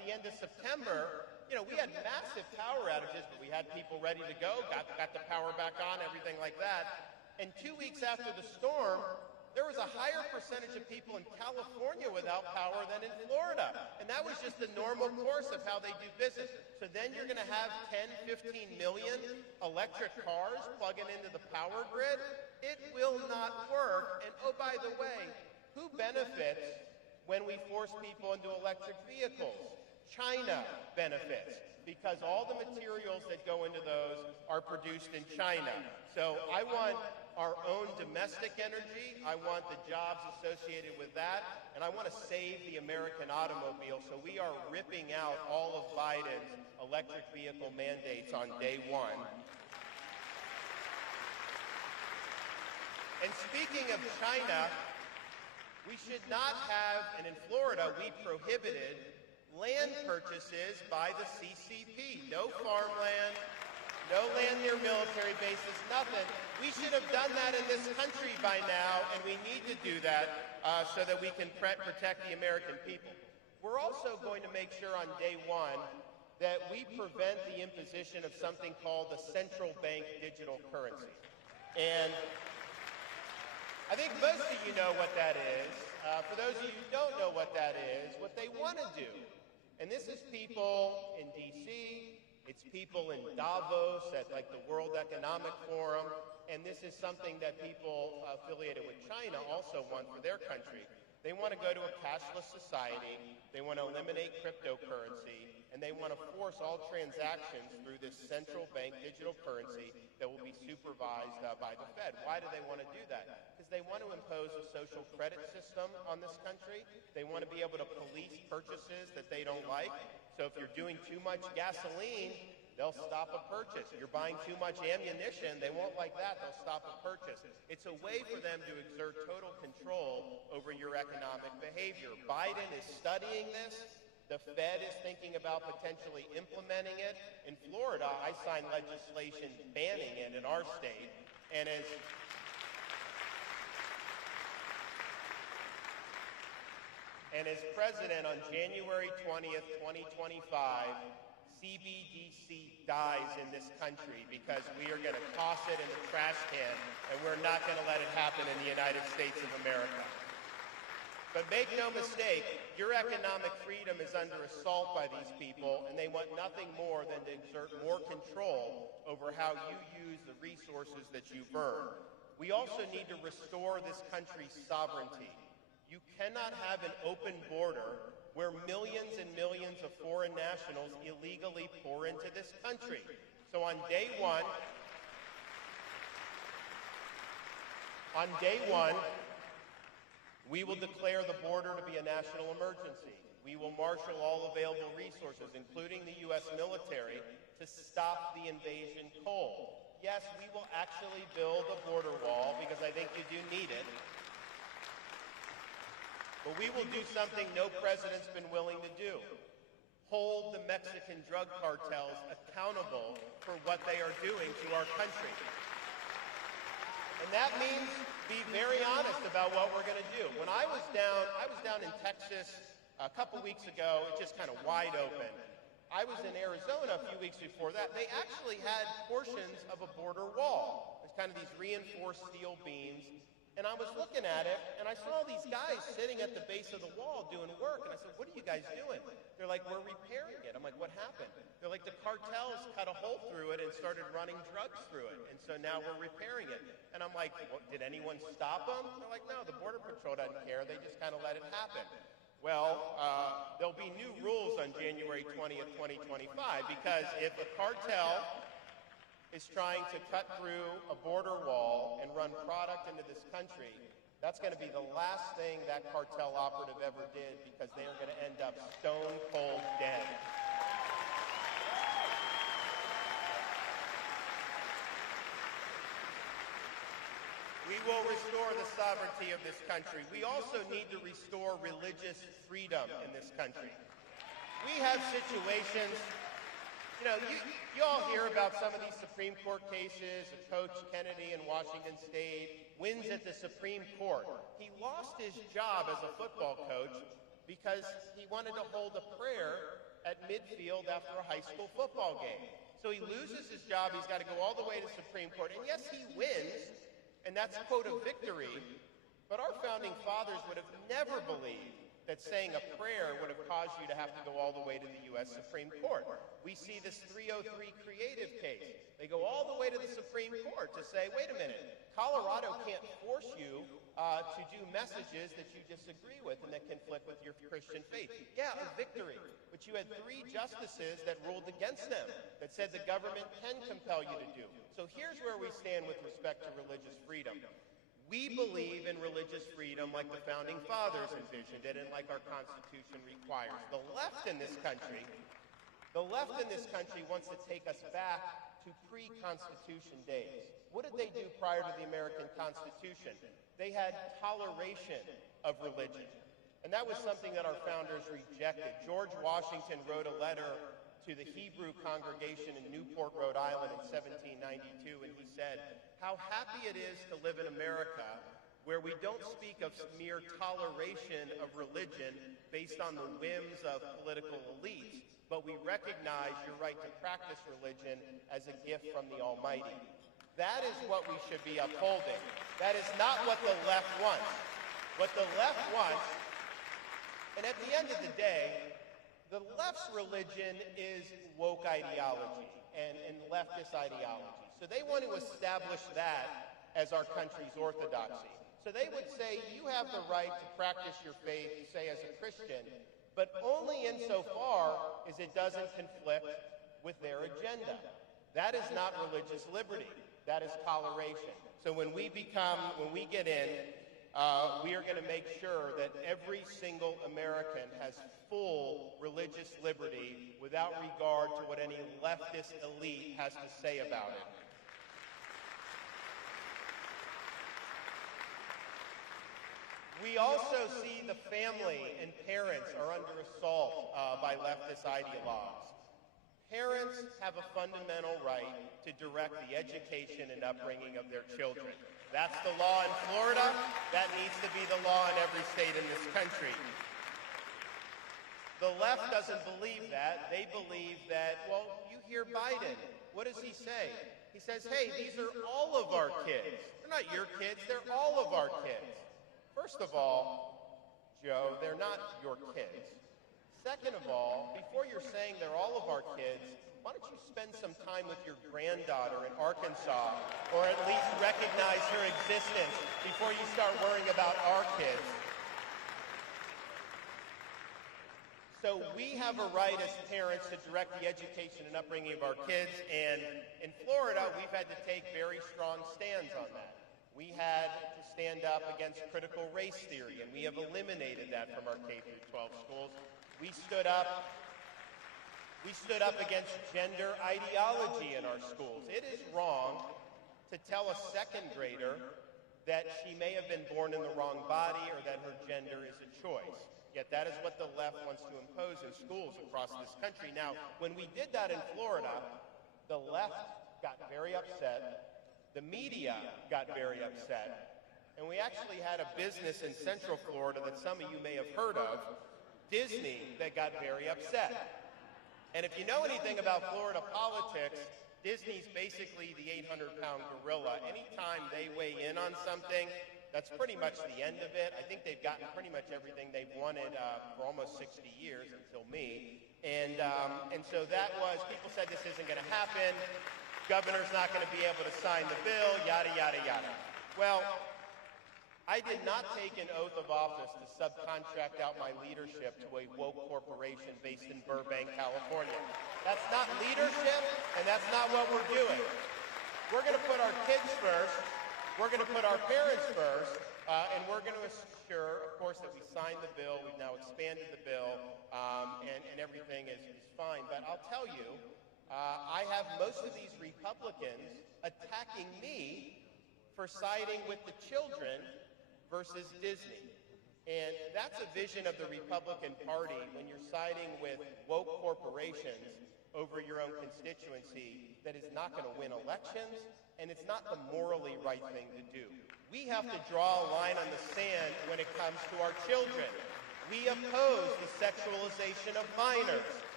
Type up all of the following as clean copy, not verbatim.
at the end of September, we had massive power outages, but we had people ready to go, got the power back on, everything like that. And 2 weeks after the storm, there was a higher percentage of people in California without power than in Florida. And that was just the normal course of how they do business. So then you're going to have 10, 15 million electric cars plugging into the power grid. It will not work. And oh, by the way, who benefits when we force people into electric vehicles? China benefits, because all the materials that go into those are produced in China. So I want our own domestic energy, I want the jobs associated with that, and I want to save the American automobile. So we are ripping out all of Biden's electric vehicle mandates on day one. And speaking of China, we should not have, and in Florida we prohibited land purchases by the CCP. No farmland, no land near military bases, nothing. We should have done that in this country by now, and we need to do that so that we can protect the American people. We're also going to make sure on day one that we prevent the imposition of something called the central bank digital currency. And I think most of you know what that is. For those of you who don't know what that is, what they want to do, and this is people in D.C., it's people in Davos at like the World Economic Forum, and this is something that people affiliated with China also want for their country. They want to go to a cashless society, they want to eliminate cryptocurrency, and they want to force all transactions through this central bank digital currency that will be supervised by the Fed. Why do they want to do that? Because they want to impose a social credit system on this country. They want to be able to police purchases that they don't like. So if you're doing too much gasoline, they'll stop a purchase. You're buying too much ammunition, they won't like that, they'll stop a purchase. It's a way for them to exert total control over your economic behavior. Biden is studying this. The Fed is thinking about potentially implementing it. In Florida, I signed legislation banning it in our state. And as president on January 20th, 2025, CBDC dies in this country because we are going to toss it in the trash can, and we're not going to let it happen in the United States of America. But make no mistake, your economic freedom is under assault by these people, and they want nothing more than to exert more control over how you use the resources that you've earned. We also need to restore this country's sovereignty. You cannot have an open border where millions and millions of foreign nationals illegally pour into this country. So on day one, we will declare the border to be a national emergency. We will marshal all available resources, including the U.S. military, to stop the invasion cold. Yes, we will actually build a border wall because I think you do need it. But we will do something no president's been willing to do. Hold the Mexican drug cartels accountable for what they are doing to our country. And that means be very honest about what we're going to do. When I was down in Texas a couple weeks ago, it's just kind of wide open. I was in Arizona a few weeks before that. They actually had portions of a border wall. It's kind of these reinforced steel beams. And I was looking at it, and I saw these guys sitting at the base of the wall doing work. And I said, what are you guys doing? They're like, we're repairing it. I'm like, what happened? They're like, the cartels cut a hole through it and started running drugs through it. And so now we're repairing it. And I'm like, well, did anyone stop them? They're like, no, the Border Patrol doesn't care. They just kind of let it happen. Well, there'll be new rules on January 20th, 2025, because if a cartel is trying to cut through a border wall and run product into this country, that's going to be the last thing that cartel operative ever did, because they are going to end up stone cold dead. We will restore the sovereignty of this country. We also need to restore religious freedom in this country. We have situations. You know, you all hear about some of these Supreme Court cases. Coach Kennedy in Washington State wins at the Supreme Court. He lost his job as a football coach because he wanted to hold a prayer at midfield after a high school football game. So he loses his job, he's got to go all the way to Supreme Court, and yes, he wins, and that's, quote, a victory, but our founding fathers would have never believed that saying a prayer would have caused you to have to go all the way to the U.S. Supreme Court. We see this 303 creative case. They go all the way to the Supreme Court to say, wait a minute, Colorado can't force you to do messages that you disagree with and that conflict with your Christian faith. Yeah, a victory. But you had 3 justices that ruled against them, that said the government can compel you to do. So here's where we stand with respect to religious freedom. We believe in religious freedom like the founding fathers envisioned it and like our Constitution requires. The left in this country wants to take us back to pre-Constitution days. What did they do prior to the American Constitution? They had toleration of religion. And that was something that our founders rejected. George Washington wrote a letter to the Hebrew congregation in Newport, Rhode Island in 1792, and he said, "How happy it is to live in America where we don't speak of mere toleration of religion based on the whims of political elites, but we recognize your right to practice religion as a gift from the Almighty." That is what we should be upholding. That is not what the left wants. What the left wants, and at the end of the day, the left's religion is woke ideology and leftist ideology. So they want to establish that as our country's orthodoxy. So they would say, you have the right to practice your faith, say, as a Christian, but only insofar as it doesn't conflict with their agenda. That is not religious liberty. That is toleration. So when we get in, we are going to make sure that every single American has full religious liberty without regard to what any leftist elite has to say about it. We also see the family and parents are under assault by leftist ideologues. Parents have a fundamental right to direct the education and upbringing of their children. That's the law in Florida. That needs to be the law in every state in this country. The left doesn't believe that. They believe that, well, you hear Biden. What does he say? He says, hey, these are all of our kids. They're not your kids. They're all of our kids. First of all, Joe, they're not your kids. Second of all, before you're saying they're all of our kids, why don't you spend some time with your granddaughter in Arkansas, or at least recognize her existence before you start worrying about our kids? So we have a right as parents to direct the education and upbringing of our kids, and in Florida, we've had to take very strong stands on that. We had to stand up against critical race theory, and we have eliminated that from our K-12 schools. We stood up against gender ideology in our schools. It is wrong to tell a second grader that she may have been born in the wrong body or that her gender is a choice. Yet that is what the left wants to impose in schools across this country. Now, when we did that in Florida, the left got very upset. The media got very upset. And we actually had a business in Central Florida that some of you may have heard of, Disney, that got very upset. And if you know anything about Florida politics, Disney's basically the 800-pound gorilla. Anytime they weigh in on something, that's pretty much the end of it. I think they've gotten pretty much everything they've wanted for almost 60 years until me. And so that was, people said this isn't going to happen. Governor's not going to be able to sign the bill, yada, yada, yada. Well, I did not take an oath of office to subcontract out my leadership to a woke corporation based in Burbank, California. That's not leadership, and that's not what we're doing. We're going to put our kids first, we're going to put our parents first, and we're going to assure, of course, that we signed the bill. We've now expanded the bill, and everything is fine. But I'll tell you, I have most of these Republicans attacking me for siding with the children versus Disney. And that's a vision of the Republican Party when you're siding with woke corporations over your own constituency that is not going to win elections, and it's not the morally right thing to do. We have to draw a line on the sand when it comes to our children. We oppose the sexualization of minors.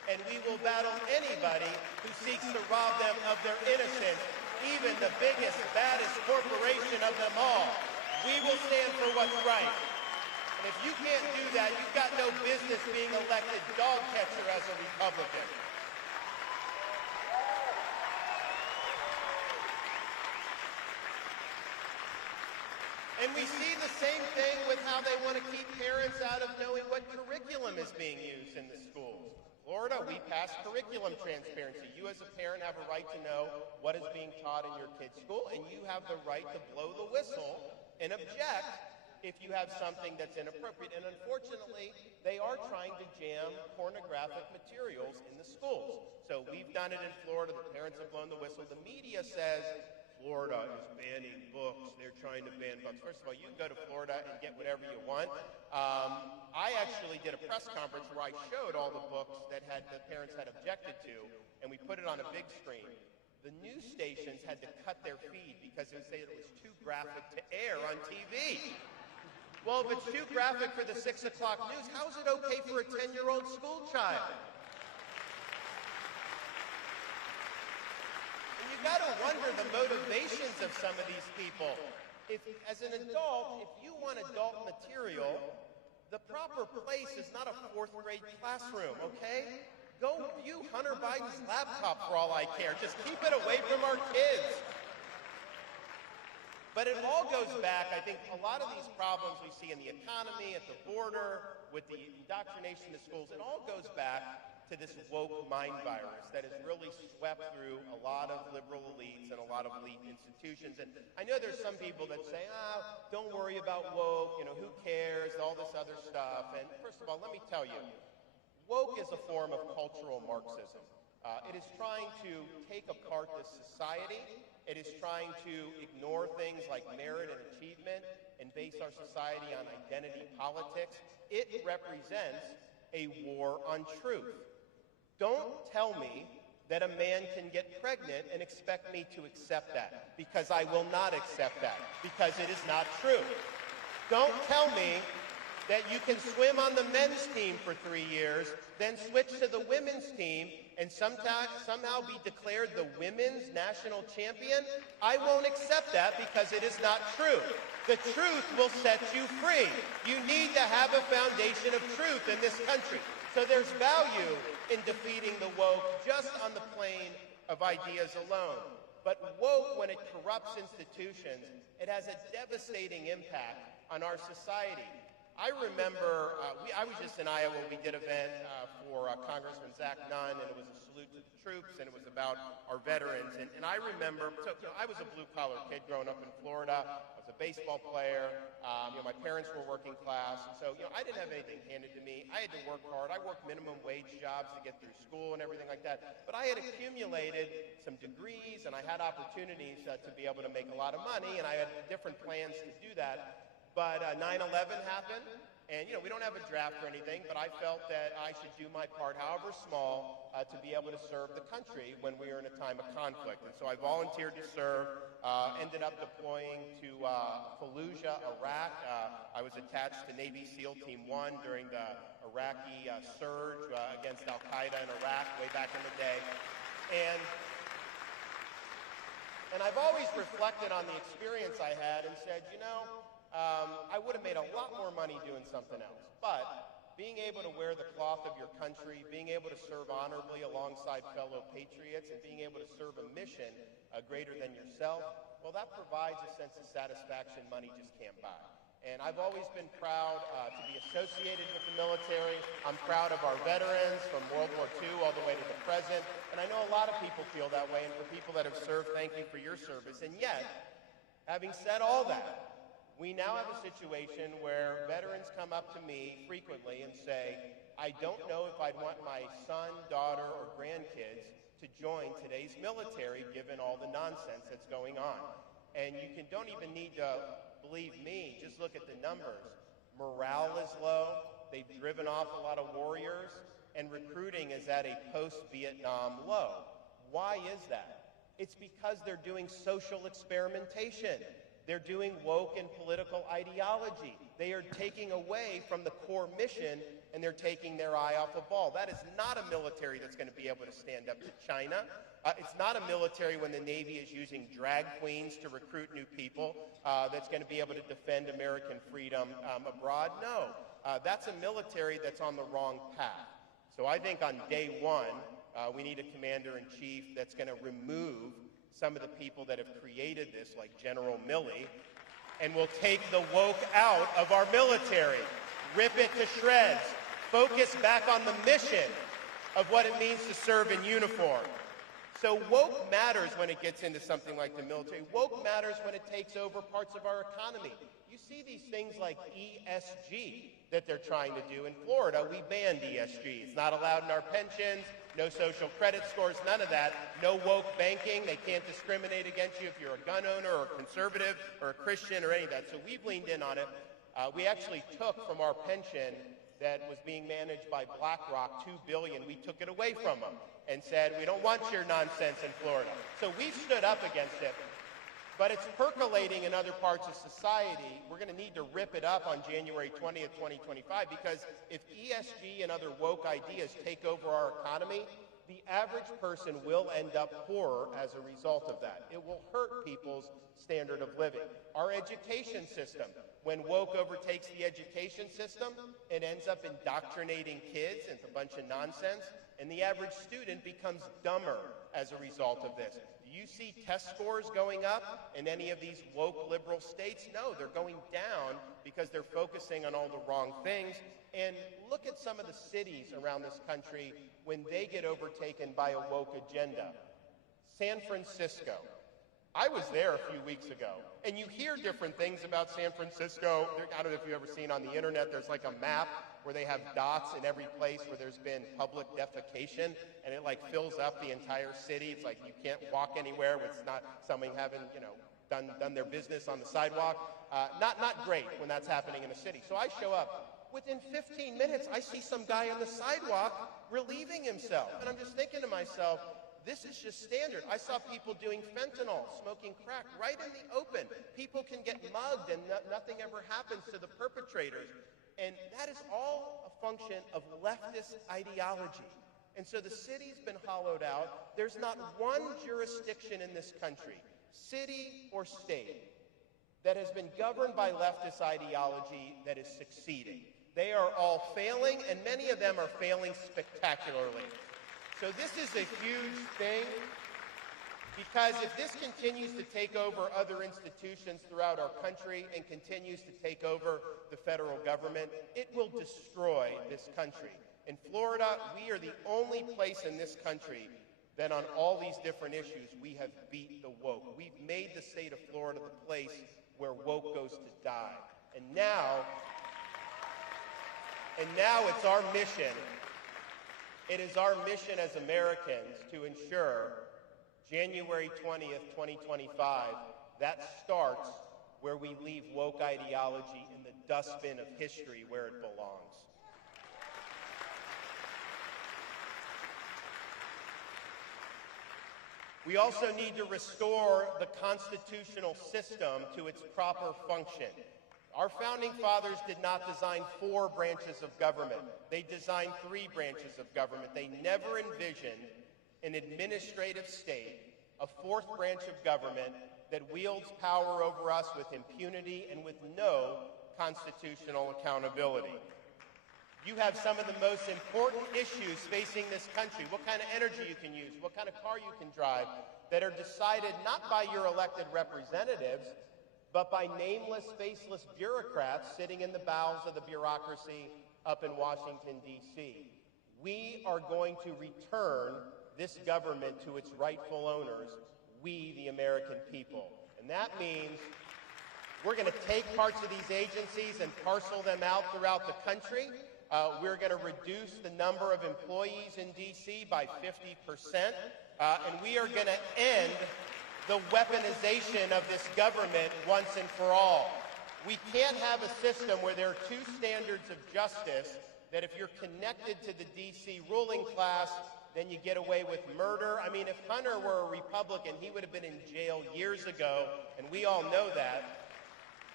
and we will battle anybody who seeks to rob them of their innocence, even the biggest, baddest corporation of them all. We will stand for what's right. And if you can't do that, you've got no business being elected dog catcher as a Republican. And we see the same thing with how they want to keep parents out of knowing what curriculum is being used in the schools. Florida, we passed curriculum transparency. You as a parent have a right to know what is being taught in your kid's school, and you have the right to blow the whistle and object if you have something that's inappropriate. And unfortunately, they are trying to jam pornographic materials in the schools. So we've done it in Florida. The parents have blown the whistle. The media says Florida is banning books. They're trying to ban books. First of all, you can go to Florida and get whatever you want. I actually did a press conference where I showed all the books that the parents had objected to, and we put it on a big screen. The news stations had to cut their feed because they said it was too graphic to air on TV. Well, if it's too graphic for the 6 o'clock news, how is it okay for a 10-year-old school child? Got to wonder the motivations of some of these people. If, as an adult, if you want adult material, the proper place is not a 4th grade classroom, okay? Go view Hunter Biden's laptop for all I care. Just keep it away from our kids. But it all goes back, I think, a lot of these problems we see in the economy, at the border, with the indoctrination in the schools, it all goes back to this woke mind virus that has really swept through a lot of liberal elites and a lot of elite institutions. And I know there's some people that say, don't worry about woke, who cares, all this other stuff. And first of all, let me tell you, woke is a form of cultural Marxism. It is trying to take apart this society. It is trying to ignore things like merit and achievement and base our society on identity politics. It represents a war on truth. Don't tell me that a man can get pregnant and expect me to accept that, because I will not accept that, because it is not true. Don't tell me that you can swim on the men's team for 3 years, then switch to the women's team, and somehow be declared the women's national champion. I won't accept that because it is not true. The truth will set you free. You need to have a foundation of truth in this country. So there's value in defeating the woke just on the plane of ideas alone. But woke, when it corrupts institutions, it has a devastating impact on our society. I remember, I was just in Iowa. We did an event for Congressman Zach Nunn, and it was a salute to the troops, and it was about our veterans. And I remember, I was a blue-collar kid growing up in Florida. I was a baseball player. My parents were working class. So, I didn't have anything handed to me. I had to work hard. I worked minimum wage jobs to get through school and everything like that. But I had accumulated some degrees, and I had opportunities to be able to make a lot of money, and I had different plans to do that. But 9/11 happened, and we don't have a draft or anything, but I felt that I should do my part, however small, to be able to serve the country when we were in a time of conflict. And so I volunteered to serve, ended up deploying to Fallujah, Iraq. I was attached to Navy SEAL Team 1 during the Iraqi surge against Al-Qaeda in Iraq way back in the day. And I've always reflected on the experience I had and said, I would have made a lot more money doing something else. But being able to wear the cloth of your country, being able to serve honorably alongside fellow patriots, and being able to serve a mission greater than yourself, well, that provides a sense of satisfaction money just can't buy. And I've always been proud to be associated with the military. I'm proud of our veterans from World War II all the way to the present. And I know a lot of people feel that way. And for people that have served, thank you for your service. And yet, having said all that, we now have a situation where veterans come up to me frequently and say, I don't know if I'd want my son, daughter, or grandkids to join today's military given all the nonsense that's going on. And you don't even need to believe me, just look at the numbers. Morale is low, they've driven off a lot of warriors, and recruiting is at a post-Vietnam low. Why is that? It's because they're doing social experimentation. They're doing woke and political ideology. They are taking away from the core mission and they're taking their eye off the ball. That is not a military that's going to be able to stand up to China. It's not a military when the Navy is using drag queens to recruit new people that's going to be able to defend American freedom abroad. No, that's a military that's on the wrong path. So I think on day one, we need a commander-in-chief that's going to remove some of the people that have created this, like General Milley, and will take the woke out of our military, rip it to shreds, focus back on the mission of what it means to serve in uniform. So woke matters when it gets into something like the military. Woke matters when it takes over parts of our economy. You see these things like ESG that they're trying to do. In Florida, we banned ESG. It's not allowed in our pensions, no social credit scores, none of that. No woke banking. They can't discriminate against you if you're a gun owner or a conservative or a Christian or any of that. So we've leaned in on it. We actually took from our pension that was being managed by BlackRock, $2 billion. We took it away from them and said, we don't want your nonsense in Florida. So we've stood up against it, but it's percolating in other parts of society. We're going to need to rip it up on January 20th, 2025, because if ESG and other woke ideas take over our economy, the average person will end up poorer as a result of that. It will hurt people's standard of living. Our education system, when woke overtakes the education system, it ends up indoctrinating kids into a bunch of nonsense, and the average student becomes dumber as a result of this. Do you see test scores going up in any of these woke liberal states? No, they're going down because they're focusing on all the wrong things. And look at some of the cities around this country when they get overtaken by a woke agenda. San Francisco. I was there a few weeks ago, and you hear different things about San Francisco. I don't know if you've ever seen on the internet, there's like a map where they have dots in every place where there's been public defecation, and it like fills up the entire city. It's like you can't walk anywhere when it's not somebody having, done their business on the sidewalk. Not great when that's happening in a city. So I show up. Within 15 minutes, I see some guy on the sidewalk relieving himself. And I'm just thinking to myself, this is just standard. I saw people doing fentanyl, smoking crack right in the open. People can get mugged and nothing ever happens to the perpetrators. And that is all a function of leftist ideology. And so the city's been hollowed out. There's not one jurisdiction in this country, city or state, that has been governed by leftist ideology that is succeeding. They are all failing, and many of them are failing spectacularly. So this is a huge thing, because if this continues to take over other institutions throughout our country and continues to take over the federal government, it will destroy this country. In Florida, we are the only place in this country that on all these different issues, we have beat the woke. We've made the state of Florida the place where woke goes to die. And now it's our mission. It is our mission as Americans to ensure January 20th, 2025, that starts where we leave woke ideology in the dustbin of history where it belongs. We also need to restore the constitutional system to its proper function. Our founding fathers did not design 4 branches of government. They designed 3 branches of government. They never envisioned an administrative state, a 4th branch of government that wields power over us with impunity and with no constitutional accountability. You have some of the most important issues facing this country, what kind of energy you can use, what kind of car you can drive, that are decided not by your elected representatives, but by nameless, faceless bureaucrats sitting in the bowels of the bureaucracy up in Washington, D.C. We are going to return this government to its rightful owners, we, the American people. And that means we're going to take parts of these agencies and parcel them out throughout the country. We're going to reduce the number of employees in D.C. by 50%, and we are going to end the weaponization of this government once and for all. We can't have a system where there are 2 standards of justice, that if you're connected to the D.C. ruling class, then you get away with murder. I mean, if Hunter were a Republican, he would have been in jail years ago, and we all know that.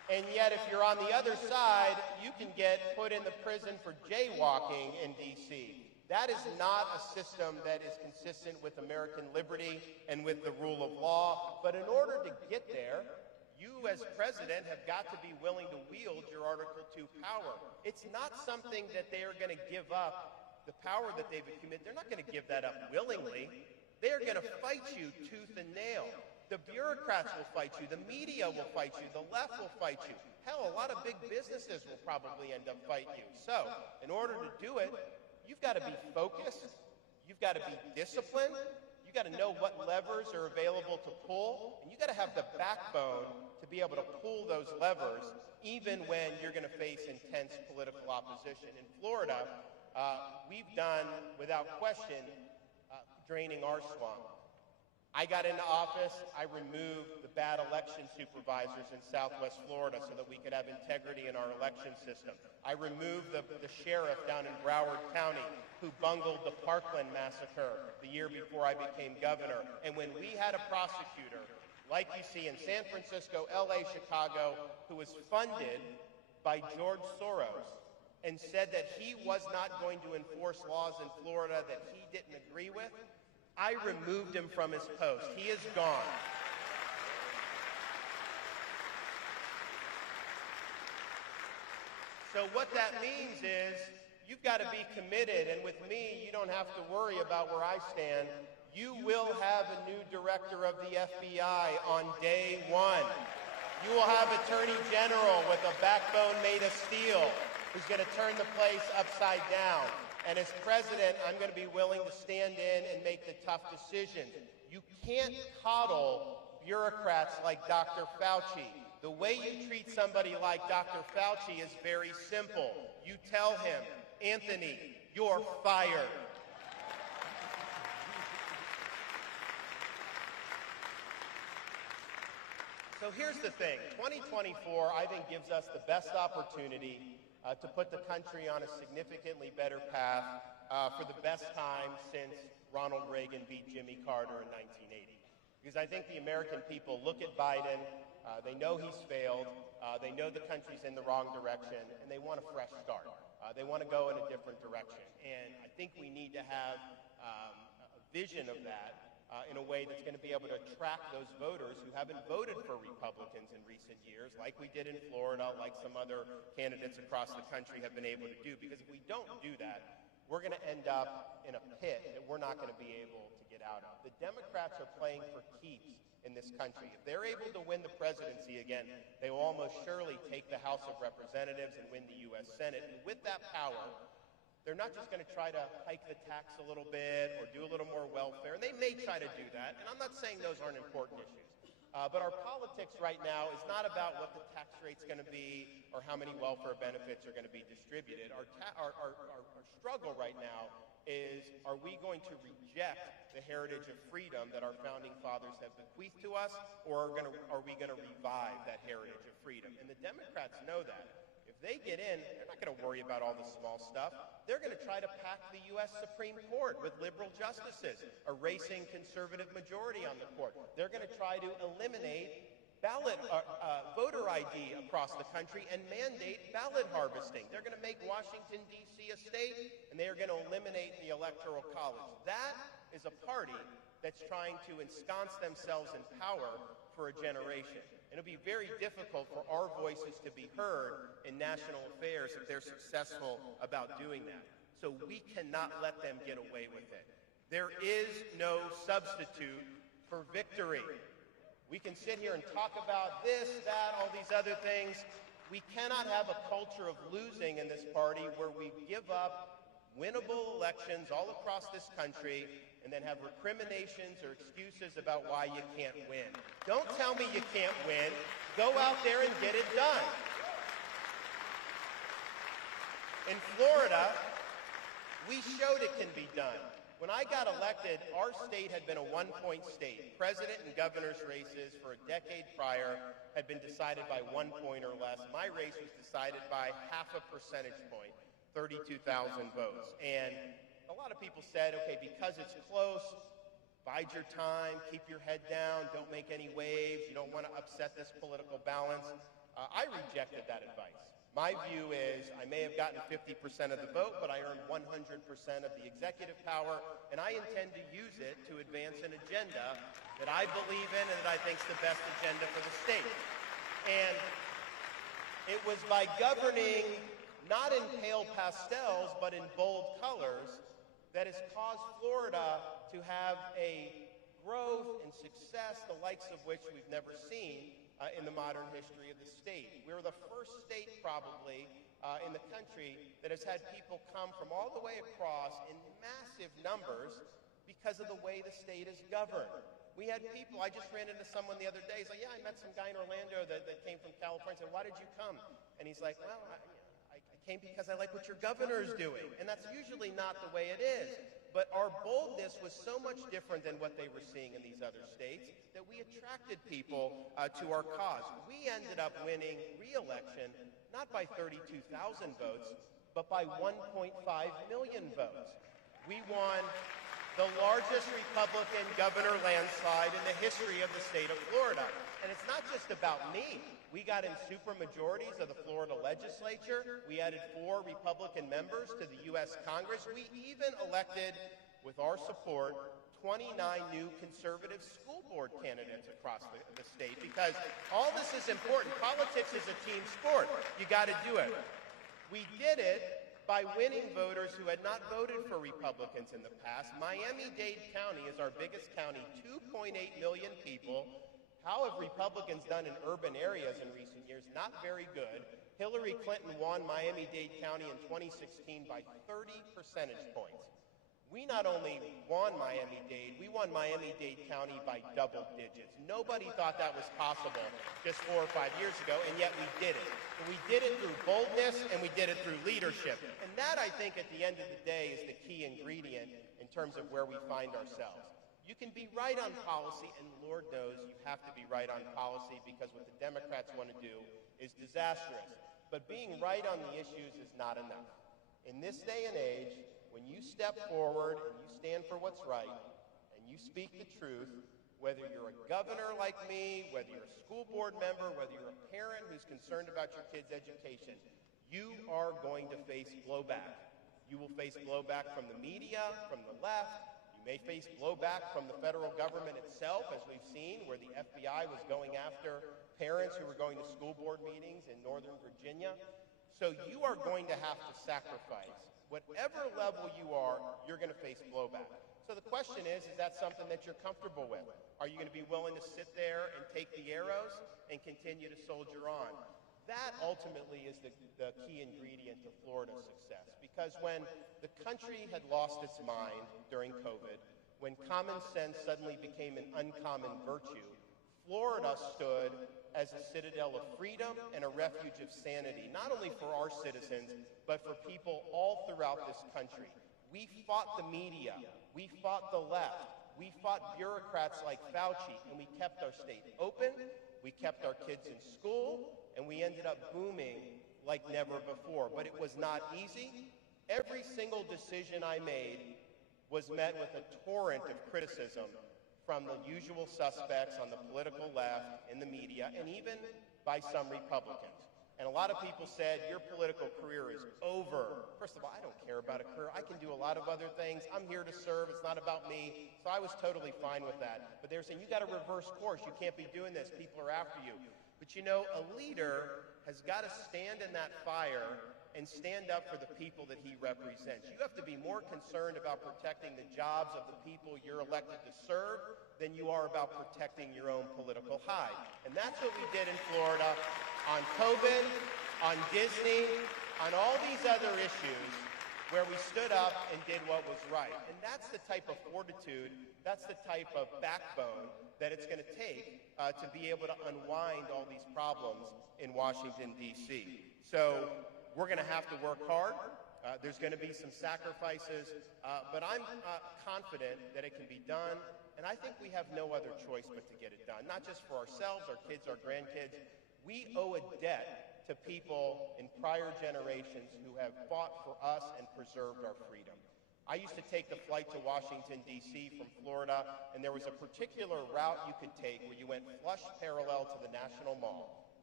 And yet, if you're on the other side, you can get put in the prison for jaywalking in D.C. That is not a system that is consistent with American liberty and with the rule of law. But in order to get there, you as president have got to be willing to wield your Article 2 power. It's not something that they are going to give up, the power that they've accumulated. They're not going to give that up willingly. They are going to fight you tooth and nail. The bureaucrats will fight you. The media will fight you. The left will fight you. Hell, a lot of big businesses will probably end up fighting you. So, in order to do it, you've got to be focused. You've got to be disciplined. You've got to know what levers are available to pull. And you've got to have the backbone to be able to pull those levers, even when you're going to face intense political opposition. In Florida, we've done, without question, draining our swamp. I got into office, I removed the bad election supervisors in Southwest Florida so that we could have integrity in our election system. I removed the sheriff down in Broward County who bungled the Parkland massacre the year before I became governor. And when we had a prosecutor, like you see in San Francisco, LA, Chicago, who was funded by George Soros and said that he was not going to enforce laws in Florida that he didn't agree with, I removed him from his post. He is gone. So what that means is you've got to be committed, and with me, you don't have to worry about where I stand. You will have a new director of the FBI on day one. You will have Attorney General with a backbone made of steel who's going to turn the place upside down. And as president, I'm going to be willing to stand in and make the tough decisions. You can't coddle bureaucrats like Dr. Fauci. The way you treat somebody like Dr. Fauci is very simple. You tell him, Anthony, you're fired. So here's the thing. 2024, I think, gives us the best opportunity to put the country on a significantly better path for the best time since Ronald Reagan beat Jimmy Carter in 1980. Because I think the American people look at Biden, they know he's failed, they know the country's in the wrong direction, and they want a fresh start. They want to go in a different direction. And I think we need to have a vision of that in a way that's going to be able to attract those voters who haven't voted for Republicans in recent years, like we did in Florida, like some other candidates across the country have been able to do. Because if we don't do that, we're going to end up in a pit that we're not going to be able to get out of. The Democrats are playing for keeps in this country. If they're able to win the presidency again, they will almost surely take the House of Representatives and win the U.S. Senate. And with that power, they're not just going to try to hike the tax a little bit or do a little more welfare, and they may try to do that, and I'm not saying those aren't important issues. But our politics right now is not about what the tax rate's going to be or how many welfare benefits are going to be distributed. Our struggle right now is, are we going to reject the heritage of freedom that our founding fathers have bequeathed to us, or are we going to revive that heritage of freedom? And the Democrats know that. If they get in, they're not going to worry about all the small stuff. They're going to try to pack the U.S. Supreme Court with liberal justices, erasing conservative majority on the court. They're going to try to eliminate voter ID across the country and mandate ballot harvesting. They're going to make Washington, D.C. a state, and they are going to eliminate the Electoral College. That is a party that's trying to ensconce themselves in power for a generation. It'll be very difficult for our voices to be heard in national affairs if they're successful about doing that. So we cannot let them get away with it. There is no substitute for victory. We can sit here and talk about this, that, all these other things. We cannot have a culture of losing in this party where we give up winnable elections all across this country and then have recriminations or excuses about why you can't win. Don't tell me you can't win. Go out there and get it done. In Florida, we showed it can be done. When I got elected, our state had been a one-point state. President and governor's races for a decade prior had been decided by 1 point or less. My race was decided by half a percentage point, 32,000 votes. And a lot of people said, okay, because it's close, bide your time, keep your head down, don't make any waves, you don't want to upset this political balance. I rejected that advice. My view is I may have gotten 50% of the vote, but I earned 100% of the executive power, and I intend to use it to advance an agenda that I believe in and that I think is the best agenda for the state. And it was by governing not in pale pastels, but in bold colors that has caused Florida to have a growth and success, the likes of which we've never seen in the modern history of the state. We're the first state probably in the country that has had people come from all the way across in massive numbers because of the way the state is governed. We had people, I just ran into someone the other day, he's like, yeah, I met some guy in Orlando that came from California. I said, why did you come? And he's like, well, I came because I like what your governor is doing. And that's usually not the way it is. But our boldness was so much different than what they were seeing in these other states that we attracted people to our cause. We ended up winning re-election not by 32,000 votes, but by 1.5 million votes. We won the largest Republican governor landslide in the history of the state of Florida. And it's not just about me. We got in supermajorities of the Florida legislature. We added 4 Republican members to the U.S. Congress. We even elected, with our support, 29 new conservative school board candidates across the state, because all this is important. Politics is a team sport. You got to do it. We did it by winning voters who had not voted for Republicans in the past. Miami-Dade County is our biggest county, 2.8 million people. How have Republicans done in urban areas in recent years? Not very good. Hillary Clinton won Miami-Dade County in 2016 by 30 percentage points. We not only won Miami-Dade, we won Miami-Dade County by double digits. Nobody thought that was possible just 4 or 5 years ago, and yet we did it. And we did it through boldness, and we did it through leadership. And that, I think, at the end of the day, is the key ingredient in terms of where we find ourselves. You can be right on policy, and Lord knows you have to be right on policy, because what the Democrats want to do is disastrous. But being right on the issues is not enough. In this day and age, when you step forward and you stand for what's right, and you speak the truth, whether you're a governor like me, whether you're a school board member, whether you're a parent who's concerned about your kid's education, you are going to face blowback. You will face blowback from the media, from the left. You may face blowback from the federal government itself, as we've seen, where the FBI was going after parents who were going to school board meetings in Northern Virginia. So you are going to have to sacrifice. Whatever level you are, you're going to face blowback. So the question is that something that you're comfortable with? Are you going to be willing to sit there and take the arrows and continue to soldier on? That ultimately is the key ingredient to Florida's success. Because when the country had lost its mind during COVID, when common sense suddenly became an uncommon virtue, Florida stood as a citadel of freedom and a refuge of sanity, not only for our citizens, but for people all throughout this country. We fought the media. We fought the left. We fought bureaucrats like Fauci, and we kept our state open. We kept our kids in school, and we ended up booming like never before. But it was not easy. Every single decision I made was met with a torrent of criticism from the usual suspects on the political left, in the media, and even by some Republicans. And a lot of people said, your political career is over. First of all, I don't care about a career. I can do a lot of other things. I'm here to serve. It's not about me. So I was totally fine with that. But they were saying, you got to reverse course. You can't be doing this. People are after you. But you know, a leader has got to stand in that fire and stand up for the people that he represents. You have to be more concerned about protecting the jobs of the people you're elected to serve than you are about protecting your own political hide. And that's what we did in Florida on COVID, on Disney, on all these other issues where we stood up and did what was right. And that's the type of fortitude, that's the type of backbone that it's going to take to be able to unwind all these problems in Washington, D.C. So we're going to have to work hard. There's going to be some sacrifices, but I'm confident that it can be done. And I think we have no other choice but to get it done, not just for ourselves, our kids, our grandkids. We owe a debt to people in prior generations who have fought for us and preserved our freedom. I used to take the flight to Washington, D.C. from Florida, and there was a particular route you could take where you went flush parallel to the National Mall. And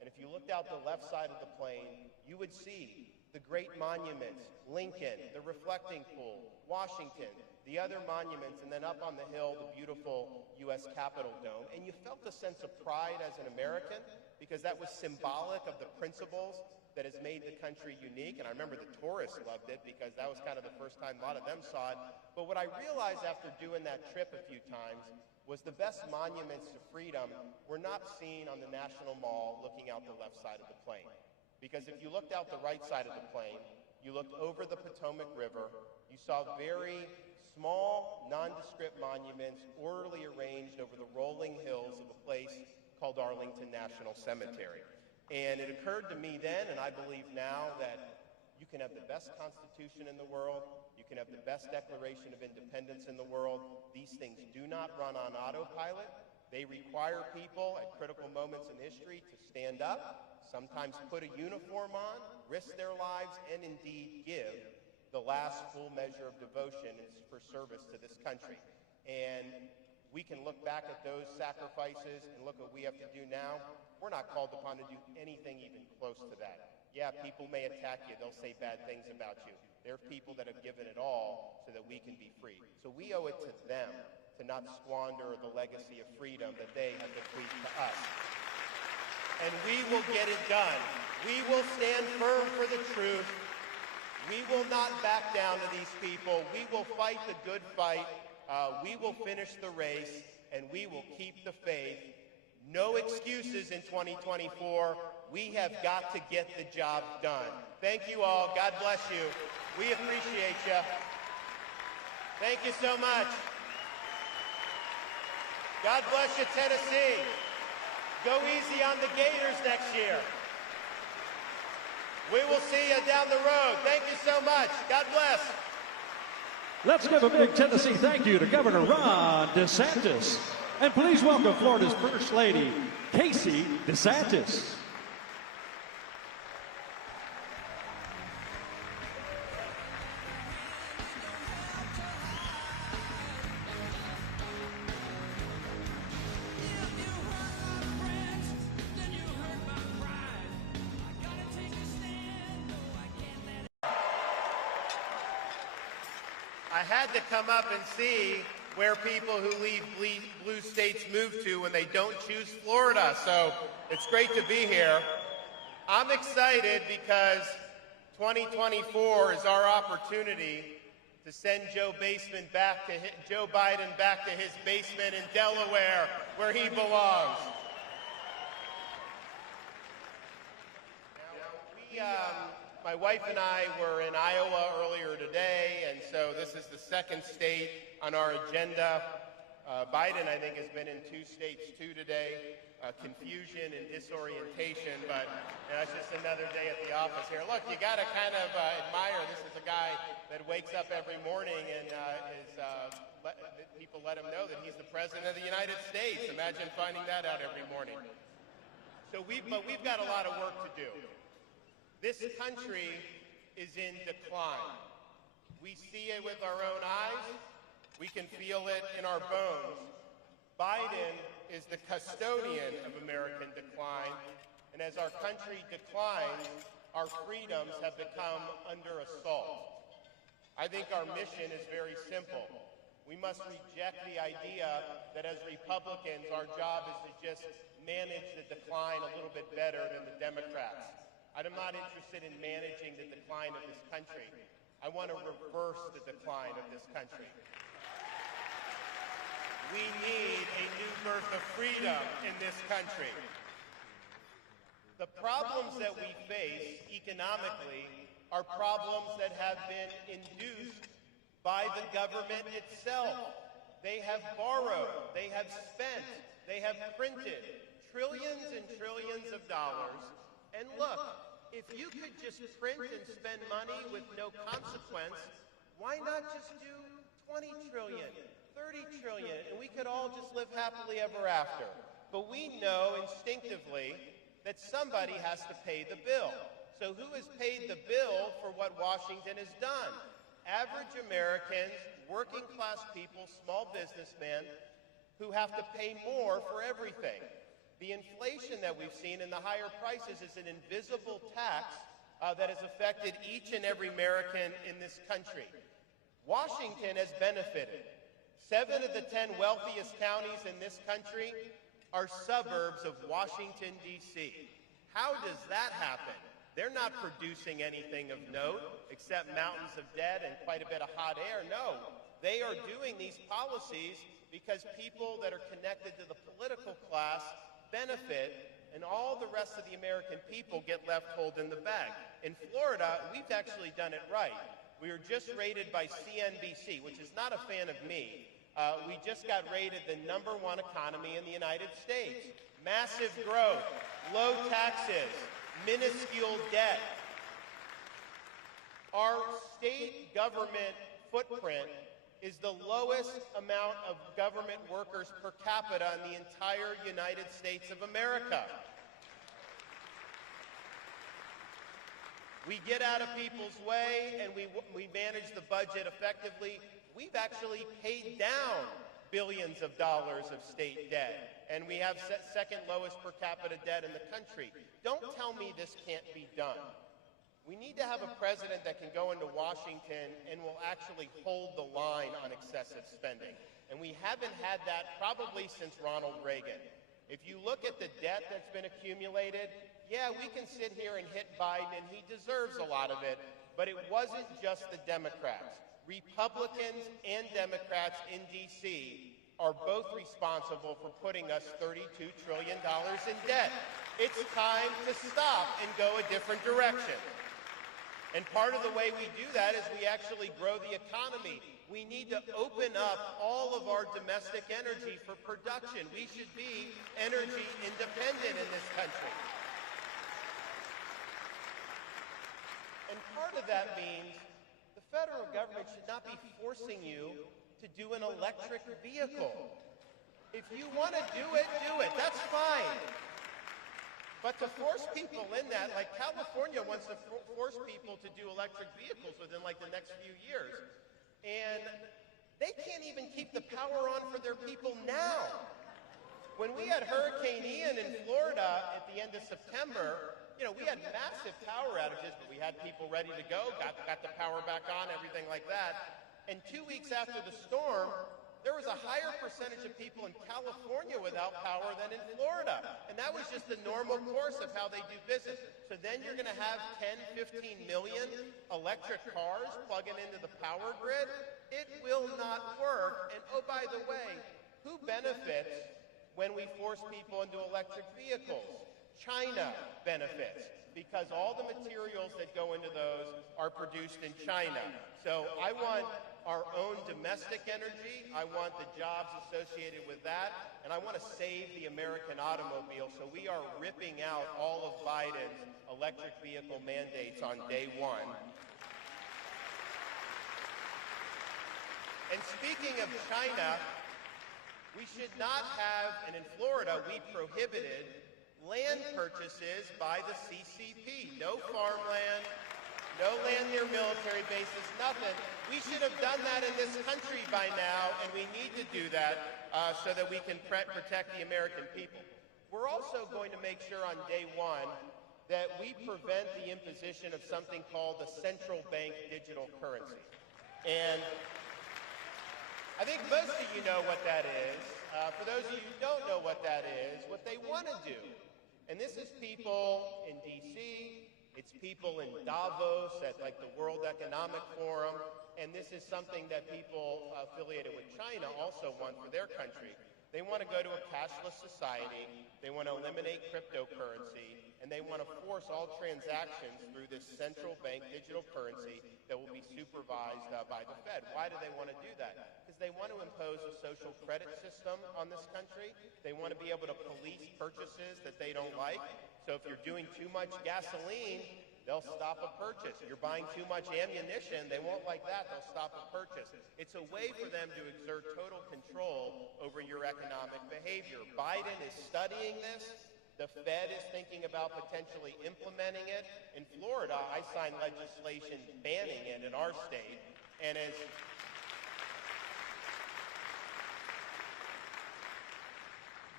And if you looked out the left side of the plane, you would see the great monuments, Lincoln, the reflecting pool, Washington, the other monuments, and then up on the hill, the beautiful U.S. Capitol dome. And you felt a sense of pride as an American because that was symbolic of the principles that has made the country unique. And I remember the tourists loved it because that was kind of the first time a lot of them saw it. But what I realized after doing that trip a few times was the best monuments to freedom were not seen on the National Mall looking out the left side of the plane. Because if you looked out the right side of the plane, you looked over the Potomac River, you saw very small, nondescript monuments orderly arranged over the rolling hills of a place called Arlington National Cemetery. And it occurred to me then, and I believe now, that you can have the best Constitution in the world, you can have the best Declaration of Independence in the world. These things do not run on autopilot. They require people at critical moments in history to stand up, sometimes put a uniform on, risk their lives, and indeed give the last full measure of devotion for service to this country. And we can look back at those sacrifices and look what we have to do now. We're not called upon to do anything even close to that. Yeah, people may attack you. They'll say bad things about you. There are people that have given it all so that we can be free. So we owe it to them to not squander the legacy of freedom that they have bequeathed to us. And we will get it done. We will stand firm for the truth. We will not back down to these people. We will fight the good fight. We will finish the race, and we will keep the faith. No excuses in 2024. We have got to get the job done. Thank you all. God bless you. We appreciate you. Thank you so much. God bless you, Tennessee. Go easy on the Gators next year. We will see you down the road. Thank you so much. God bless. Let's give a big Tennessee thank you to Governor Ron DeSantis. And please welcome Florida's First Lady, Casey DeSantis. I had to come up and see where people who leave blue states move to when they don't choose Florida. So it's great to be here. I'm excited because 2024 is our opportunity to send Joe Biden back to his basement in Delaware, where he belongs. My wife and I were in Iowa earlier today, and so this is the second state on our agenda. Biden, I think, has been in two states too today. Confusion and disorientation, but it's just another day at the office here. Look, you got to kind of admire. This is a guy that wakes up every morning and people let him know that he's the president of the United States. Imagine finding that out every morning. But we've got a lot of work to do. This country is in decline. We see it with our own eyes. We can feel it in our bones. Biden is the custodian of American decline, and as our country declines, our freedoms have become under assault. I think our mission is very simple. We must reject the idea that as Republicans, our job is to just manage the decline a little bit better than the Democrats. I'm not interested in managing the decline of this country. I want to reverse the decline of this country. We need a new birth of freedom in this country. The problems that we face economically are problems that have been induced by the government itself. They have borrowed, they have spent, they have printed trillions and trillions of dollars. And look, if you could just print and spend money with no consequence, why not just do 20 trillion, 30 trillion, and we could all just live happily ever after? But we know instinctively that somebody has to pay the bill. So who has paid the bill for what Washington has done? Average Americans, working class people, small businessmen who have to pay more for everything. The inflation that we've seen and the higher prices is an invisible tax that has affected each and every American in this country. Washington has benefited. 7 of the 10 wealthiest counties in this country are suburbs of Washington, D.C. How does that happen? They're not producing anything of note except mountains of debt and quite a bit of hot air. No, they are doing these policies because people that are connected to the political class benefit, and all the rest of the American people get left holding the bag. In Florida, we've actually done it right. We were just rated by CNBC, which is not a fan of me. We just got rated the #1 economy in the United States. Massive growth, low taxes, minuscule debt. Our state government footprint is the lowest amount of government workers per capita in the entire United States of America. We get out of people's way and we manage the budget effectively. We've actually paid down billions of dollars of state debt, and we have second lowest per capita debt in the country. Don't tell me this can't be done. We need to have a president that can go into Washington and will actually hold the line on excessive spending. And we haven't had that probably since Ronald Reagan. If you look at the debt that's been accumulated, yeah, we can sit here and hit Biden, and he deserves a lot of it, but it wasn't just the Democrats. Republicans and Democrats in D.C. are both responsible for putting us $32 trillion in debt. It's time to stop and go a different direction. And part of the way we do that is we actually grow the economy. We need to open up all of our domestic energy for production. We should be energy independent in this country. And part of that means the federal government should not be forcing you to do an electric vehicle. If you want to do it, that's fine. But to force people in that, like California wants to force people to do electric vehicles within like the next few years. And they can't even keep the power on for their people now. When we had Hurricane Ian in Florida at the end of September, we had massive power outages, but we had people ready to go, got the power back on, everything like that. And 2 weeks after the storm, there was a higher percentage of people in California without power than in Florida. And that was just the normal course of how they do business. So then you're going to have 10, 15 million electric cars plugging into the power grid. It will not work. And oh, by the way, who benefits when we force people into electric vehicles? China benefits, because all the materials that go into those are produced in China. So I want our own domestic energy, I want the jobs associated with that, and I want to save the American automobile. So we are ripping out all of Biden's electric vehicle mandates on day one. And speaking of China, we should not have, and in Florida we prohibited land purchases by the CCP. No farmland, no land near military bases, nothing. We should have done that in this country by now, and we need to do that so that we can protect the American people. We're also going to make sure on day one that we prevent the imposition of something called the central bank digital currency. And I think most of you know what that is. For those of you who don't know what that is, what they want to do, and this is people in D.C., it's people in Davos at like the World Economic Forum, and this is something that people affiliated with China also want for their country. They want to go to a cashless society, they want to eliminate cryptocurrency, and they want to force all transactions through this central bank digital currency that will be supervised by the Fed. Why do they want to do that? Because they want to impose a social credit system on this country. They want to be able to police purchases that they don't like. So if you're doing too much gasoline, they'll stop a purchase. If you're buying too much ammunition, they won't like that. They'll stop a purchase. It's a way for them to exert total control over your economic behavior. Biden is studying this. The Fed is thinking about potentially implementing it. In Florida, I signed legislation banning it in our state. And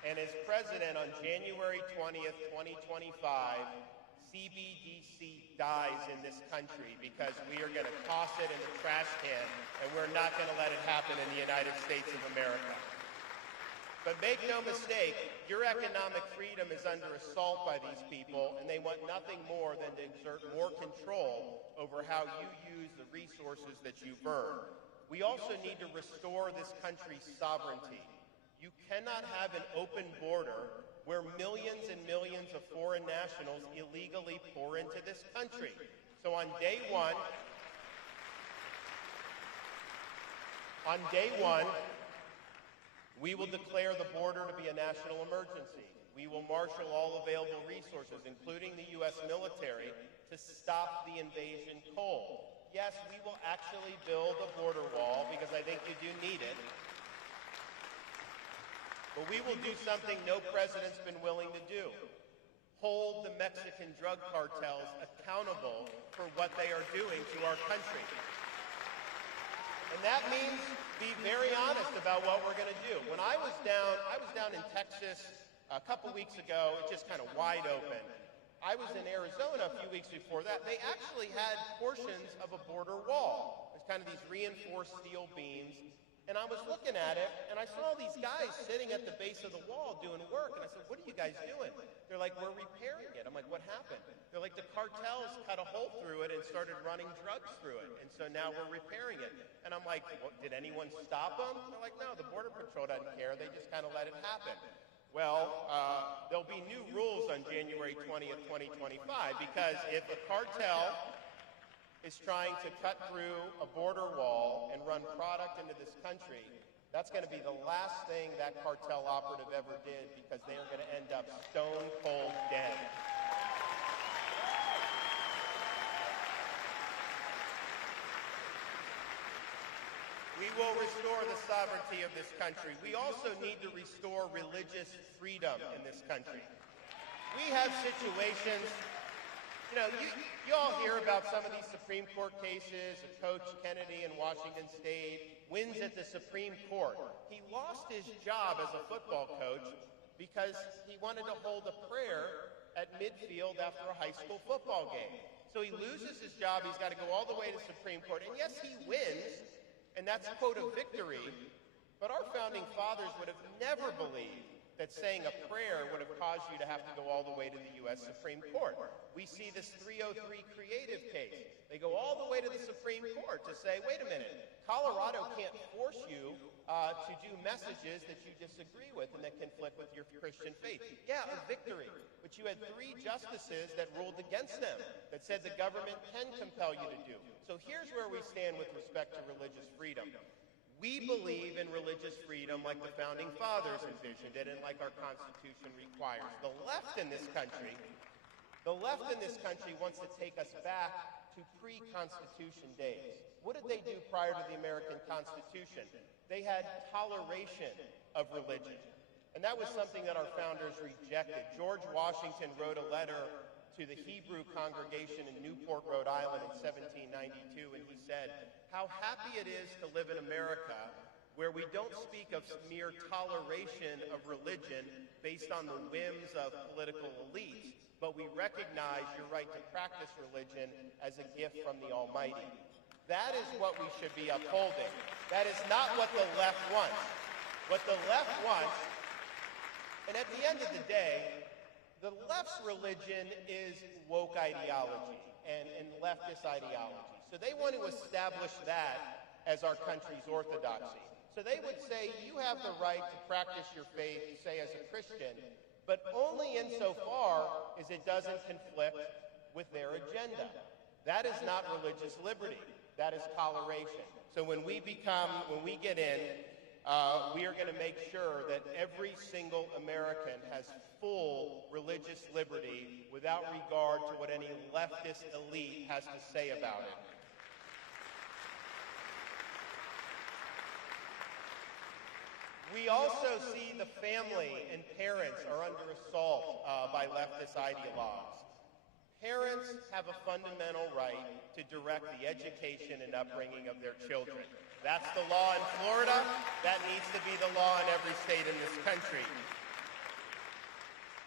And as president on January 20th, 2025, CBDC dies in this country because we are going to toss it in the trash can, and we're not going to let it happen in the United States of America. But make no mistake, your economic freedom is under assault by these people, and they want nothing more than to exert more control over how you use the resources that you've earned. We also need to restore this country's sovereignty. You cannot have an open border where millions and millions of foreign nationals illegally pour into this country. So on day one, we will declare the border to be a national emergency. We will marshal all available resources, including the U.S. military, to stop the invasion cold. Yes, we will actually build a border wall because I think you do need it. But we will do something no president's been willing to do. Hold the Mexican drug cartels accountable for what they are doing to our country. And that means be very honest about what we're going to do. When I was down in Texas a couple weeks ago, it's just kind of wide open. I was in Arizona a few weeks before that. They actually had portions of a border wall. There's kind of these reinforced steel beams. And I was looking at it, and I saw these guys sitting at the base of the wall doing work. And I said, what are you guys doing? They're like, we're repairing it. I'm like, what happened? They're like, the cartels cut a hole through it and started running drugs through it. And so now we're repairing it. And I'm like, well, did anyone stop them? They're like, no, the Border Patrol doesn't care. They just kind of let it happen. Well, there'll be new rules on January 20th, 2025, because if a cartel is trying to cut through a border wall and run product into this country, that's going to be the last thing that cartel operative ever did, because they are going to end up stone cold dead. We will restore the sovereignty of this country. We also need to restore religious freedom in this country. We have situations. You all hear about some of these Supreme Court cases of Coach Kennedy in Washington State, wins at the Supreme Court. He lost his job as a football coach because he wanted to hold a prayer at midfield after a high school football game. So he loses his job, he's got to go all the way to Supreme Court, and yes, he wins, and that's quote a victory, but our founding fathers would have never believed that saying a prayer would have caused you to have to go all the way to the U.S. Supreme Court. We see this 303 creative case. They go all the way to the Supreme Court to say, wait a minute, Colorado can't force you to do messages that you disagree with and that conflict with your Christian faith. Yeah, a victory. But you had 3 justices that ruled against them, that said the government can compel you to do. So here's where we stand with respect to religious freedom. We believe in religious freedom like the Founding Fathers envisioned it and like our Constitution requires. The left in this country wants to take us back to pre-Constitution days. What did they do prior to the American Constitution? They had toleration of religion. And that was something that our founders rejected. George Washington wrote a letter to the Hebrew congregation in Newport, Rhode Island in 1792, and he said, how happy it is to live in America where we don't speak of mere toleration of religion based on the whims of political elites, but we recognize your right to practice religion as a gift from the Almighty. That is what we should be upholding. That is not what the left wants. What the left wants, and at the end of the day, the left's religion is woke ideology and leftist ideology. So they want to establish that as our country's orthodoxy. So they would say you have the right to practice your faith, say as a Christian, but only insofar as it doesn't conflict with their agenda. That is not religious liberty. That is toleration. So when we get in, we are going to make sure that every single American has full religious liberty without regard to what any leftist elite has to say about it. We also see the family and parents are under assault by leftist ideologues. Parents have a fundamental right to direct the education and upbringing of their children. That's the law in Florida. That needs to be the law in every state in this country.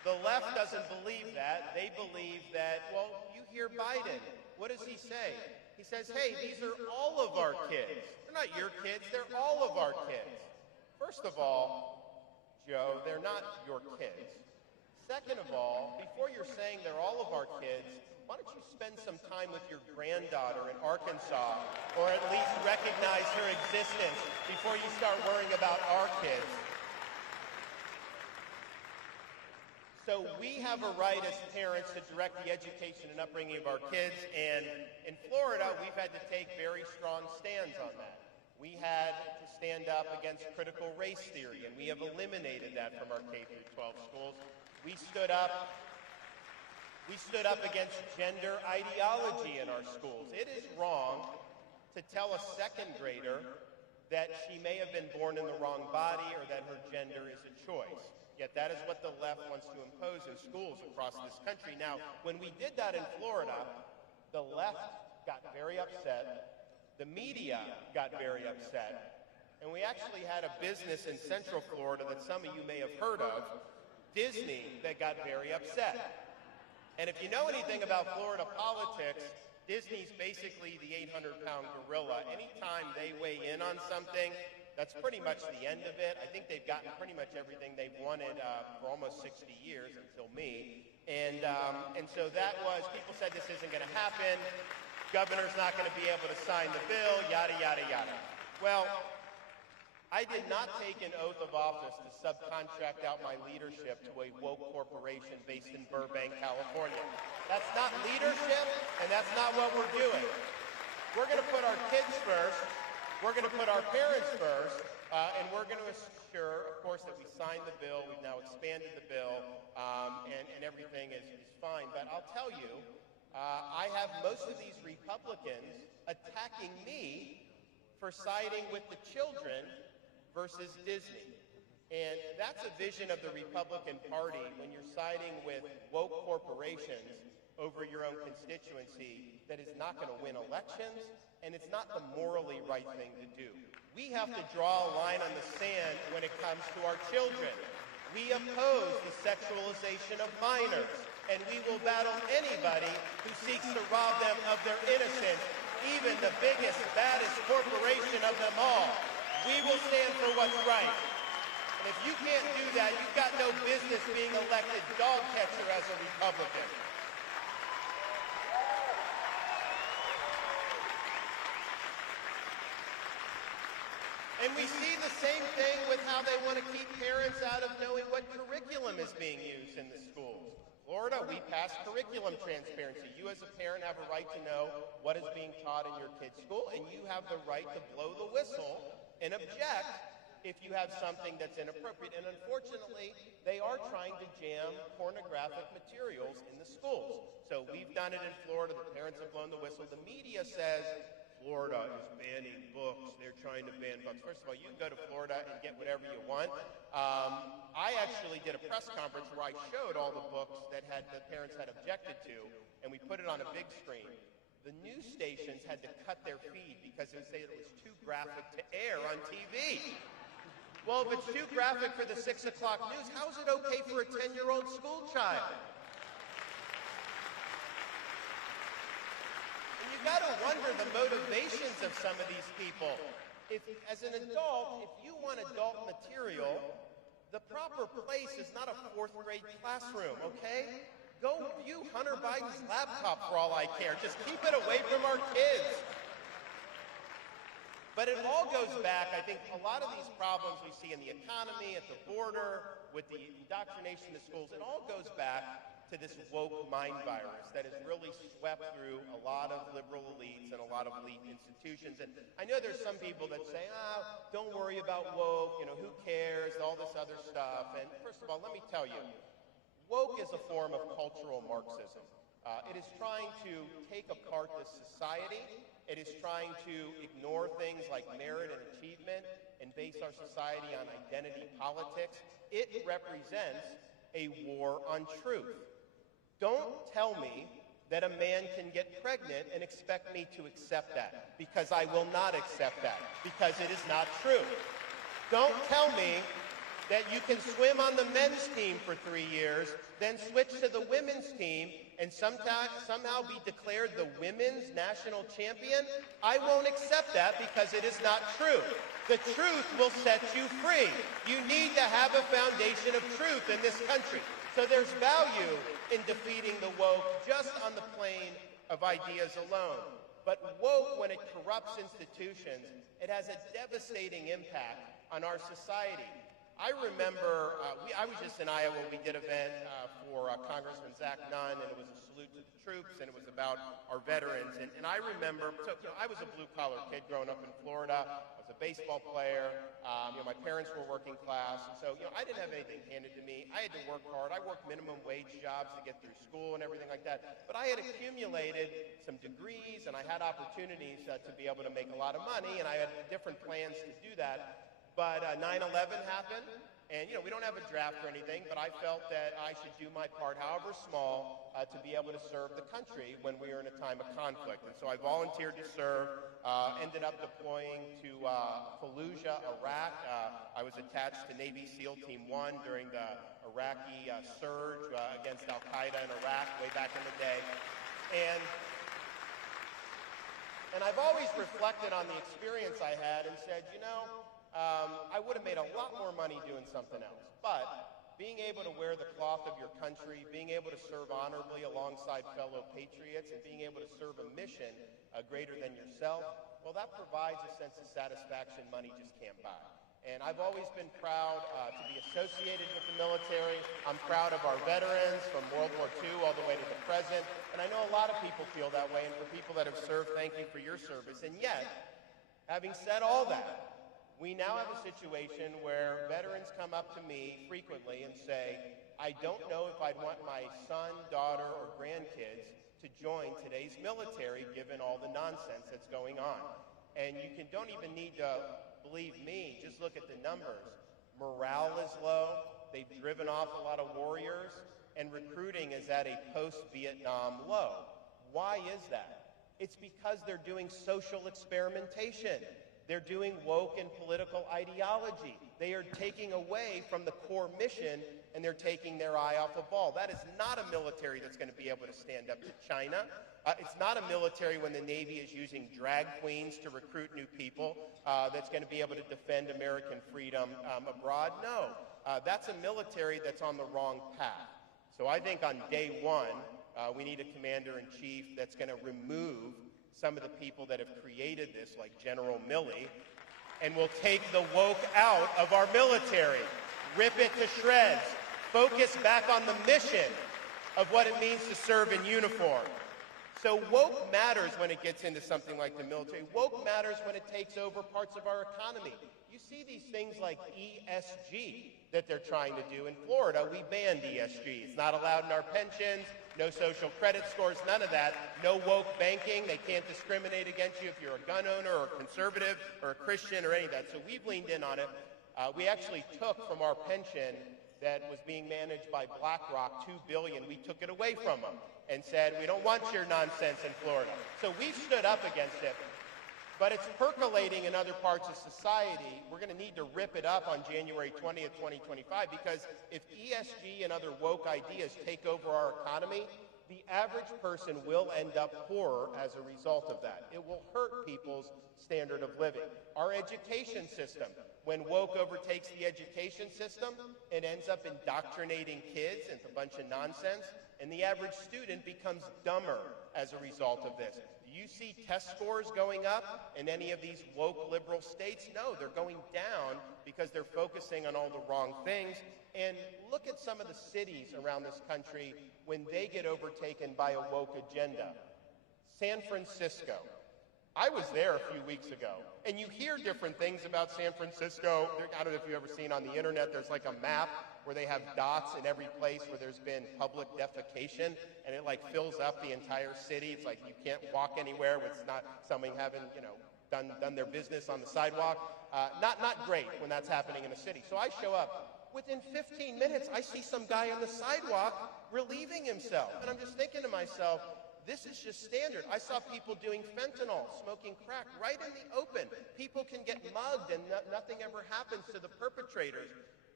The left doesn't believe that. They believe that, well, you hear Biden. What does he say? He says, hey, these are all of our kids. They're not your kids, they're all of our kids. First of all, Joe, they're not your kids. Second of all, before you're saying they're all of our kids, why don't you spend some time with your granddaughter in Arkansas, or at least recognize her existence before you start worrying about our kids? So we have a right as parents to direct the education and upbringing of our kids, and in Florida, we've had to take very strong stands on that. We had to stand up against critical race theory, and we have eliminated that from our K-12 schools. We stood up against gender ideology in our schools. It is wrong to tell a second grader that she may have been born in the wrong body or that her gender is a choice. Yet that is what the left wants to impose in schools across this country. Now, when we did that in Florida, the left got very upset. The media got very upset. And we actually had a business in Central Florida that some of you may have heard of, Disney, that got very upset. And if you know anything about Florida politics, Disney's basically the 800-pound gorilla. Anytime they weigh in on something, that's pretty much the end of it. I think they've gotten pretty much everything they've wanted for almost 60 years until me. And so that was, people said this isn't going to happen. Governor's not going to be able to sign the bill, yada, yada, yada. Well, I did not take an oath of office to subcontract out my leadership to a woke corporation based in Burbank, California. That's not leadership, and that's not what we're doing. We're going to put our kids first. We're going to put our parents first, and we're going to assure, of course, that we signed the bill. We've now expanded the bill, and everything is fine. But I'll tell you, I have most of these Republicans attacking me for siding with the children versus Disney. And that's a vision of the Republican Party when you're siding with woke corporations over your own constituency that is not going to win elections, and it's not the morally right thing to do. We have to draw a line on the sand when it comes to our children. We oppose the sexualization of minors, and we will battle anybody who seeks to rob them of their innocence, even the biggest, baddest corporation of them all. We will stand for what's right. And if you can't do that, you've got no business being elected dog catcher as a Republican. And we see the same thing with how they want to keep parents out of knowing what curriculum is being used in the schools. Florida, we passed curriculum transparency. You as a parent have a right to know what is being taught in your kid's school, and you have the right to blow the whistle and object if you have something that's inappropriate. And unfortunately, they are trying to jam pornographic materials in the schools. So we've done it in Florida. The parents have blown the whistle. The media says Florida is banning books. They're trying to ban books. First of all, you can go to Florida and get whatever you want. I actually did a press conference where I showed all the books that the parents had objected to, and we put it on a big screen. The news stations had to cut their feed because they said it was too graphic to air on TV. Well, if it's too graphic for the 6 o'clock news, how is it okay for a 10-year-old school child? And you've got to wonder the motivations of some of these people. As an adult, if you want adult material, the proper place is not a 4th grade classroom, okay? Go view Hunter Biden's laptop for all I care. Just keep it away from our kids. But it all goes back, I think, a lot of these problems we see in the economy, at the border, with the indoctrination of schools, it all goes back to this woke mind virus that has really swept through a lot of liberal elites and a lot of elite institutions. And I know there's some people that say, don't worry about woke, who cares, all this other stuff. And first of all, let me tell you, woke is a form of cultural Marxism. It is trying to take apart this society. It is trying to ignore things like merit and achievement and base our society on identity politics. It represents a war on truth. Don't tell me that a man can get pregnant and expect me to accept that, because I will not accept that, because it is not true. Don't tell me that you can swim on the men's team for 3 years, then switch to the women's team, and somehow be declared the women's national champion, I won't accept that because it is not true. The truth will set you free. You need to have a foundation of truth in this country. So there's value in defeating the woke just on the plane of ideas alone. But woke, when it corrupts institutions, it has a devastating impact on our society. I remember, I was just in Iowa. We did an event for Congressman Zach Nunn, and it was a salute to the troops, and it was about our veterans. And I remember, so I was a blue-collar kid growing up in Florida. I was a baseball player. My parents were working class, and so I didn't have anything handed to me. I had to work hard. I worked minimum wage jobs to get through school and everything like that. But I had accumulated some degrees, and I had opportunities to be able to make a lot of money, and I had different plans to do that. But 9/11 happened, and we don't have a draft or anything, but I felt that I should do my part, however small, to be able to serve the country when we are in a time of conflict. And so I volunteered to serve, ended up deploying to Fallujah, Iraq. I was attached to Navy SEAL Team 1 during the Iraqi surge against Al-Qaeda in Iraq way back in the day. And I've always reflected on the experience I had and said, I would have made a lot more money doing something else. But being able to wear the cloth of your country, being able to serve honorably alongside fellow patriots, and being able to serve a mission greater than yourself, well, that provides a sense of satisfaction money just can't buy. And I've always been proud to be associated with the military. I'm proud of our veterans from World War II all the way to the present. And I know a lot of people feel that way. And for people that have served, thank you for your service. And yet, having said all that, we now have a situation where veterans come up to me frequently and say, I don't know if I'd want my son, daughter, or grandkids to join today's military given all the nonsense that's going on. And you don't even need to believe me, just look at the numbers. Morale is low, they've driven off a lot of warriors, and recruiting is at a post-Vietnam low. Why is that? It's because they're doing social experimentation. They're doing woke and political ideology. They are taking away from the core mission, and they're taking their eye off the ball. That is not a military that's going to be able to stand up to China. It's not a military when the Navy is using drag queens to recruit new people that's going to be able to defend American freedom abroad. No, that's a military that's on the wrong path. So I think on day one, we need a commander-in-chief that's going to remove some of the people that have created this, like General Milley, and will take the woke out of our military, rip it to shreds, focus back on the mission of what it means to serve in uniform. So woke matters when it gets into something like the military. Woke matters when it takes over parts of our economy. You see these things like ESG that they're trying to do. In Florida, we banned ESG. It's not allowed in our pensions, no social credit scores, none of that. No woke banking. They can't discriminate against you if you're a gun owner or a conservative or a Christian or any of that. So we've leaned in on it. We actually took from our pension that was being managed by BlackRock, $2 billion. We took it away from them and said, we don't want your nonsense in Florida. So we've stood up against it. But it's percolating in other parts of society. We're going to need to rip it up on January 20th, 2025, because if ESG and other woke ideas take over our economy, the average person will end up poorer as a result of that. It will hurt people's standard of living. Our education system, when woke overtakes the education system, it ends up indoctrinating kids into a bunch of nonsense, and the average student becomes dumber as a result of this. Do you see test scores going up in any of these woke liberal states? No, they're going down because they're focusing on all the wrong things. And look at some of the cities around this country when they get overtaken by a woke agenda. San Francisco. I was there a few weeks ago, and you hear different things about San Francisco. I don't know if you've ever seen on the internet, there's like a map where they have dots in every place where there's been public defecation, and it like fills up the entire city. It's like you can't walk anywhere with not somebody having, done their business on the sidewalk. Not great when that's happening in a city. So I show up. Within 15 minutes, I see some guy on the sidewalk relieving himself. And I'm just thinking to myself, this is just standard. I saw people doing fentanyl, smoking crack right in the open. People can get mugged and nothing ever happens to the perpetrators.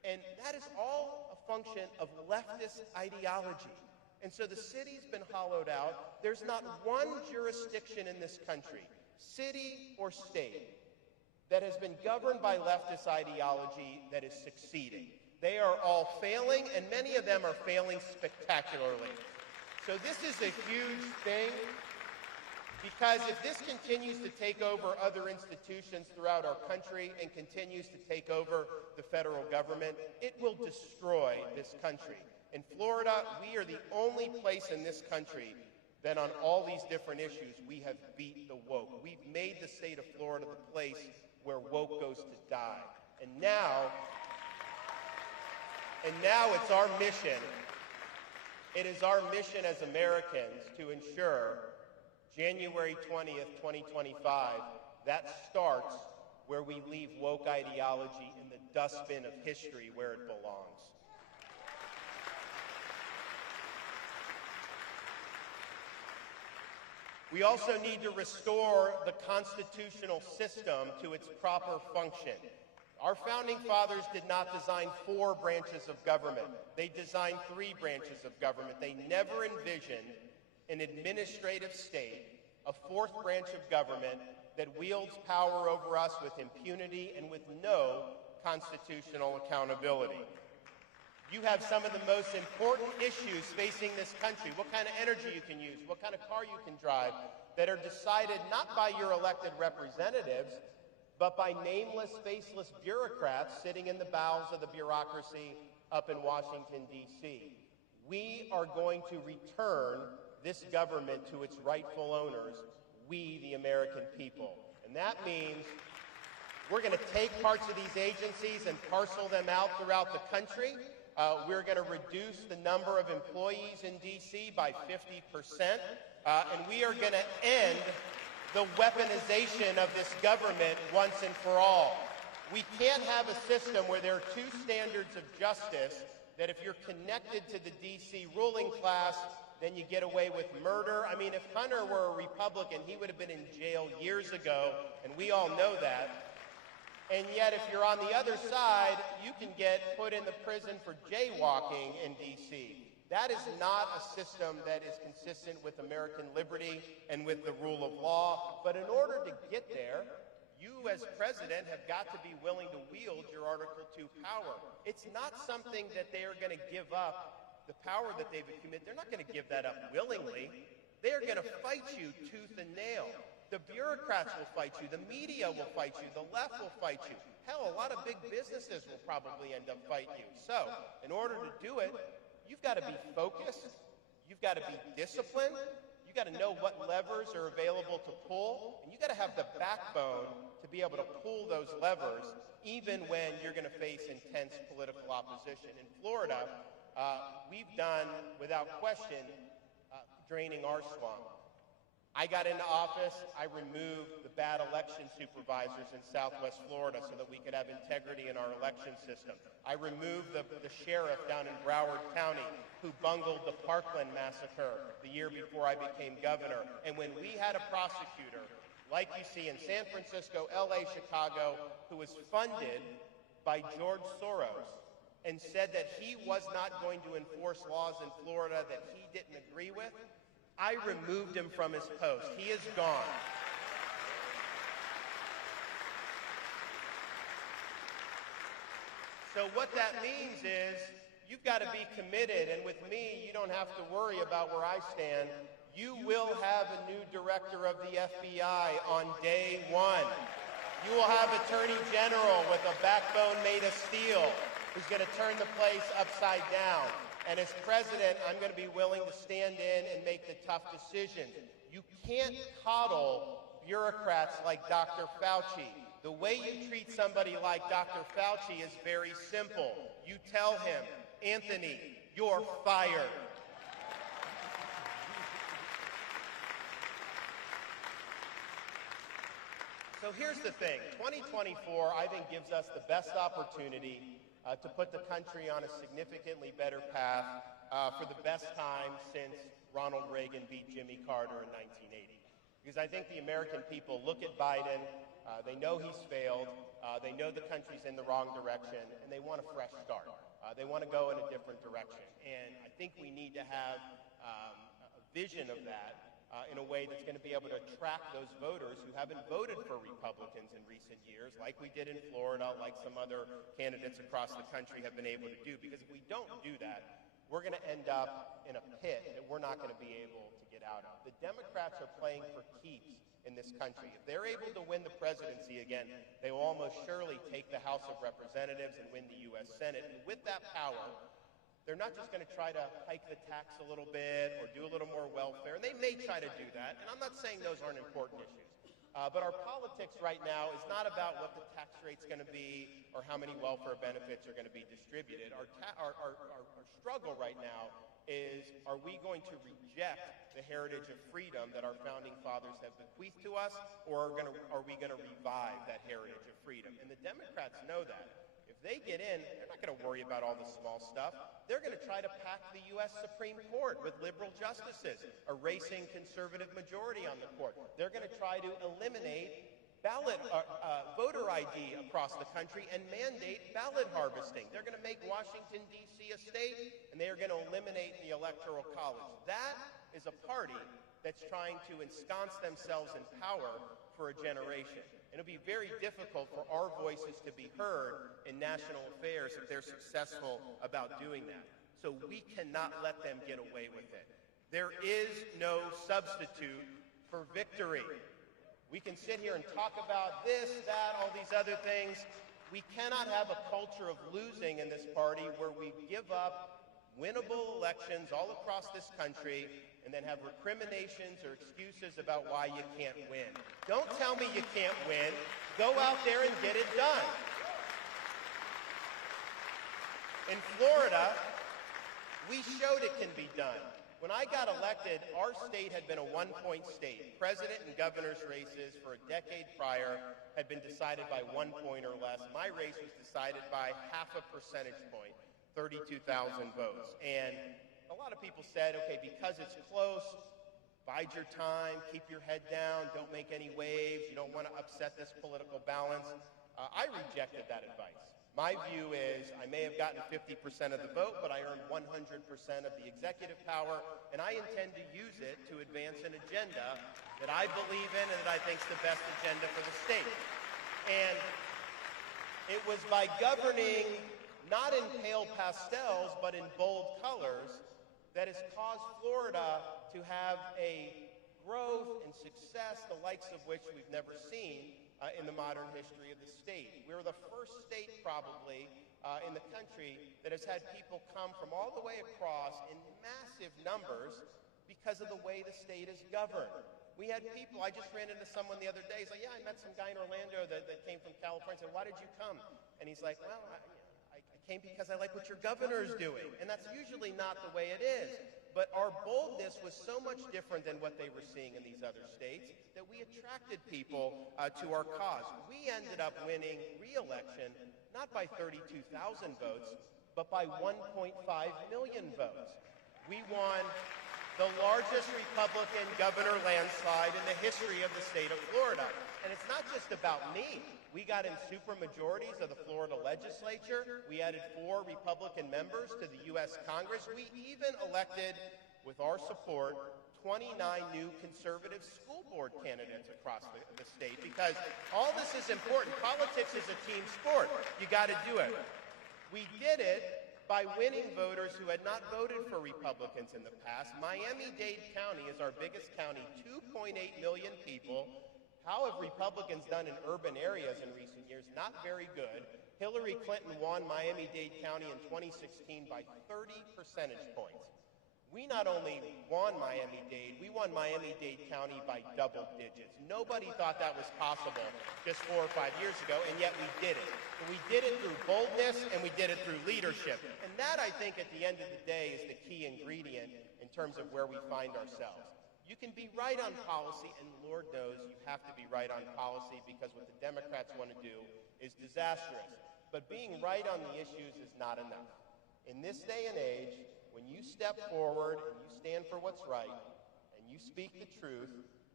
And that is all a function of leftist ideology. And so the city's been hollowed out. There's not one jurisdiction in this country, city or state, that has been governed by leftist ideology that is succeeding. They are all failing, and many of them are failing spectacularly. So this is a huge thing, because if this continues to take over other institutions throughout our country and continues to take over the federal government, it will destroy this country. In Florida, we are the only place in this country that on all these different issues, we have beat the woke. We've made the state of Florida the place where woke goes to die. And now it's our mission. It is our mission as Americans to ensure January 20th, 2025, that starts where we leave woke ideology in the dustbin of history where it belongs. We also need to restore the constitutional system to its proper function. Our founding fathers did not design 4 branches of government. They designed 3 branches of government. They never envisioned an administrative state, a 4th branch of government that wields power over us with impunity and with no constitutional accountability. You have some of the most important issues facing this country, what kind of energy you can use, what kind of car you can drive, that are decided not by your elected representatives, but by nameless, faceless bureaucrats sitting in the bowels of the bureaucracy up in Washington, D.C. We are going to return this government to its rightful owners, we, the American people. And that means we're going to take parts of these agencies and parcel them out throughout the country. We're going to reduce the number of employees in D.C. by 50%, and we are going to end the weaponization of this government once and for all. We can't have a system where there are 2 standards of justice, that if you're connected to the D.C. ruling class, then you get away with murder. I mean, if Hunter were a Republican, he would have been in jail years ago, and we all know that. And yet, if you're on the other side, you can get put in the prison for jaywalking in D.C. That is not a system that is consistent with American liberty and with the rule of law. But in order to get there, you as president have got to be willing to wield your Article 2 power. It's not something that they are going to give up, the power that they've accumulated. They're not going to give that up willingly. They are going to fight you tooth and nail. The bureaucrats will fight you. The media will fight you. The left will fight you. Hell, a lot of big businesses will probably end up fighting you. So, in order to do it, you've got to be focused. You've got to be disciplined. You've got to know what levers are available to pull. And you've got to have the backbone to be able to pull those levers, even when you're going to face intense political opposition. In Florida, we've done, without question, draining our swamp. I got into office, I removed the bad election supervisors in Southwest Florida so that we could have integrity in our election system. I removed the sheriff down in Broward County who bungled the Parkland massacre the year before I became governor. And when we had a prosecutor, like you see in San Francisco, LA, Chicago, who was funded by George Soros and said that he was not going to enforce laws in Florida that he didn't agree with, I removed him from his post. He is gone. So what that means is you've got to be committed, and with me, you don't have to worry about where I stand. You will have a new director of the FBI on day 1. You will have Attorney General with a backbone made of steel who's going to turn the place upside down. And as president, I'm going to be willing to stand in and make the tough decisions. You can't coddle bureaucrats like Dr. Fauci. The way you treat somebody like Dr. Fauci is very simple. You tell him, Anthony, you're fired. So here's the thing. 2024, I think, gives us the best opportunity to put the country on a significantly better path for the best time since Ronald Reagan beat Jimmy Carter in 1980. Because I think the American people look at Biden, they know he's failed, They know the country's in the wrong direction, and they want a fresh start. They want to go in a different direction. And I think we need to have a vision of that in a way that's going to be able to attract those voters who haven't voted for Republicans in recent years, like we did in Florida, like some other candidates across the country have been able to do. Because if we don't do that, we're going to end up in a pit that we're not going to be able to get out of. The Democrats are playing for keeps in this country. If they're able to win the presidency again, they will almost surely take the House of Representatives and win the U.S. Senate. And with that power, they're not just going to try to hike the tax a little bit or do a little more welfare. And they may try to do that, and I'm not saying those aren't important issues. But our politics right now is not about what the tax rate's going to be or how many welfare benefits are going to be distributed. Our struggle right now is, are we going to reject the heritage of freedom that our founding fathers have bequeathed to us, or are we going to revive that heritage of freedom? And the Democrats know that. If they get in, they're not going to worry about all the small stuff. They're going to try to pack the U.S. Supreme Court with liberal justices, erasing conservative majority on the court. They're going to try to eliminate voter ID across the country and mandate ballot harvesting. They're going to make Washington, D.C. a state, and they are going to eliminate the Electoral College. That is a party that's trying to ensconce themselves in power for a generation. And it'll be very difficult for our voices to be heard in national affairs if they're successful about doing that. So we cannot let them get away with it. There is no substitute for victory. We can sit here and talk about this, that, all these other things. We cannot have a culture of losing in this party where we give up winnable elections all across this country and then have recriminations or excuses about why you can't win. Don't tell me you can't win. Go out there and get it done. In Florida, we showed it can be done. When I got elected, our state had been a one-point state. President and governor's races for a decade prior had been decided by 1 point or less. My race was decided by half a percentage point, 32,000 votes. And a lot of people said, okay, because it's close, bide your time, keep your head down, don't make any waves, you don't want to upset this political balance. I rejected that advice. My view is I may have gotten 50% of the vote, but I earned 100% of the executive power, and I intend to use it to advance an agenda that I believe in and that I think is the best agenda for the state. And it was by governing not in pale pastels, but in bold colors that has caused Florida to have a growth and success, the likes of which we've never seen in the modern history of the state. We're the first state, probably, in the country that has had people come from all the way across in massive numbers because of the way the state is governed. We had people, I just ran into someone the other day, he's like, yeah, I met some guy in Orlando that came from California. I said, why did you come? And he's like, well, I came because I like what your governor's doing. And that's usually not the way it is. But our boldness was so much different than what they were seeing in these other states that we attracted people to our cause. We ended up winning re-election not by 32,000 votes, but by 1.5 million votes. We won the largest Republican governor landslide in the history of the state of Florida. And it's not just about me. We got in supermajorities of the Florida legislature. We added 4 Republican members to the U.S. Congress. We even elected, with our support, 29 new conservative school board candidates across the state, because all this is important. Politics is a team sport. You got to do it. We did it by winning voters who had not voted for Republicans in the past. Miami-Dade County is our biggest county, 2.8 million people. How have Republicans done in urban areas in recent years? Not very good. Hillary Clinton won Miami-Dade County in 2016 by 30 percentage points. We not only won Miami-Dade, we won Miami-Dade County by double digits. Nobody thought that was possible just 4 or 5 years ago, and yet we did it. And we did it through boldness, and we did it through leadership. And that, I think, at the end of the day, is the key ingredient in terms of where we find ourselves. You can be right on policy, and Lord knows you have to be right on policy, because what the Democrats want to do is disastrous. But being right on the issues is not enough. In this day and age, when you step forward and you stand for what's right, and you speak the truth,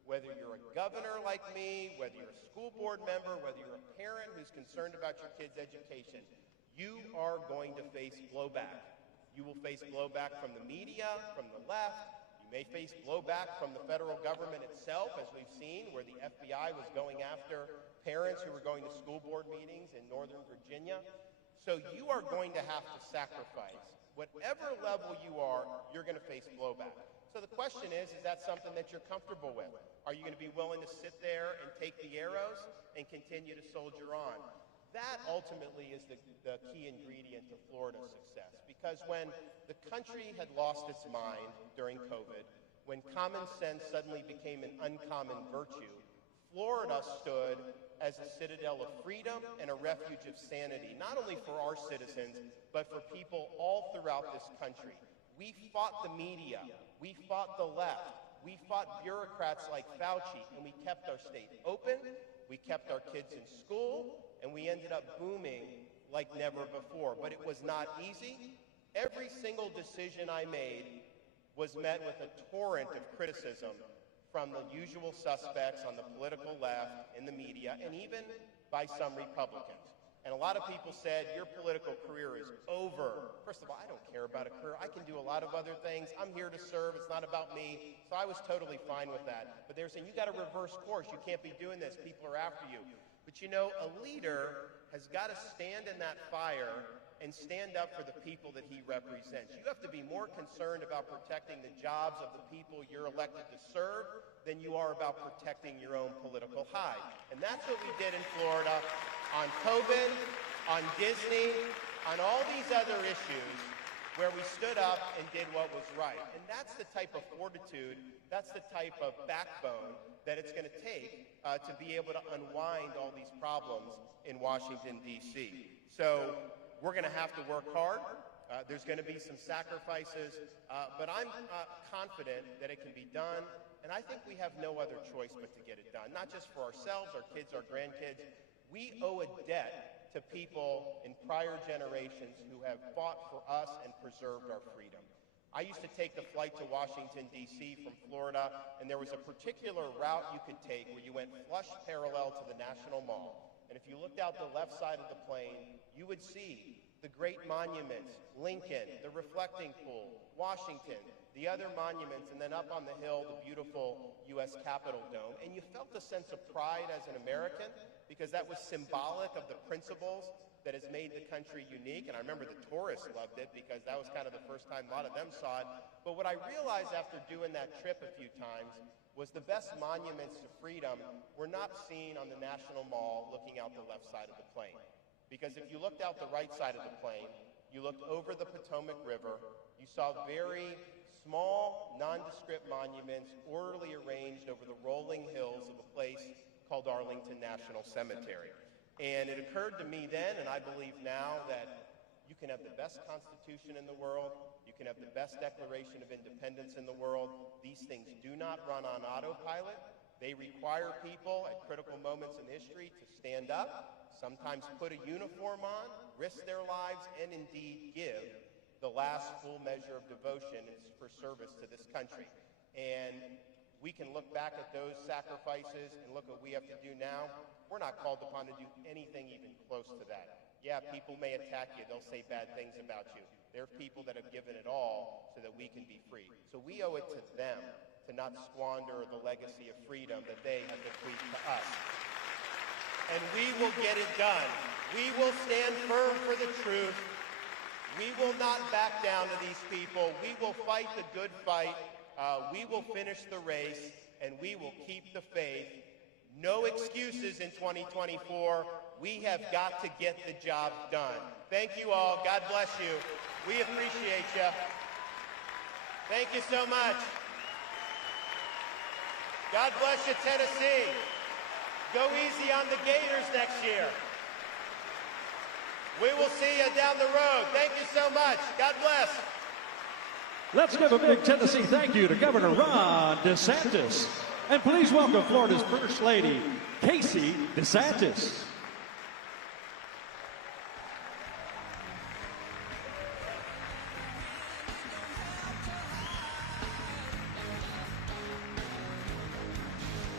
whether you're a governor like me, whether you're a school board member, whether you're a parent who's concerned about your kid's education, you are going to face blowback. You will face blowback from the media, from the left. You may face blowback from the federal government itself, as we've seen, where the FBI was going after parents who were going to school board meetings in Northern Virginia. So you are going to have to sacrifice. Whatever level you are, you're going to face blowback. So the question is that something that you're comfortable with? Are you going to be willing to sit there and take the arrows and continue to soldier on? That ultimately is the key ingredient to Florida's success. Because when the country had lost its mind during COVID, when common sense suddenly became an uncommon virtue, Florida stood as a citadel of freedom and a refuge of sanity, not only for our citizens, but for people all throughout this country. We fought the media, we fought the left, we fought bureaucrats like Fauci, and we kept our state open, we kept our kids in school, and we ended up booming like never before. But it was not easy. Every single decision I made was met with a torrent of criticism from the usual suspects on the political left, in the media, and even by some Republicans. And a lot of people said, your political career is over. First of all, I don't care about a career. I can do a lot of other things. I'm here to serve. It's not about me. So I was totally fine with that. But they were saying, you got to reverse course. You can't be doing this. People are after you. But you know, a leader has got to stand in that fire and stand up for the people that he represents. You have to be more concerned about protecting the jobs of the people you're elected to serve than you are about protecting your own political hide. And that's what we did in Florida on COVID, on Disney, on all these other issues where we stood up and did what was right. And that's the type of fortitude, that's the type of backbone that it's going to take to be able to unwind all these problems in Washington, D.C. So we're going to have to work hard. There's going to be some sacrifices, but I'm confident that it can be done. And I think we have no other choice but to get it done, not just for ourselves, our kids, our grandkids. We owe a debt to people in prior generations who have fought for us and preserved our freedom. I used to take the flight to Washington, D.C. from Florida, and there was a particular route you could take where you went flush parallel to the National Mall. And if you looked out the left side of the plane, you would see the great monuments, Lincoln, the reflecting pool, Washington, the other monuments, and then up on the hill, the beautiful U.S. Capitol Dome. And you felt a sense of pride as an American because that was symbolic of the principles that has made the country unique. And I remember the tourists loved it because that was kind of the first time a lot of them saw it. But what I realized after doing that trip a few times was the best monuments to freedom were not seen on the National Mall looking out the left side of the plane. Because if you looked out the right side of the plane, you looked over the Potomac River, you saw very small, nondescript monuments orderly arranged over the rolling hills of a place called Arlington National Cemetery. And it occurred to me then, and I believe now, that you can have the best Constitution in the world, you can have the best Declaration of Independence in the world. These things do not run on autopilot. They require people at critical moments in history to stand up, sometimes put a uniform on, risk their lives, and indeed give the last full measure of devotion for service to this country. And we can look back at those sacrifices and look what we have to do now. We're not called upon to do anything even close to that. Yeah, people may attack you. They'll say bad things about you. There are people that have given it all so that we can be free. So we owe it to them to not squander the legacy of freedom that they have bequeathed to us. And we will get it done. We will stand firm for the truth. We will not back down to these people. We will fight the good fight. We will finish the race, and we will keep the faith. No excuses in 2024. We have got to get the job done. Thank you all. God bless you. We appreciate you. Thank you so much. God bless you, Tennessee. Go easy on the Gators next year. We will see you down the road. Thank you so much. God bless. Let's give a big Tennessee thank you to Governor Ron DeSantis. And please welcome Florida's First Lady, Casey DeSantis.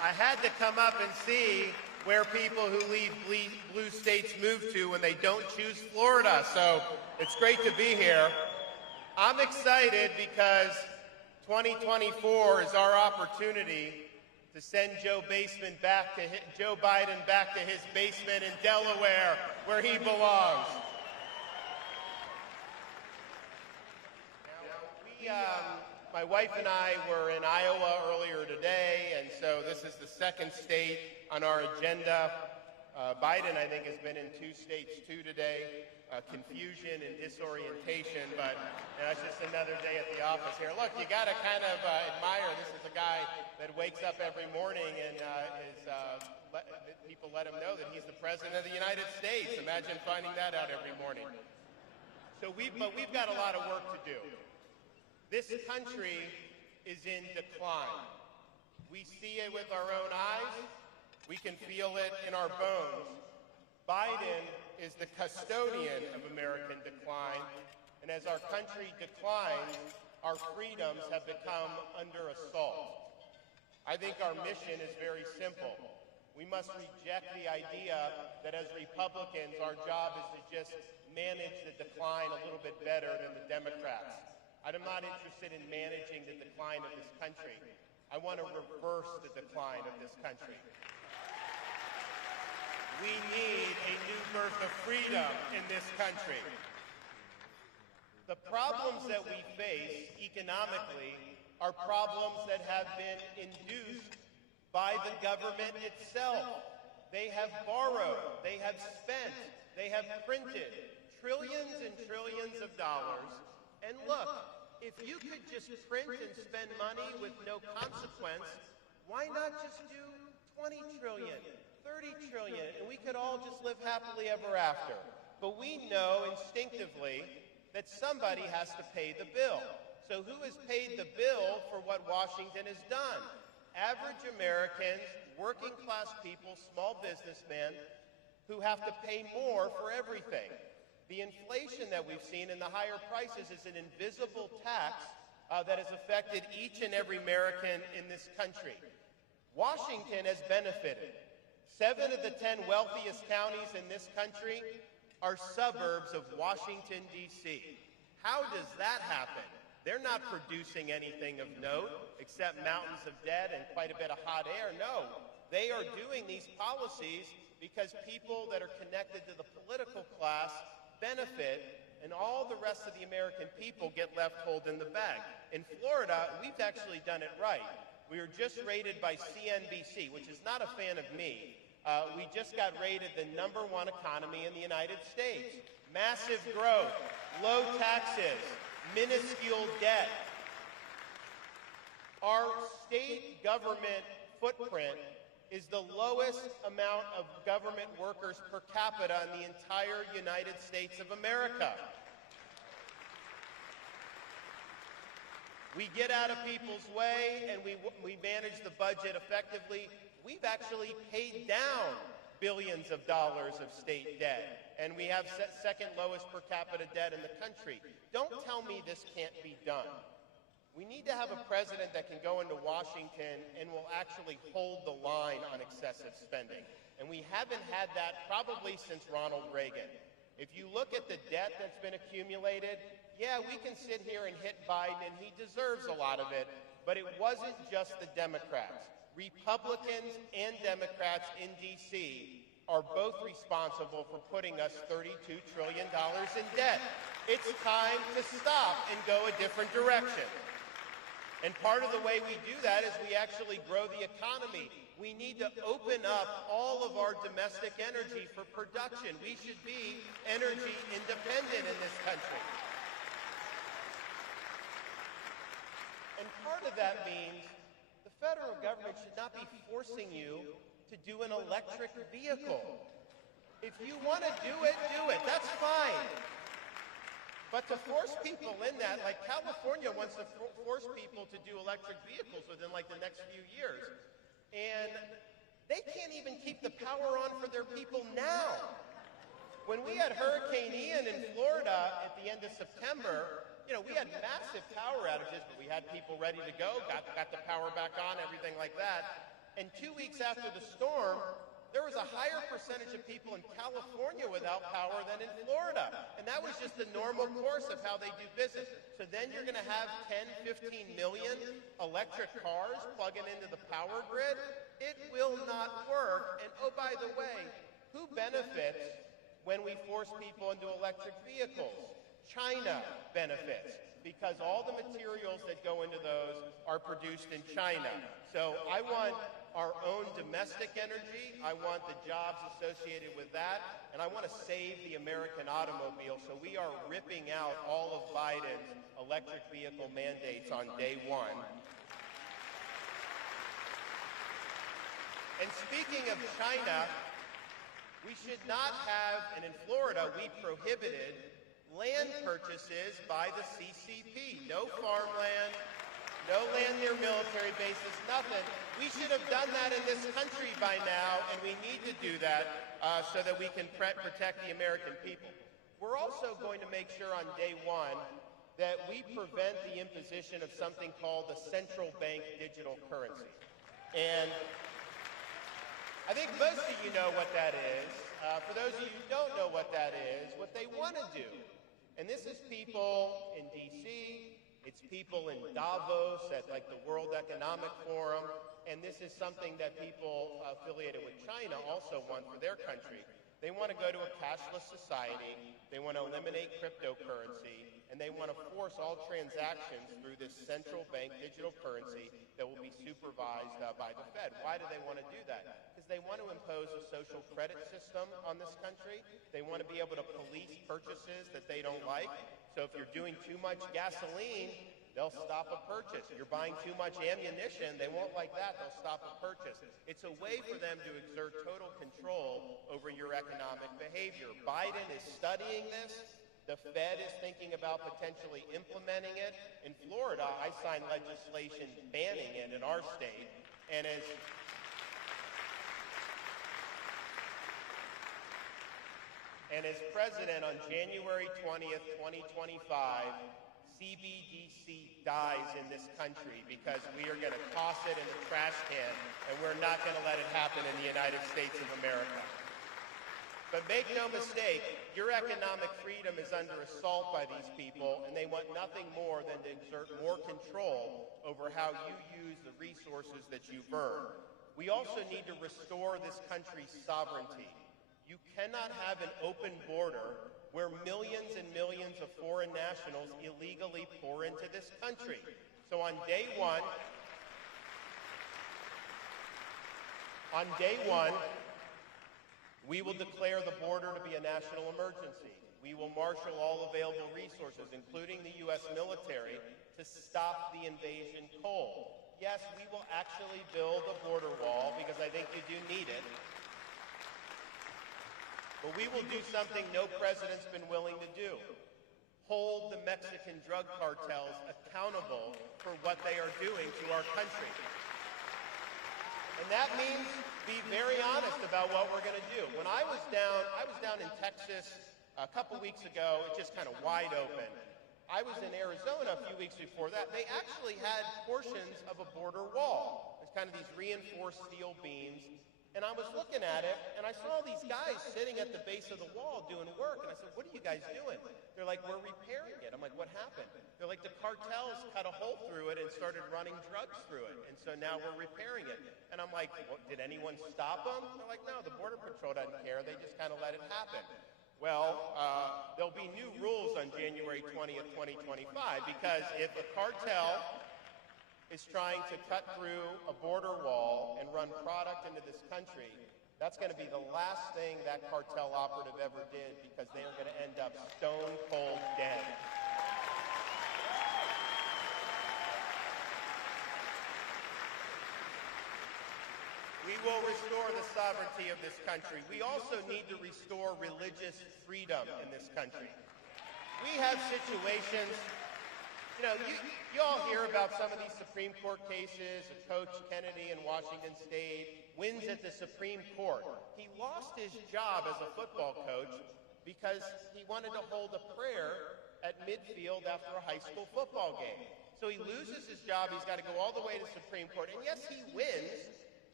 I had to come up and see where people who leave blue states move to when they don't choose Florida. So it's great to be here. I'm excited because 2024 is our opportunity to send Joe Biden back to his basement in Delaware, where he belongs. My wife and I were in Iowa earlier today, and so this is the second state on our agenda. Biden, I think, has been in 2 states too today. Confusion and disorientation, but it's just another day at the office here. Look, you got to kind of admire. This is a guy that wakes up every morning and people let him know that he's the president of the United States. Imagine finding that out every morning. But we've got a lot of work to do. This country is in decline. We see it with our own eyes. We can feel it in our bones. Biden is the custodian of American decline, and as our country declines, our freedoms have become under assault. I think our mission is very simple. We must reject the idea that as Republicans, our job is to just manage the decline a little bit better than the Democrats. I'm not interested in managing the decline of this country. I want to reverse the decline of this country. We need a new birth of freedom in this country. The problems that we face economically are problems that have been induced by the government itself. They have borrowed, they have spent, they have printed trillions and trillions of dollars. And look, if you could just print and spend money with no consequence, why not just do 20 trillion, 30 trillion, and we could all just live happily ever after? But we know instinctively that somebody has to pay the bill. So who has paid the bill for what Washington has done? Average Americans, working class people, small businessmen who have to pay more for everything. The inflation that we've seen and the higher prices is an invisible tax that has affected each and every American in this country. Washington has benefited. 7 of the 10 wealthiest counties in this country are suburbs of Washington, D.C. How does that happen? They're not producing anything of note except mountains of debt and quite a bit of hot air. No, they are doing these policies because people that are connected to the political class benefit, and all the rest of the American people get left holding the bag. In Florida, we've actually done it right. We were just rated by CNBC, which is not a fan of me. We just got rated the #1 economy in the United States. Massive growth, low taxes, minuscule debt. Our state government footprint is the lowest amount of government workers per capita in the entire United States of America. We get out of people's way and we manage the budget effectively. We've actually paid down billions of dollars of state debt, and we have second lowest per capita debt in the country. Don't tell me this can't be done. We need to have a president that can go into Washington and will actually hold the line on excessive spending. And we haven't had that probably since Ronald Reagan. If you look at the debt that's been accumulated, yeah, we can sit here and hit Biden, and he deserves a lot of it, but it wasn't just the Democrats. Republicans and Democrats in D.C. are both responsible for putting us $32 trillion in debt. It's time to stop and go a different direction. And part of the way we do that is we actually grow the economy. We need to open up all of our domestic energy for production. We should be energy independent in this country. And part of that means the federal government should not be forcing you to do an electric vehicle. If you want to do it, that's fine. But to force people in that, like California wants to force people to do electric vehicles within like the next few years. And they can't even keep the power on for their people now. When we had Hurricane Ian in Florida at the end of September, we had massive power outages, but we had people ready to go, got the power back on, everything like that. And 2 weeks after the storm, there was a higher percentage of people in California without power than in Florida. And that was just the normal course of how they do business. So then you're going to have 10, 15 million electric cars plugging into the power grid. It will not work. And oh, by the way, who benefits when we force people into electric vehicles? China benefits, because all the materials that go into those are produced in China. So I want our own domestic energy, I want the jobs associated with that, and I want to save the American automobile. So we are ripping out all of Biden's electric vehicle mandates on day one. And speaking of China, we should not have, and in Florida we prohibited land purchases by the CCP. No farmland, no land near military bases, nothing. We should have done that in this country by now, and we need to do that so that we can protect the American people. We're also going to make sure on day one that we prevent the imposition of something called the central bank digital currency. And I think most of you know what that is. For those of you who don't know what that is, what they want to do, and this is people in D.C., it's people in Davos at like the World Economic Forum, and this is something that people affiliated with China also want for their country. They want to go to a cashless society, they want to eliminate cryptocurrency, and they want to force all transactions through this central bank digital currency that will be supervised by the Fed. Why do they want to do that? Because they want to impose a social credit system on this country. They want to be able to police purchases that they don't like. So if you're doing too much gasoline, they'll stop a purchase. You're buying too much ammunition, they won't like that, they'll stop a purchase. It's a way for them to exert total control over your economic behavior. Biden is studying this. The Fed is thinking about potentially implementing it. In Florida, I signed legislation banning it in our state. And as president on January 20th, 2025, CBDC dies in this country because we are going to toss it in the trash can, and we're not going to let it happen in the United States of America. But make no mistake, your economic freedom is under assault by these people, and they want nothing more than to exert more control over how you use the resources that you've earned. We also need to restore this country's sovereignty. You cannot have an open border where millions and millions of foreign nationals illegally pour into this country. So on day one, we will declare the border to be a national emergency. We will marshal all available resources, including the U.S. military, to stop the invasion cold. Yes, we will actually build a border wall because I think you do need it. But we will do something no president's been willing to do. Hold the Mexican drug cartels accountable for what they are doing to our country. And that means be very honest about what we're going to do. When I was down in Texas a couple weeks ago, it's just kind of wide open. I was in Arizona a few weeks before that. They actually had portions of a border wall. It's kind of these reinforced steel beams. And I was looking at it, and I saw these guys sitting at the base of the wall doing work. And I said, what are you guys doing? They're like, we're repairing it. I'm like, what happened? They're like, the cartels cut a hole through it and started running drugs through it. And so now we're repairing it. And I'm like, did anyone stop them? They're like, no, the Border Patrol doesn't care. They just kind of let it happen. Well, there'll be new rules on January 20th, 2025, because if a cartel is trying to cut through a border wall and run product into this country, that's going to be the last thing that cartel operative ever did, because they are going to end up stone cold dead. We will restore the sovereignty of this country. We also need to restore religious freedom in this country. We have situations. You know, you all hear about some of these Supreme Court cases. Coach Kennedy in Washington State wins at the Supreme Court. He lost his job as a football coach because he wanted to hold a prayer at midfield after a high school football game. So he loses his job. He's got to go all the way to Supreme Court. And yes, he wins,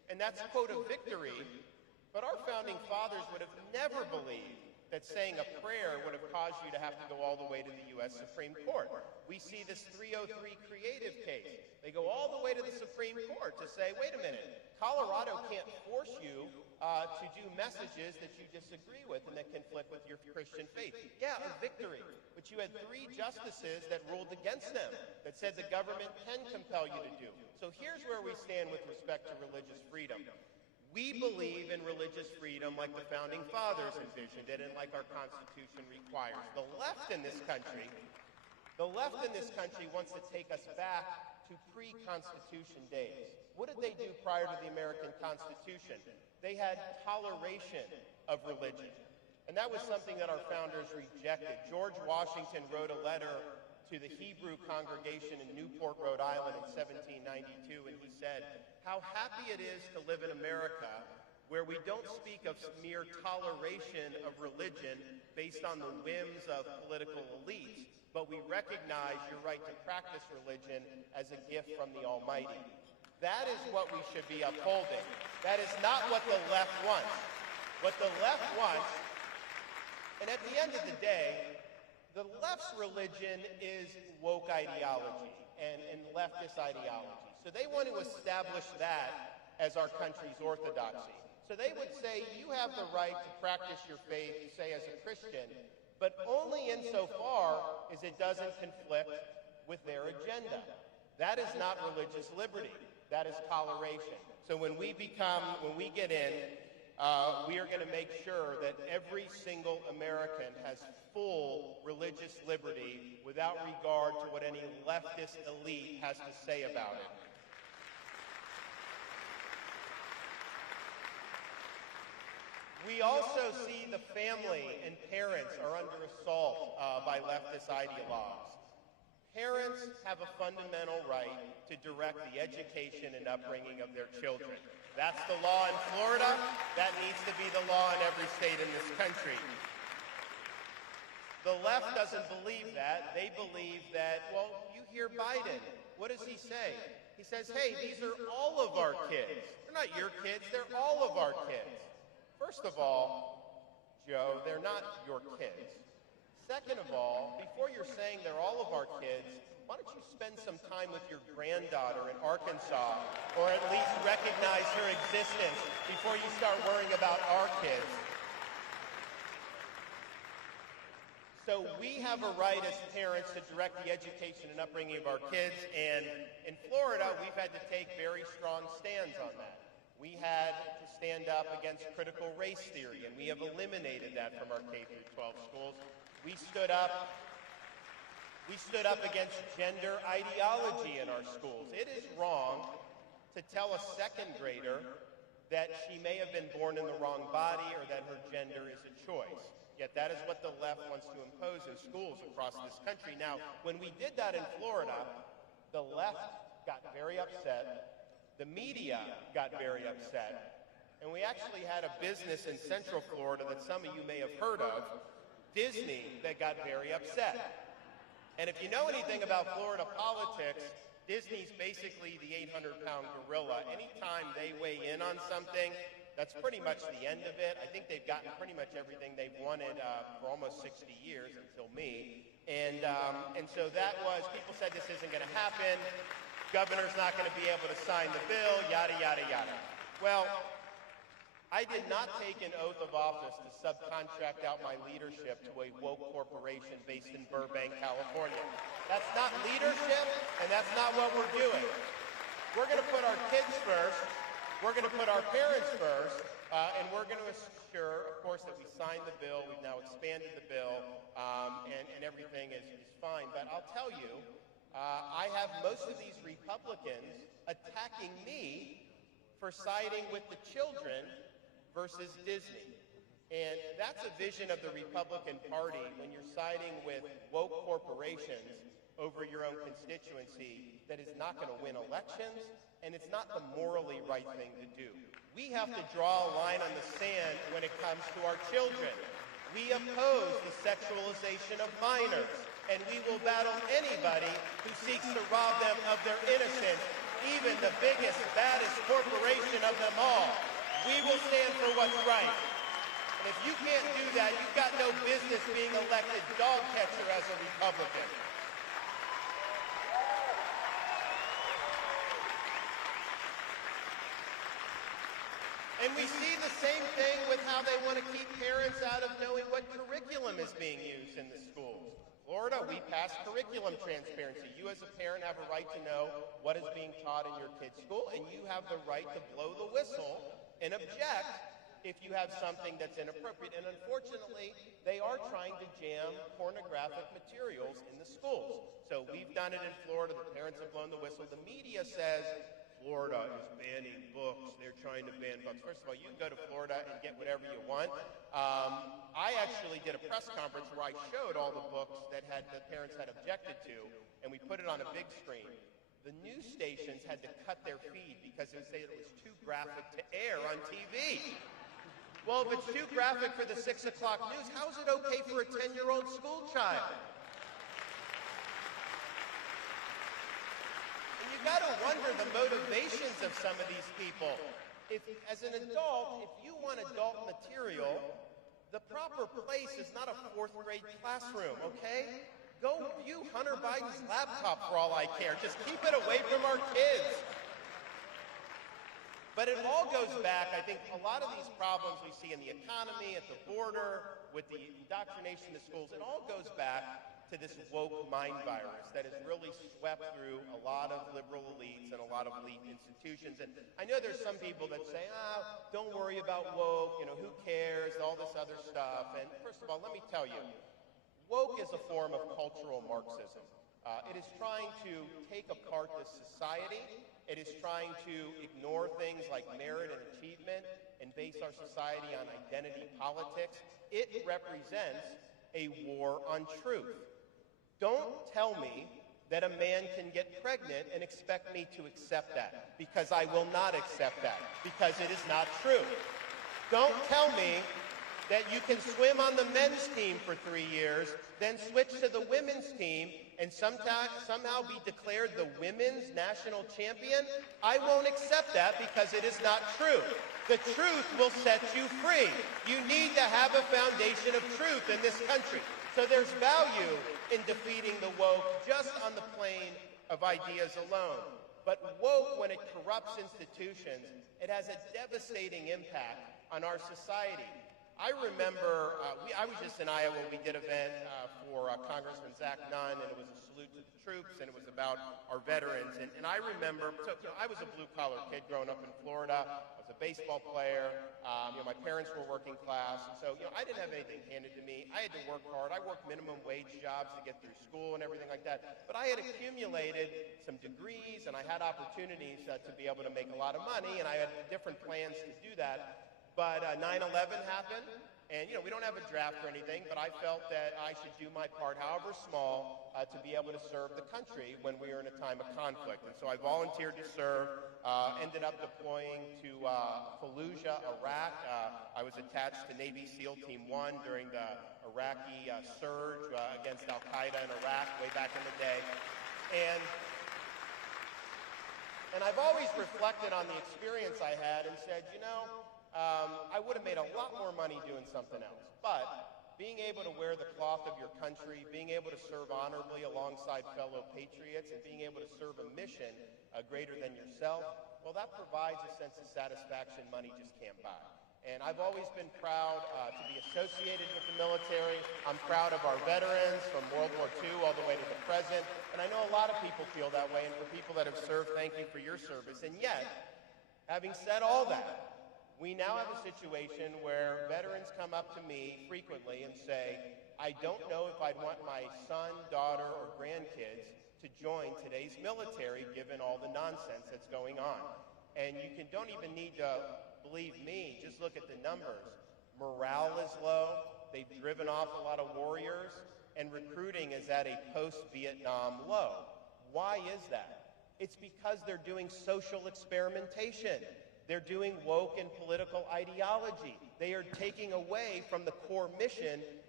And that's, quote, a victory, but our founding fathers would have never believed that saying a prayer would have caused you to have to go all the way to the U.S. Supreme Court. We see this 303 creative case. They go all the way to the Supreme Court to say, wait a minute, Colorado can't force you to do messages that you disagree with and that conflict with your Christian faith. Yeah, a victory. But you had 3 justices that ruled against them, that said the government can compel you to do. So here's where we stand with respect to religious freedom. We believe in religious freedom like the Founding Fathers envisioned it and like our Constitution requires. The left in this country wants to take us back to pre-Constitution days. What did they do prior to the American Constitution? They had toleration of religion. And that was something that our founders rejected. George Washington wrote a letter to the Hebrew congregation in Newport, Rhode Island in 1792, and he said, "How happy it is to live in America where we don't speak of mere toleration of religion based on the whims of political elites, but we recognize your right to practice religion as a gift from the Almighty." That is what we should be upholding. That is not what the left wants. What the left wants, and at the end of the day, the left's religion is woke ideology and leftist ideology. So they want to establish that as our country's orthodoxy. So they would say, you have the right to practice your faith, say, as a Christian, but only insofar as it doesn't conflict with their agenda. That is not religious liberty. That is toleration. So when we get in, we are going to make sure that every single American has full religious liberty without regard to what any leftist elite has to say about it. We also see the family and parents are under assault by leftist ideologues. Parents have a fundamental right to direct the education and upbringing of their children. That's the law in Florida. That needs to be the law in every state in this country. The left doesn't believe that. They believe that, well, you hear Biden. What does he say? He says, hey, these are all of our kids. They're not your kids. They're all of our kids. First of all, Joe, they're not your kids. Second of all, before you're saying they're all of our kids, why don't you spend some time with your granddaughter in Arkansas, or at least recognize her existence before you start worrying about our kids? So we have a right as parents to direct the education and upbringing of our kids, and in Florida, we've had to take very strong stands on that. We had to stand up against critical race theory, and we have eliminated that from our K-12 schools. We stood up against gender ideology in our schools. It is wrong to tell a second grader that she may have been born in the wrong body or that her gender is a choice. Yet that is what the left wants to impose in schools across this country. Now, when we did that in Florida, the left got very upset. The media got very upset. And we actually had a business in Central Florida that some of you may have heard of, Disney, that got very upset. And if you know anything about Florida politics, Disney's basically the 800-pound gorilla. Anytime they weigh in on something, that's pretty much the end of it. I think they've gotten pretty much everything they've wanted for almost 60 years until me. And so that was, people said this isn't going to happen. Governor's not going to be able to sign the bill, yada, yada, yada. Well, I did not take an oath of office to subcontract out my leadership to a woke corporation based in Burbank, California. That's not leadership, and that's not what we're doing. We're going to put our kids first, we're going to put our parents first, and we're going to assure, of course, that we signed the bill. We've now expanded the bill, and everything is fine. But I'll tell you, I have most of these Republicans attacking me for siding with the children versus Disney. And that's a vision of the Republican Party when you're siding with woke corporations over your own constituency that is not going to win elections, and it's not the morally right thing to do. We have to draw a line on the sand when it comes to our children. We oppose the sexualization of minors, and we will battle anybody who seeks to rob them of their innocence, even the biggest, baddest corporation of them all. We will stand for what's right. And if you can't do that, you've got no business being elected dog catcher as a Republican. And we see the same thing with how they want to keep parents out of knowing what curriculum is being used in the schools. Florida, we passed curriculum transparency. You as a parent have a right to know what is being taught in your kid's school, and you have the right to blow the whistle and object if you have something that's inappropriate. And unfortunately, they are trying to jam pornographic materials in the schools. So we've done it in Florida. The parents have blown the whistle. The media says Florida is banning books. They're trying to ban books. First of all, you can go to Florida and get whatever you want. I actually did a press conference where I showed all the books that the parents had objected to, and we put it on a big screen. The news stations had to cut their feed because they said it was too graphic to air on TV. Well, if it's too graphic for the 6 o'clock news, how is it okay for a 10-year-old school child? You got to wonder the motivations of some of these people. If, as an adult, if you want adult material, the proper place is not a 4th grade classroom, okay? Go view Hunter Biden's laptop for all I care. Just keep it away from our kids. But it all goes back, I think, a lot of these problems we see in the economy, at the border, with the indoctrination in the schools, it all goes back to this woke mind virus that has really swept through a lot of liberal elites and a lot of elite institutions. And I know there's some people that say, don't worry about woke, who cares, all this other stuff. And first of all, let me tell you, woke is a form of cultural Marxism. It is trying to take apart this society. It is trying to ignore things like merit and achievement and base our society on identity politics. It represents a war on truth. Don't tell me that a man can get pregnant and expect me to accept that, because I will not accept that, because it is not true. Don't tell me that you can swim on the men's team for 3 years, then switch to the women's team and somehow be declared the women's national champion. I won't accept that because it is not true. The truth will set you free. You need to have a foundation of truth in this country. So there's value in defeating the woke just on the plane of ideas alone. But woke, when it corrupts institutions, it has a devastating impact on our society. I remember, I was just in Iowa. We did an event for Congressman Zach Nunn, and it was a salute to the troops, and it was about our veterans. And I remember, I was a blue-collar kid growing up in Florida. I was a baseball player. My parents were working class. So, I didn't have anything handed to me. I had to work hard. I worked minimum wage jobs to get through school and everything like that. But I had accumulated some degrees, and I had opportunities to be able to make a lot of money, and I had different plans to do that. But 9/11 happened, and we don't have a draft or anything, but I felt that I should do my part, however small, to be able to serve the country when we were in a time of conflict. And so I volunteered to serve, ended up deploying to Fallujah, Iraq. I was attached to Navy SEAL Team 1 during the Iraqi surge against Al-Qaeda in Iraq way back in the day. And I've always reflected on the experience I had and said, I would have made a lot more money doing something else. But being able to wear the cloth of your country, being able to serve honorably alongside fellow patriots, and being able to serve a mission greater than yourself, well, that provides a sense of satisfaction money just can't buy. And I've always been proud to be associated with the military. I'm proud of our veterans from World War II all the way to the present. And I know a lot of people feel that way. And for people that have served, thank you for your service. And yet, having said all that, we now have a situation where veterans come up to me frequently and say, I don't know if I'd want my son, daughter, or grandkids to join today's military given all the nonsense that's going on. And don't even need to believe me, just look at the numbers. Morale is low, they've driven off a lot of warriors, and recruiting is at a post-Vietnam low. Why is that? It's because they're doing social experimentation. They're doing woke and political ideology. They are taking away from the core mission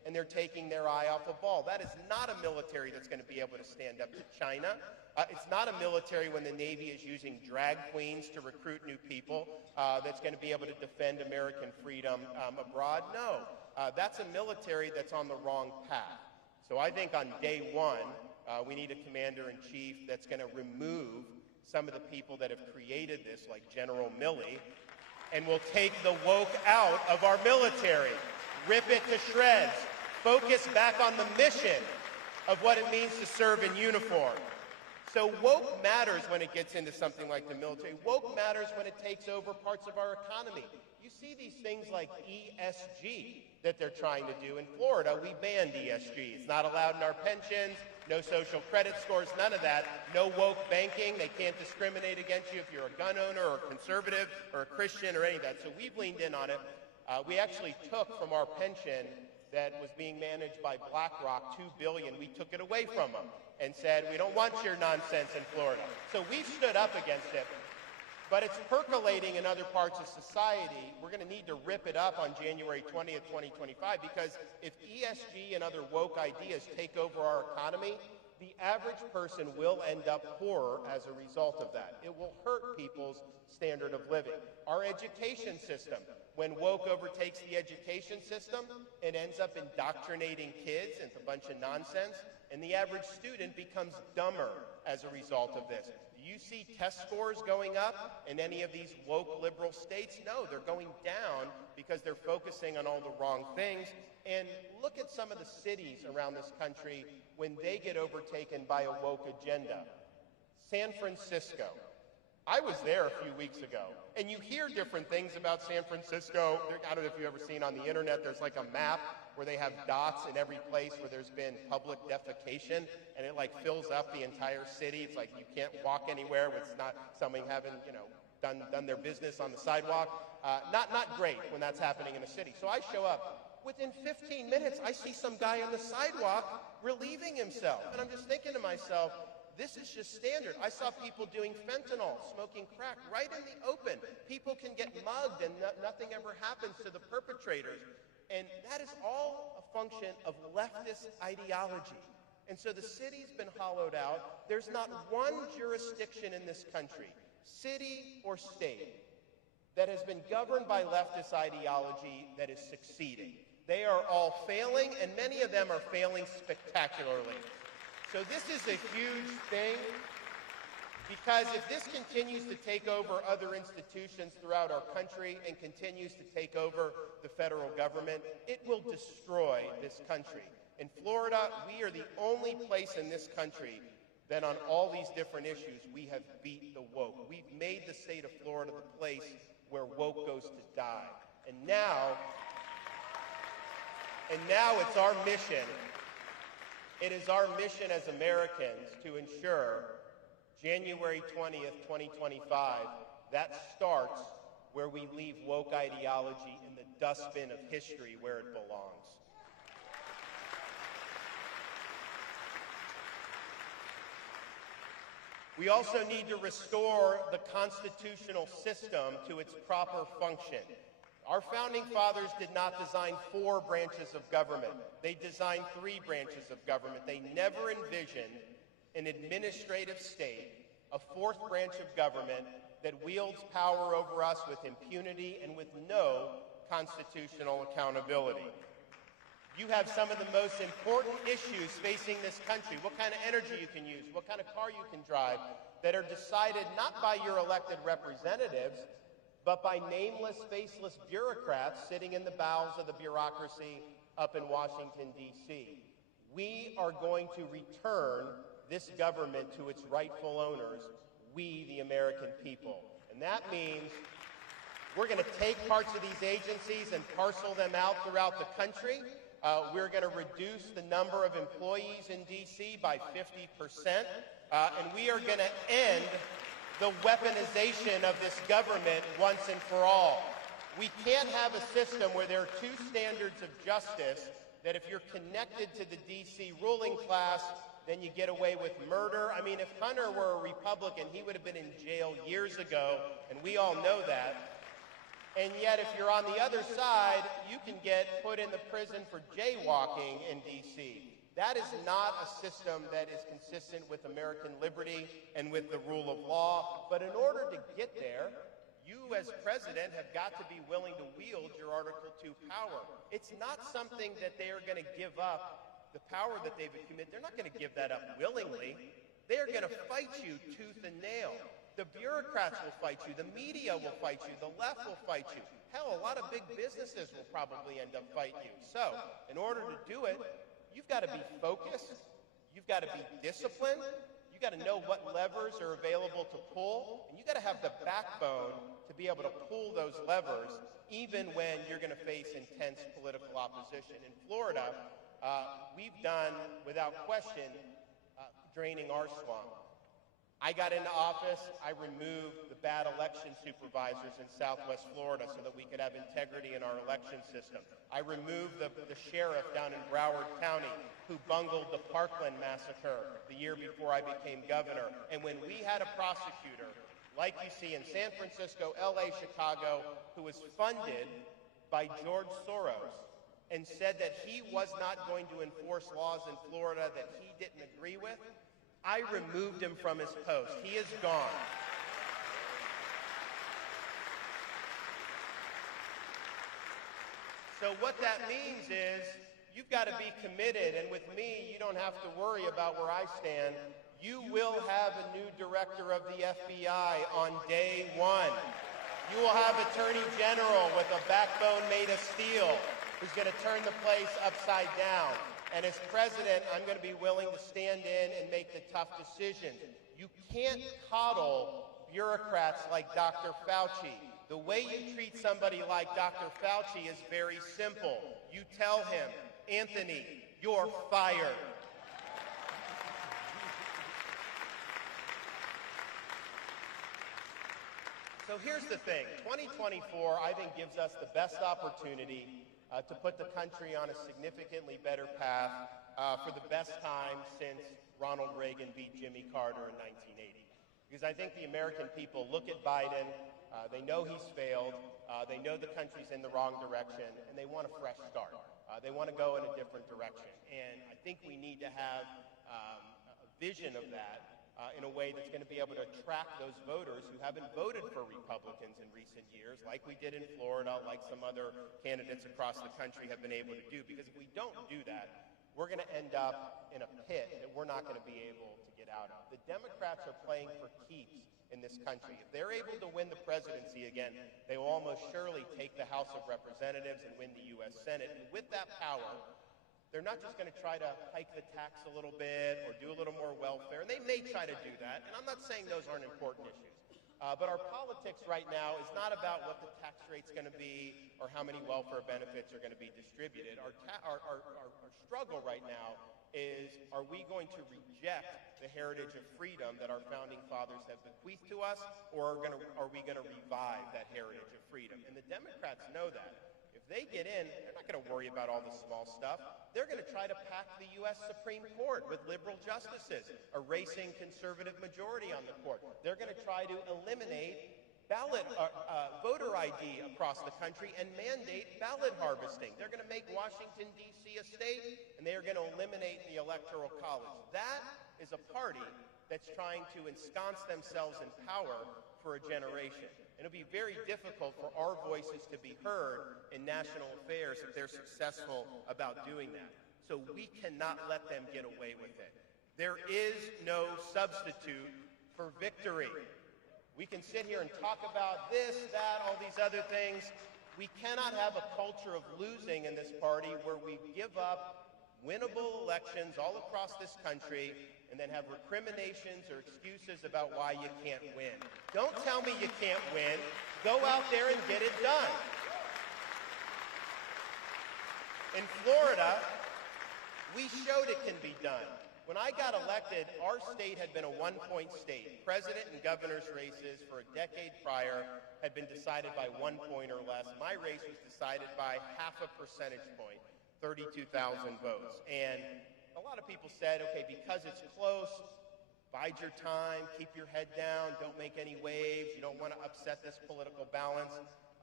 and they're taking their eye off the ball. That is not a military that's going to be able to stand up to China. It's not a military when the Navy is using drag queens to recruit new people that's going to be able to defend American freedom abroad. No, that's a military that's on the wrong path. So I think on day one, we need a commander-in-chief that's going to remove some of the people that have created this, like General Milley, and will take the woke out of our military, rip it to shreds, focus back on the mission of what it means to serve in uniform. So woke matters when it gets into something like the military. Woke matters when it takes over parts of our economy. You see these things like ESG that they're trying to do. In Florida, we banned ESG. It's not allowed in our pensions, no social credit scores, none of that. No woke banking. They can't discriminate against you if you're a gun owner or a conservative or a Christian or any of that. So we've leaned in on it. We actually took from our pension that was being managed by BlackRock, $2 billion. We took it away from them and said, we don't want your nonsense in Florida. So we've stood up against it. But it's percolating in other parts of society. We're going to need to rip it up on January 20th, 2025, because if ESG and other woke ideas take over our economy, the average person will end up poorer as a result of that. It will hurt people's standard of living. Our education system, when woke overtakes the education system, it ends up indoctrinating kids into a bunch of nonsense, and the average student becomes dumber as a result of this. Do you see test scores going up in any of these woke liberal states? No, they're going down because they're focusing on all the wrong things. And look at some of the cities around this country when they get overtaken by a woke agenda. San Francisco. I was there a few weeks ago, and you hear different things about San Francisco. I don't know if you've ever seen on the internet, there's like a map where they have dots in every place where there's been public defecation, and it like fills up the entire city. It's like you can't walk anywhere with not somebody having, done their business on the sidewalk. Not great when that's happening in a city. So I show up. Within 15 minutes, I see some guy on the sidewalk relieving himself, and I'm just thinking to myself, this is just standard. I saw people doing fentanyl, smoking crack right in the open. People can get mugged and nothing ever happens to the perpetrators. And that is all a function of leftist ideology. And so the city's been hollowed out. There's not one jurisdiction in this country, city or state, that has been governed by leftist ideology that is succeeding. They are all failing, and many of them are failing spectacularly. So this is a huge thing, because if this continues to take over other institutions throughout our country and continues to take over the federal government, it will destroy this country. In Florida, we are the only place in this country that on all these different issues, we have beat the woke. We've made the state of Florida the place where woke goes to die. And now it's our mission. It is our mission as Americans to ensure January 20th, 2025, that starts where we leave woke ideology in the dustbin of history where it belongs. We also need to restore the constitutional system to its proper function. Our founding fathers did not design 4 branches of government. They designed 3 branches of government. They never envisioned an administrative state, a 4th branch of government that wields power over us with impunity and with no constitutional accountability. You have some of the most important issues facing this country, what kind of energy you can use, what kind of car you can drive, that are decided not by your elected representatives, but by nameless, faceless bureaucrats sitting in the bowels of the bureaucracy up in Washington, D.C. We are going to return this government to its rightful owners, we, the American people. And that means we're going to take parts of these agencies and parcel them out throughout the country. We're going to reduce the number of employees in D.C. by 50%, and we are going to end the weaponization of this government once and for all. We can't have a system where there are 2 standards of justice, that if you're connected to the D.C. ruling class, then you get away with murder. I mean, if Hunter were a Republican, he would have been in jail years ago, and we all know that. And yet, if you're on the other side, you can get put in the prison for jaywalking in D.C. That is not a system that is consistent with American liberty and with the rule of law. But in order to get there, you as president have got to be willing to wield your Article 2 power. It's not something that they are going to give up, the power that they've committed. They're not going to give that up willingly. They are going to fight you tooth and nail. The bureaucrats will fight you. The media will fight you. The left will fight you. Hell, a lot of big businesses will probably end up fighting you. So, in order to do it, you've got to be focused. You've got to be disciplined. You've got to know what levers are available to pull. And you've got to have the backbone to be able to pull those levers even when you're going to face intense political opposition. In Florida, we've done, without question, draining our swamp. I got into office, I removed the bad election supervisors in Southwest Florida so that we could have integrity in our election system. I removed the sheriff down in Broward County who bungled the Parkland massacre the year before I became governor. And when we had a prosecutor, like you see in San Francisco, LA, Chicago, who was funded by George Soros and said that he was not going to enforce laws in Florida that he didn't agree with, I removed him from his post. He is gone. So what that means is you've got to be committed, and with me, you don't have to worry about where I stand. You will have a new director of the FBI on day one. You will have Attorney General with a backbone made of steel who's going to turn the place upside down. And as president, I'm going to be willing to stand in and make the tough decisions. You can't coddle bureaucrats like Dr. Fauci. The way you treat somebody like Dr. Fauci is very simple. You tell him, Anthony, you're fired. So here's the thing. 2024, I think, gives us the best opportunity to put the country on a significantly better path for the best time since Ronald Reagan beat Jimmy Carter in 1980. Because I think the American people look at Biden, they know he's failed, they know the country's in the wrong direction, and they want a fresh start. They want to go in a different direction. And I think we need to have a vision of that in a way that's going to be able to attract those voters who haven't voted for Republicans in recent years, like we did in Florida, like some other candidates across the country have been able to do. Because if we don't do that, we're going to end up in a pit that we're not going to be able to get out of. The Democrats are playing for keeps in this country. If they're able to win the presidency again, they will almost surely take the House of Representatives and win the U.S. Senate. And with that power, they're not just going to try to hike the tax a little bit or do a little more welfare. And they may try to do that, and I'm not saying those aren't important issues. But our politics right now is not about what the tax rate's going to be or how many welfare benefits are going to be distributed. Our struggle right now is, are we going to reject the heritage of freedom that our founding fathers have bequeathed to us, or are we going to revive that heritage of freedom? And the Democrats know that. If they get in, they're not going to worry about all the small stuff. They're going to try to pack the U.S. Supreme Court with liberal justices, erasing conservative majority on the court. They're going to try to eliminate voter ID across the country and mandate ballot harvesting. They're going to make Washington, D.C. a state, and they are going to eliminate the Electoral College. That is a party that's trying to ensconce themselves in power for a generation. And it'll be very difficult for our voices to be heard in national affairs if they're successful about doing that. So we cannot let them get away with it. There is no substitute for victory. We can sit here and talk about this, that, all these other things. We cannot have a culture of losing in this party where we give up winnable elections all across this country and then have recriminations or excuses about why you can't win. Don't tell me you can't win. Go out there and get it done. In Florida, we showed it can be done. When I got elected, our state had been a one-point state. President and governor's races for a decade prior had been decided by 1 point or less. My race was decided by half a percentage point, 32,000 votes. And a lot of people said, okay, because it's close, bide your time, keep your head down, don't make any waves, you don't want to upset this political balance.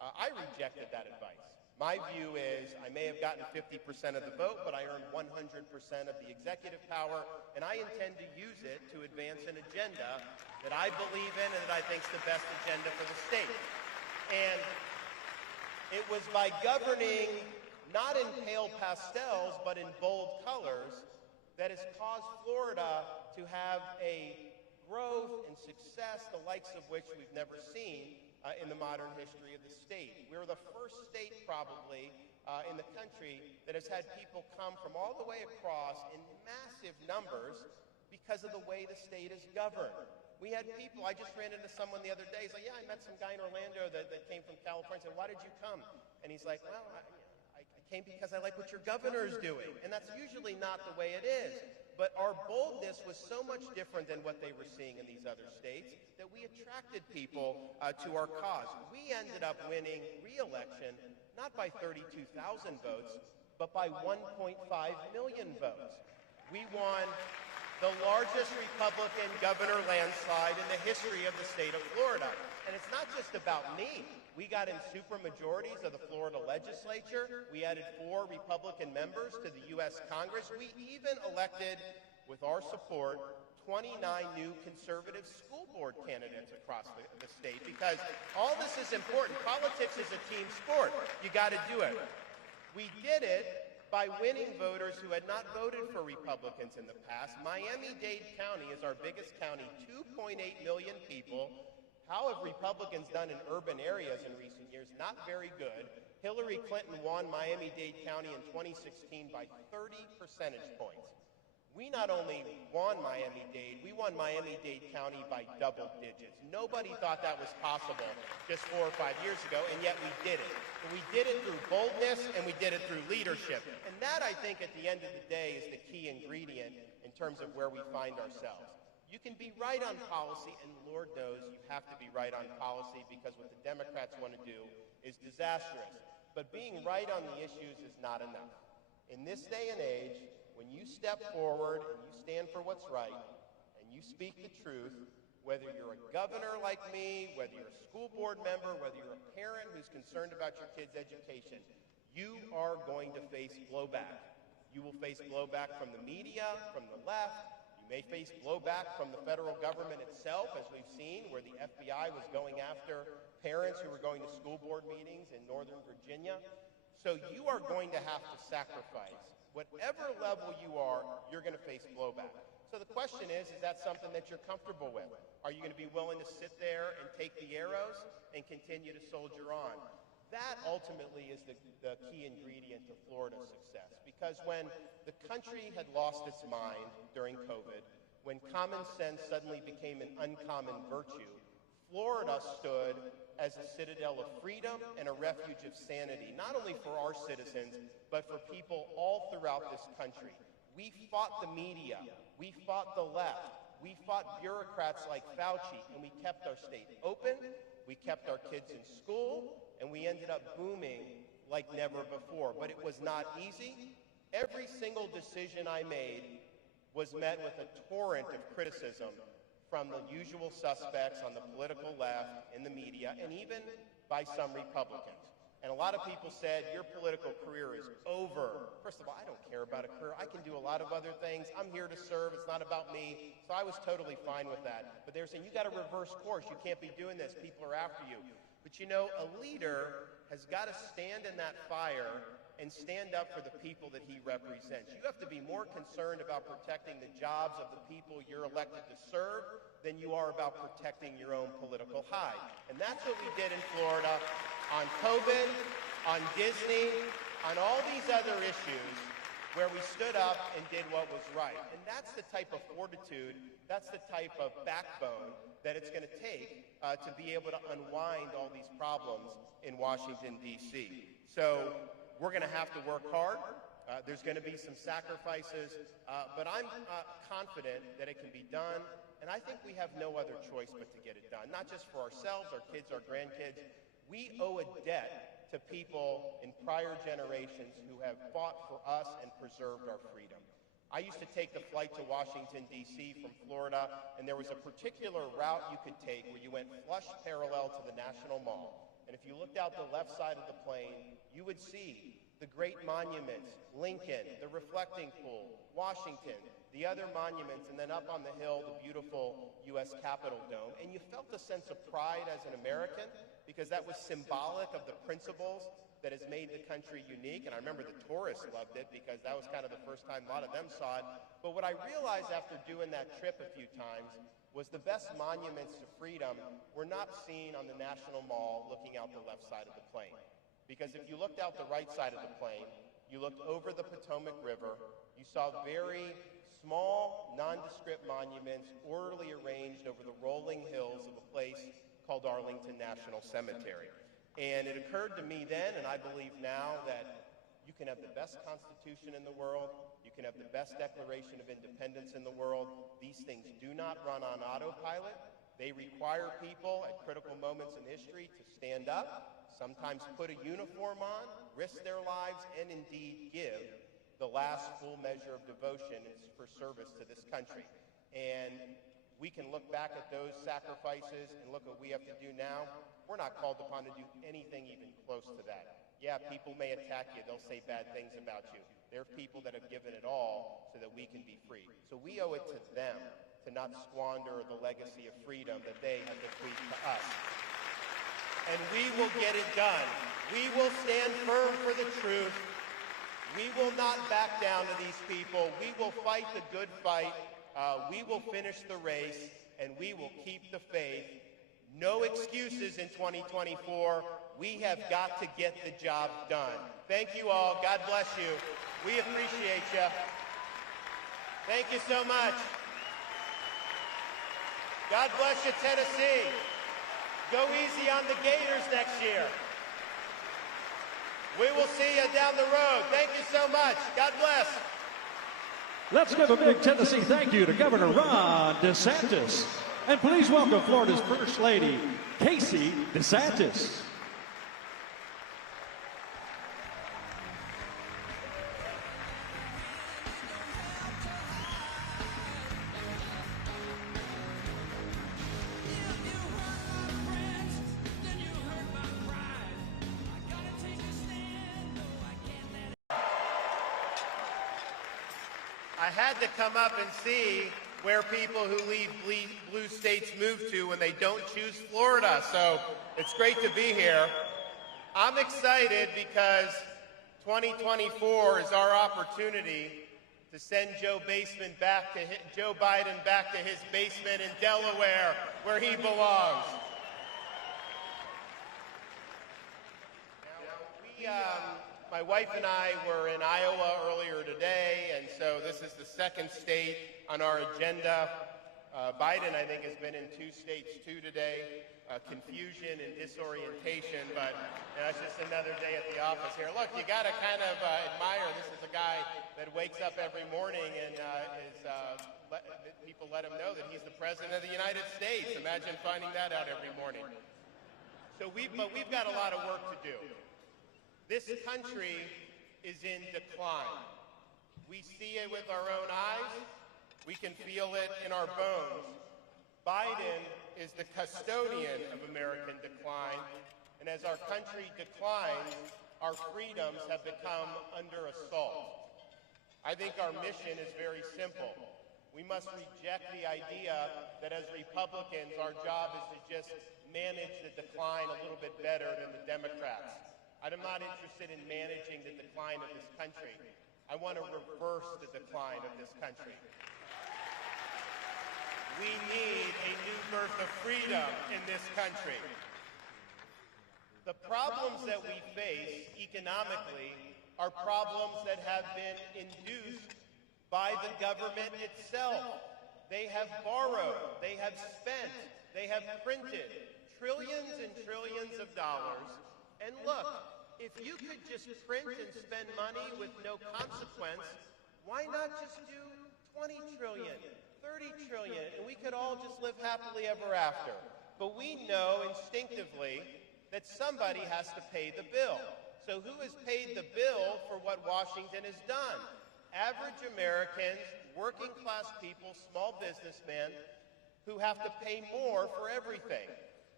I rejected that advice. My view is I may have gotten 50% of the vote, but I earned 100% of the executive power, and I intend to use it to advance an agenda that I believe in and that I think is the best agenda for the state. And it was by governing not in pale pastels, but in bold colors that has caused Florida to have a growth and success, the likes of which we've never seen in the modern history of the state. We're the first state probably in the country that has had people come from all the way across in massive numbers because of the way the state is governed. We had people, I just ran into someone the other day, he's like, yeah, I met some guy in Orlando that came from California. I said, why did you come? And he's like, well, I came because I like what your governor is doing. And that's usually not the way it is. But our boldness was so much different than what they were seeing in these other states that we attracted people to our cause. We ended up winning re-election, not by 32,000 votes, but by 1.5 million votes. We won the largest Republican governor landslide in the history of the state of Florida. And it's not just about me. We got in supermajorities of the Florida legislature. We added 4 Republican members to the U.S. Congress. We even elected, with our support, 29 new conservative school board candidates across the state, because all this is important. Politics is a team sport. You got to do it. We did it by winning voters who had not voted for Republicans in the past. Miami-Dade County is our biggest county, 2.8 million people. How have Republicans done in urban areas in recent years? Not very good. Hillary Clinton won Miami-Dade County in 2016 by 30 percentage points. We not only won Miami-Dade, we won Miami-Dade County by double digits. Nobody thought that was possible just 4 or 5 years ago, and yet we did it. And we did it through boldness, and we did it through leadership. And that, I think, at the end of the day, is the key ingredient in terms of where we find ourselves. You can be right on policy, and Lord knows you have to be right on policy, because what the Democrats want to do is disastrous. But being right on the issues is not enough. In this day and age, when you step forward and you stand for what's right, and you speak the truth, whether you're a governor like me, whether you're a school board member, whether you're a parent who's concerned about your kid's education, you are going to face blowback. You will face blowback from the media, from the left. You may face blowback from the federal government itself, as we've seen, where the FBI was going after parents who were going to school board meetings in Northern Virginia. So you are going to have to sacrifice. Whatever level you are, you're going to face blowback. So the question is that something that you're comfortable with? Are you going to be willing to sit there and take the arrows and continue to soldier on? That ultimately is the key ingredient to Florida's success. Because when the country had lost its mind during COVID, when common sense suddenly became an uncommon virtue, Florida stood as a citadel of freedom and a refuge of sanity, not only for our citizens, but for people all throughout this country. We fought the media. We fought the left. We fought bureaucrats like Fauci, and we kept our state open. We kept our kids in school, and we ended up booming like never before. But it was not easy. Every single decision I made was met with a torrent of criticism from the usual suspects on the political left, in the media, and even by some Republicans. And a lot of people said, your political career is over. First of all, I don't care about a career. I can do a lot of other things. I'm here to serve. It's not about me. So I was totally fine with that. But they were saying, you got to reverse course. You can't be doing this. People are after you. But you know, a leader has got to stand in that fire and stand up for the people that he represents. You have to be more concerned about protecting the jobs of the people you're elected to serve than you are about protecting your own political hide. And that's what we did in Florida on COVID, on Disney, on all these other issues where we stood up and did what was right. And that's the type of fortitude, that's the type of backbone that it's going to take to be able to unwind all these problems in Washington, D.C. So we're going to have to work hard. There's going to be some sacrifices, but I'm confident that it can be done. And I think we have no other choice but to get it done, not just for ourselves, our kids, our grandkids. We owe a debt to people in prior generations who have fought for us and preserved our freedom. I used to take the flight to Washington, D.C. from Florida, and there was a particular route you could take where you went flush parallel to the National Mall. And if you looked out the left side of the plane, you would see the great monuments, Lincoln, the reflecting pool, Washington, the other monuments, and then up on the hill, the beautiful U.S. Capitol dome. And you felt a sense of pride as an American because that was symbolic of the principles that has made the country unique. And I remember the tourists loved it because that was kind of the first time a lot of them saw it. But what I realized after doing that trip a few times was the best monuments to freedom were not seen on the National Mall looking out the left side of the plane. Because if you looked out the right side of the plane, you looked over the Potomac River, you saw very small, nondescript monuments orderly arranged over the rolling hills of a place called Arlington National Cemetery. And it occurred to me then, and I believe now, that you can have the best Constitution in the world, you can have the best Declaration of Independence in the world. These things do not run on autopilot. They require people at critical moments in history to stand up, sometimes put a uniform on, risk their lives, and indeed give the last full measure of devotion for service to this country. And we can look back at those sacrifices and look what we have to do now. We're not called upon to do anything even close to that. Yeah, people may attack you. They'll say bad things about you. They're people that have given it all so that we can be free. So we owe it to them to not squander the legacy of freedom that they have bequeathed to us. And we will get it done. We will stand firm for the truth. We will not back down to these people. We will fight the good fight. We will finish the race, and we will keep the faith. No excuses in 2024. We have got to get the job done. Thank you all. God bless you. We appreciate you. Thank you so much. God bless you, Tennessee. Go easy on the Gators next year. We will see you down the road. Thank you so much. God bless. Let's give a big Tennessee thank you to Governor Ron DeSantis. And please welcome Florida's First Lady, Casey DeSantis. I had to come up and see where people who leave blue states move to when they don't choose Florida. So it's great to be here. I'm excited because 2024 is our opportunity to send Joe Biden back to his basement in Delaware, where he belongs. My wife and I were in Iowa earlier today, and so this is the second state on our agenda. Biden, I think, has been in two states too today. Confusion and disorientation, but it's just another day at the office here. Look, you got to kind of admire. This is a guy that wakes up every morning and people let him know that he's the president of the United States. Imagine finding that out every morning. But we've got a lot of work to do. This country is in decline. We see it with our own eyes. We can feel it in our bones. Biden is the custodian of American decline, and as our country declines, our freedoms have become under assault. I think our mission is very simple. We must reject the idea that as Republicans, our job is to just manage the decline a little bit better than the Democrats. I'm not interested in managing the decline of this country. I want to reverse the decline of this country. We need a new birth of freedom in this country. The problems that we face economically are problems that have been induced by the government itself. They have borrowed, they have spent, they have printed trillions and trillions of dollars. And look, if you could just print and spend money with no consequence, why not just do 20 trillion, 30 trillion, and we could all just live happily ever after? But we know instinctively that somebody has to pay the bill. So who has paid the bill for what Washington has done? Average Americans, working class people, small businessmen who have to pay more for everything.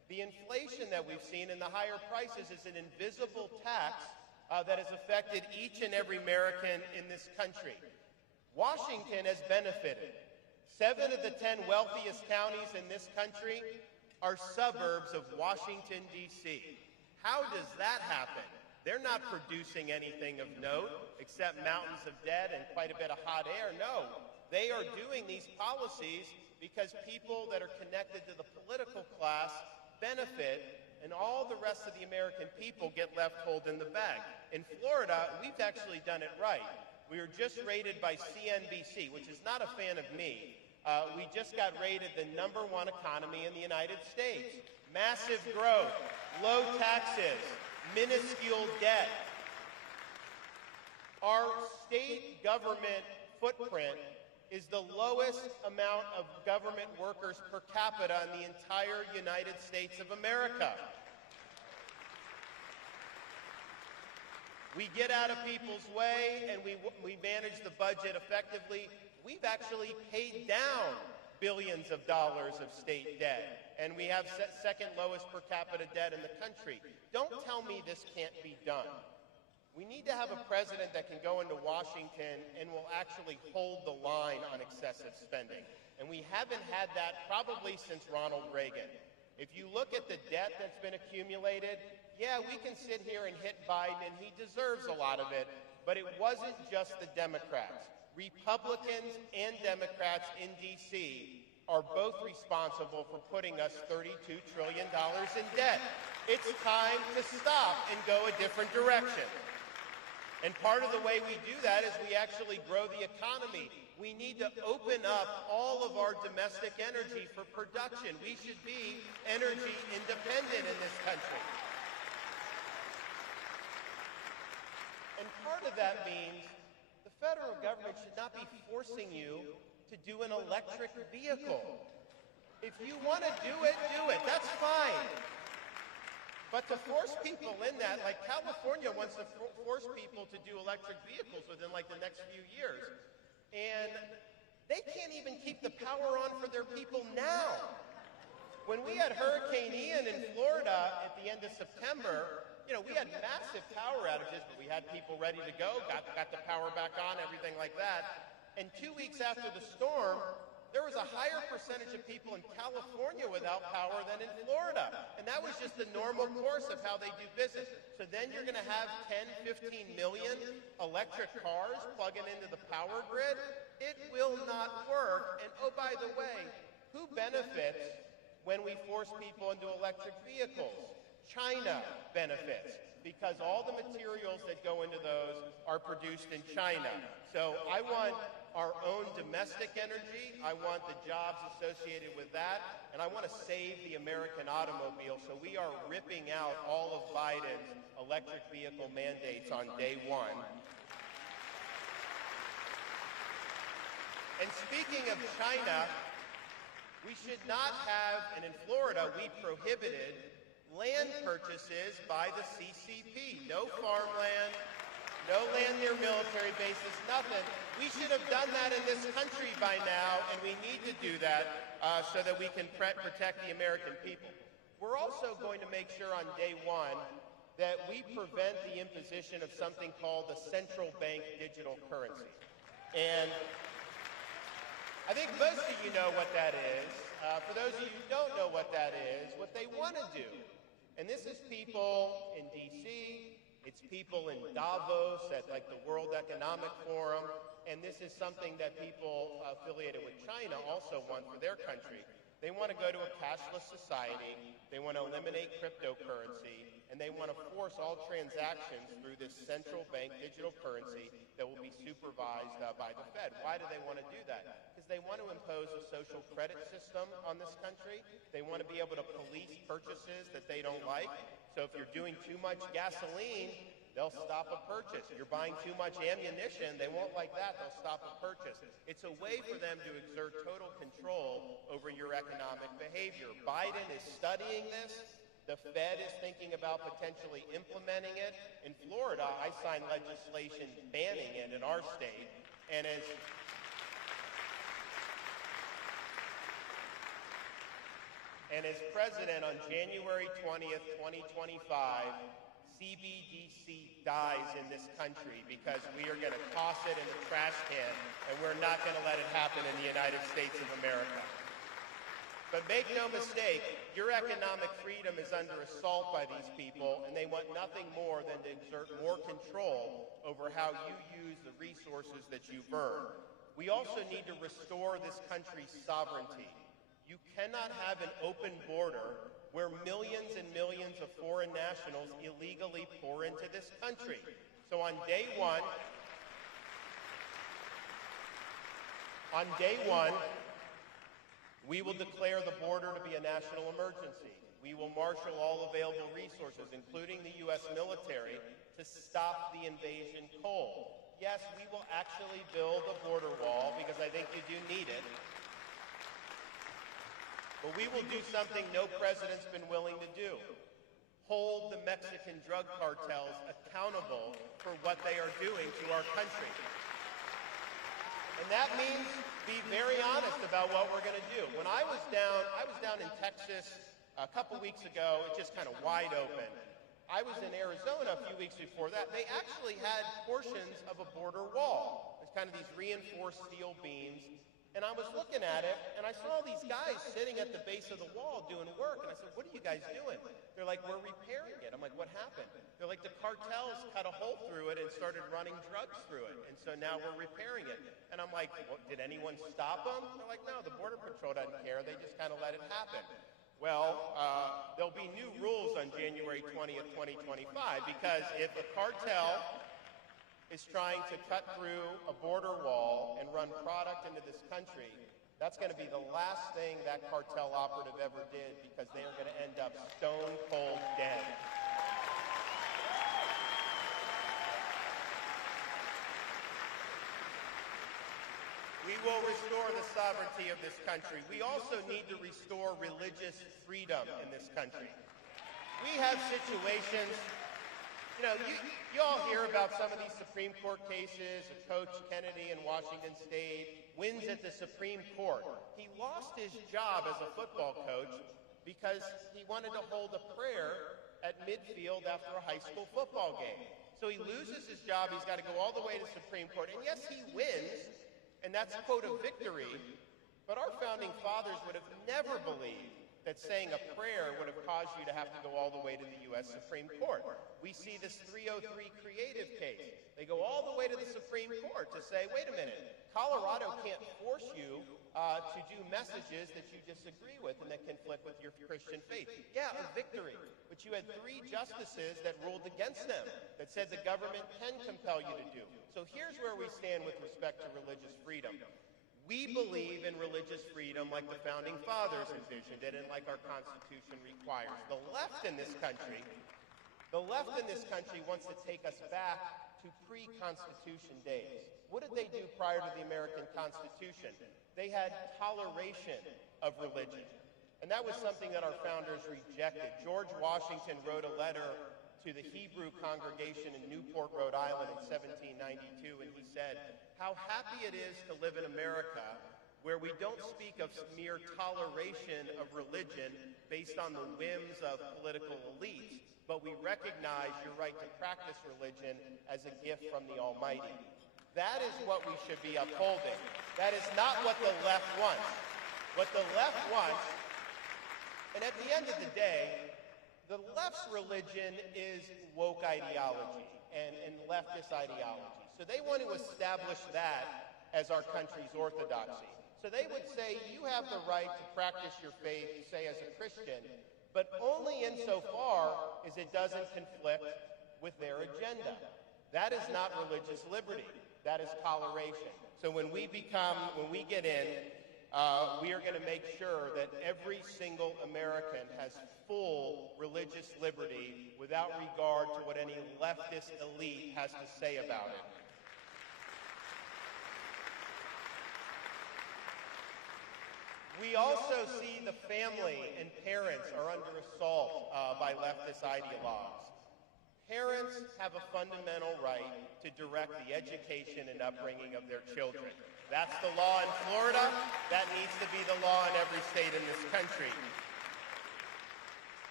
The inflation that we've seen and the higher prices is an invisible tax that has affected each and every American in this country. Washington has benefited. 7 of the 10 wealthiest counties in this country are suburbs of Washington, D.C. How does that happen? They're not producing anything of note except mountains of debt and quite a bit of hot air. No, they are doing these policies because people that are connected to the political class benefit, and all the rest of the American people get left holding the bag. In Florida, we've actually done it right. We were just rated by CNBC, which is not a fan of me. We just got rated the #1 economy in the United States. Massive growth, low taxes, minuscule debt. Our state government footprint is the lowest amount of government workers per capita in the entire United States of America. We get out of people's way and we manage the budget effectively. We've actually paid down billions of dollars of state debt, and we have second lowest per capita debt in the country. Don't tell me this can't be done. We need to have a president that can go into Washington and will actually hold the line on excessive spending. And we haven't had that probably since Ronald Reagan. If you look at the debt that's been accumulated, yeah, we can sit here and hit Biden, and he deserves a lot of it, but it wasn't just the Democrats. Republicans and Democrats in D.C. are both responsible for putting us $32 trillion in debt. It's time to stop and go a different direction. And part of the way we do that is we actually grow the economy. We need to open up all of our domestic energy for production. We should be energy independent in this country. And part of that means the federal government should not be forcing you to do an electric vehicle. If you want to do it, that's fine. But to force people in that, like California wants to force people to do electric vehicles within like the next few years. And they can't even keep the power on for their people now. When we had Hurricane Ian in Florida at the end of September, we had massive power outages, but we had people ready to go, got the power back on, everything like that. And 2 weeks after the storm, there was a higher percentage of people in California without power than in Florida. And that was just the normal course of how they do business. So then you're going to have 10, 15 million electric cars plugging into the power grid. It will not work. And oh, by the way, who benefits when we force people into electric vehicles? China benefits, because all the materials that go into those are produced in China. So I want our own domestic energy, I want the jobs associated with that, and I want to save the American automobile. So we are ripping out all of Biden's electric vehicle mandates on day one. And speaking of China, we should not have, and in Florida we prohibited land purchases by the CCP. No farmland, no land near military bases, nothing. We should have done that in this country by now, and we need to do that so that we can protect the American people. We're also going to make sure on day one that we prevent the imposition of something called the central bank digital currency. And I think most of you know what that is. For those of you who don't know what that is, what they want to do, and this is people in D.C., it's people in Davos at like the World Economic Forum, and this is something that people affiliated with China also want for their country. They want to go to a cashless society, they want to eliminate cryptocurrency, and they want to force all transactions through this central bank digital currency that will be supervised by the Fed. Why do they want to do that? Because they want to impose a social credit system on this country. They want to be able to police purchases that they don't like. So if you're doing too much gasoline, they'll stop a purchase. You're buying too much ammunition, they won't like that, they'll stop a purchase. It's a way for them to exert total control over your economic behavior. Biden is studying this. The Fed is thinking about potentially implementing it. In Florida, I signed legislation banning it in our state. And as And as president on January 20th, 2025, CBDC dies in this country because we are going to toss it in the trash can, and we're not going to let it happen in the United States of America. But make no mistake, your economic freedom is under assault by these people, and they want nothing more than to exert more control over how you use the resources that you've earned. We also need to restore this country's sovereignty. You cannot have an open border where millions and millions of foreign nationals illegally pour into this country. So on day one, we will declare the border to be a national emergency. We will marshal all available resources, including the U.S. military, to stop the invasion cold. Yes, we will actually build a border wall because I think you do need it. But we will do something no president's been willing to do. Hold the Mexican drug cartels accountable for what they are doing to our country. And that means be very honest about what we're going to do. When I was down in Texas a couple weeks ago, it's just kind of wide open. I was in Arizona a few weeks before that. They actually had portions of a border wall. It's kind of these reinforced steel beams. And I was looking at it, and I saw these guys sitting at the base of the wall doing work. And I said, what are you guys doing? They're like, we're repairing it. I'm like, what happened? They're like, the cartels cut a hole through it and started running drugs through it. And so now we're repairing it. And I'm like, well, did anyone stop them? They're like, no, the Border Patrol doesn't care. They just kind of let it happen. Well, there'll be new rules on January 20th, 2025, because if a cartel is trying to cut through a border wall and run product into this country, that's going to be the last thing that cartel operative ever did, because they are going to end up stone cold dead. We will restore the sovereignty of this country. We also need to restore religious freedom in this country. We have situations, you know, you all hear about some of these Supreme Court cases of Coach Kennedy in Washington State, wins at the Supreme Court. He lost his job as a football coach because he wanted to hold a prayer at midfield after a high school football game. So he loses his job, he's got to go all the way to Supreme Court, and yes, he wins, and that's, quote, a victory, but our founding fathers would have never believed that saying a prayer would have caused you to have to go all the way to the U.S. Supreme Court. We see this 303 creative case. They go all the way to the Supreme Court to say, wait a minute, Colorado can't force you to do messages that you disagree with and that conflict with your Christian faith. Yeah, a victory. But you had 3 justices that ruled against them, that said the government can compel you to do. So here's where we stand with respect to religious freedom. We believe in religious freedom like the Founding Fathers envisioned it and like our Constitution requires. The left in this country wants to take us back to pre-Constitution days. What did they do prior to the American Constitution? They had toleration of religion. And that was something that our founders rejected. George Washington wrote a letter to the Hebrew congregation in Newport, Rhode Island in 1792, and he said, how happy it is to live in America where we don't speak of mere toleration of religion based on the whims of political elites, but we recognize your right to practice religion as a gift from the Almighty. That is what we should be upholding. That is not what the left wants. What the left wants, and at the end of the day, the left's religion is woke ideology and leftist ideology. So they want to establish that as our country's orthodoxy. So they would say you have the right to practice your faith, say as a Christian, but only insofar as it doesn't conflict with their agenda. That is not religious liberty. That is toleration. So when we get in, we are going to make sure that every single American has full religious liberty without regard to what any leftist elite has to say about it. We also see the family and parents are under assault by leftist ideologues. Parents have a fundamental right to direct the education and upbringing of their children. That's the law in Florida. That needs to be the law in every state in this country.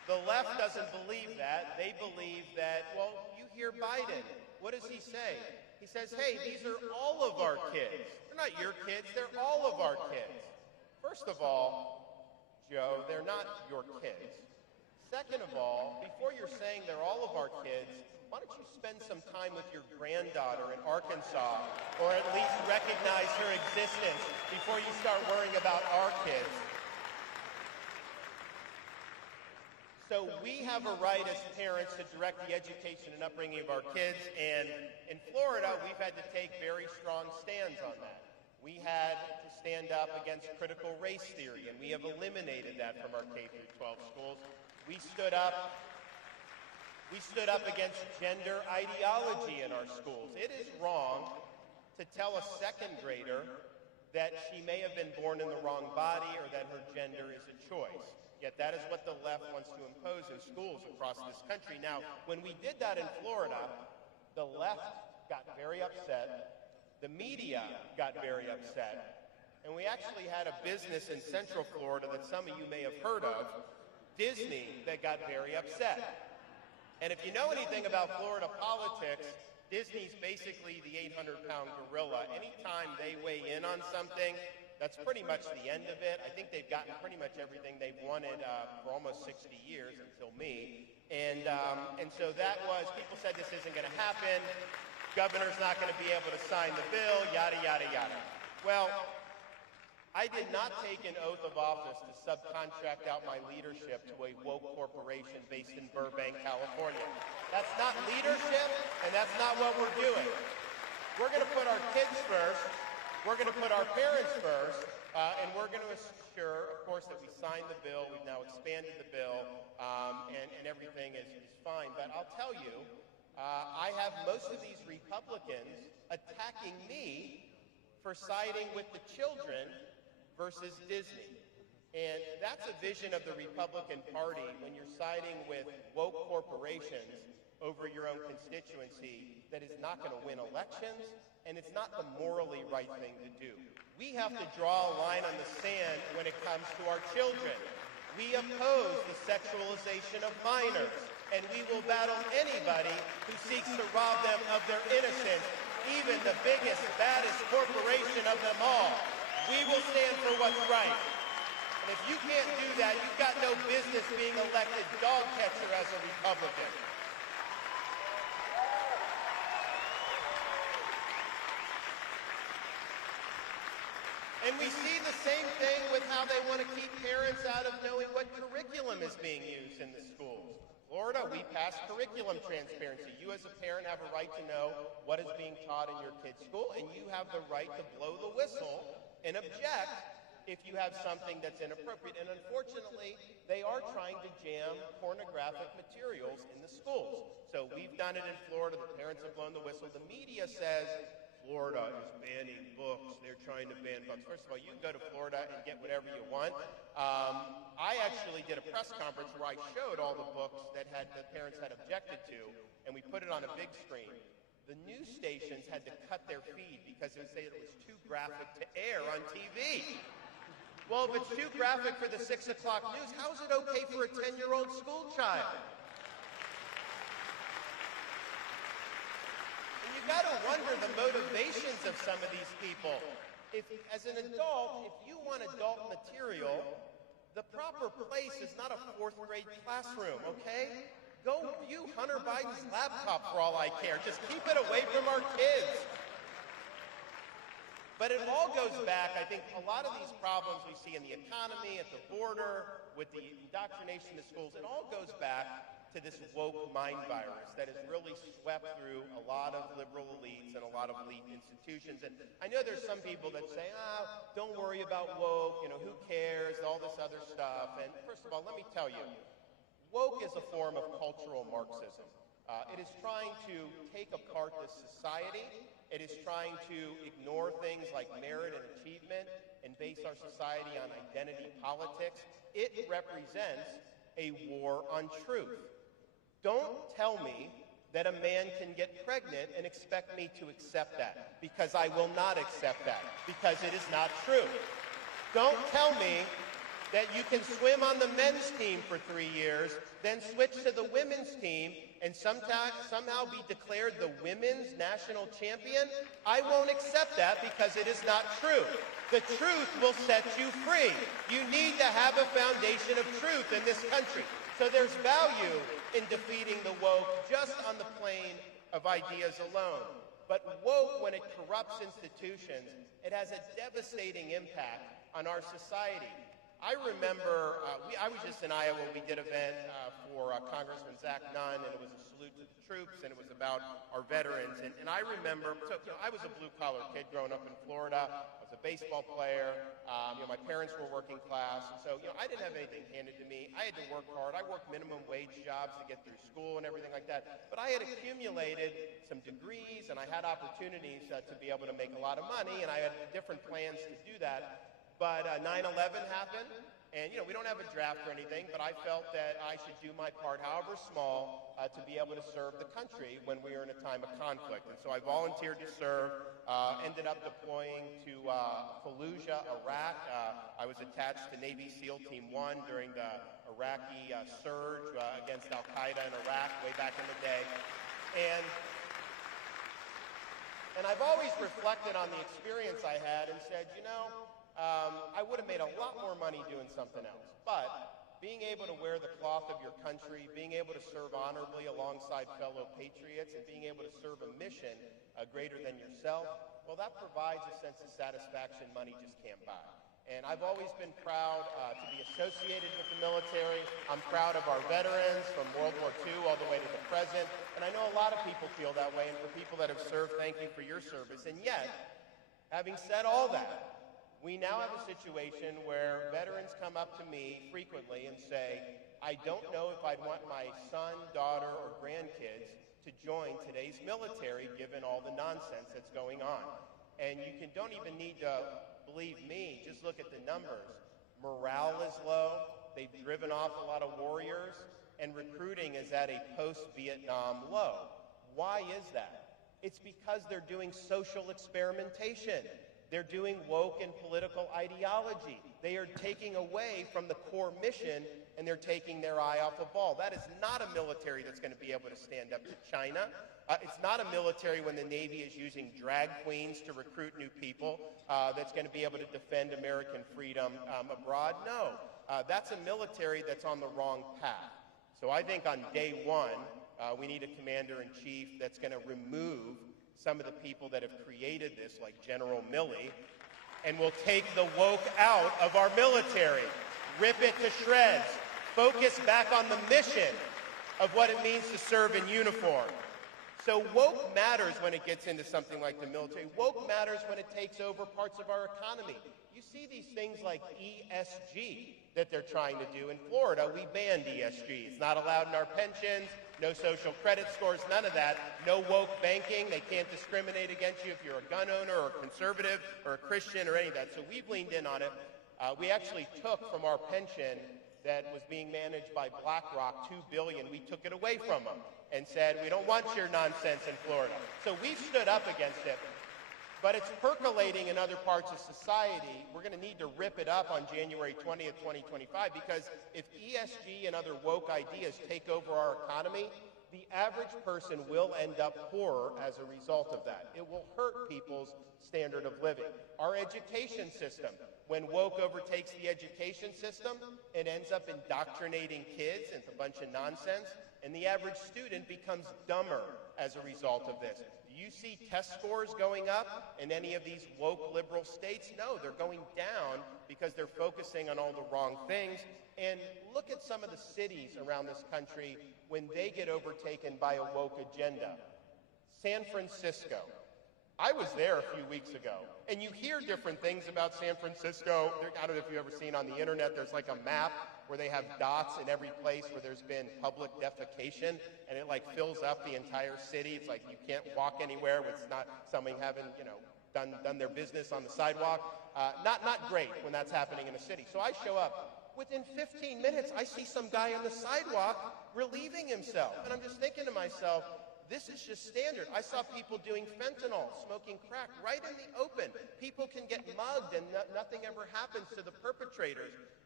The left doesn't believe that. They believe that, well, you hear Biden. What does he say? He says, hey, these are all of our kids. They're not your kids, they're all of our kids. First of all, Joe, they're not your kids. Second of all, before you're saying they're all of our kids, why don't you spend some time with your granddaughter in Arkansas, or at least recognize her existence before you start worrying about our kids? So we have a right as parents to direct the education and upbringing of our kids, and in Florida, we've had to take very strong stands on that. We had to stand up against critical race theory, and we have eliminated that from our K-12 schools. We stood up against gender ideology in our schools. It is wrong to tell a second grader that she may have been born in the wrong body or that her gender is a choice. Yet that is what the left wants to impose in schools across this country. Now, when we did that in Florida, the left got very upset, the media got very upset, and we actually had a business in Central Florida that some of you may have heard of, Disney, that got very upset. And if you know anything about Florida politics, Disney's basically the 800-pound gorilla. Anytime they weigh in on something, that's pretty much the end of it. I think they've gotten pretty much everything they've wanted for almost 60 years until me. And so that was, people said this isn't going to happen. Governor's not going to be able to sign the bill, yada, yada, yada. Well, I did not take an oath of office to subcontract out my leadership to a woke corporation based in Burbank, California. That's not leadership, and that's not what we're doing. We're going to put our kids first. We're going to put our parents first, and we're going to assure, of course, that we signed the bill. We've now expanded the bill, and everything is fine. But I'll tell you, I have most of these Republicans attacking me for siding with the children versus Disney. And that's a vision of the Republican Party when you're siding with woke corporations over your own constituency that is not going to win elections, and it's not the morally right thing to do. We have to draw a line on the sand when it comes to our children. We oppose the sexualization of minors, and we will battle anybody who seeks to rob them of their innocence, even the biggest, baddest corporation of them all. We will stand for what's right. And if you can't do that, you've got no business being elected dog catcher as a Republican. And we see the same thing with how they want to keep parents out of knowing what curriculum is being used in the schools. Florida, we passed curriculum transparency. You as a parent have a right to know what is being taught in your kid's school, and you have the right to blow the whistle and object if you have something that's inappropriate. And unfortunately, they are trying to jam pornographic materials in the schools. So we've done it in Florida. The parents have blown the whistle. The media says Florida is banning books. They're trying to ban books. First of all, you can go to Florida and get whatever you want. I actually did a press conference where I showed all the books that the parents had objected to, and we put it on a big screen. The news stations had to cut their feed because they said it was too graphic to air on TV. Well, if it's too graphic for the 6 o'clock news, how is it okay for a 10-year-old school child? And you got to wonder the motivations of some of these people. If, as an adult, if you want adult material, the proper place is not a 4th grade classroom, okay? Go view Hunter Biden's laptop for all I care. Just keep it away from our kids. But it all goes back, I think, a lot of these problems we see in the economy, at the border, with the indoctrination in the schools, it all goes back to this woke mind virus that has really swept through a lot of liberal elites and a lot of elite institutions. And I know there's some people that say, don't worry about woke, who cares, all this other stuff. And first of all, let me tell you, woke is a form of cultural Marxism. It is trying to take apart this society. It is trying to ignore things like merit and achievement and base our society on identity politics. It represents a war on truth. Don't tell me that a man can get pregnant and expect me to accept that, because I will not accept that, because it is not true. Don't tell me that you can swim on the men's team for 3 years, then switch to the women's team, and somehow be declared the women's national champion, I won't accept that because it is not true. The truth will set you free. You need to have a foundation of truth in this country. So there's value in defeating the woke just on the plane of ideas alone. But woke, when it corrupts institutions, it has a devastating impact on our society. I remember, I was just in Iowa. We did an event for Congressman Zach Nunn, and it was a salute to the troops, and it was about our veterans. And I remember, so I was a blue-collar kid growing up in Florida. I was a baseball player. My parents were working class. So, I didn't have anything handed to me. I had to work hard. I worked minimum wage jobs to get through school and everything like that. But I had accumulated some degrees, and I had opportunities to be able to make a lot of money, and I had different plans to do that. But 9/11 happened, and we don't have a draft or anything, but I felt that I should do my part, however small, to be able to serve the country when we are in a time of conflict. And so I volunteered to serve, ended up deploying to Fallujah, Iraq. I was attached to Navy SEAL Team 1 during the Iraqi surge against Al-Qaeda in Iraq way back in the day. And I've always reflected on the experience I had and said, I would have made a lot more money doing something else. But being able to wear the cloth of your country, being able to serve honorably alongside fellow patriots, and being able to serve a mission greater than yourself, well, that provides a sense of satisfaction money just can't buy. And I've always been proud to be associated with the military. I'm proud of our veterans from World War II all the way to the present. And I know a lot of people feel that way. And for people that have served, thank you for your service. And yet, having said all that, we now have a situation where veterans come up to me frequently and say, I don't know if I'd want my son, daughter, or grandkids to join today's military given all the nonsense that's going on. And you don't even need to believe me, just look at the numbers. Morale is low, they've driven off a lot of warriors, and recruiting is at a post-Vietnam low. Why is that? It's because they're doing social experimentation. They're doing woke and political ideology. They are taking away from the core mission, and they're taking their eye off the ball. That is not a military that's going to be able to stand up to China. It's not a military when the Navy is using drag queens to recruit new people that's going to be able to defend American freedom abroad. No, that's a military that's on the wrong path. So I think on day one, we need a commander-in-chief that's going to remove some of the people that have created this, like General Milley, and will take the woke out of our military, rip it to shreds, focus back on the mission of what it means to serve in uniform. So woke matters when it gets into something like the military. Woke matters when it takes over parts of our economy. You see these things like ESG that they're trying to do. In Florida, we banned ESG. It's not allowed in our pensions, no social credit scores, none of that. No woke banking. They can't discriminate against you if you're a gun owner or a conservative or a Christian or any of that. So we've leaned in on it. We actually took from our pension that was being managed by BlackRock, $2 billion. We took it away from them and said, we don't want your nonsense in Florida. So we've stood up against it. But it's percolating in other parts of society. We're going to need to rip it up on January 20th, 2025, because if ESG and other woke ideas take over our economy, the average person will end up poorer as a result of that. It will hurt people's standard of living. Our education system, when woke overtakes the education system, it ends up indoctrinating kids into a bunch of nonsense, and the average student becomes dumber as a result of this. Do you see test scores going up in any of these woke liberal states? No, they're going down because they're focusing on all the wrong things. And look at some of the cities around this country when they get overtaken by a woke agenda. San Francisco. I was there a few weeks ago, and you hear different things about San Francisco. I don't know if you've ever seen on the internet, there's like a map where they have dots in every place where there's been public defecation, and it like fills up the entire city. It's like you can't walk anywhere with not someone having, done their business on the sidewalk. Not great when that's happening in a city. So I show up. Within 15 minutes, I see some guy on the sidewalk relieving himself. And I'm just thinking to myself, this is just standard. I saw people doing fentanyl, smoking crack right in the open. People can get mugged and nothing ever happens to the perpetrators.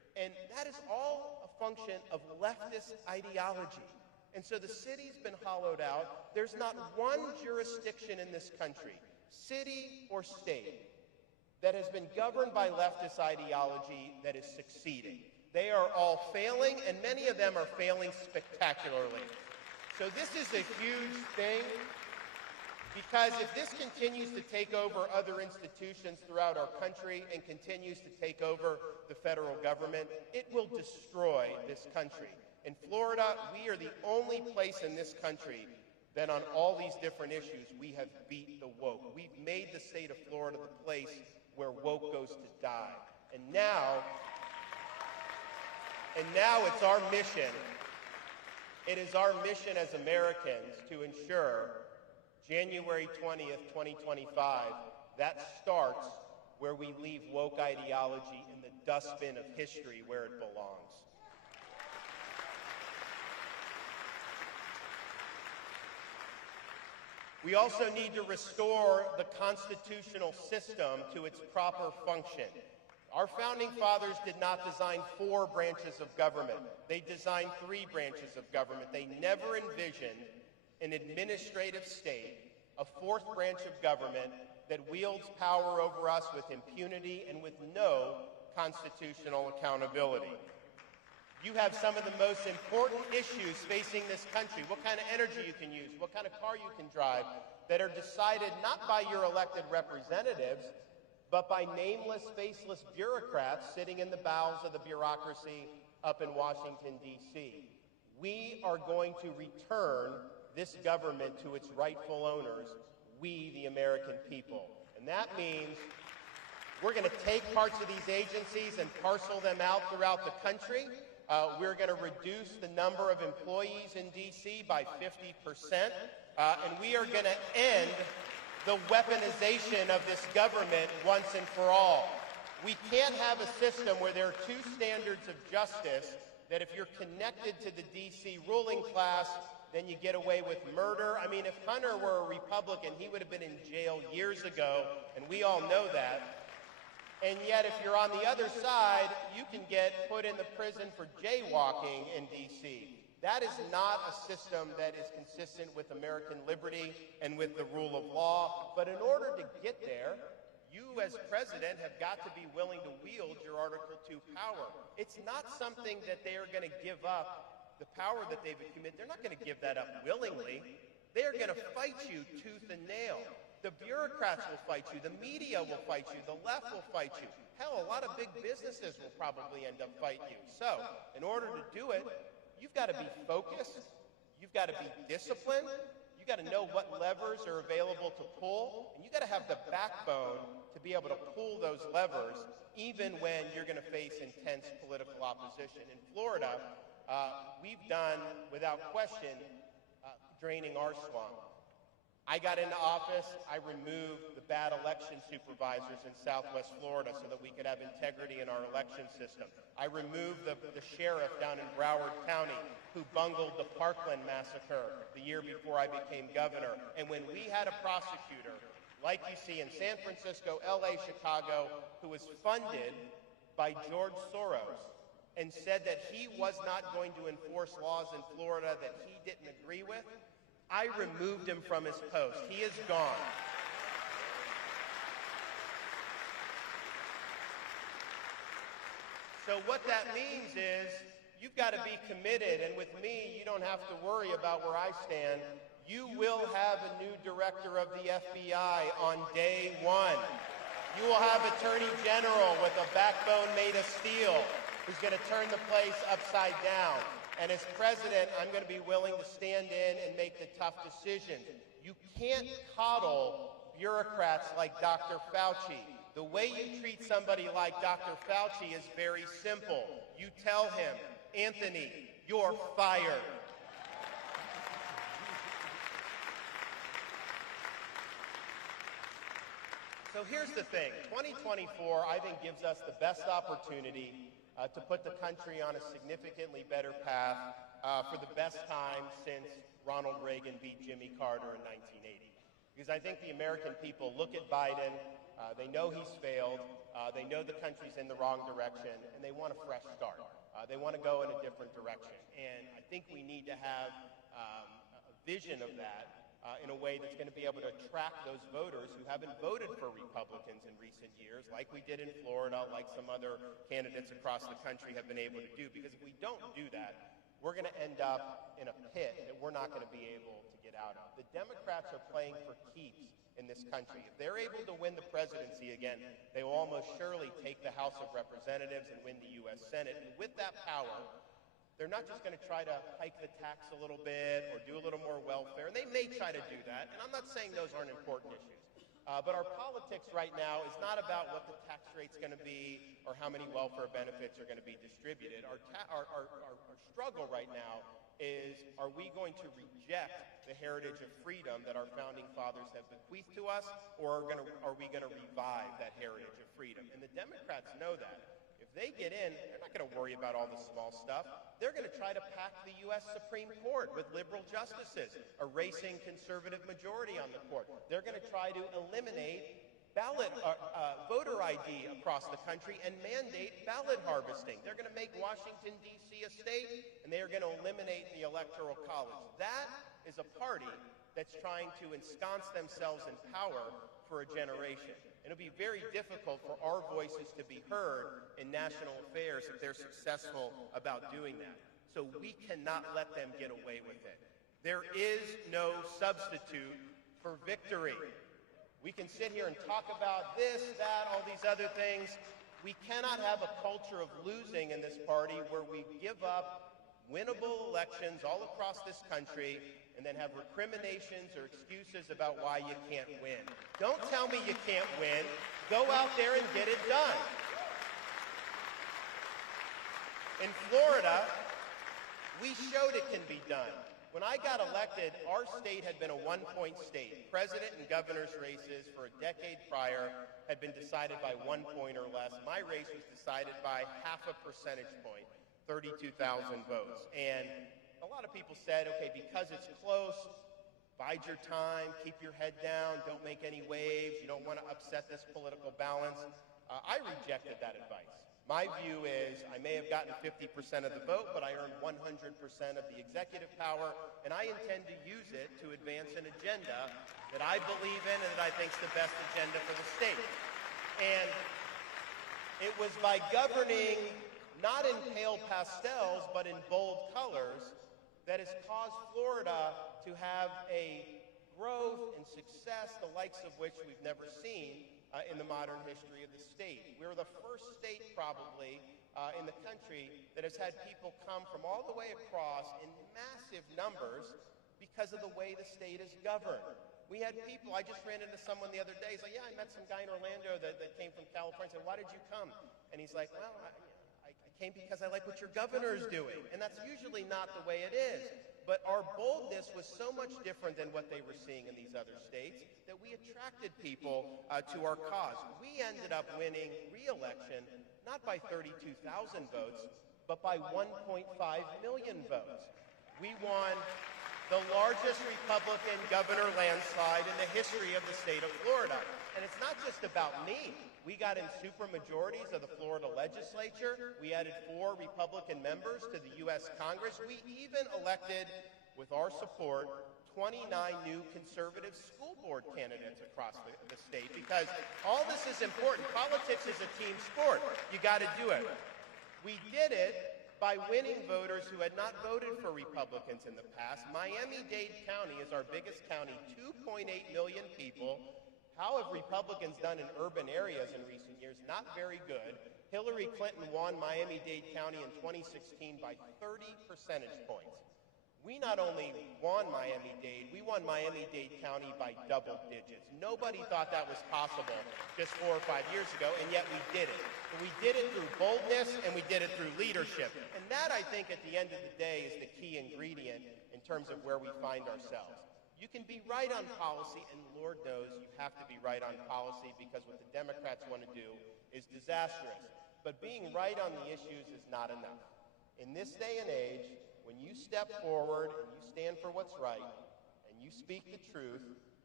And that is all a function of leftist ideology. And so the city's been hollowed out. There's not one jurisdiction in this country, city or state, that has been governed by leftist ideology that is succeeding. They are all failing, and many of them are failing spectacularly. So this is a huge thing, because if this continues to take over other institutions throughout our country and continues to take over the federal government, it will destroy this country. In Florida, we are the only place in this country that on all these different issues, we have beat the woke. We've made the state of Florida the place where woke goes to die. And now it's our mission. It is our mission as Americans to ensure January 20th, 2025, that starts where we leave woke ideology in the dustbin of history where it belongs. We also need to restore the constitutional system to its proper function. Our founding fathers did not design 4 branches of government. They designed 3 branches of government. They never envisioned an administrative state, a 4th branch of government that wields power over us with impunity and with no constitutional accountability. You have some of the most important issues facing this country, what kind of energy you can use, what kind of car you can drive, that are decided not by your elected representatives, but by nameless, faceless bureaucrats sitting in the bowels of the bureaucracy up in Washington, D.C. We are going to return this government to its rightful owners, we, the American people. And that means we're going to take parts of these agencies and parcel them out throughout the country. We're going to reduce the number of employees in D.C. by 50%, and we are going to end the weaponization of this government once and for all. We can't have a system where there are 2 standards of justice, that if you're connected to the D.C. ruling class, then you get away with murder. I mean, if Hunter were a Republican, he would have been in jail years ago, and we all know that. And yet, if you're on the other side, you can get put in the prison for jaywalking in D.C. That is not a system that is consistent with American liberty and with the rule of law. But in order to get there, you as president have got to be willing to wield your Article 2 power. It's not something that they are going to give up, the power that they've accumulated. They're not going to give that up willingly. They are going to fight you tooth and nail. The bureaucrats will fight you. The media will fight you. The left will fight you. Hell, a lot of big businesses will probably end up fighting you. So, in order to do it, you've got to be focused. You've got to be disciplined. You've got to know what levers are available to pull. And you've got to have the backbone to be able to pull those levers, even when you're going to face intense political opposition. In Florida, we've done, without question, draining our swamp. I got into office, I removed the bad election supervisors in Southwest Florida so that we could have integrity in our election system. I removed the sheriff down in Broward County who bungled the Parkland massacre the year before I became governor. And when we had a prosecutor, like you see in San Francisco, LA, Chicago, who was funded by George Soros and said that he was not going to enforce laws in Florida that he didn't agree with, I removed him from his post. He is gone. So what that means is you've got to be committed, and with me, you don't have to worry about where I stand. You will have a new director of the FBI on day 1. You will have Attorney General with a backbone made of steel who's going to turn the place upside down. And as president, I'm going to be willing to stand in and make the tough decisions. You can't coddle bureaucrats like Dr. Fauci. The way you treat somebody like Dr. Fauci is very simple. You tell him, Anthony, you're fired. So here's the thing. 2024, I think, gives us the best opportunity to put the country on a significantly better path for the best time since Ronald Reagan beat Jimmy Carter in 1980. Because I think the American people look at Biden, They know he's failed. They know the country's in the wrong direction, and they want a fresh start. They want to go in a different direction. And I think we need to have a vision of that in a way that's going to be able to attract those voters who haven't voted for Republicans in recent years, like we did in Florida, like some other candidates across the country have been able to do. Because if we don't do that, we're going to end up in a pit that we're not going to be able to get out of. The Democrats are playing for keeps in this country. If they're able to win the presidency again, they will almost surely take the House of Representatives and win the U.S. Senate. And with that power, they're not just going to try to hike the tax a little bit or do a little more welfare. And they may try to do that. And I'm not saying those aren't important issues. But our politics right now is not about what the tax rate's going to be or how many welfare benefits are going to be distributed. Our struggle right now is, are we going to reject the heritage of freedom that our founding fathers have bequeathed to us, or are we going to revive that heritage of freedom? And the Democrats know that. If they get in, they're not going to worry about all the small stuff. They're going to try to pack the U.S. Supreme Court with liberal justices, erasing conservative majority on the court. They're going to try to eliminate voter ID across the country and mandate ballot harvesting. They're going to make Washington, D.C. a state, and they are going to eliminate the Electoral College. That is a party that's trying to ensconce themselves in power for a generation. It'll be very difficult for our voices to be heard in national affairs if they're successful about doing that. So we cannot let them get away with it. There is no substitute for victory. We can sit here and talk about this, that, all these other things. We cannot have a culture of losing in this party where we give up winnable elections all across this country and then have recriminations or excuses about why you can't win. Don't tell me you can't win. Go out there and get it done. In Florida, we showed it can be done. When I got elected, our state had been a one-point state. President and governor's races for a decade prior had been decided by 1 point or less. My race was decided by half a percentage point, 32,000 votes. And a lot of people said, okay, because it's close, bide your time, keep your head down, don't make any waves, you don't want to upset this political balance. I rejected that advice. My view is I may have gotten 50% of the vote, but I earned 100% of the executive power, and I intend to use it to advance an agenda that I believe in and that I think is the best agenda for the state. And it was by governing not in pale pastels, but in bold colors, that has caused Florida to have a growth and success, the likes of which we've never seen in the modern history of the state. We're the first state, probably, in the country that has had people come from all the way across in massive numbers because of the way the state is governed. We had people, I just ran into someone the other day, he's like, yeah, I met some guy in Orlando that came from California. I said, why did you come? And he's like, well, I came because I like what your governor is doing. And that's usually not the way it is. But our boldness was so much different than what they were seeing in these other states that we attracted people to our cause. We ended up winning re-election not by 32,000 votes, but by 1.5 million votes. We won the largest Republican governor landslide in the history of the state of Florida. And it's not just about me. We got in supermajorities of the Florida legislature. We added 4 Republican members to the U.S. Congress. We even elected, with our support, 29 new conservative school board candidates across the state, because all this is important. Politics is a team sport. You got to do it. We did it by winning voters who had not voted for Republicans in the past. Miami-Dade County is our biggest county, 2.8 million people. How have Republicans done in urban areas in recent years? Not very good. Hillary Clinton won Miami-Dade County in 2016 by 30 percentage points. We not only won Miami-Dade, we won Miami-Dade County by double digits. Nobody thought that was possible just 4 or 5 years ago, and yet we did it. And we did it through boldness, and we did it through leadership. And that, I think, at the end of the day, is the key ingredient in terms of where we find ourselves. You can be right on policy, and Lord knows you have to be right on policy, because what the Democrats want to do is disastrous. But being right on the issues is not enough. In this day and age, when you step forward and you stand for what's right and you speak the truth,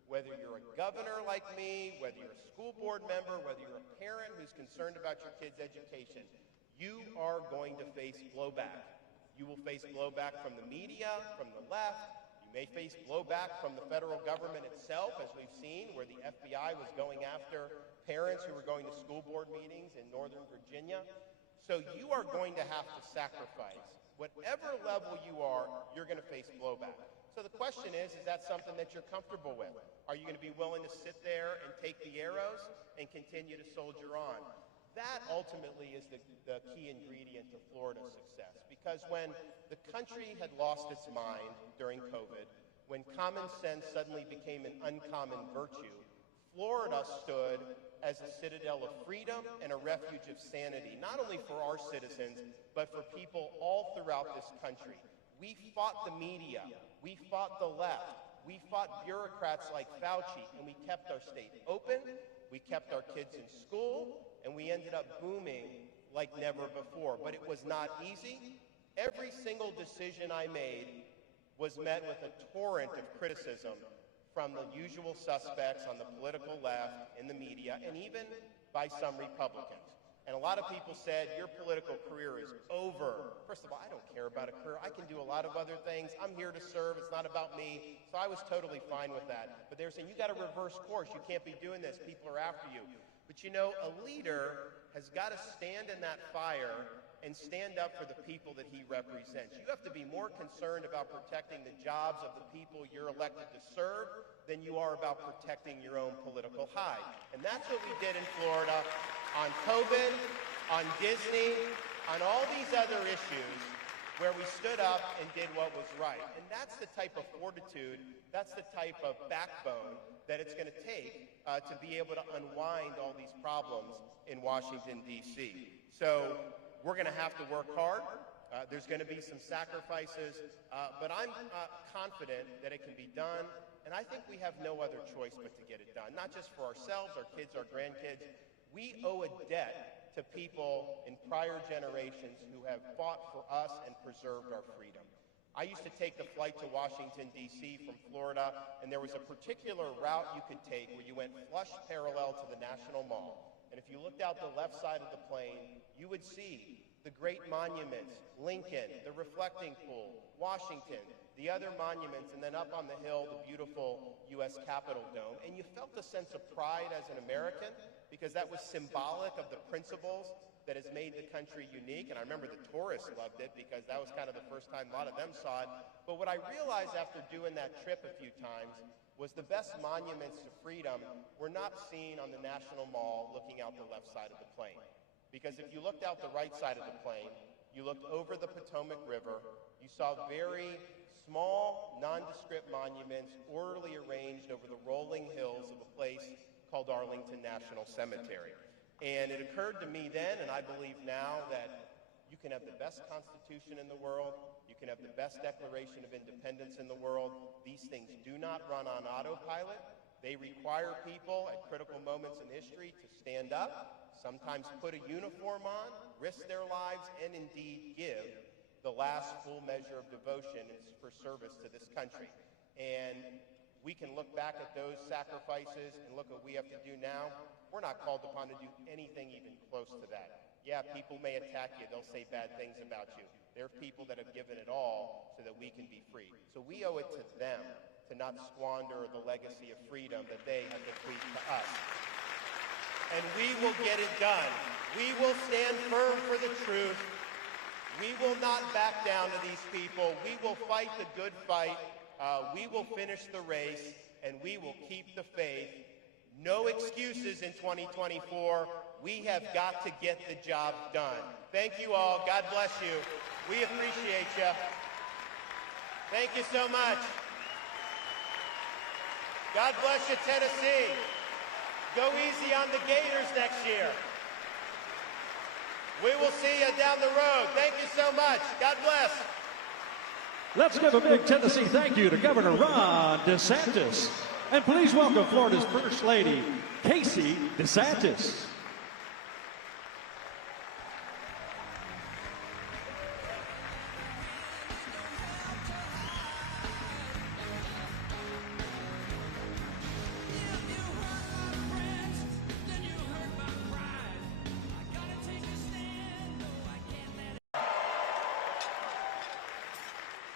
whether you're a governor like me, whether you're a school board member, whether you're a parent who's concerned about your kid's education, you are going to face blowback. You will face blowback from the media, from the left. You may face blowback from the federal government itself, as we've seen, where the FBI was going after parents who were going to school board meetings in Northern Virginia. So you are going to have to sacrifice. Whatever level you are, you're going to face blowback. So the question is that something that you're comfortable with? Are you going to be willing to sit there and take the arrows and continue to soldier on? That ultimately is the key ingredient to Florida's success. Because when the country had lost its mind during COVID, when common sense suddenly became an uncommon virtue, Florida stood as a citadel of freedom and a refuge of sanity, not only for our citizens, but for people all throughout this country. We fought the media, we fought the left, we fought bureaucrats like Fauci, and we kept our state open, we kept our kids in school, and we ended up booming like never before. But it was not easy. Every single decision I made was met with a torrent of criticism from the usual suspects on the political left, in the media, and even by some Republicans. And a lot of people said, your political career is over. First of all, I don't care about a career. I can do a lot of other things. I'm here to serve. It's not about me. So I was totally fine with that. But they were saying, you got to reverse course. You can't be doing this. People are after you. But you know, a leader has got to stand in that fire and stand up for the people that he represents. You have to be more concerned about protecting the jobs of the people you're elected to serve than you are about protecting your own political hide. And that's what we did in Florida on COVID, on Disney, on all these other issues where we stood up and did what was right. And that's the type of fortitude, that's the type of backbone that it's going to take to be able to unwind all these problems in Washington, D.C. So we're going to have to work hard. There's going to be some sacrifices, but I'm confident that it can be done. And I think we have no other choice but to get it done, not just for ourselves, our kids, our grandkids. We owe a debt to people in prior generations who have fought for us and preserved our freedom. I used to take the flight to Washington, D.C. from Florida, and there was a particular route you could take where you went flush parallel to the National Mall. And if you looked out the left side of the plane, you would see the great monuments, Lincoln, the reflecting pool, Washington, the other monuments, and then up on the hill, the beautiful U.S. Capitol Dome. And you felt a sense of pride as an American because that was symbolic of the principles that has made the country unique. And I remember the tourists loved it because that was kind of the first time a lot of them saw it. But what I realized after doing that trip a few times was the best monuments to freedom were not seen on the National Mall looking out the left side of the plane. Because if you looked out the right side of the plane, you looked over the Potomac River, you saw very small, nondescript monuments orderly arranged over the rolling hills of a place called Arlington National Cemetery. And it occurred to me then, and I believe now, that you can have the best Constitution in the world, you can have the best Declaration of Independence in the world. These things do not run on autopilot. They require people at critical moments in history to stand up, sometimes put a uniform on, risk their lives, and indeed give the last full measure of devotion for service to this country. And we can look back at those sacrifices and look what we have to do now. We're not called upon to do anything even close to that. Yeah, people may attack you. They'll say bad things about you. There are people that have given it all so that we can be free. So we owe it to them to not squander the legacy of freedom that they have bequeathed to us. And we will get it done. We will stand firm for the truth. We will not back down to these people. We will fight the good fight. We will finish the race, and we will keep the faith. No excuses in 2024. We have got to get the job done. Thank you all. God bless you. We appreciate you. Thank you so much. God bless you, Tennessee. Go easy on the Gators next year. We will see you down the road. Thank you so much. God bless. Let's give a big Tennessee thank you to Governor Ron DeSantis. And please welcome Florida's First Lady, Casey DeSantis.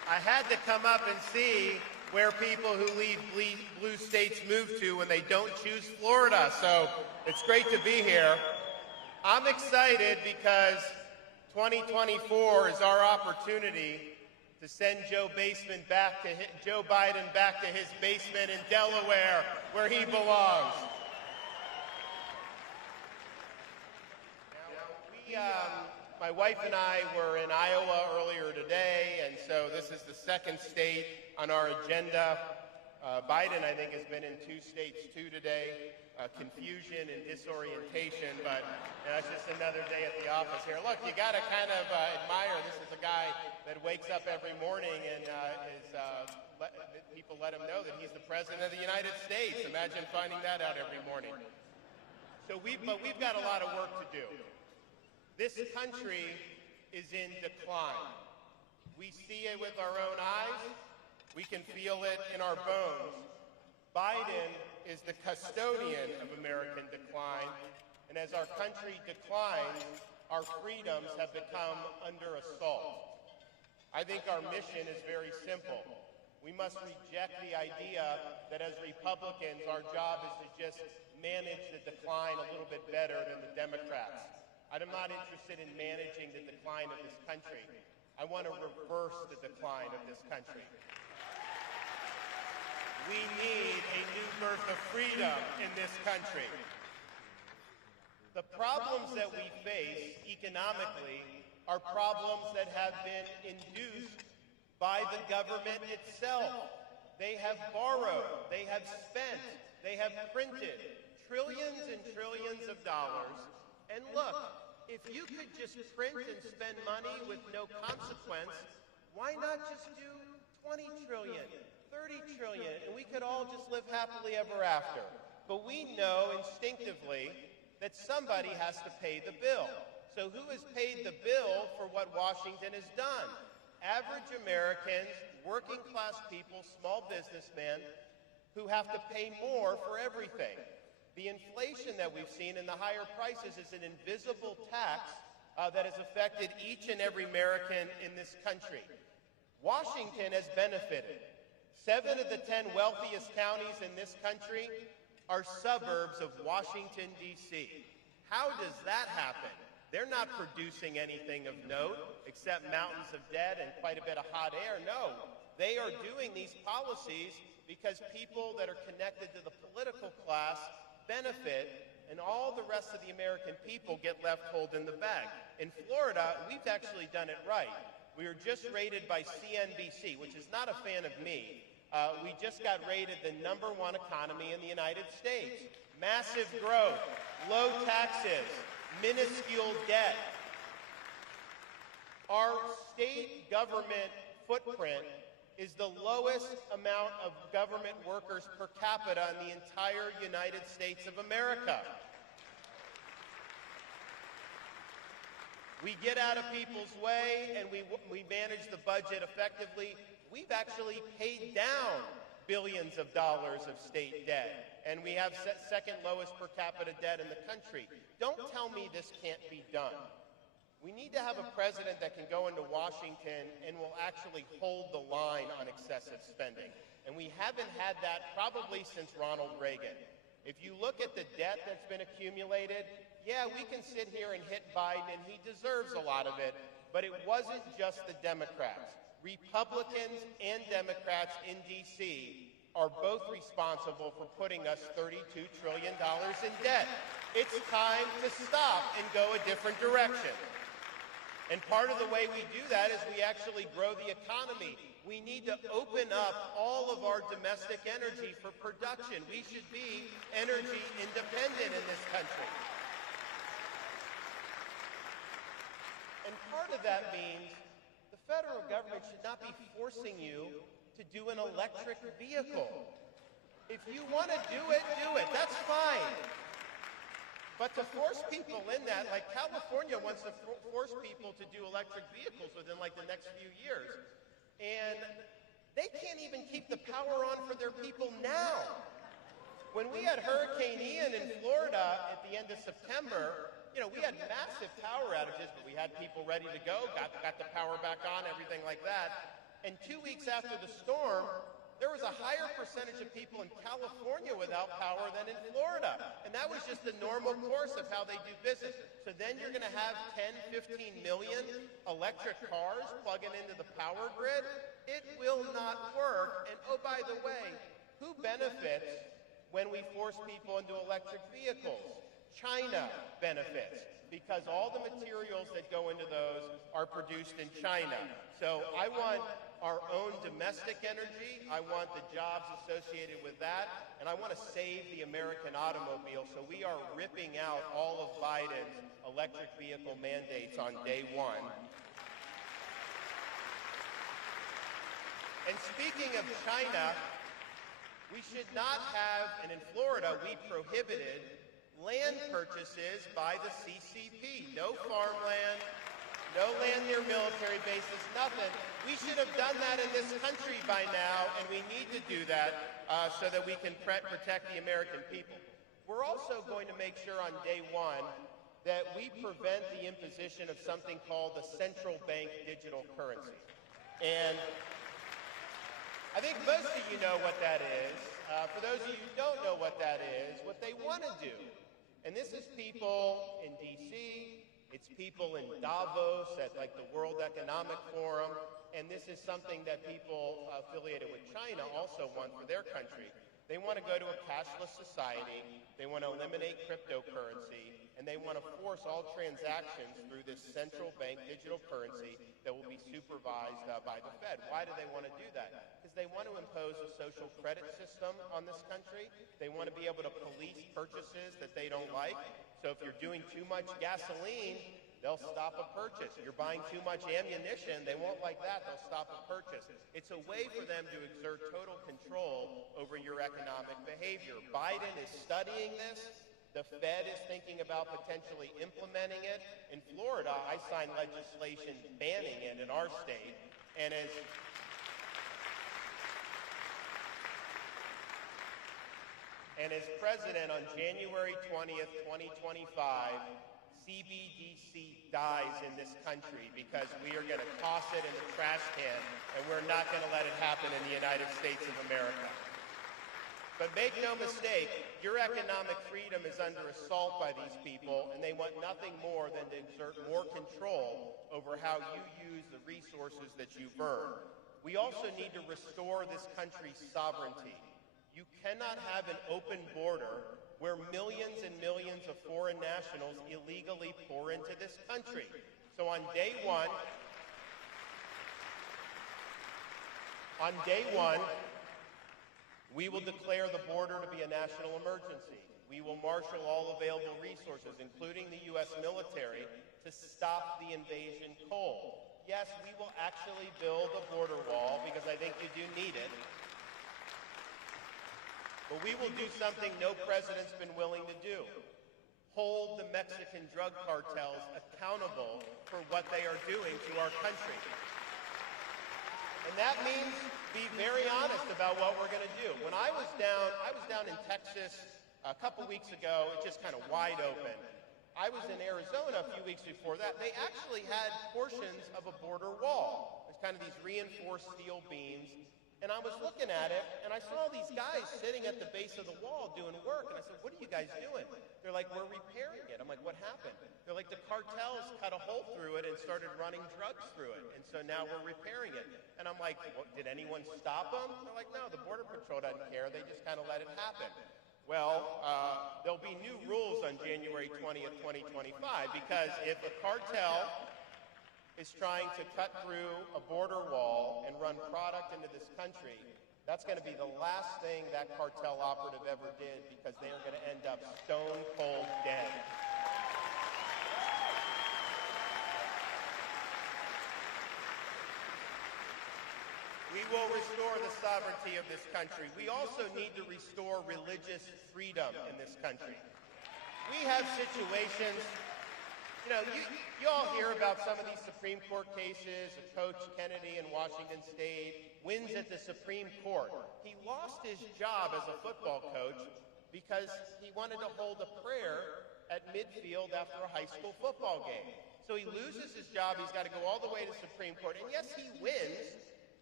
I had to come up and see where people who leave blue states move to when they don't choose Florida. So it's great to be here. I'm excited because 2024 is our opportunity to send Joe Biden back to his basement in Delaware, where he belongs. My wife and I were in Iowa earlier today, and so this is the second state on our agenda. Biden, I think, has been in 2 states too today. Confusion and disorientation, but it's just another day at the office here. Look, you got to kind of admire. This is a guy that wakes up every morning and people let him know that he's the president of the United States. Imagine finding that out every morning. But we've got a lot of work to do. This country is in decline. We see it with our own eyes. We can feel it in our bones. Biden is the custodian of American decline, and as our country declines, our freedoms have become under assault. I think our mission is very simple. We must reject the idea that as Republicans, our job is to just manage the decline a little bit better than the Democrats. I'm not interested in managing the decline of this country. I want to reverse the decline of this country. We need a new birth of freedom in this country. The problems that we face economically are problems that have been induced by the government itself. They have borrowed, they have spent, they have printed trillions and trillions of dollars. And look, if you could just print and spend money with no consequence, why not just do 20 trillion? 30 trillion, and we could all just live happily ever after. But we know instinctively that somebody has to pay the bill. So who has paid the bill for what Washington has done? Average Americans, working class people, small businessmen who have to pay more for everything. The inflation that we've seen and the higher prices is an invisible tax that has affected each and every American in this country. Washington has benefited. 7 of the 10 wealthiest counties in this country are suburbs of Washington, D.C. How does that happen? They're not producing anything of note except mountains of debt and quite a bit of hot air. No, they are doing these policies because people that are connected to the political class benefit, and all the rest of the American people get left holding the bag. In Florida, we've actually done it right. We were just rated by CNBC, which is not a fan of me. We just got rated the #1 economy in the United States. Massive growth, low taxes, minuscule debt. Our state government footprint is the lowest amount of government workers per capita in the entire United States of America. We get out of people's way and we manage the budget effectively. We've actually paid down billions of dollars of state debt, and we have second lowest per capita debt in the country. Don't tell me this can't be done. We need to have a president that can go into Washington and will actually hold the line on excessive spending. And we haven't had that probably since Ronald Reagan. If you look at the debt that's been accumulated, yeah, we can sit here and hit Biden, and he deserves a lot of it, but it wasn't just the Democrats. Republicans and Democrats in D.C. are both responsible for putting us $32 trillion in debt. It's time to stop and go a different direction. And part of the way we do that is we actually grow the economy. We need to open up all of our domestic energy for production. We should be energy independent in this country. And part of that means the federal government should not be forcing you to do an electric vehicle. If you want to do it, that's fine. But to force people in that, like California wants to force people to do electric vehicles within like the next few years. And they can't even keep the power on for their people now. When we had Hurricane Ian in Florida at the end of September, we had massive power outages, but we had people ready to go, got the power back on, everything like that. And 2 weeks after the storm, there was a higher percentage of people in California without power than in Florida. And that was just the normal course of how they do business. So then you're going to have 10, 15 million electric cars plugging into the power grid. It will not work. And oh, by the way, who benefits when we force people into electric vehicles? China benefits, because all the materials that go into those are produced in China. So I want our own domestic energy, I want the jobs associated with that, and I want to save the American automobile. So we are ripping out all of Biden's electric vehicle mandates on day one. And speaking of China, we should not have, and in Florida we prohibited land purchases by the CCP. No farmland, no land near military bases, nothing. We should have done that in this country by now, and we need to do that so that we can protect the American people. We're also going to make sure on day one that we prevent the imposition of something called the central bank digital currency. And I think most of you know what that is. For those of you who don't know what that is, what they want to do, and this is people in D.C., it's people in Davos at like the World Economic Forum, and this is something that people affiliated with China also want for their country. They want to go to a cashless society, they want to eliminate cryptocurrency, and they want to force all transactions through this central bank digital currency that will be supervised by the Fed. Why do they want to do that? Because they want to impose a social credit system on this country. They want to be able to police purchases that they don't like. So if you're doing too much gasoline, they'll stop a purchase. You're buying too much ammunition, they won't like that, they'll stop a purchase. It's a way for them to exert total control over your economic behavior. Biden is studying this. The Fed is thinking about potentially implementing it. In Florida, I signed legislation banning it in our state. And as president on January 20th, 2025, CBDC dies in this country because we are going to toss it in the trash can, and we're not going to let it happen in the United States of America. But make no mistake, your economic freedom is under assault by these people, and they want nothing more than to exert more control over how you use the resources that you've earned. We also need to restore this country's sovereignty. You cannot have an open border where millions and millions of foreign nationals illegally pour into this country. So on day one, we will declare the border to be a national emergency. We will marshal all available resources, including the U.S. military, to stop the invasion cold. Yes, we will actually build a border wall because I think you do need it. But we will do something no president's been willing to do. Hold the Mexican drug cartels accountable for what they are doing to our country. And that means be very honest about what we're going to do. When I was down in Texas a couple weeks ago, it's just kind of wide open. I was in Arizona a few weeks before that. They actually had portions of a border wall. It's kind of these reinforced steel beams. And I was looking at it, and I saw these guys sitting at the base of the wall doing work. And I said, what are you guys doing? They're like, we're repairing it. I'm like, what happened? They're like, the cartels cut a hole through it and started running drugs through it. And so now we're repairing it. And I'm like, well, did anyone stop them? They're like, no, the Border Patrol doesn't care. They just kind of let it happen. Well, there'll be new rules on January 20th, 2025, because if a cartel is trying to cut through a border wall and run product into this country, that's going to be the last thing that cartel operative ever did, because they are going to end up stone cold dead. We will restore the sovereignty of this country. We also need to restore religious freedom in this country. We have situations. You know, you all hear about some of these Supreme Court cases of Coach Kennedy in Washington State, wins at the Supreme Court. He lost his job as a football coach because he wanted to hold a prayer at midfield after a high school football game. So he loses his job, he's got to go all the way to Supreme Court, and yes, he wins,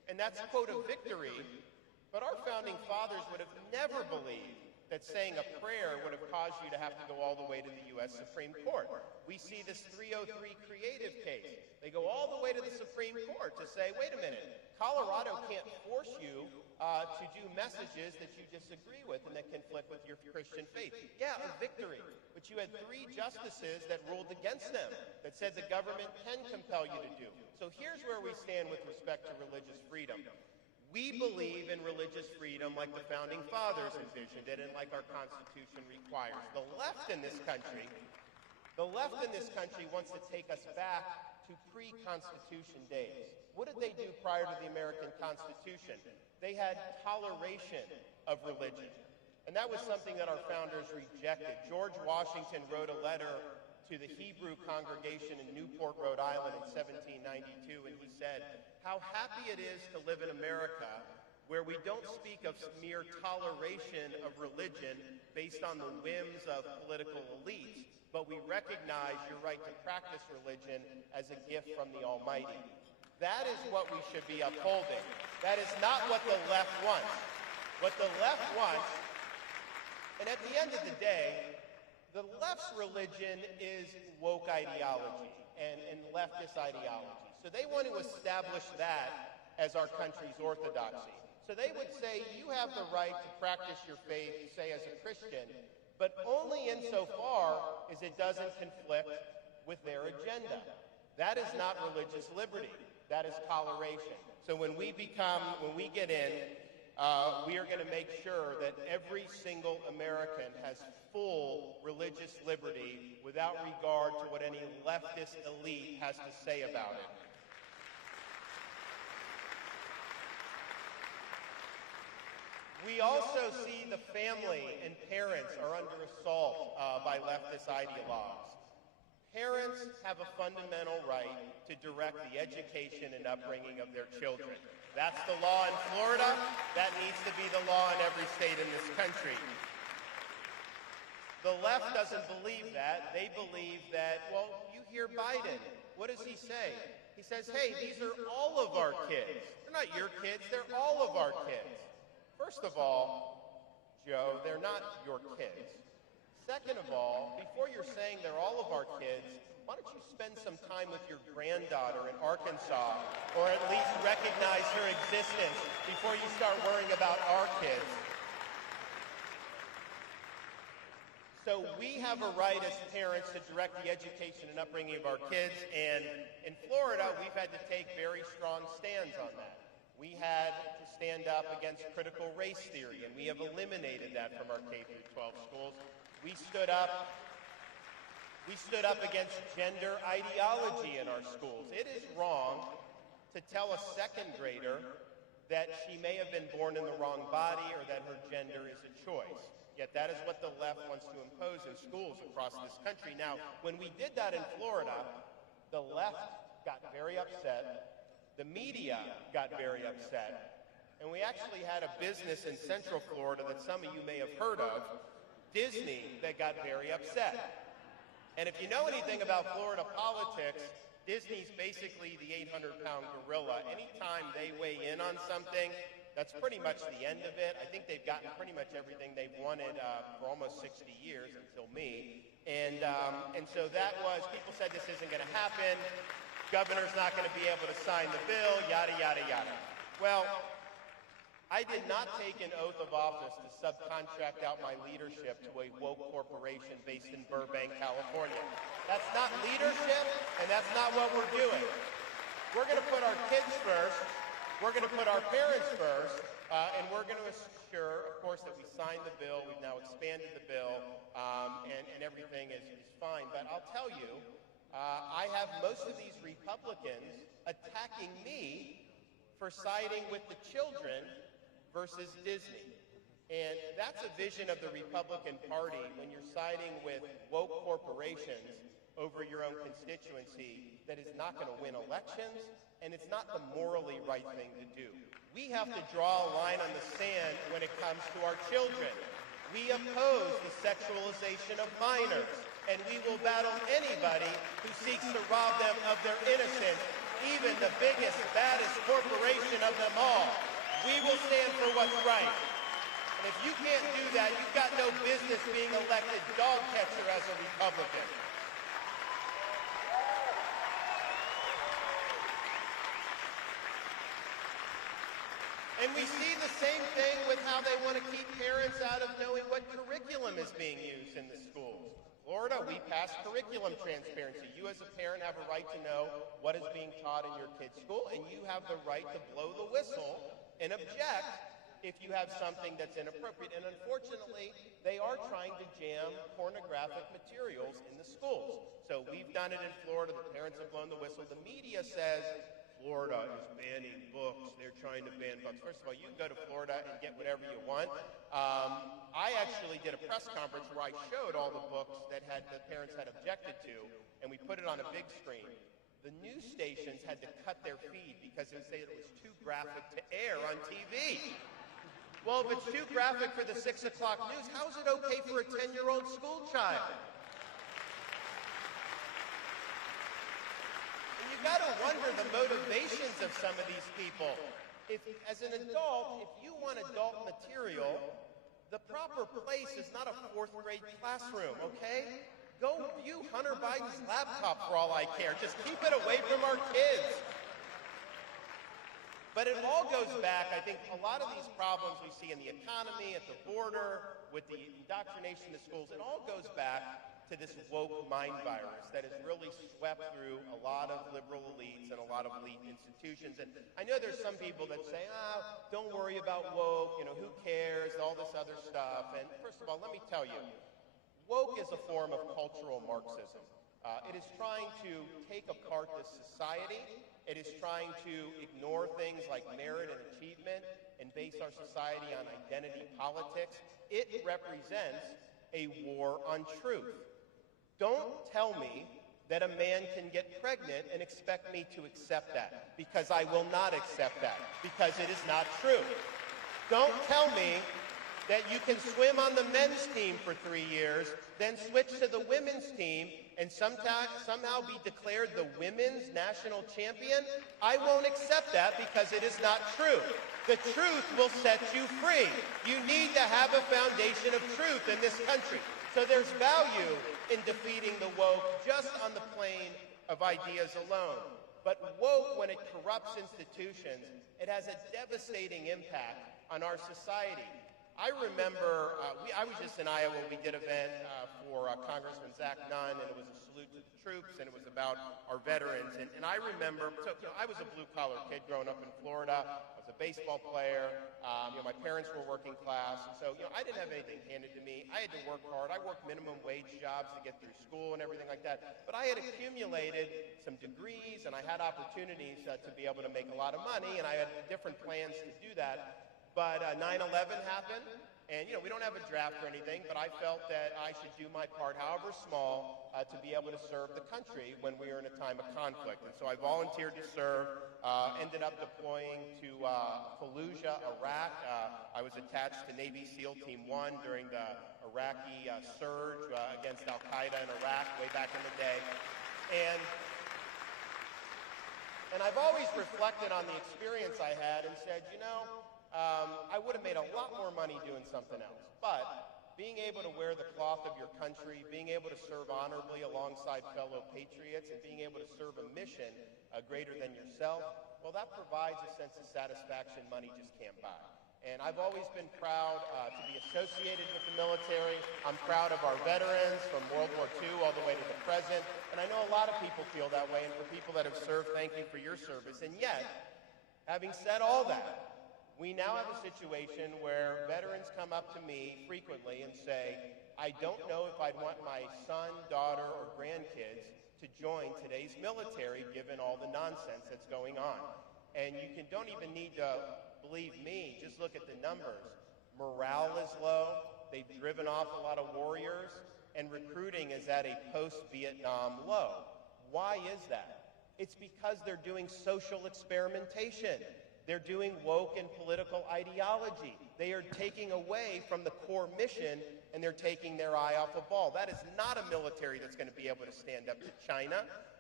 And that's, quote, a victory, but our founding fathers would have never believed that saying a prayer would have caused you to have to go all the way to the U.S. Supreme Court. We see this 303 creative case. They go all the way to the Supreme Court to say, wait a minute, Colorado can't force you to do messages that you disagree with and that conflict with your Christian faith. Yeah, a victory. But you had 3 justices that ruled against them, that said the government can compel you to do. So here's where we stand with respect to religious freedom. We believe in religious freedom like the Founding Fathers envisioned it and like our Constitution requires. The left in this country wants to take us back to pre-Constitution days. What did they do prior to the American Constitution? They had toleration of religion. And that was something that our founders rejected. George Washington wrote a letter to the Hebrew congregation in Newport, Rhode Island in 1792, and he said, "How happy it is to live in America where we don't speak of mere toleration of religion based on the whims of political elites, but we recognize your right to practice religion as a gift from the Almighty." That is what we should be upholding. That is not what the left wants. What the left wants, and at the end of the day, the left's religion is woke ideology and leftist ideology. So they want to establish that as our country's orthodoxy. So they would say, you have the right to practice your faith, say, as a Christian, but only insofar as it doesn't conflict with their agenda. That is not religious liberty. That is toleration. So when we get in, we are going to make sure that every single American has full religious liberty without regard to what any leftist elite has to say about it. We also see the family and parents are under assault by leftist ideologues. Parents have a fundamental right to direct the education and upbringing of their children. That's the law in Florida. That needs to be the law in every state in this country. The left doesn't believe that. They believe that, well, you hear Biden. What does he say? He says, hey, these are all of our kids. They're not your kids. They're all of our kids. First of all, Joe, they're not your kids. Second of all, before you're saying they're all of our kids, why don't you spend some time with your granddaughter in Arkansas, or at least recognize her existence before you start worrying about our kids? So we have a right as parents to direct the education and upbringing of our kids, and in Florida, we've had to take very strong stands on that. We had to stand up against critical race theory, and we have eliminated that from our K-12 schools. We stood up against gender ideology in our schools. It is wrong to tell a second grader that she may have been born in the wrong body or that her gender is a choice. Yet that is what the left wants to impose in schools across this country. Now, when we did that in Florida, the left got very upset. The media got very upset. And we actually had a business in Central Florida that some of you may have heard of, Disney, that got very upset. And if you know anything about Florida politics, Disney's basically the 800-pound gorilla. Anytime they weigh in on something, that's pretty much the end of it. I think they've gotten pretty much everything they've wanted for almost 60 years until me. And so that was, people said this isn't going to happen. Governor's not going to be able to sign the bill, yada, yada, yada. Well, I did not take an oath of office to subcontract out my leadership to a woke corporation based in Burbank, California. That's not leadership, and that's not what we're doing. We're going to put our kids first, we're going to put our parents first, and we're going to assure, of course, that we signed the bill. We've now expanded the bill, and everything is fine. But I'll tell you, I have most of these Republicans attacking me for siding with the children versus Disney. And that's a vision of the Republican Party when you're siding with woke corporations over your own constituency that is not going to win elections, and it's not the morally right thing to do. We have to draw a line on the sand when it comes to our children. We oppose the sexualization of minors, and we will battle anybody who seeks to rob them of their innocence even the biggest, baddest corporation of them all. We will stand for what's right. And if you can't do that, you've got no business being elected dog catcher as a Republican. And we see the same thing with how they want to keep parents out of knowing what curriculum is being used in the schools. Florida, we passed curriculum transparency. You as a parent have a right to know what is being taught in your kid's school, and you have the right to blow the whistle and object if you have something that's inappropriate. And unfortunately, they are trying to jam pornographic materials in the schools. So we've done it in Florida. The parents have blown the whistle. The media says Florida is banning books. They're trying to ban books. First of all, you can go to Florida and get whatever you want. I actually did a press conference where I showed all the books that the parents had objected to, and we put it on a big screen. The news stations had to cut their feed because they said it was too graphic to air on TV. Well, if it's too graphic for the 6 o'clock news, how is it okay for a 10-year-old school child? You got to wonder the motivations of some of these people. If, as an adult, if you want adult material, the proper place is not a 4th grade classroom, okay? Go view Hunter Biden's laptop for all I care. Just keep it away from our kids. But it all goes back, I think, a lot of these problems we see in the economy, at the border, with the indoctrination in the schools, it all goes back to this woke mind virus that has really swept through a lot of liberal elites and a lot of elite institutions. And I know there's some people that say, don't worry about woke, who cares, all this other stuff. And first of all, let me tell you, woke is a form of cultural Marxism. It is trying to take apart this society. It is trying to ignore things like merit and achievement and base our society on identity politics. It represents a war on truth. Don't tell me that a man can get pregnant and expect me to accept that, because I will not accept that, because it is not true. Don't tell me that you can swim on the men's team for 3 years, then switch to the women's team, and somehow be declared the women's national champion. I won't accept that because it is not true. The truth will set you free. You need to have a foundation of truth in this country. So there's value in defeating the woke just on the plane of ideas alone. But woke, when it corrupts institutions, it has a devastating impact on our society. I remember, I was just in Iowa. We did an event for Congressman Zach Nunn, and it was a salute to the troops, and it was about our veterans. And I remember, I was a blue-collar kid growing up in Florida. I was a baseball player. My parents were working class. And so, I didn't have anything handed to me. I had to work hard. I worked minimum wage jobs to get through school and everything like that. But I had accumulated some degrees, and I had opportunities to be able to make a lot of money, and I had different plans to do that. But 9/11 happened, and we don't have a draft or anything, but I felt that I should do my part, however small, to be able to serve the country when we were in a time of conflict. And so I volunteered to serve, ended up deploying to Fallujah, Iraq. I was attached to Navy SEAL Team 1 during the Iraqi surge against Al-Qaeda in Iraq way back in the day. And I've always reflected on the experience I had and said, I would have made a lot more money doing something else. But being able to wear the cloth of your country, being able to serve honorably alongside fellow patriots, and being able to serve a mission greater than yourself, well, that provides a sense of satisfaction money just can't buy. And I've always been proud to be associated with the military. I'm proud of our veterans from World War II all the way to the present. And I know a lot of people feel that way, and for people that have served, thank you for your service. And yet, having said all that, we now have a situation where veterans come up to me frequently and say, I don't know if I'd want my son, daughter, or grandkids to join today's military given all the nonsense that's going on. And you don't even need to believe me, just look at the numbers. Morale is low, they've driven off a lot of warriors, and recruiting is at a post-Vietnam low. Why is that? It's because they're doing social experimentation. They're doing woke and political ideology. They are taking away from the core mission, and they're taking their eye off the ball. That is not a military that's going to be able to stand up to China.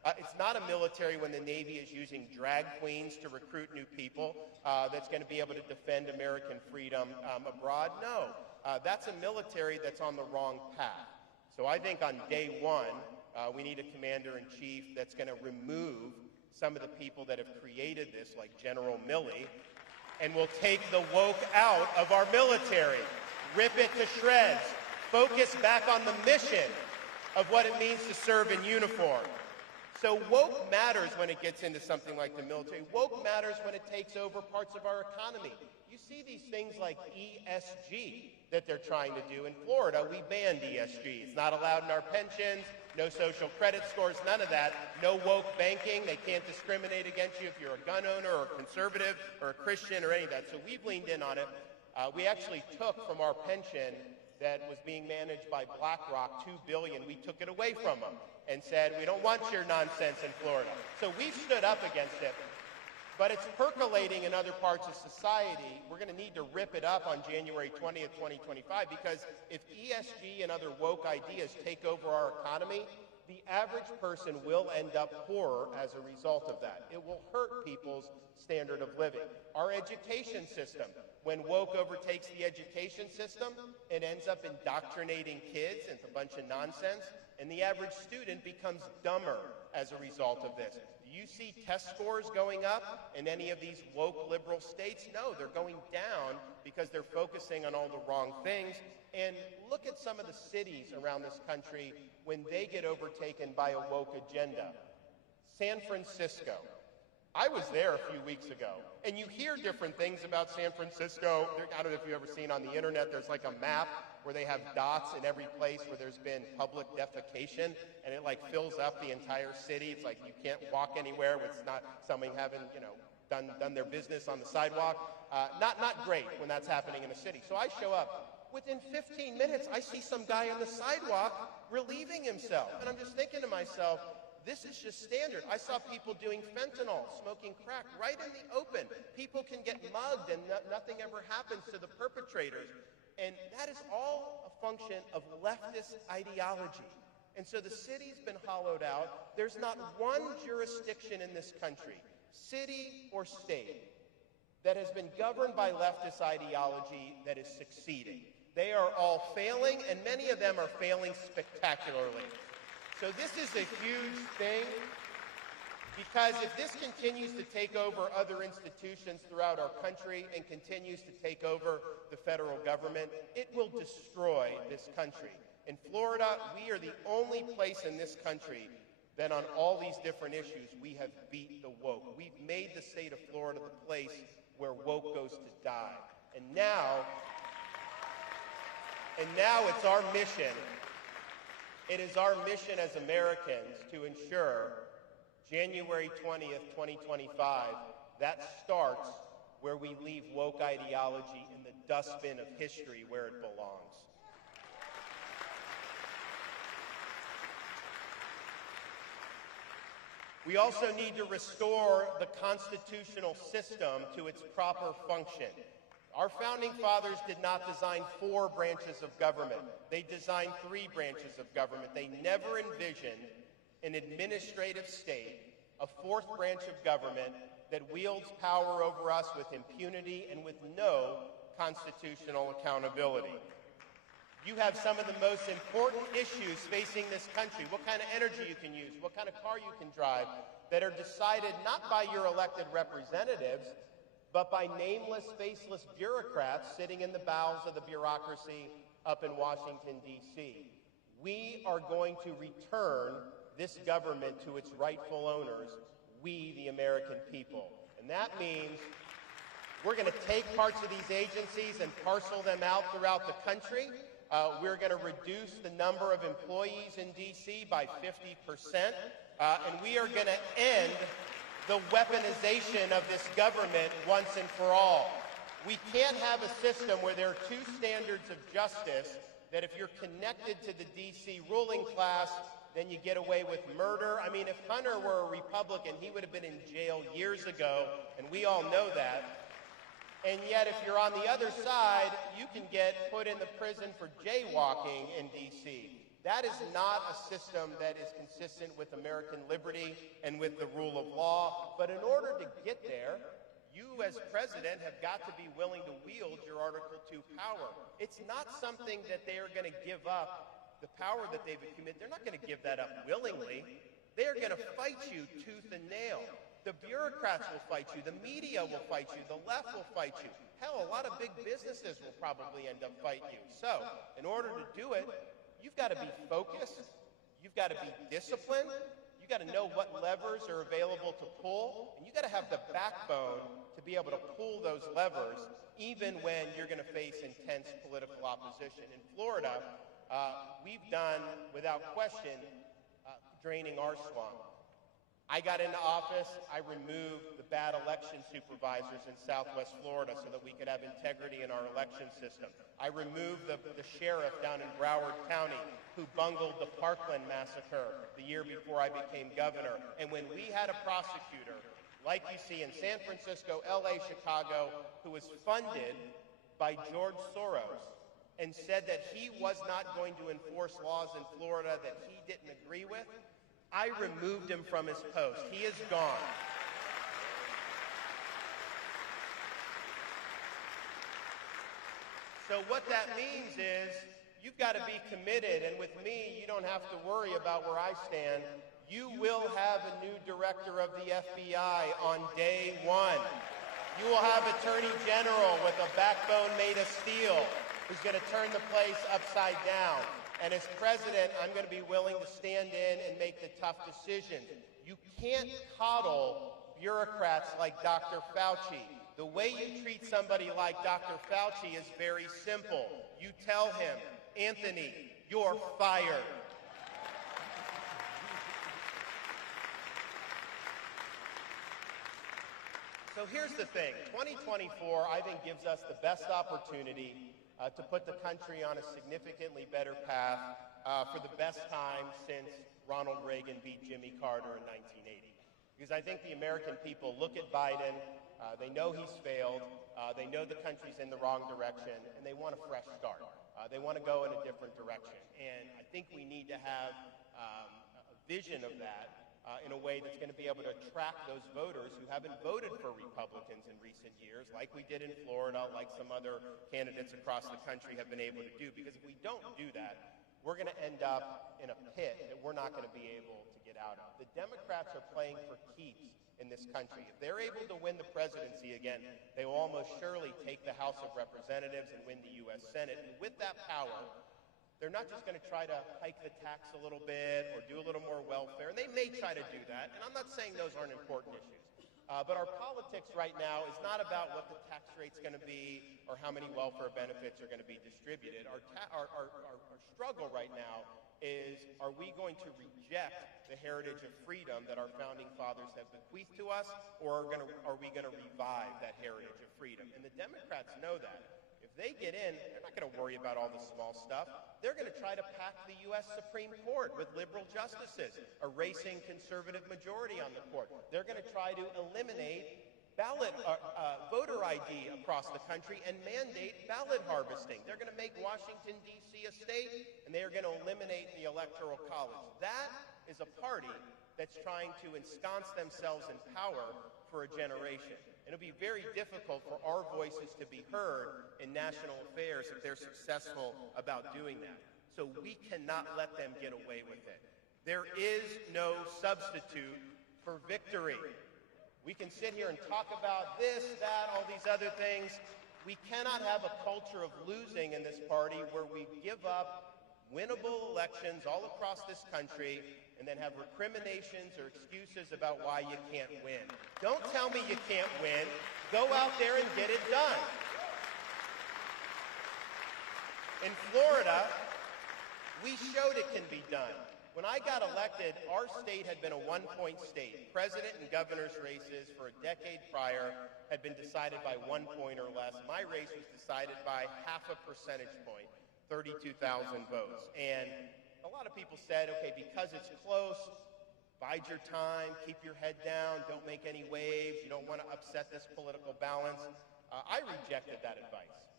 It's not a military when the Navy is using drag queens to recruit new people that's going to be able to defend American freedom abroad. No, that's a military that's on the wrong path. So I think on day one, we need a commander-in-chief that's going to remove some of the people that have created this, like General Milley, and will take the woke out of our military, rip it to shreds, focus back on the mission of what it means to serve in uniform. So woke matters when it gets into something like the military. Woke matters when it takes over parts of our economy. You see these things like ESG that they're trying to do. In Florida, we banned ESG. It's not allowed in our pensions, no social credit scores, none of that. No woke banking. They can't discriminate against you if you're a gun owner or a conservative or a Christian or any of that. So we've leaned in on it. We actually took from our pension that was being managed by BlackRock, $2 billion. We took it away from them and said, we don't want your nonsense in Florida. So we've stood up against it. But it's percolating in other parts of society. We're going to need to rip it up on January 20th, 2025, because if ESG and other woke ideas take over our economy, the average person will end up poorer as a result of that. It will hurt people's standard of living. Our education system, when woke overtakes the education system, it ends up indoctrinating kids into a bunch of nonsense, and the average student becomes dumber as a result of this. Do you see test scores going up in any of these woke liberal states? No, they're going down because they're focusing on all the wrong things. And look at some of the cities around this country when they get overtaken by a woke agenda. San Francisco. I was there a few weeks ago, and you hear different things about San Francisco. I don't know if you've ever seen on the internet, there's like a map where they have dots in every place where there's been public defecation, and it like fills up the entire city. It's like you can't walk anywhere with not somebody having, done their business on the sidewalk. Not great when that's happening in a city. So I show up. Within 15 minutes, I see some guy on the sidewalk relieving himself, and I'm just thinking to myself, this is just standard. I saw people doing fentanyl, smoking crack right in the open. People can get mugged and nothing ever happens to the perpetrators. And that is all a function of leftist ideology. And so the city's been hollowed out. There's not one jurisdiction in this country, city or state, that has been governed by leftist ideology that is succeeding. They are all failing, and many of them are failing spectacularly. So this is a huge thing, because if this continues to take over other institutions throughout our country and continues to take over the federal government, it will destroy this country. In Florida, we are the only place in this country that on all these different issues, we have beat the woke. We've made the state of Florida the place where woke goes to die. And now it's our mission. It is our mission as Americans to ensure January 20th, 2025, that starts where we leave woke ideology in the dustbin of history where it belongs. We also need to restore the constitutional system to its proper function. Our founding fathers did not design 4 branches of government. They designed 3 branches of government. They never envisioned an administrative state, a 4th branch of government that wields power over us with impunity and with no constitutional accountability. You have some of the most important issues facing this country, what kind of energy you can use, what kind of car you can drive, that are decided not by your elected representatives, but by nameless, faceless bureaucrats sitting in the bowels of the bureaucracy up in Washington, D.C. We are going to return this government to its rightful owners, we, the American people. And that means we're going to take parts of these agencies and parcel them out throughout the country. We're going to reduce the number of employees in D.C. by 50%, and we are going to end the weaponization of this government once and for all. We can't have a system where there are 2 standards of justice, that if you're connected to the D.C. ruling class, then you get away with murder. I mean, if Hunter were a Republican, he would have been in jail years ago, and we all know that. And yet, if you're on the other side, you can get put in the prison for jaywalking in D.C. That is not a system that is consistent with American liberty and with the rule of law. But in order to get there, you as president have got to be willing to wield your Article 2 power. It's not something that they are going to give up, the power that they've accumulated. They're not going to give that up willingly. They are going to fight you tooth and nail. The bureaucrats will fight you. The media will fight you. The left will fight you. Hell, a lot of big businesses will probably end up fighting you. So, in order to do it, you've got to be focused. You've got to be disciplined. You've got to know what levers are available to pull. And you've got to have the backbone to be able to pull those levers even when you're going to face intense political opposition. In Florida, we've done, without question, draining our swamp. I got into office, I removed the bad election supervisors in Southwest Florida so that we could have integrity in our election system. I removed the sheriff down in Broward County who bungled the Parkland massacre the year before I became governor. And when we had a prosecutor, like you see in San Francisco, LA, Chicago, who was funded by George Soros and said that he was not going to enforce laws in Florida that he didn't agree with, I removed him from his post. He is gone. So what that means is you've got to be committed, and with me, you don't have to worry about where I stand. You will have a new director of the FBI on day one. You will have Attorney General with a backbone made of steel who's going to turn the place upside down. And as president, I'm going to be willing to stand in and make the tough decisions. You can't coddle bureaucrats like Dr. Fauci. The way you treat somebody like Dr. Fauci is very simple. You tell him, Anthony, you're fired. So here's the thing. 2024, I think, gives us the best opportunity to put the country on a significantly better path for the best time since Ronald Reagan beat Jimmy Carter in 1980. Because I think the American people look at Biden, they know he's failed, they know the country's in the wrong direction, and they want a fresh start. They want to go in a different direction. And I think we need to have a vision of that in a way that's going to be able to attract those voters who haven't voted for Republicans in recent years, like we did in Florida, like some other candidates across the country have been able to do. Because if we don't do that, we're going to end up in a pit that we're not going to be able to get out of. The Democrats are playing for keeps in this country. If they're able to win the presidency again, they will almost surely take the House of Representatives and win the U.S. Senate. And with that power, they're not just going to try to hike the tax a little bit or do a little more welfare. And they may try to do that, and I'm not saying those aren't important issues. But our politics right now is not about what the tax rate's going to be or how many welfare benefits are going to be distributed. Our struggle right now is, are we going to reject the heritage of freedom that our founding fathers have bequeathed to us, or are we going to revive that heritage of freedom? And the Democrats know that. If they get in, they're not going to worry about all the small stuff. They're going to try to pack the U.S. Supreme Court with liberal justices, erasing conservative majority on the court. They're going to try to eliminate voter ID across the country and mandate ballot harvesting. They're going to make Washington, D.C. a state, and they are going to eliminate the Electoral College. That is a party that's trying to ensconce themselves in power for a generation. And it'll be very difficult for our voices to be heard in national affairs if they're successful about doing that. So we cannot let them get away with it. There is no substitute for victory. We can sit here and talk about this, that, all these other things. We cannot have a culture of losing in this party where we give up winnable elections all across this country and then have recriminations or excuses about why you can't win. Don't tell me you can't win. Go out there and get it done. In Florida, we showed it can be done. When I got elected, our state had been a one-point state. President and governor's races for a decade prior had been decided by 1 point or less. My race was decided by half a percentage point, 32,000 votes. And a lot of people said, okay, because it's close, bide your time, keep your head down, don't make any waves, you don't want to upset this political balance. I rejected that advice.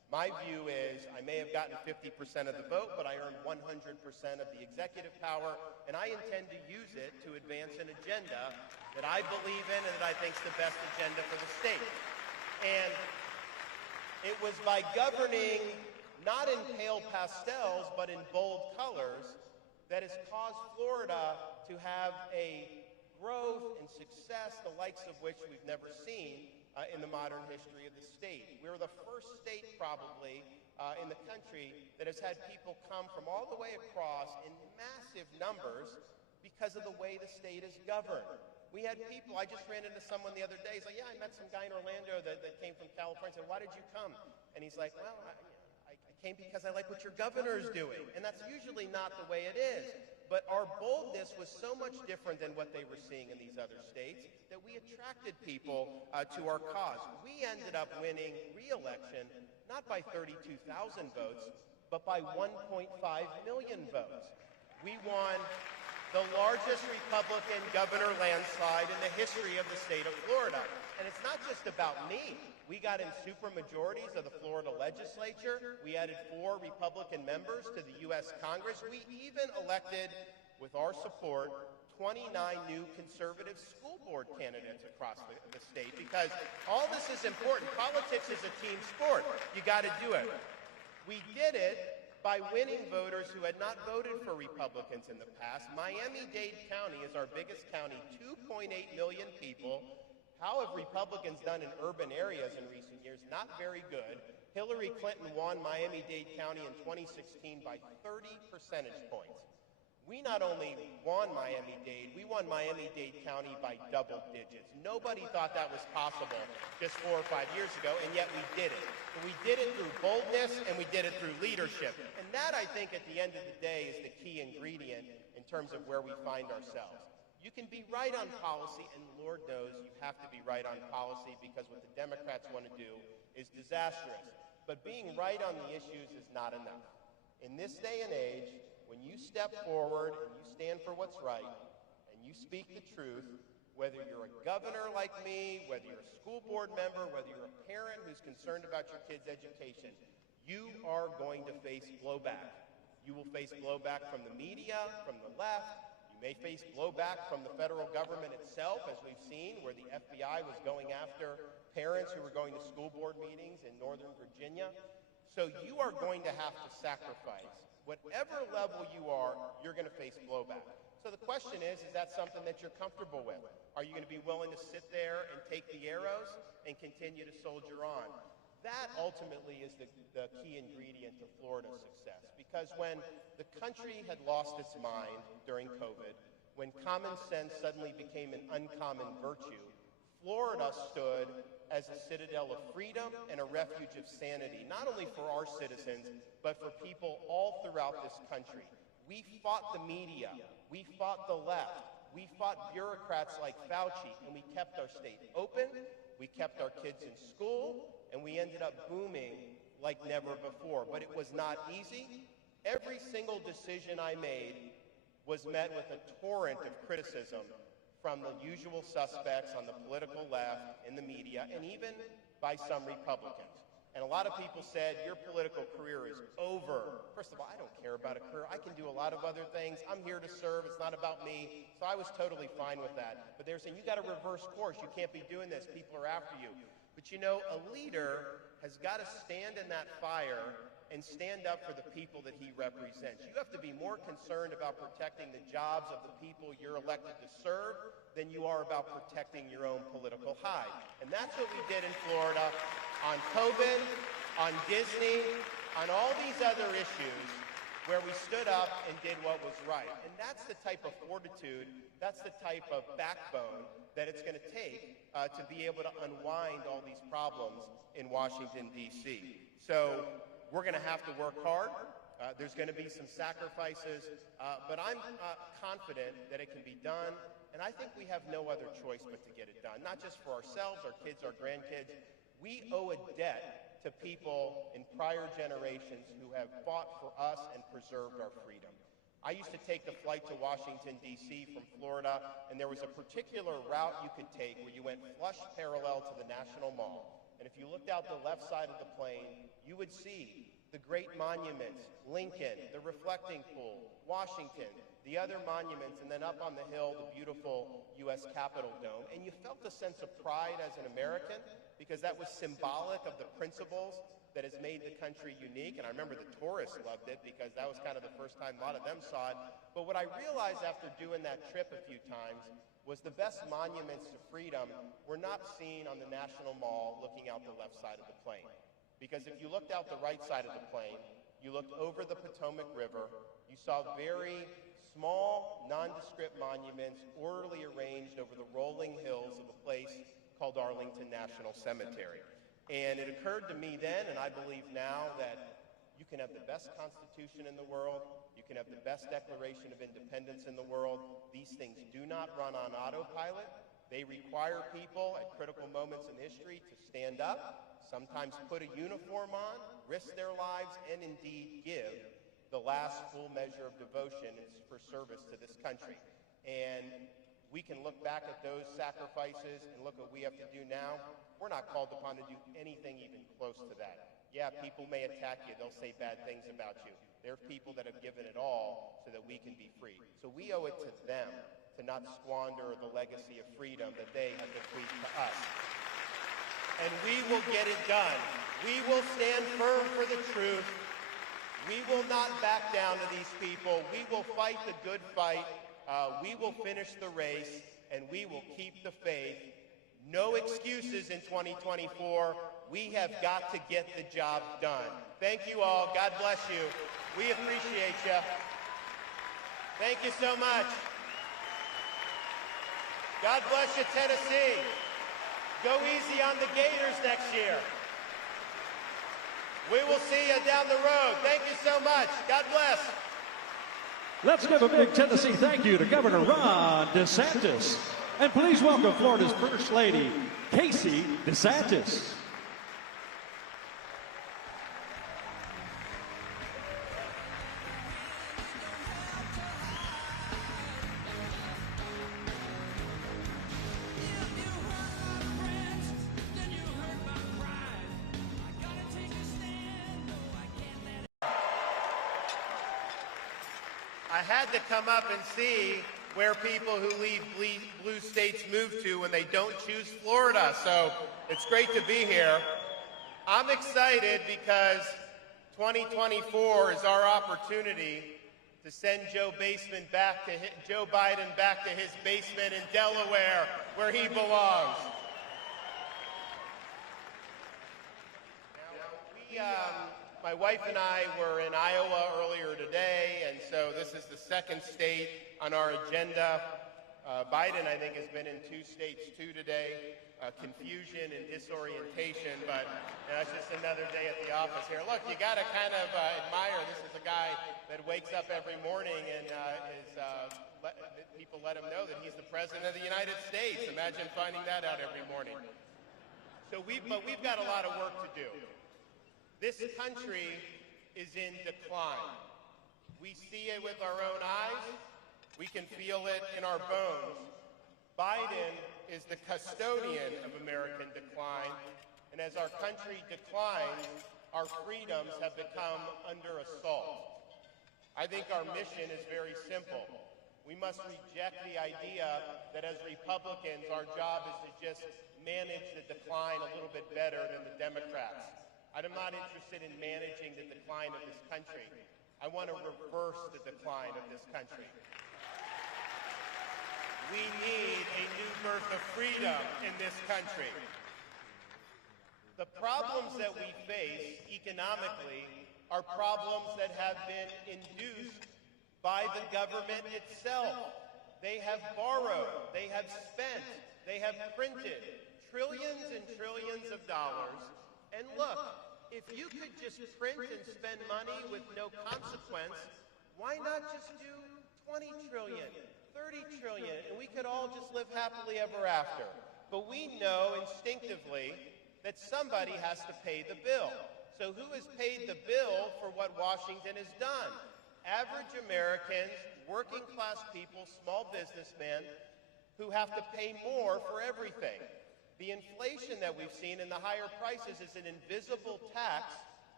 My view is I may have gotten 50% of the vote, but I earned 100% of the executive power, and I intend to use it to advance an agenda that I believe in and that I think is the best agenda for the state. And it was by governing not in pale pastels, but in bold colors that has caused Florida to have a growth and success, the likes of which we've never seen in the modern history of the state. We're the first state probably in the country that has had people come from all the way across in massive numbers because of the way the state is governed. We had people, I just ran into someone the other day, he's like, yeah, I met some guy in Orlando that came from California. I said, why did you come? And he's like, well, I came because I like what your governor is doing. And that's usually not the way it is. But our boldness was so much different than what they were seeing in these other states that we attracted people to our cause. We ended up winning re-election not by 32,000 votes, but by 1.5 million votes. We won the largest Republican governor landslide in the history of the state of Florida. And it's not just about me. We got in supermajorities of the Florida legislature. We added 4 Republican members to the U.S. Congress. We even elected, with our support, 29 new conservative school board candidates across the state, because all this is important. Politics is a team sport. You got to do it. We did it by winning voters who had not voted for Republicans in the past. Miami-Dade County is our biggest county, 2.8 million people. How have Republicans done in urban areas in recent years? Not very good. Hillary Clinton won Miami-Dade County in 2016 by 30 percentage points. We not only won Miami-Dade, we won Miami-Dade County by double digits. Nobody thought that was possible just 4 or 5 years ago, and yet we did it. And we did it through boldness, and we did it through leadership. And that, I think, at the end of the day, is the key ingredient in terms of where we find ourselves. You can be right on policy, and Lord knows you have to be right on policy, because what the Democrats want to do is disastrous. But being right on the issues is not enough. In this day and age, when you step forward and you stand for what's right, and you speak the truth, whether you're a governor like me, whether you're a school board member, whether you're a parent who's concerned about your kid's education, you are going to face blowback. You will face blowback from the media, from the left. You may face blowback from the federal government itself, as we've seen, where the FBI was going after parents who were going to school board meetings in Northern Virginia. So you are going to have to sacrifice. Whatever level you are, you're going to face blowback. So the question is that something that you're comfortable with? Are you going to be willing to sit there and take the arrows and continue to soldier on? That ultimately is the key ingredient to Florida's success. Because when the country had lost its mind during COVID, when common sense suddenly became an uncommon virtue, Florida stood as a citadel of freedom and a refuge of sanity, not only for our citizens, but for people all throughout this country. We fought the media. We fought the left. We fought bureaucrats like Fauci, and we kept our state open. We kept our kids in school, and we ended up booming like never before. But it was not easy. Every single decision I made was met with a torrent of criticism from the usual suspects on the political left, in the media, and even by some Republicans. And a lot of people said, your political career is over. First of all, I don't care about a career. I can do a lot of other things. I'm here to serve. It's not about me. So I was totally fine with that. But they were saying, you got to reverse course. You can't be doing this. People are after you. But you know, a leader has got to stand in that fire and stand up for the people that he represents. You have to be more concerned about protecting the jobs of the people you're elected to serve than you are about protecting your own political hide. And that's what we did in Florida on COVID, on Disney, on all these other issues where we stood up and did what was right. And that's the type of fortitude, that's the type of backbone that it's going to take to be able to unwind all these problems in Washington, D.C. So we're going to have to work hard. There's going to be some sacrifices, but I'm confident that it can be done. And I think we have no other choice but to get it done, not just for ourselves, our kids, our grandkids. We owe a debt to people in prior generations who have fought for us and preserved our freedom. I used to take the flight to Washington, D.C. from Florida, and there was a particular route you could take where you went flush parallel to the National Mall. And if you looked out the left side of the plane, you would see the great monuments, Lincoln, the reflecting pool, Washington, the other monuments, and then up on the hill, the beautiful U.S. Capitol dome. And you felt a sense of pride as an American because that was symbolic of the principles that has made the country unique. And I remember the tourists loved it because that was kind of the first time a lot of them saw it. But what I realized after doing that trip a few times was the best monuments to freedom were not seen on the National Mall looking out the left side of the plane. Because if you looked out the right side of the plane, you looked over the Potomac River, you saw very small, nondescript monuments orderly arranged over the rolling hills of a place called Arlington National Cemetery. And it occurred to me then, and I believe now, that you can have the best Constitution in the world, you can have the best Declaration of Independence in the world. These things do not run on autopilot. They require people at critical moments in history to stand up, sometimes put a uniform on, risk their lives, and indeed give the last full measure of devotion for service to this country. And we can look back at those sacrifices and look what we have to do now. We're not called upon to do anything even close to that. Yeah, people may attack you. They'll say bad things about you. There are people that have given it all so that we can be free. So we owe it to them to not squander the legacy of freedom that they have bequeathed to us. And we will get it done. We will stand firm for the truth. We will not back down to these people. We will fight the good fight. We will finish the race, and we will keep the faith. No excuses in 2024. We have got to get the job done. Thank you all. God bless you. We appreciate you. Thank you so much. God bless you, Tennessee. Go easy on the Gators next year. We will see you down the road. Thank you so much. God bless. Let's give a big Tennessee thank you to Governor Ron DeSantis. And please welcome Florida's First Lady, Casey DeSantis. I had to come up and see where people who leave blue states move to when they don't choose Florida. So it's great to be here. I'm excited because 2024 is our opportunity to send Joe Biden back to his basement in Delaware, where he belongs. My wife and I were in Iowa earlier today, and so this is the second state on our agenda. Biden, I think, has been in 2 states too today. Confusion and disorientation, but it's just another day at the office here. Look, you got to kind of admire. This is a guy that wakes up every morning and people let him know that he's the president of the United States. Imagine finding that out every morning. So we've got a lot of work to do. This country is in decline. We see it with our own eyes. We can feel it in our bones. Biden is the custodian of American decline, and as our country declines, our freedoms have become under assault. I think our mission is very simple. We must reject the idea that as Republicans, our job is to just manage the decline a little bit better than the Democrats. I'm not interested in managing the decline of this country. I want to reverse the decline of this country. We need a new birth of freedom in this country. The problems that we face economically are problems that have been induced by the government itself. They have borrowed, they have spent, they have printed trillions and trillions of dollars. And look, if you could just print and spend money with no consequence, why not just do 20 trillion, 30 trillion, and we could all just live happily ever after? But we know instinctively that somebody has to pay the bill. So who has paid the bill for what Washington has done? Average Americans, working class people, small businessmen who have to pay more for everything. The inflation that we've seen and the higher prices is an invisible tax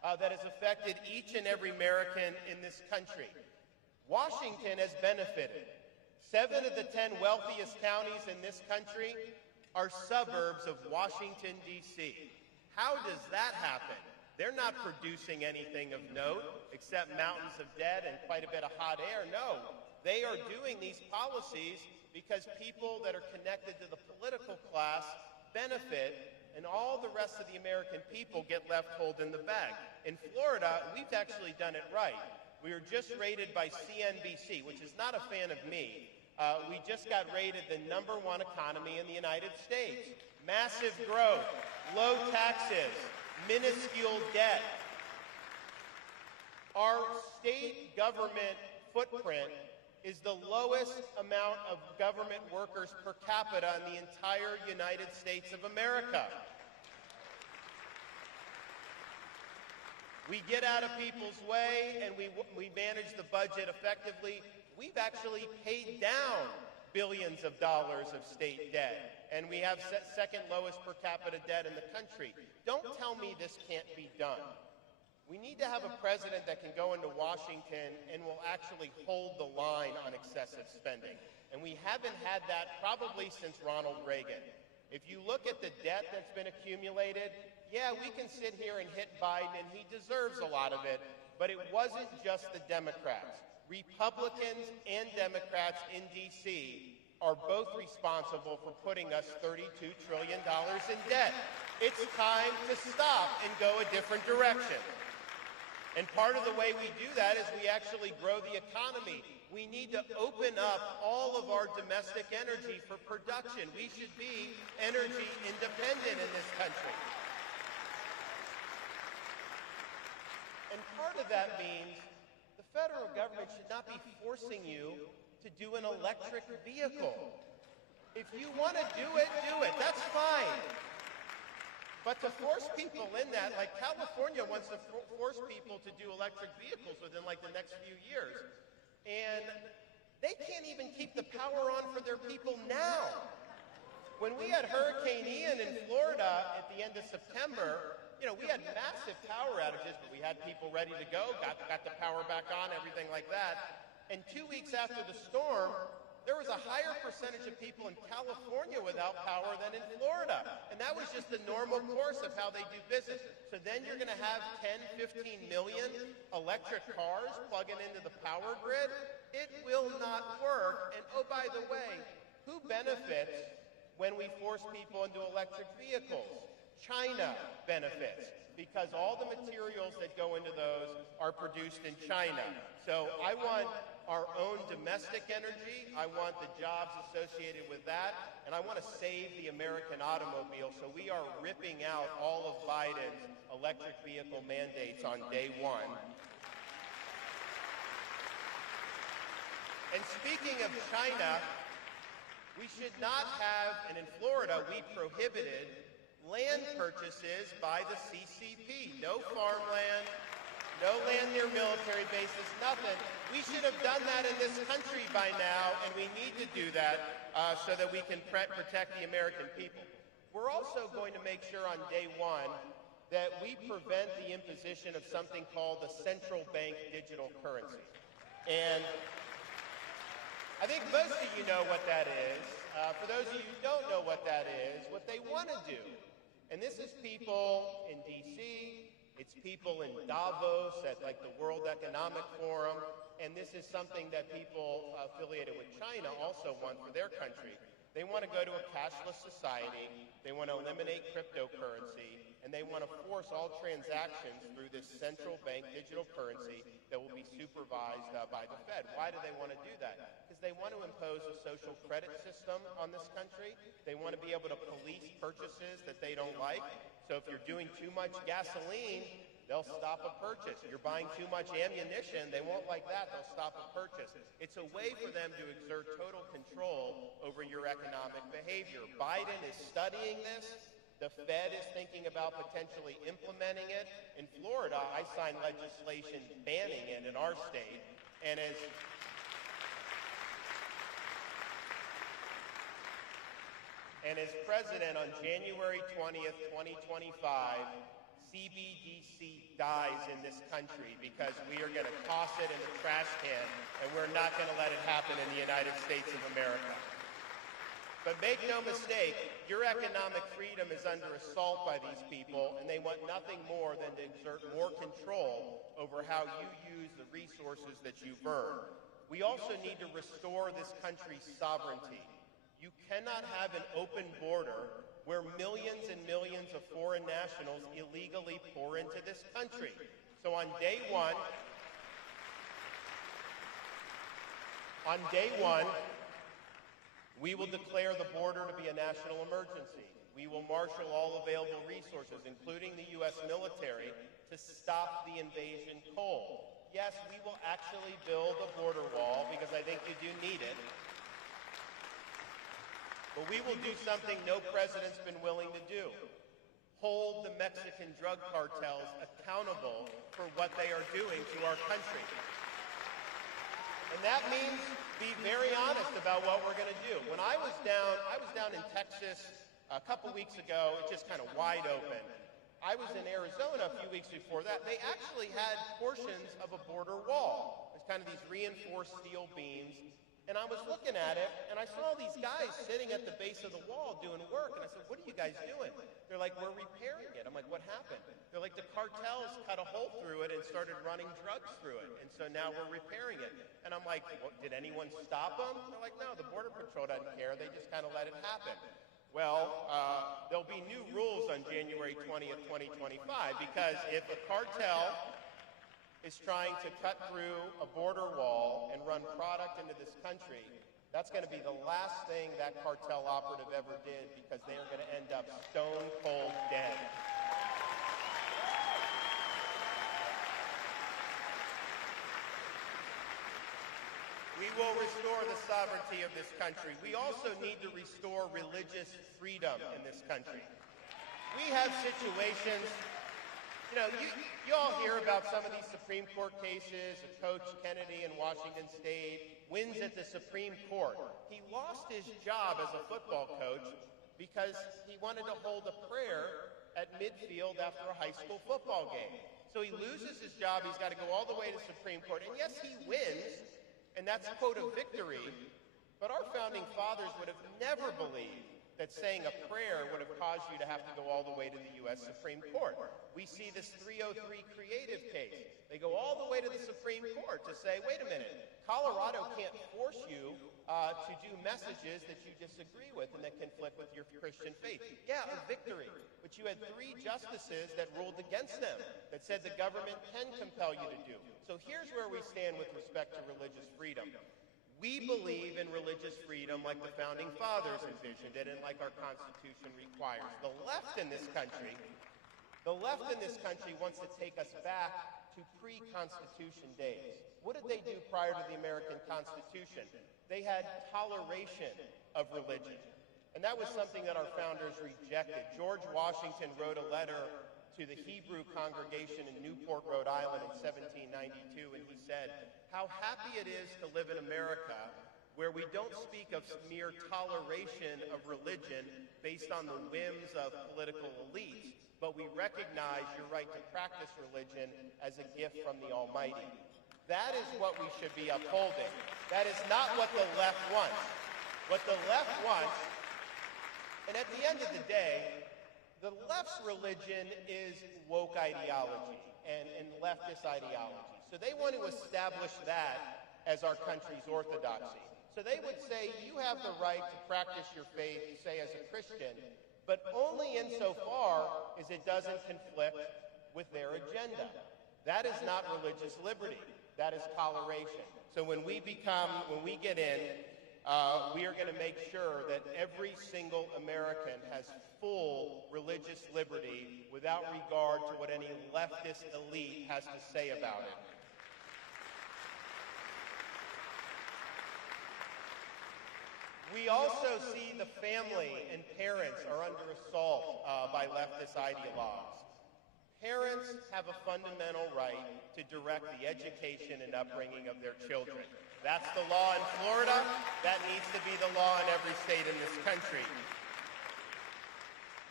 that has affected each and every American in this country. Washington has benefited. 7 of the 10 wealthiest counties in this country are suburbs of Washington, D.C. How does that happen? They're not producing anything of note except mountains of debt and quite a bit of hot air. No, they are doing these policies because people that are connected to the political class benefit, and all the rest of the American people get left holding the bag. In Florida, we've actually done it right. We were just rated by CNBC, which is not a fan of me. We just got rated the #1 economy in the United States. Massive growth, low taxes, minuscule debt. Our state government footprint is the lowest amount of government workers per capita in the entire United States of America. We get out of people's way and we manage the budget effectively. We've actually paid down billions of dollars of state debt, and we have second lowest per capita debt in the country. Don't tell me this can't be done. We need to have a president that can go into Washington and will actually hold the line on excessive spending. And we haven't had that probably since Ronald Reagan. If you look at the debt that's been accumulated, yeah, we can sit here and hit Biden, and he deserves a lot of it, but it wasn't just the Democrats. Republicans and Democrats in D.C. are both responsible for putting us $32 trillion in debt. It's time to stop and go a different direction. And part of the way we do that is we actually grow the economy. We need to open up all of our domestic energy for production. We should be energy independent in this country. And part of that means the federal government should not be forcing you to do an electric vehicle. If you want to do it, that's fine. But to force people in that, like California wants to force people to do electric vehicles within like the next few years. And they can't even keep the power on for their people now. When we had Hurricane Ian in Florida at the end of September, you know, we had massive power outages, but we had people ready to go, got the power back on, everything like that. And 2 weeks after the storm, there was a higher percentage of people in California without power than in Florida. And that was just the normal course of how they do business. So then you're going to have 10, 15 million electric cars plugging into the power grid. It will not work. And oh, by the way, who benefits when we force people into electric vehicles? China benefits, because all the materials that go into those are produced in China. So I want our own domestic energy, I want the jobs associated with that, and I want to save the American automobile, so we are ripping out all of Biden's electric vehicle mandates on day one. And speaking of China, we should not have, and in Florida we prohibited land purchases by the CCP. No farmland, no land near military bases, nothing. We should have done that in this country by now, and we need to do that so that we can protect the American people. We're also going to make sure on day one that we prevent the imposition of something called the central bank digital currency. And I think most of you know what that is. For those of you who don't know what that is, what they want to do, and this is people in D.C., it's people in Davos at like the World Economic Forum, and this is something that people affiliated with China also want for their country. They want to go to a cashless society, they want to eliminate cryptocurrency, and they want to force all transactions through this central bank digital currency that will be supervised by the Fed. Why do they want to do that? Because they want to impose a social credit system on this country. They want to be able to police purchases that they don't like. So if you're doing too much gasoline, they'll stop a purchase. You're buying too much ammunition, they won't like that, they'll stop a purchase. It's a way for them to exert total control over your economic behavior. Biden is studying this. The Fed is thinking about potentially implementing it. In Florida, I signed legislation banning it in our state. And as president on January 20th, 2025, CBDC dies in this country because we are going to toss it in the trash can, and we're not going to let it happen in the United States of America. But make no mistake, your economic freedom is under assault by these people, and they want nothing more than to exert more control over how you use the resources that you've earned. We also need to restore this country's sovereignty. You cannot have an open border where millions and millions of foreign nationals illegally pour into this country. So on day one, we will declare the border to be a national emergency. We will marshal all available resources, including the U.S. military, to stop the invasion cold. Yes, we will actually build a border wall because I think you do need it. But we will do something no president's been willing to do. Hold the Mexican drug cartels accountable for what they are doing to our country. And that means be very honest about what we're going to do. When I was down in Texas a couple weeks ago, it's just kind of wide open. I was in Arizona a few weeks before that. They actually had portions of a border wall. It's kind of these reinforced steel beams. And I was looking at it, and I saw these guys sitting at the base of the wall doing work. And I said, what are you guys doing? They're like, we're repairing it. I'm like, what happened? They're like, the cartels cut a hole through it and started running drugs through it. And so now we're repairing it. And I'm like, what, did anyone stop them? They're like, no, the Border Patrol doesn't care. They just kind of let it happen. Well, there'll be new rules on January 20th, 2025, because if a cartel is trying to cut through a border wall and run product into this country, that's going to be the last thing that cartel operative ever did, because they are going to end up stone cold dead. We will restore the sovereignty of this country. We also need to restore religious freedom in this country. We have situations, you know, you all hear about some of these Supreme Court cases of Coach Kennedy in Washington State, wins at the Supreme Court. He lost his job as a football coach because he wanted to hold a prayer at midfield after a high school football game. So he loses his job, he's got to go all the way to Supreme Court, and yes, he wins, and that's, quote, a victory, but our founding fathers would have never believed that saying a prayer would have caused you to have to go all the way to the U.S. Supreme Court. We see this 303 creative case. They go all the way to the Supreme Court to say, wait a minute, Colorado can't force you to do messages that you disagree with and that conflict with your Christian faith. Yeah, a victory. But you had 3 justices that ruled against them, that said the government can compel you to do. So here's where we stand with respect to religious freedom. We believe in religious freedom like the founding fathers envisioned it and like our Constitution requires. The left in this country wants to take us back to pre-Constitution days. What did they do prior to the American Constitution? They had toleration of religion. And that was something that our founders rejected. George Washington wrote a letter to the Hebrew congregation in Newport, Rhode Island in 1792, and he said, how happy it is to live in America where we don't speak of mere toleration of religion based on the whims of political elites, but we recognize your right to practice religion as a gift from the Almighty. That is what we should be upholding. That is not what the left wants. What the left wants, and at the end of the day, the left's religion is woke ideology and leftist ideology. So they want to establish that as our country's orthodoxy. So they would say you have the right to practice your faith, say as a Christian, but only insofar as it doesn't conflict with their agenda. That is not religious liberty. That is toleration. So when we get in, we are going to make sure that every single American has full religious liberty without regard to what any leftist elite has to say about it. We also see the family and parents are under assault by leftist ideologues. Parents have a fundamental right to direct the education and upbringing of their children. That's the law in Florida. That needs to be the law in every state in this country.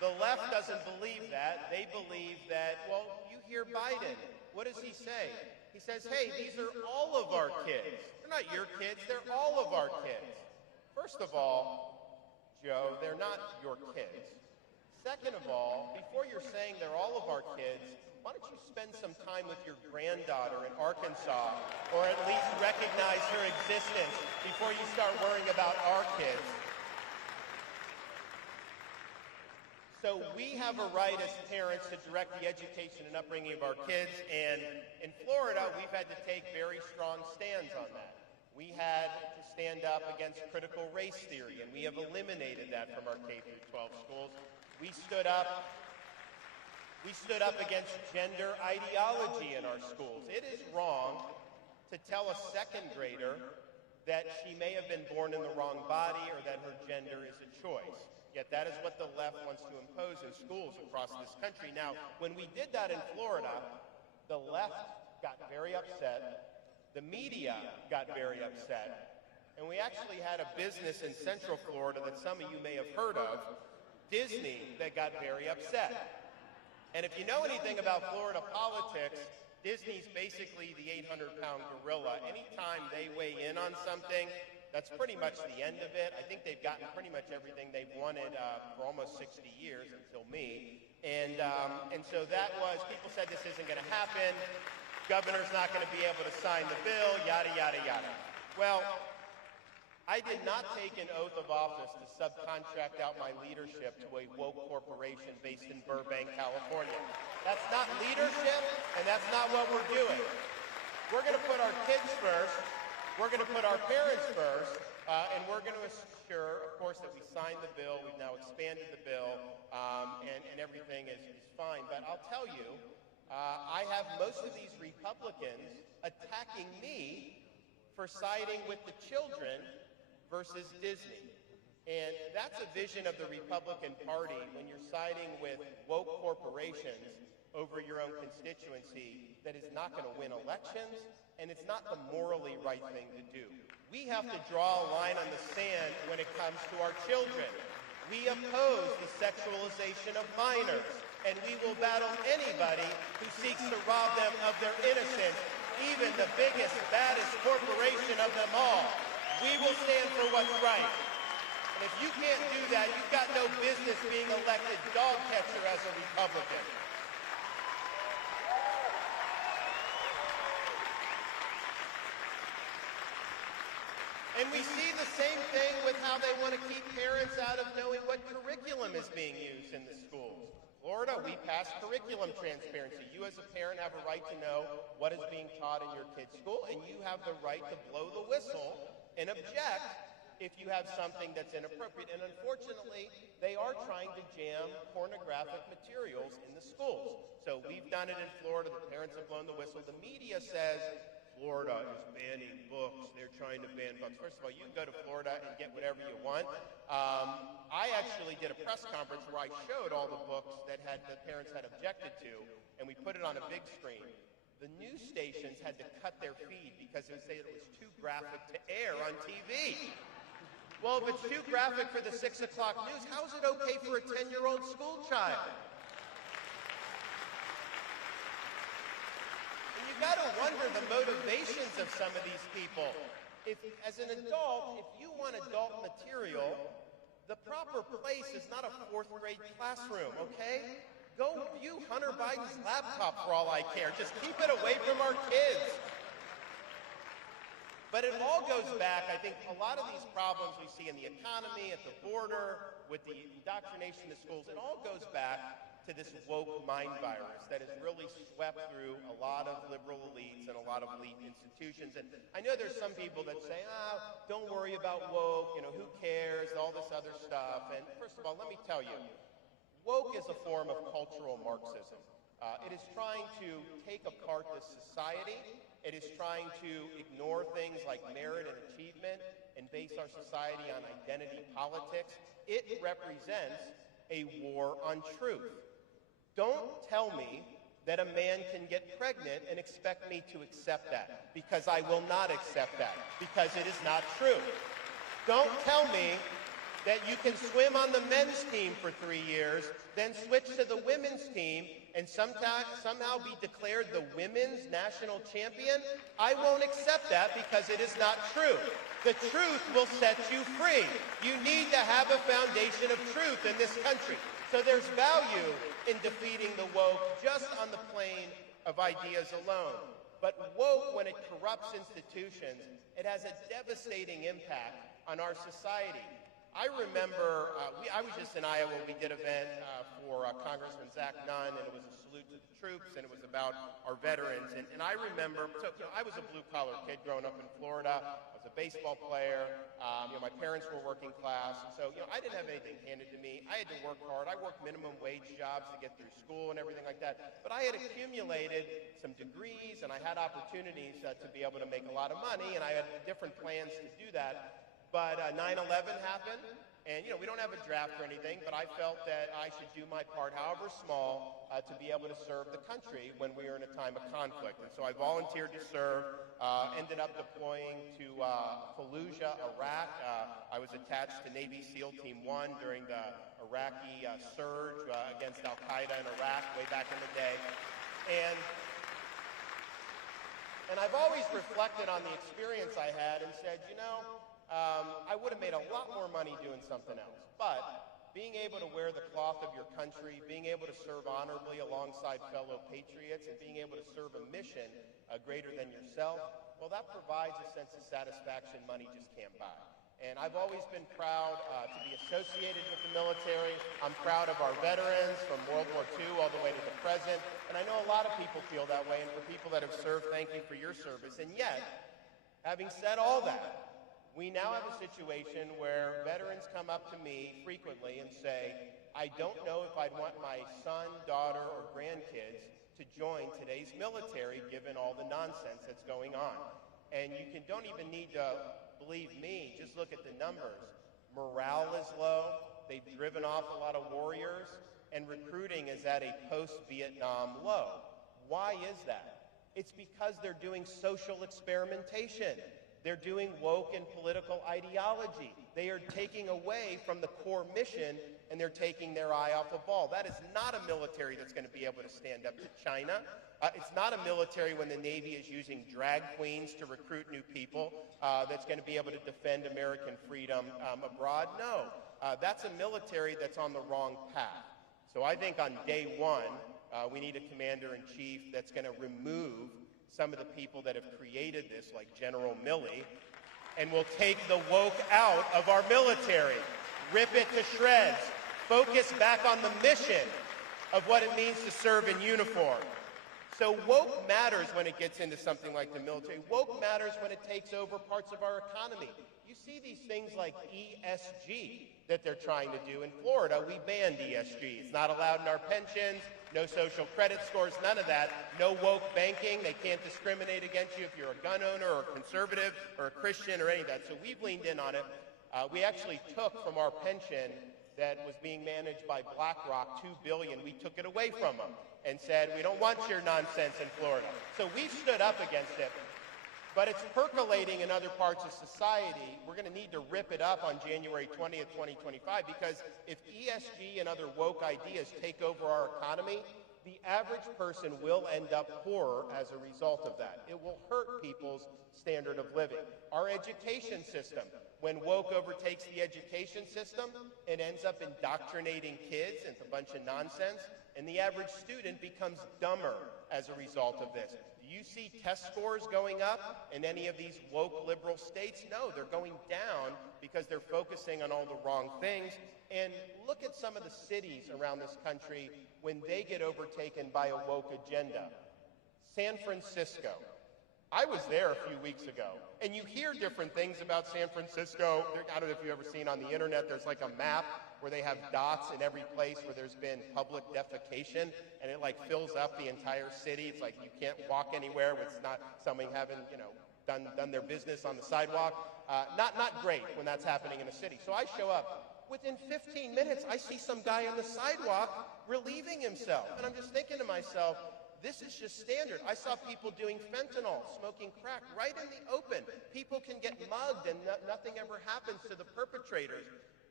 The left doesn't believe that. They believe that, well, you hear Biden. What does he say? He says, hey, these are all of our kids. They're not your kids, they're all of our kids. First of all, Joe, they're not your kids. Second of all, before you're saying they're all of our kids, why don't you spend some time with your granddaughter in Arkansas, or at least recognize her existence before you start worrying about our kids? So we have a right as parents to direct the education and upbringing of our kids, and in Florida, we've had to take very strong stands on that. We had to stand up against critical race theory, and we have eliminated that from our K-12 schools. We stood up against gender ideology in our schools. It is wrong to tell a second grader that she may have been born in the wrong body or that her gender is a choice. Yet that is what the left wants to impose in schools across this country. Now, when we did that in Florida, the left got very upset. The media got very upset. And we actually had a business in Central Florida that some of you may have heard of, Disney, that got very upset. And if you know anything about Florida politics, Disney's basically the 800-pound gorilla. Anytime they weigh in on something, that's pretty much the end of it. I think they've gotten pretty much everything they've wanted for almost 60 years until me. And so that was, people said this isn't going to happen. Governor's not going to be able to sign the bill, yada, yada, yada. Well, I did not take an oath of office to subcontract out my leadership to a woke corporation based in Burbank, California. That's not leadership, and that's not what we're doing. We're going to put our kids first, we're going to put our parents first, and we're going to assure, of course, that we signed the bill. We've now expanded the bill, and everything is fine. But I'll tell you, I have most of these Republicans attacking me for siding with the children versus Disney. And that's a vision of the Republican Party when you're siding with woke corporations over your own constituency that is not going to win elections, and it's not the morally right thing to do. We have to draw a line on the sand when it comes to our children. We oppose the sexualization of minors, and we will battle anybody who seeks to rob them of their innocence, even the biggest, baddest corporation of them all. We will stand for what's right. And if you can't do that, you've got no business being elected dog catcher as a Republican. And we see the same thing with how they want to keep parents out of knowing what curriculum is being used in the schools. Florida, we passed curriculum transparency. You as a parent have a right to know what is being taught in your kid's school, and you have the right to blow the whistle and object if you have something that's inappropriate. And unfortunately, they are trying to jam pornographic materials in the schools. So we've done it in Florida. The parents have blown the whistle. The media says Florida is banning books. They're trying to ban books. First of all, you can go to Florida and get whatever you want. I actually did a press conference where I showed all the books that the parents had objected to, and we put it on a big screen. The news stations had to cut their feed because they said it was too graphic to air on TV. Well, if it's too graphic for the 6 o'clock news, how is it okay for a 10-year-old school child? And you got to wonder the motivations of some of these people. If, as an adult, if you want adult material, the proper place is not a 4th grade classroom, okay? Go view Hunter Biden's laptop for all I care. Just keep it away from our kids. But it all goes back, I think, a lot of these problems we see in the economy, at the border, with the indoctrination in the schools, it all goes back to this woke mind virus that has really swept through a lot of liberal elites and a lot of elite institutions. And I know there's some people that say, don't worry about woke, who cares, all this other stuff. And first of all, let me tell you, woke is a form of cultural Marxism. It is trying to take apart this society. It is trying to ignore things like merit and achievement and base our society on identity politics. It represents a war on truth. Don't tell me that a man can get pregnant and expect me to accept that, because I will not accept that, because it is not true. Don't tell me that you can swim on the men's team for 3 years, then switch to the women's team, and somehow be declared the women's national champion, I won't accept that because it is not true. The truth will set you free. You need to have a foundation of truth in this country. So there's value in defeating the woke just on the plane of ideas alone. But woke, when it corrupts institutions, it has a devastating impact on our society. I remember, I was just in Iowa. We did an event for Congressman Zach Nunn, and it was a salute to the troops, and it was about our veterans. And I remember, so I was a blue-collar kid growing up in Florida. I was a baseball player. My parents were working class. So, I didn't have anything handed to me. I had to work hard. I worked minimum wage jobs to get through school and everything like that. But I had accumulated some degrees, and I had opportunities to be able to make a lot of money, and I had different plans to do that. But 9/11 happened, and we don't have a draft or anything, but I felt that I should do my part, however small, to be able to serve the country when we are in a time of conflict. And so I volunteered to serve, ended up deploying to Fallujah, Iraq. I was attached to Navy SEAL Team 1 during the Iraqi surge against Al-Qaeda in Iraq way back in the day. And I've always reflected on the experience I had and said, I would have made a lot more money doing something else. But being able to wear the cloth of your country, being able to serve honorably alongside fellow patriots, and being able to serve a mission greater than yourself, well, that provides a sense of satisfaction money just can't buy. And I've always been proud to be associated with the military. I'm proud of our veterans from World War II all the way to the present. And I know a lot of people feel that way. And for people that have served, thank you for your service. And yet, having said all that, we now have a situation where veterans come up to me frequently and say, I don't know if I'd want my son, daughter, or grandkids to join today's military given all the nonsense that's going on. And you don't even need to believe me, just look at the numbers. Morale is low, they've driven off a lot of warriors, and recruiting is at a post-Vietnam low. Why is that? It's because they're doing social experimentation. They're doing woke and political ideology. They are taking away from the core mission, and they're taking their eye off the ball. That is not a military that's going to be able to stand up to China. It's not a military when the Navy is using drag queens to recruit new people that's going to be able to defend American freedom abroad. No, that's a military that's on the wrong path. So I think on day one, we need a commander-in-chief that's going to remove some of the people that have created this, like General Milley, and will take the woke out of our military, rip it to shreds, focus back on the mission of what it means to serve in uniform. So woke matters when it gets into something like the military. Woke matters when it takes over parts of our economy. You see these things like ESG that they're trying to do. In Florida, we banned ESG. It's not allowed in our pensions, no social credit scores, none of that. No woke banking. They can't discriminate against you if you're a gun owner or a conservative or a Christian or any of that. So we've leaned in on it. We actually took from our pension that was being managed by BlackRock, $2 billion. We took it away from them and said, we don't want your nonsense in Florida. So we've stood up against it. But it's percolating in other parts of society. We're going to need to rip it up on January 20th, 2025, because if ESG and other woke ideas take over our economy, the average person will end up poorer as a result of that. It will hurt people's standard of living. Our education system, when woke overtakes the education system, it ends up indoctrinating kids into a bunch of nonsense, and the average student becomes dumber as a result of this. Do you see test scores going up in any of these woke liberal states? No, they're going down because they're focusing on all the wrong things. And look at some of the cities around this country when they get overtaken by a woke agenda. San Francisco. I was there a few weeks ago, and you hear different things about San Francisco. I don't know if you've ever seen on the internet, there's like a map where they have dots in every place where there's been public defecation, and it like fills up the entire city. It's like you can't walk anywhere with not somebody having, done their business on the sidewalk. Not great when that's happening in a city. So I show up. Within 15 minutes, I see some guy on the sidewalk relieving himself. And I'm just thinking to myself, this is just standard. I saw people doing fentanyl, smoking crack right in the open. People can get mugged and nothing ever happens to the perpetrators.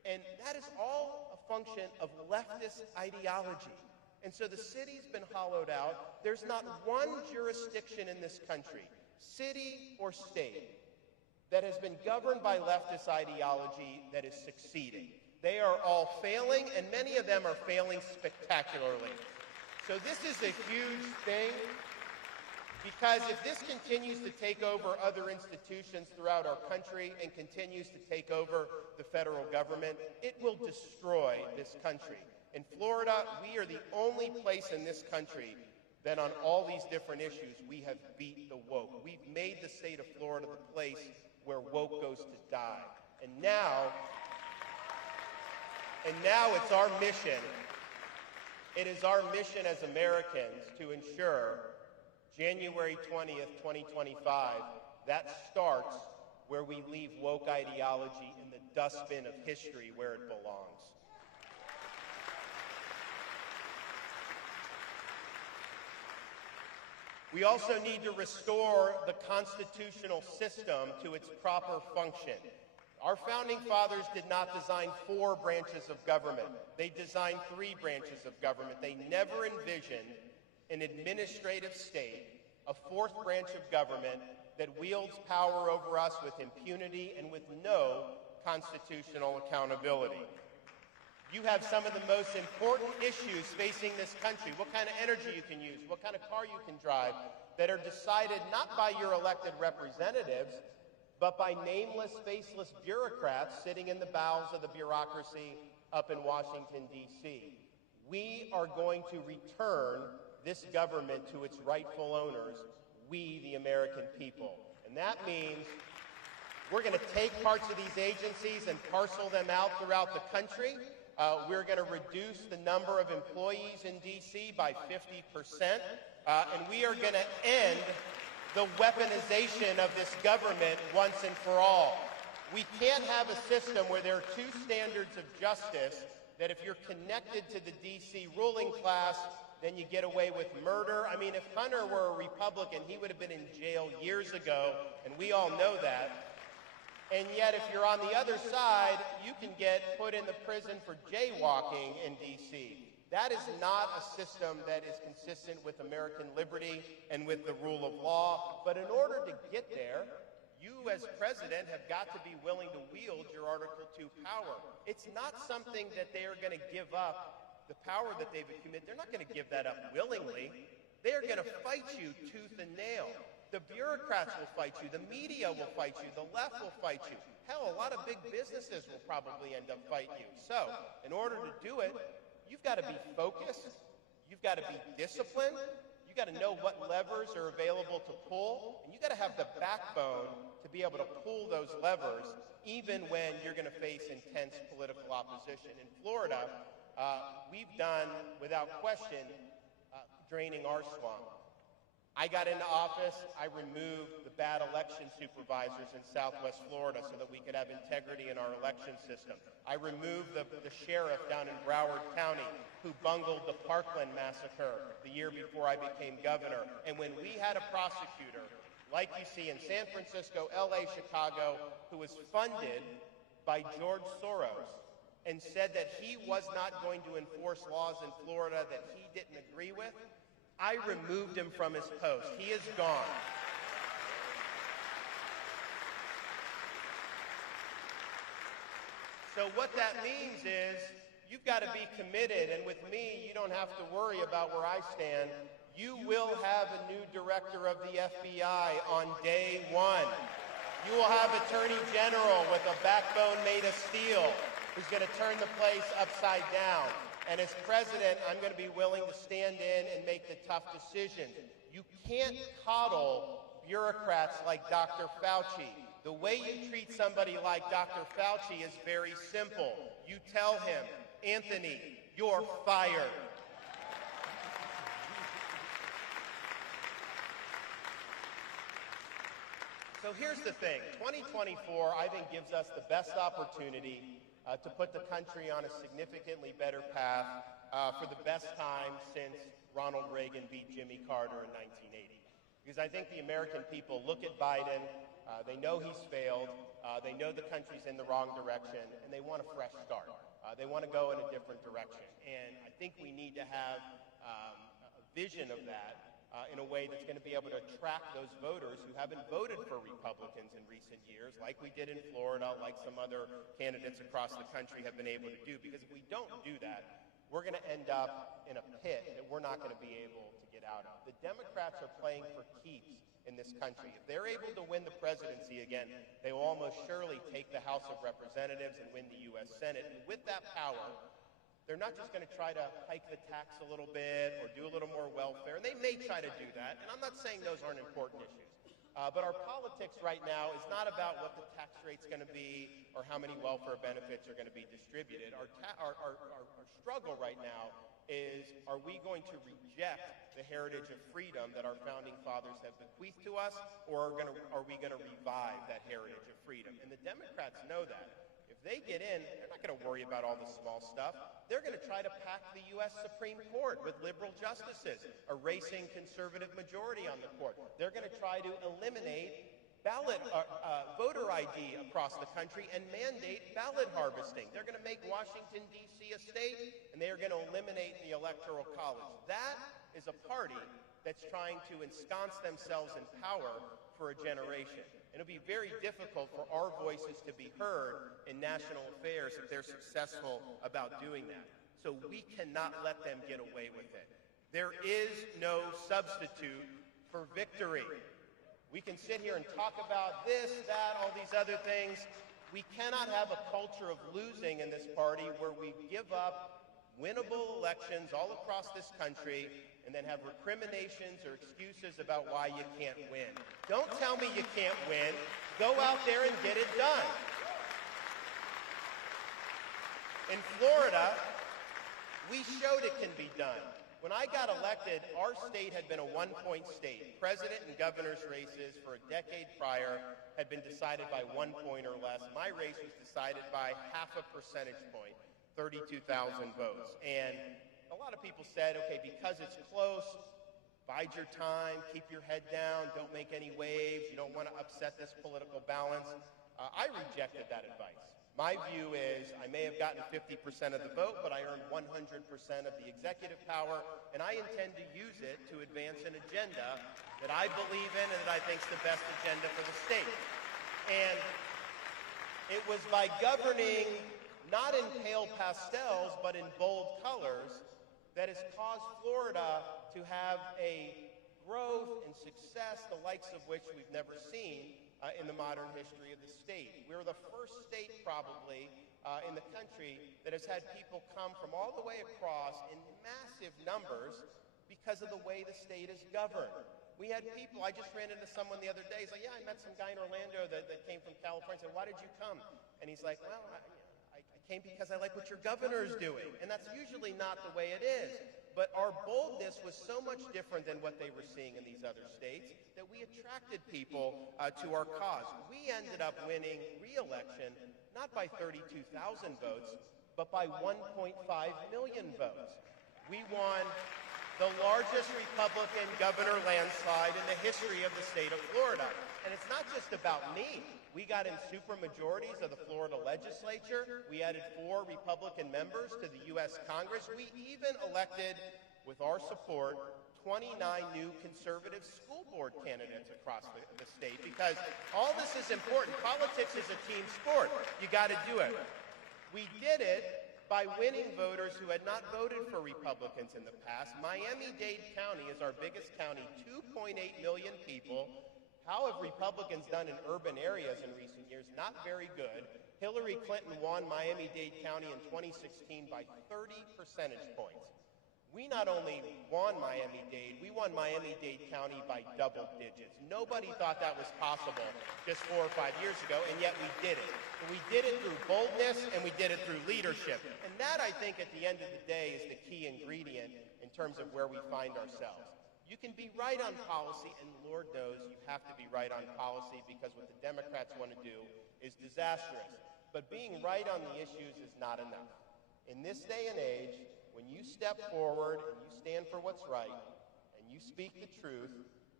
And that is all a function of leftist ideology. And so the city's been hollowed out. There's not one jurisdiction in this country, city or state, that has been governed by leftist ideology that is succeeding. They are all failing, and many of them are failing spectacularly. So this is a huge thing, because if this continues to take over other institutions throughout our country and continues to take over the federal government, it will destroy this country. In Florida, we are the only place in this country that on all these different issues, we have beat the woke. We've made the state of Florida the place where woke goes to die. And now it's our mission. It is our mission as Americans to ensure January 20th, 2025, that starts where we leave woke ideology in the dustbin of history where it belongs. We also need to restore the constitutional system to its proper function. Our founding fathers did not design 4 branches of government. They designed 3 branches of government. They never envisioned an administrative state, a 4th branch of government that wields power over us with impunity and with no constitutional accountability. You have some of the most important issues facing this country, what kind of energy you can use, what kind of car you can drive, that are decided not by your elected representatives, but by nameless, faceless bureaucrats sitting in the bowels of the bureaucracy up in Washington, D.C. We are going to return this government to its rightful owners, we, the American people. And that means we're going to take parts of these agencies and parcel them out throughout the country. We're going to reduce the number of employees in D.C. by 50%, and we are going to end the weaponization of this government once and for all. We can't have a system where there are 2 standards of justice, that if you're connected to the D.C. ruling class, then you get away with murder. I mean, if Hunter were a Republican, he would have been in jail years ago, and we all know that. And yet, if you're on the other side, you can get put in the prison for jaywalking in D.C. That is not a system that is consistent with American liberty and with the rule of law. But in order to get there, you as president have got to be willing to wield your Article 2 power. It's not something that they are going to give up, the power that they've accumulated. They're not going to give that up willingly. They are going to fight you tooth and nail. The bureaucrats will fight you. The media will fight you. The left will fight you. Hell, a lot of big businesses will probably end up fighting you. So, in order to do it, you've got to be focused. You've got to be disciplined. You've got to know what levers are available to pull. And you've got to have the backbone to be able to pull those levers, even when you're going to face intense political opposition. In Florida, we've done, without question, draining our swamp. I got into office, I removed the bad election supervisors in Southwest Florida so that we could have integrity in our election system. I removed the sheriff down in Broward County who bungled the Parkland massacre the year before I became governor. And when we had a prosecutor, like you see in San Francisco, LA, Chicago, who was funded by George Soros and said that he was not going to enforce laws in Florida that he didn't agree with, I removed him from his post. He is gone. So what that means is you've got to be committed, and with me, you don't have to worry about where I stand. You will have a new director of the FBI on day 1. You will have Attorney General with a backbone made of steel who's going to turn the place upside down. And as president, I'm going to be willing to stand in and make the tough decisions. You can't coddle bureaucrats like Dr. Fauci. The way you treat somebody like Dr. Fauci is very simple. You tell him, Anthony, you're fired. So here's the thing. 2024, I think, gives us the best opportunity to put the country on a significantly better path for the best time since Ronald Reagan beat Jimmy Carter in 1980. Because I think the American people look at Biden, They know he's failed. They know the country's in the wrong direction, and they want a fresh start. They want to go in a different direction. And I think we need to have a vision of that in a way that's going to be able to attract those voters who haven't voted for Republicans in recent years, like we did in Florida, like some other candidates across the country have been able to do. Because if we don't do that, we're going to end up in a pit that we're not going to be able to get out of. The Democrats are playing for keeps in this country. If they're able to win the presidency again, they will almost surely take the House of Representatives and win the U.S. Senate. And with that power, they're not just going to try to hike the tax a little bit or do a little more welfare, and they may try to do that, and I'm not saying those aren't important issues. But our politics right now is not about what the tax rate's going to be or how many welfare benefits are going to be distributed. Our struggle right now is, are we going to reject the heritage of freedom that our founding fathers have bequeathed to us, or are we going to revive that heritage of freedom? And the Democrats know that. If they get in, they're not going to worry about all the small stuff. They're going to try to pack the U.S. Supreme Court with liberal justices, erasing conservative majority on the court. They're going to try to eliminate voter ID across the country and mandate ballot harvesting. They're going to make Washington, D.C. a state, and they are going to eliminate the Electoral College. That is a party that's trying to ensconce themselves in power for a generation. It'll be very difficult for our voices to be heard in national affairs if they're successful about doing that. So we cannot let them get away with it. There is no substitute for victory. We can sit here and talk about this, that, all these other things. We cannot have a culture of losing in this party where we give up winnable elections all across this country and then have recriminations or excuses about why you can't win. Don't tell me you can't win. Go out there and get it done. In Florida, we showed it can be done. When I got elected, our state had been a one-point state. President and governor's races for a decade prior had been decided by 1 point or less. My race was decided by half a percentage point, 32,000 votes. And a lot of people said, okay, because it's close, bide your time, keep your head down, don't make any waves, you don't want to upset this political balance. I rejected that advice. My view is I may have gotten 50% of the vote, but I earned 100% of the executive power, and I intend to use it to advance an agenda that I believe in and that I think is the best agenda for the state. And it was by governing not in pale pastels, but in bold colors, that has caused Florida to have a growth and success the likes of which we've never seen in the modern history of the state. We're the first state probably in the country that has had people come from all the way across in massive numbers because of the way the state is governed. We had people, I just ran into someone the other day, he's like, yeah, I met some guy in Orlando that came from California. I said, why did you come? And he's like, well, I came because I like what your governor is doing. And that's usually not the way it is. But our boldness was so much different than what they were seeing in these other states that we attracted people to our cause. We ended up winning re-election not by 32,000 votes, but by 1.5 million votes. We won the largest Republican governor landslide in the history of the state of Florida. And it's not just about me. We got in supermajorities of the Florida legislature. We added 4 Republican members to the U.S. Congress. We even elected, with our support, 29 new conservative school board candidates across the state, because all this is important. Politics is a team sport. You got to do it. We did it by winning voters who had not voted for Republicans in the past. Miami-Dade County is our biggest county, 2.8 million people. How have Republicans done in urban areas in recent years? Not very good. Hillary Clinton won Miami-Dade County in 2016 by 30 percentage points. We not only won Miami-Dade, we won Miami-Dade County by double digits. Nobody thought that was possible just 4 or 5 years ago, and yet we did it. And we did it through boldness, and we did it through leadership. And that, I think, at the end of the day, is the key ingredient in terms of where we find ourselves. You can be right on policy, and Lord knows you have to be right on policy, because what the Democrats want to do is disastrous. But being right on the issues is not enough. In this day and age, when you step forward and you stand for what's right and you speak the truth,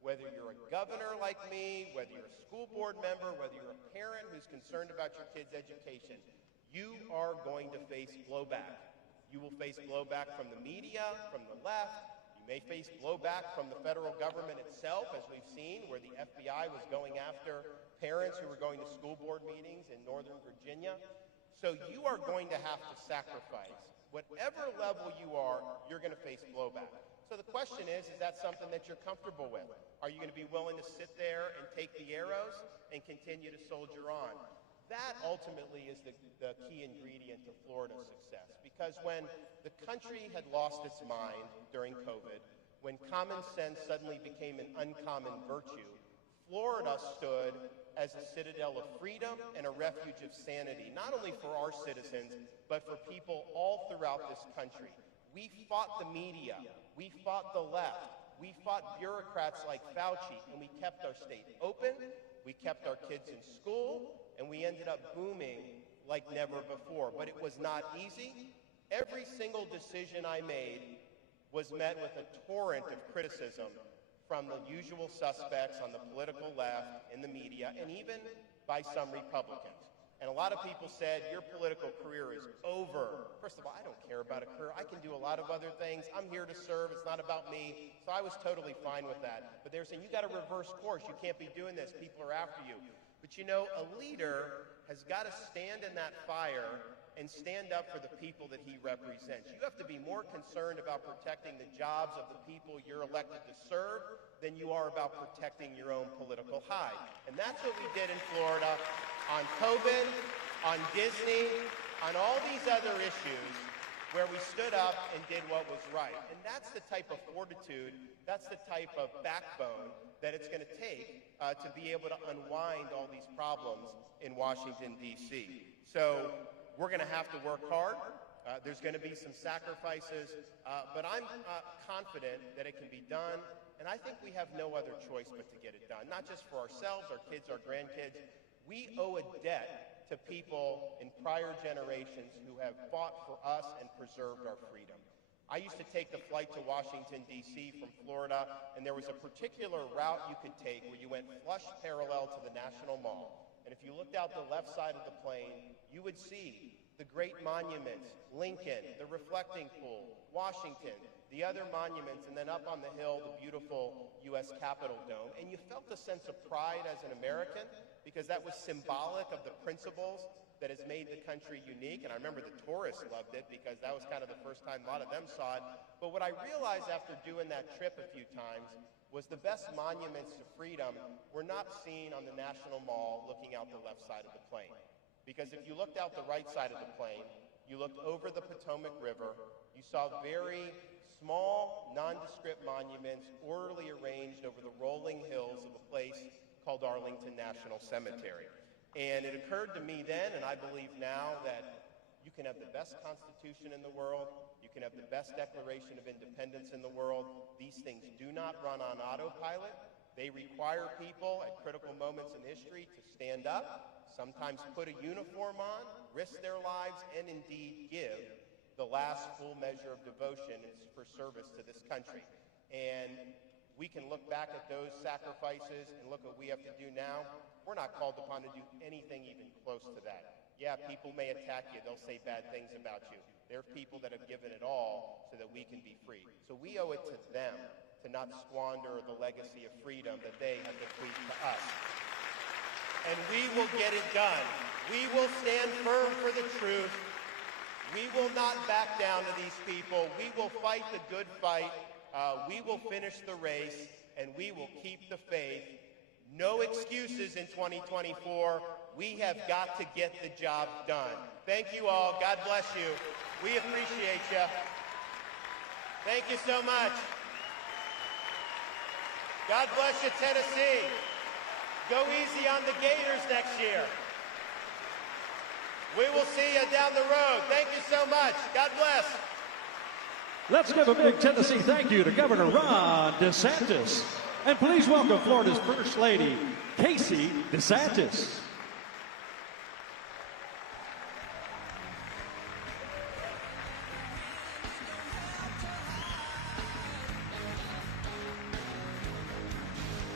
whether you're a governor like me, whether you're a school board member, whether you're a parent who's concerned about your kid's education, you are going to face blowback. You will face blowback from the media, from the left. You may face blowback from the federal government itself, as we've seen, where the FBI was going after parents who were going to school board meetings in Northern Virginia. So you are going to have to sacrifice. Whatever level you are, you're going to face blowback. So the question is that something that you're comfortable with? Are you going to be willing to sit there and take the arrows and continue to soldier on? That ultimately is the key ingredient to Florida's success. Because when the country had lost its mind during COVID, when common sense suddenly became an uncommon virtue, Florida stood as a citadel of freedom and a refuge of sanity, not only for our citizens, but for people all throughout this country. We fought the media. We fought the left. We fought bureaucrats like Fauci, and we kept our state open. We kept our kids in school, and we ended up booming like never before. But it was not easy. Every single decision I made was met with a torrent of criticism from the usual suspects on the political left, in the media, and even by some Republicans. And a lot of people said, your political career is over. First of all, I don't care about a career. I can do a lot of other things. I'm here to serve. It's not about me. So I was totally fine with that. But they were saying, you got to reverse course. You can't be doing this. People are after you. But you know, a leader has got to stand in that fire and stand up for the people that he represents. You have to be more concerned about protecting the jobs of the people you're elected to serve than you are about protecting your own political hide. And that's what we did in Florida on COVID, on Disney, on all these other issues where we stood up and did what was right. And that's the type of fortitude, that's the type of backbone that it's going to take to be able to unwind all these problems in Washington, D.C. So we're going to have to work hard. There's going to be some sacrifices, but I'm confident that it can be done. And I think we have no other choice but to get it done, not just for ourselves, our kids, our grandkids. We owe a debt to people in prior generations who have fought for us and preserved our freedom. I used to take the flight to Washington, D.C. from Florida, and there was a particular route you could take where you went flush parallel to the National Mall. And if you looked out the left side of the plane, you would see the great monuments, Lincoln, the reflecting pool, Washington, the other monuments, and then up on the hill, the beautiful U.S. Capitol dome. And you felt a sense of pride as an American because that was symbolic of the principles that has made the country unique. And I remember the tourists loved it because that was kind of the first time a lot of them saw it. But what I realized after doing that trip a few times was the best monuments to freedom were not seen on the National Mall looking out the left side of the plane. Because if you looked out the right side of the plane, you looked over the Potomac River, you saw very small, nondescript monuments orderly arranged over the rolling hills of a place called Arlington National Cemetery. And it occurred to me then, and I believe now, that you can have the best Constitution in the world, you can have the best Declaration of Independence in the world. These things do not run on autopilot. They require people at critical moments in history to stand up, sometimes put a uniform on, risk their lives, and indeed give the last full measure of devotion for service to this country. And we can look back at those sacrifices and look what we have to do now. We're not called upon to do anything even close to that. Yeah, people may attack you. They'll say bad things about you. There are people that have given it all so that we can be free. So we owe it to them to not squander the legacy of freedom that they have bequeathed to us. And we will get it done. We will stand firm for the truth. We will not back down to these people. We will fight the good fight. We will finish the race, and we will keep the faith. No excuses in 2024. We have got to get the job done. Thank you all. God bless you. We appreciate you. Thank you so much. God bless you, Tennessee. Go easy on the Gators next year. We will see you down the road. Thank you so much. God bless. Let's give a big Tennessee thank you to Governor Ron DeSantis. And please welcome Florida's First Lady, Casey DeSantis.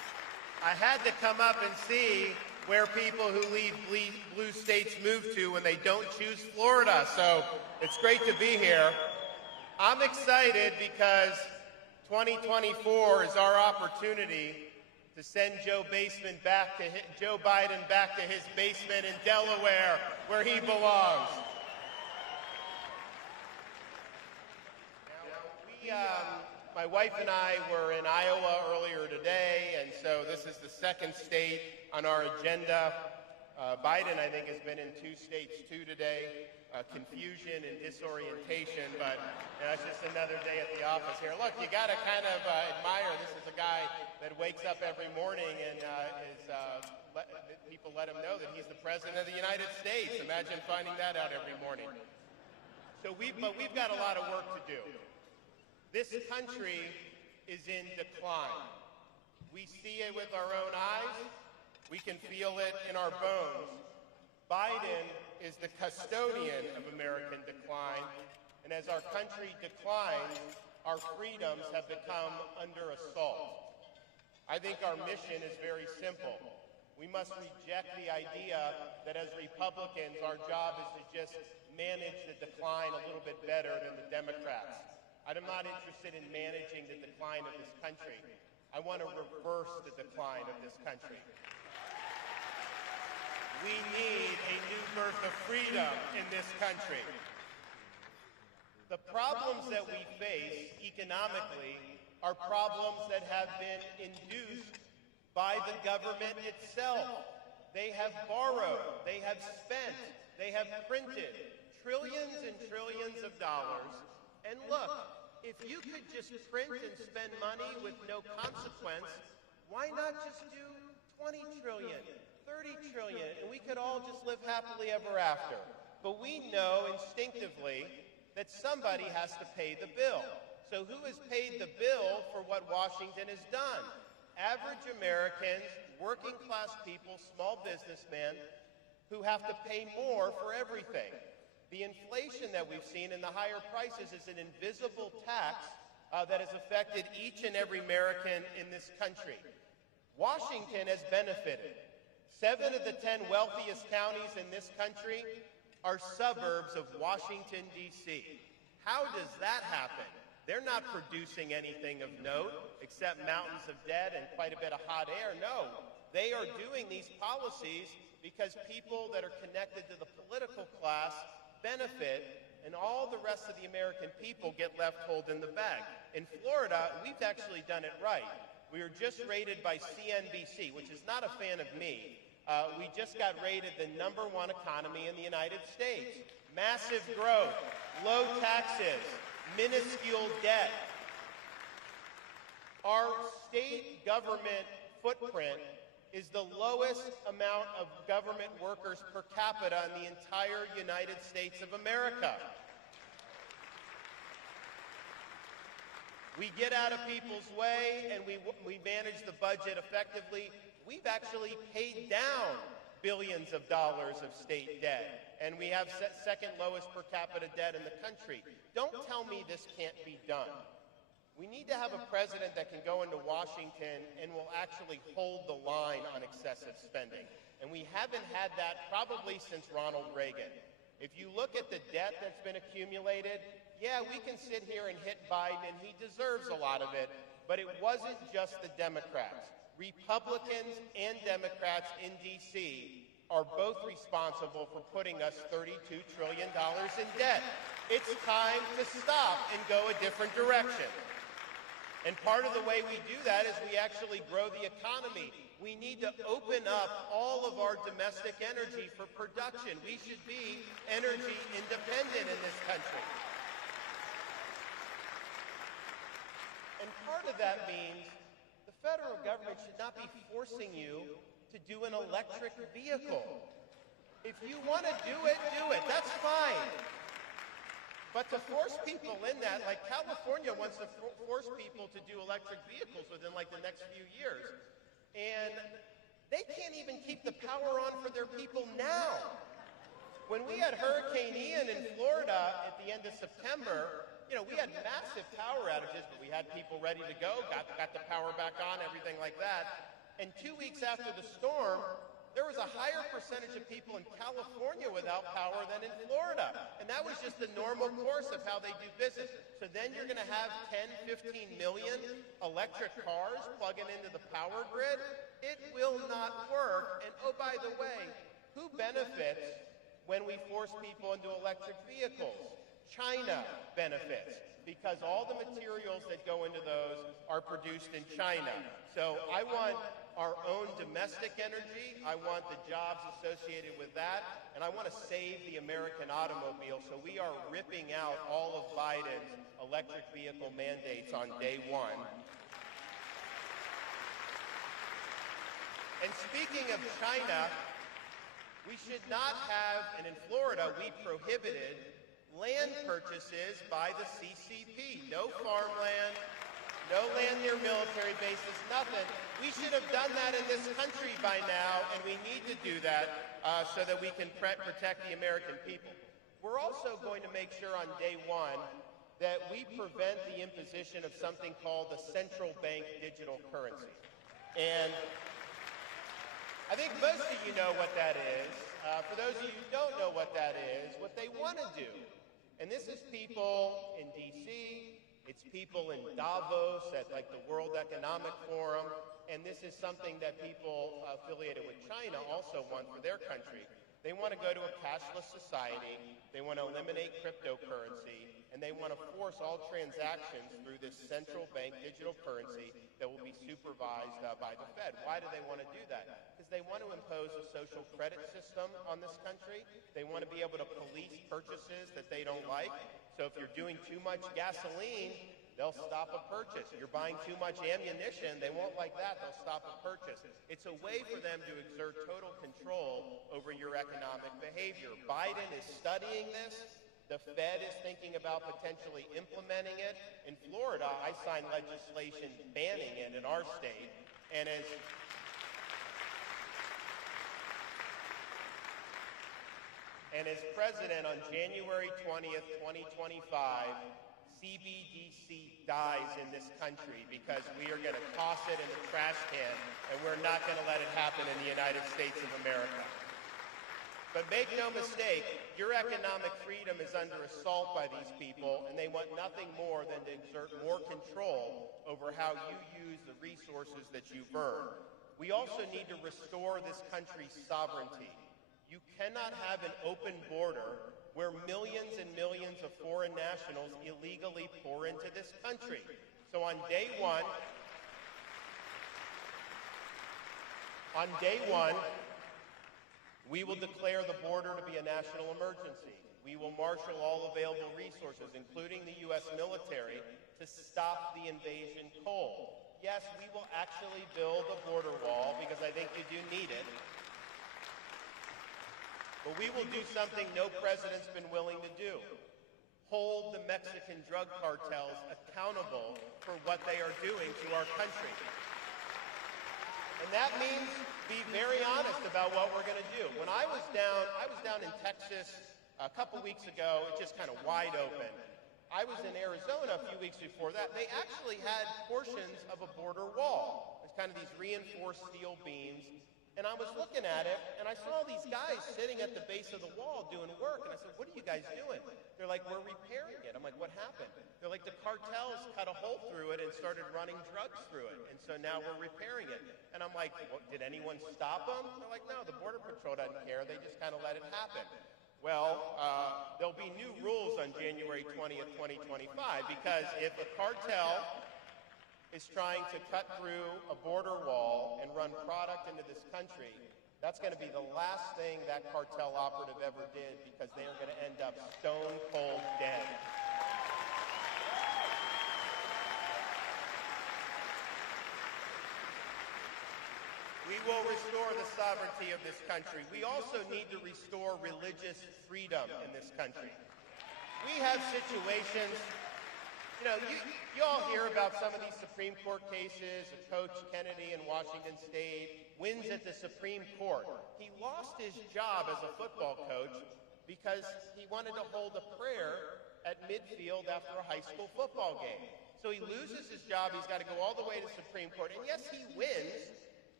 I had to come up and see where people who leave blue states move to when they don't choose Florida. So it's great to be here. I'm excited because 2024 is our opportunity to send Joe Biden back to his basement in Delaware, where he belongs. My wife and I were in Iowa earlier today, and so this is the second state on our agenda. Biden, I think, has been in 2 states too today. Confusion and disorientation, but it's just another day at the office here. Look, you got to kind of admire. This is a guy that wakes up every morning and people let him know that he's the president of the United States. Imagine finding that out every morning. But we've got a lot of work to do. This country is in decline. We see it with our own eyes. We can feel it in our bones. Biden is the custodian of American decline, and as our country declines, our freedoms have become under assault. I think our mission is very simple. We must reject the idea that as Republicans, our job is to just manage the decline a little bit better than the Democrats. I'm not interested in managing the decline of this country. I want to reverse the decline of this country. We need a new birth of freedom in this country. The problems that we face economically are problems that have been induced by the government itself. They have borrowed, they have spent, they have printed trillions and trillions of dollars. And look, if you could just print and spend money with no consequence, why not just do 20 trillion? 30 trillion, and we could all just live happily ever after. But we know instinctively that somebody has to pay the bill. So who has paid the bill for what Washington has done? Average Americans, working class people, small businessmen who have to pay more for everything. The inflation that we've seen and the higher prices is an invisible tax that has affected each and every American in this country. Washington has benefited. 7 of the 10 wealthiest counties in this country are suburbs of Washington, D.C. How does that happen? They're not producing anything of note except mountains of debt and quite a bit of hot air. No, they are doing these policies because people that are connected to the political class benefit, and all the rest of the American people get left holding the bag. In Florida, we've actually done it right. We were just rated by CNBC, which is not a fan of me. We just got rated the #1 economy in the United States. Massive growth, low taxes, minuscule debt. Our state government footprint is the lowest amount of government workers per capita in the entire United States of America. We get out of people's way and we manage the budget effectively. We've actually paid down billions of dollars of state debt, and we have second lowest per capita debt in the country. Don't tell me this can't be done. We need to have a president that can go into Washington and will actually hold the line on excessive spending. And we haven't had that probably since Ronald Reagan. If you look at the debt that's been accumulated, yeah, we can sit here and hit Biden, and he deserves a lot of it, but it wasn't just the Democrats. Republicans and Democrats in D.C. are both responsible for putting us $32 trillion in debt. It's time to stop and go a different direction. And part of the way we do that is we actually grow the economy. We need to open up all of our domestic energy for production. We should be energy independent in this country. And part of that means the federal government should not be forcing you to do an electric vehicle. If you want to do it, that's fine. But to force people in that, like California wants to force people to do electric vehicles within like the next few years. And they can't even keep the power on for their people now. When we had Hurricane Ian in Florida at the end of September, we had massive power outages, but we had people ready to go, got the power back on, everything like that. And 2 weeks after the storm, there was a higher percentage of people in California without power than in Florida. And that was just the normal course of how they do business. So then you're going to have 10, 15 million electric cars plugging into the power grid. It will not work. And oh, by the way, who benefits when we force people into electric vehicles? China benefits, because all the materials that go into those are produced in China. So I want our own domestic energy, I want the jobs associated with that, and I want to save the American automobile. So we are ripping out all of Biden's electric vehicle mandates on day one. And speaking of China, we should not have, and in Florida we prohibited land purchases by the CCP. No farmland, no land near military bases, nothing. We should have done that in this country by now, and we need to do that so that we can protect the American people. We're also going to make sure on day one that we prevent the imposition of something called the central bank digital currency. And I think most of you know what that is. For those of you who don't know what that is, what they want to do, and this is people in D.C., it's people in Davos at like the World Economic Forum, and this is something that people affiliated with China also want for their country. They want to go to a cashless society, they want to eliminate cryptocurrency, and they want to force all transactions through this central bank digital currency that will be supervised by the Fed. Why do they want to do that? Because they want to impose a social credit system on this country. They want to be able to police purchases that they don't like. So if you're doing too much gasoline, they'll stop a purchase. You're buying too much ammunition, they won't like that, they'll stop a purchase. It's a way for them to exert total control over your economic behavior. Biden is studying this. The Fed is thinking about potentially implementing it. In Florida, I signed legislation banning it in our state. And as president on January 20th, 2025, CBDC dies in this country because we are going to toss it in the trash can, and we're not going to let it happen in the United States of America. But make no mistake, your economic freedom is under assault by these people, and they want nothing more than to exert more control over how you use the resources that you've earned. We also need to restore this country's sovereignty. You cannot have an open border where millions and millions of foreign nationals illegally pour into this country. So on day one, we will declare the border to be a national emergency. We will marshal all available resources, including the U.S. military, to stop the invasion cold. Yes, we will actually build a border wall because I think you do need it. But we will do something no president's been willing to do. Hold the Mexican drug cartels accountable for what they are doing to our country. And that means be very honest about what we're going to do. When I was down in Texas a couple weeks ago, it's just kind of wide open. I was in Arizona a few weeks before that. They actually had portions of a border wall. It's kind of these reinforced steel beams. And I was looking at it, and I saw these guys sitting at the base of the wall doing work. And I said, what are you guys doing? They're like, we're repairing it. I'm like, what happened? They're like, the cartels cut a hole through it and started running drugs through it. And so now we're repairing it. And I'm like, did anyone stop them? They're like, no, the Border Patrol doesn't care. They just kind of let it happen. Well, there'll be new rules on January 20th, 2025, because if a cartel is trying to cut through a border wall and run product into this country, that's going to be the last thing that cartel operative ever did, because they are going to end up stone cold dead. We will restore the sovereignty of this country. We also need to restore religious freedom in this country. We have situations. You all hear about some of these Supreme Court cases of Coach Kennedy in Washington State, wins at the Supreme Court. He lost his job as a football coach because he wanted to hold a prayer at midfield after a high school football game. So he loses his job, he's got to go all the way to Supreme Court, and yes, he wins,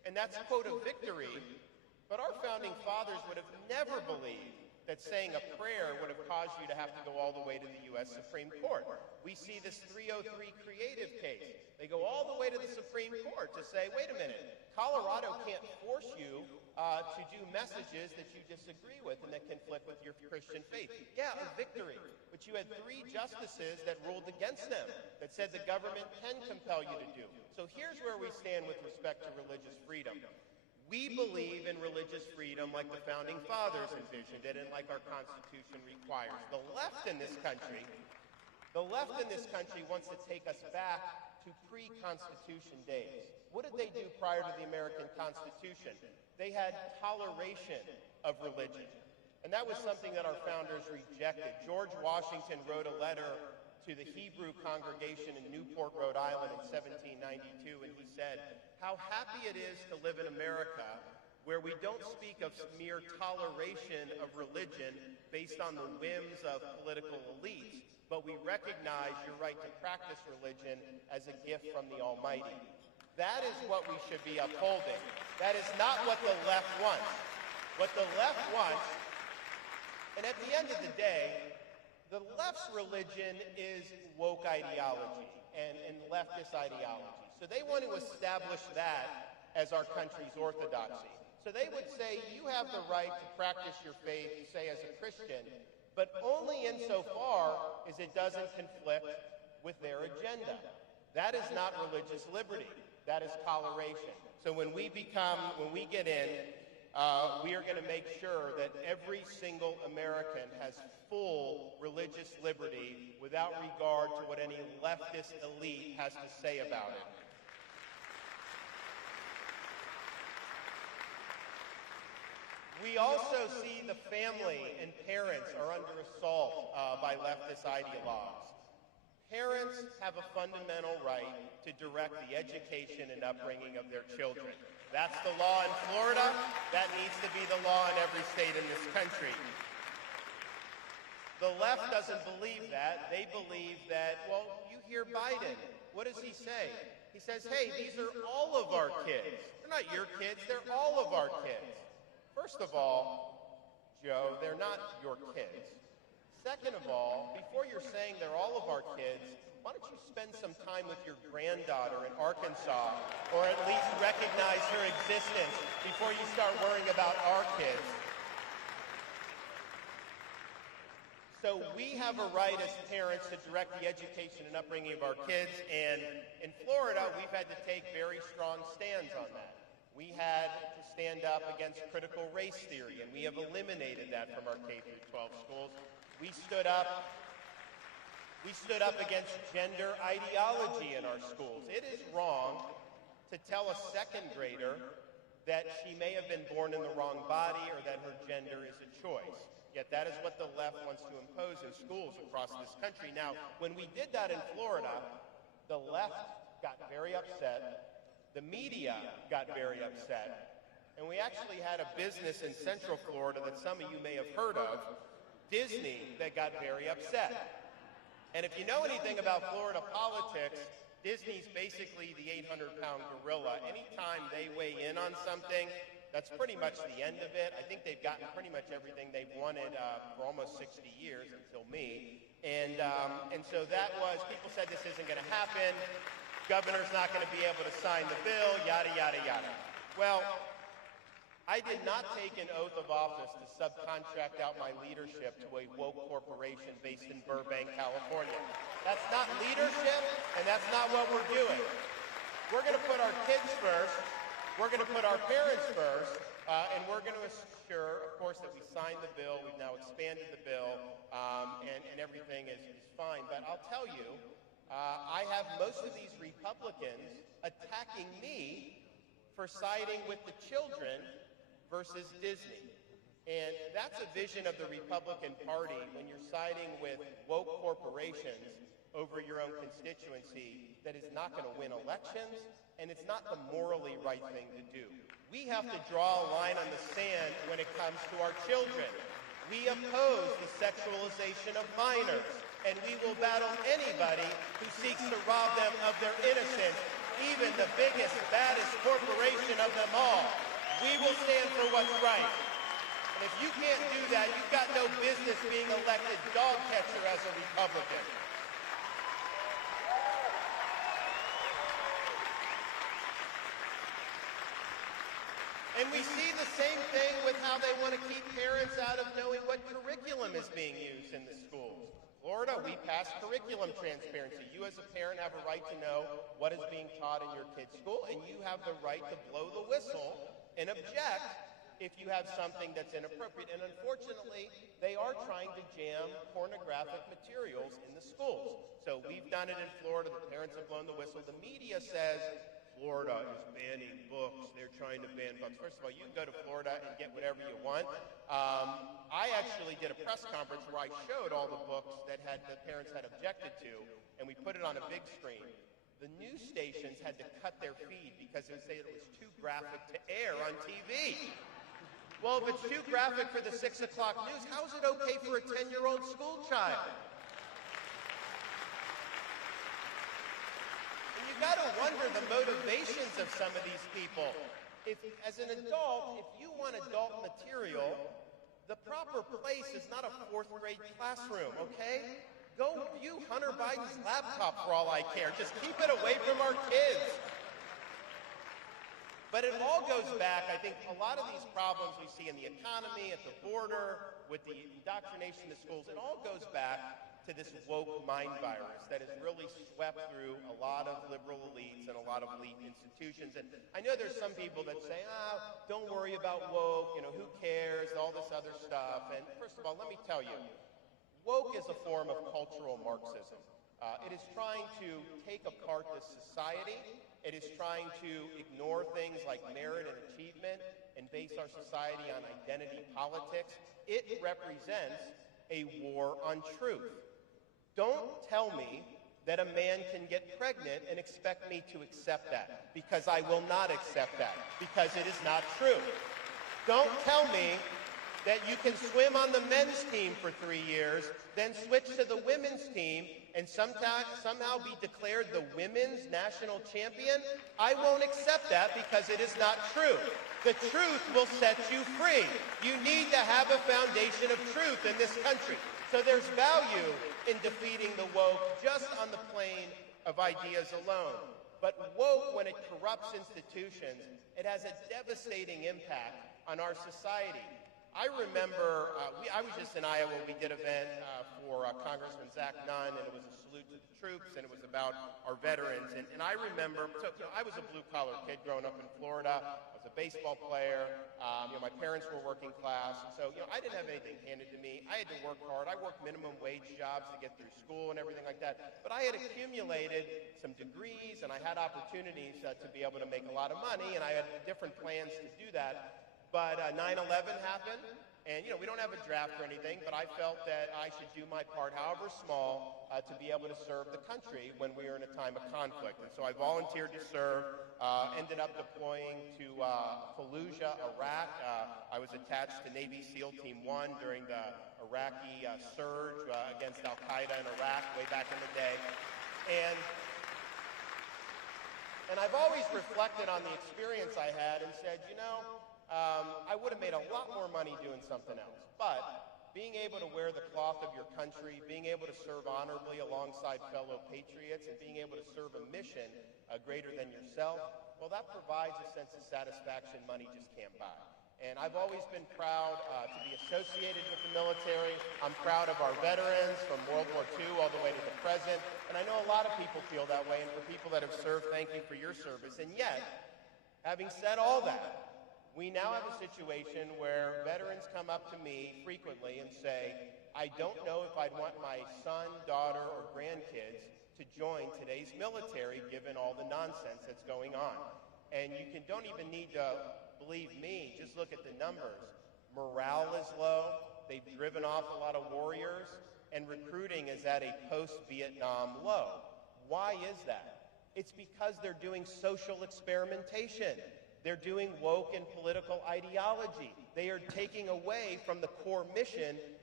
And that's, quote, a victory. But our founding fathers would have never believed that saying a prayer would have caused you to have to go all the way to the U.S. Supreme Court. We see this 303 creative case. They go all the way to the Supreme Court to say, wait a minute, Colorado can't force you to do messages that you disagree with and that conflict with your Christian faith. Yeah, a victory. But you had 3 justices that ruled against them, that said the government can compel you to do. So here's where we stand with respect to religious freedom. We believe in religious freedom like the founding fathers envisioned it and like our Constitution requires. The left in this country wants to take us back to pre-Constitution days. What did they do prior to the American Constitution? They had toleration of religion. And that was something that our founders rejected. George Washington wrote a letter to the Hebrew congregation in Newport, Rhode Island in 1792, and he said, how happy it is to live in America where we don't speak of mere toleration of religion based on the whims of political elites, but we recognize your right to practice religion as a gift from the Almighty. That is what we should be upholding. That is not what the left wants. What the left wants, and at the end of the day, the left's religion is woke ideology and leftist ideology. So they want to establish that as our country's orthodoxy. So they would say, you have the right to practice your faith, say, as a Christian, but only insofar as it doesn't conflict with their agenda. That is not religious liberty. That is toleration. So when we get in, we are going to make sure that every single American has full religious liberty without regard to what any leftist elite has to say about it. We also see the family and parents are under assault by leftist ideologues. Parents have a fundamental right to direct the education and upbringing of their children. That's the law in Florida. That needs to be the law in every state in this country. The left doesn't believe that. They believe that, well, you hear Biden. What does he say? He says, hey, these are all of our kids. They're not your kids. They're all of our kids. First of all, Joe, they're not your kids. Second of all, before you're saying they're all of our kids, why don't you spend some time with your granddaughter in Arkansas, or at least recognize her existence before you start worrying about our kids? So we have a right as parents to direct the education and upbringing of our kids, and in Florida, we've had to take very strong stands on that. We had to stand up against critical race theory, and we have eliminated that from our K-12 schools. We stood up against gender ideology in our schools. It is wrong to tell a second grader that she may have been born in the wrong body or that her gender is a choice. Yet that is what the left wants to impose in schools across this country. Now, when we did that in Florida, the left got very upset. The media got very upset. And we actually had a business in Central Florida that some of you may have heard of, Disney, that got very upset. And if you know anything about Florida politics, Disney's basically the 800-pound gorilla. Anytime they weigh in on something, that's pretty much the end of it. I think they've gotten pretty much everything they've wanted for almost 60 years until me. And so that was, people said this isn't going to happen. Governor's not going to be able to sign the bill, yada, yada, yada. Well, I did not take an oath of office to subcontract out my leadership to a woke corporation based in Burbank, California. That's not leadership, and that's not what we're doing. We're going to put our kids first, we're going to put our parents first, and we're going to assure, of course, that we signed the bill, we've now expanded the bill, and everything is fine. But I'll tell you, I have most of these Republicans attacking me for siding with the children versus Disney. And that's a vision of the Republican Party when you're siding with woke corporations over your own constituency that is not going to win elections, and it's not the morally right thing to do. We have to draw a line on the sand when it comes to our children. We oppose the sexualization of minors, and we will battle anybody who seeks to rob them of their innocence even the biggest, baddest corporation of them all. We will stand for what's right. And if you can't do that, you've got no business being elected dog catcher as a Republican. And we see the same thing with how they want to keep parents out of knowing what curriculum is being used in the schools. Florida, we passed curriculum transparency. You as a parent have a right to know what is being taught in your kid's school, and you have the right to blow the whistle and object if you have something that's inappropriate. And unfortunately, they are trying to jam pornographic materials in the schools. So we've done it in Florida. The parents have blown the whistle. The media says Florida is banning books. They're trying to ban books. First of all, you can go to Florida and get whatever you want. I actually did a press conference where I showed all the books that the parents had objected to, and we put it on a big screen. The news stations had to cut their feed because they said it was too graphic to air on TV. Well, if it's too graphic for the 6 o'clock news, how is it okay for a 10-year-old school child? And you've got to wonder the motivations of some of these people. If, as an adult, if you want adult material, the proper place is not a fourth-grade classroom, okay? Go view Hunter Biden's laptop for all I care. Just keep it away from our kids. But it all goes back, I think, a lot of these problems we see in the economy, at the border, with the indoctrination in the schools, it all goes back to this woke mind virus that has really swept through a lot of liberal elites and a lot of elite institutions. And I know there's some people that say, don't worry about woke, who cares, all this other stuff. And first of all, let me tell you, woke is a form of cultural Marxism. It is trying to take apart this society. It is trying to ignore things like merit and achievement and base our society on identity politics. It represents a war on truth. Don't tell me that a man can get pregnant and expect me to accept that, because I will not accept that, because it is not true. Don't tell me that you can swim on the men's team for 3 years, then switch to the women's team, and somehow be declared the women's national champion. I won't accept that because it is not true. The truth will set you free. You need to have a foundation of truth in this country. So there's value in defeating the woke just on the plane of ideas alone. But woke, when it corrupts institutions, it has a devastating impact on our society. I remember, I was just in Iowa. We did an event for Congressman Zach Nunn, and it was a salute to the troops, and it was about our veterans. And I remember, I was a blue-collar kid growing up in Florida. I was a baseball player. My parents were working class. And so, I didn't have anything handed to me. I had to work hard. I worked minimum wage jobs to get through school and everything like that. But I had accumulated some degrees, and I had opportunities to be able to make a lot of money, and I had different plans to do that. But 9/11 happened, and we don't have a draft or anything, but I felt that I should do my part, however small, to be able to serve the country when we were in a time of conflict. And so I volunteered to serve, ended up deploying to Fallujah, Iraq. I was attached to Navy SEAL Team 1 during the Iraqi surge against Al-Qaeda in Iraq way back in the day. And I've always reflected on the experience I had and said, I would have made a lot more money doing something else. But being able to wear the cloth of your country, being able to serve honorably alongside fellow patriots, and being able to serve a mission greater than yourself, well, that provides a sense of satisfaction money just can't buy. And I've always been proud to be associated with the military. I'm proud of our veterans from World War II all the way to the present. And I know a lot of people feel that way. And for people that have served, thank you for your service. And yet, having said all that, we now have a situation where veterans come up to me frequently and say, I don't know if I'd want my son, daughter, or grandkids to join today's military given all the nonsense that's going on. And you don't even need to believe me, just look at the numbers. Morale is low, they've driven off a lot of warriors, and recruiting is at a post-Vietnam low. Why is that? It's because they're doing social experimentation. They're doing woke and political ideology. They are taking away from the core mission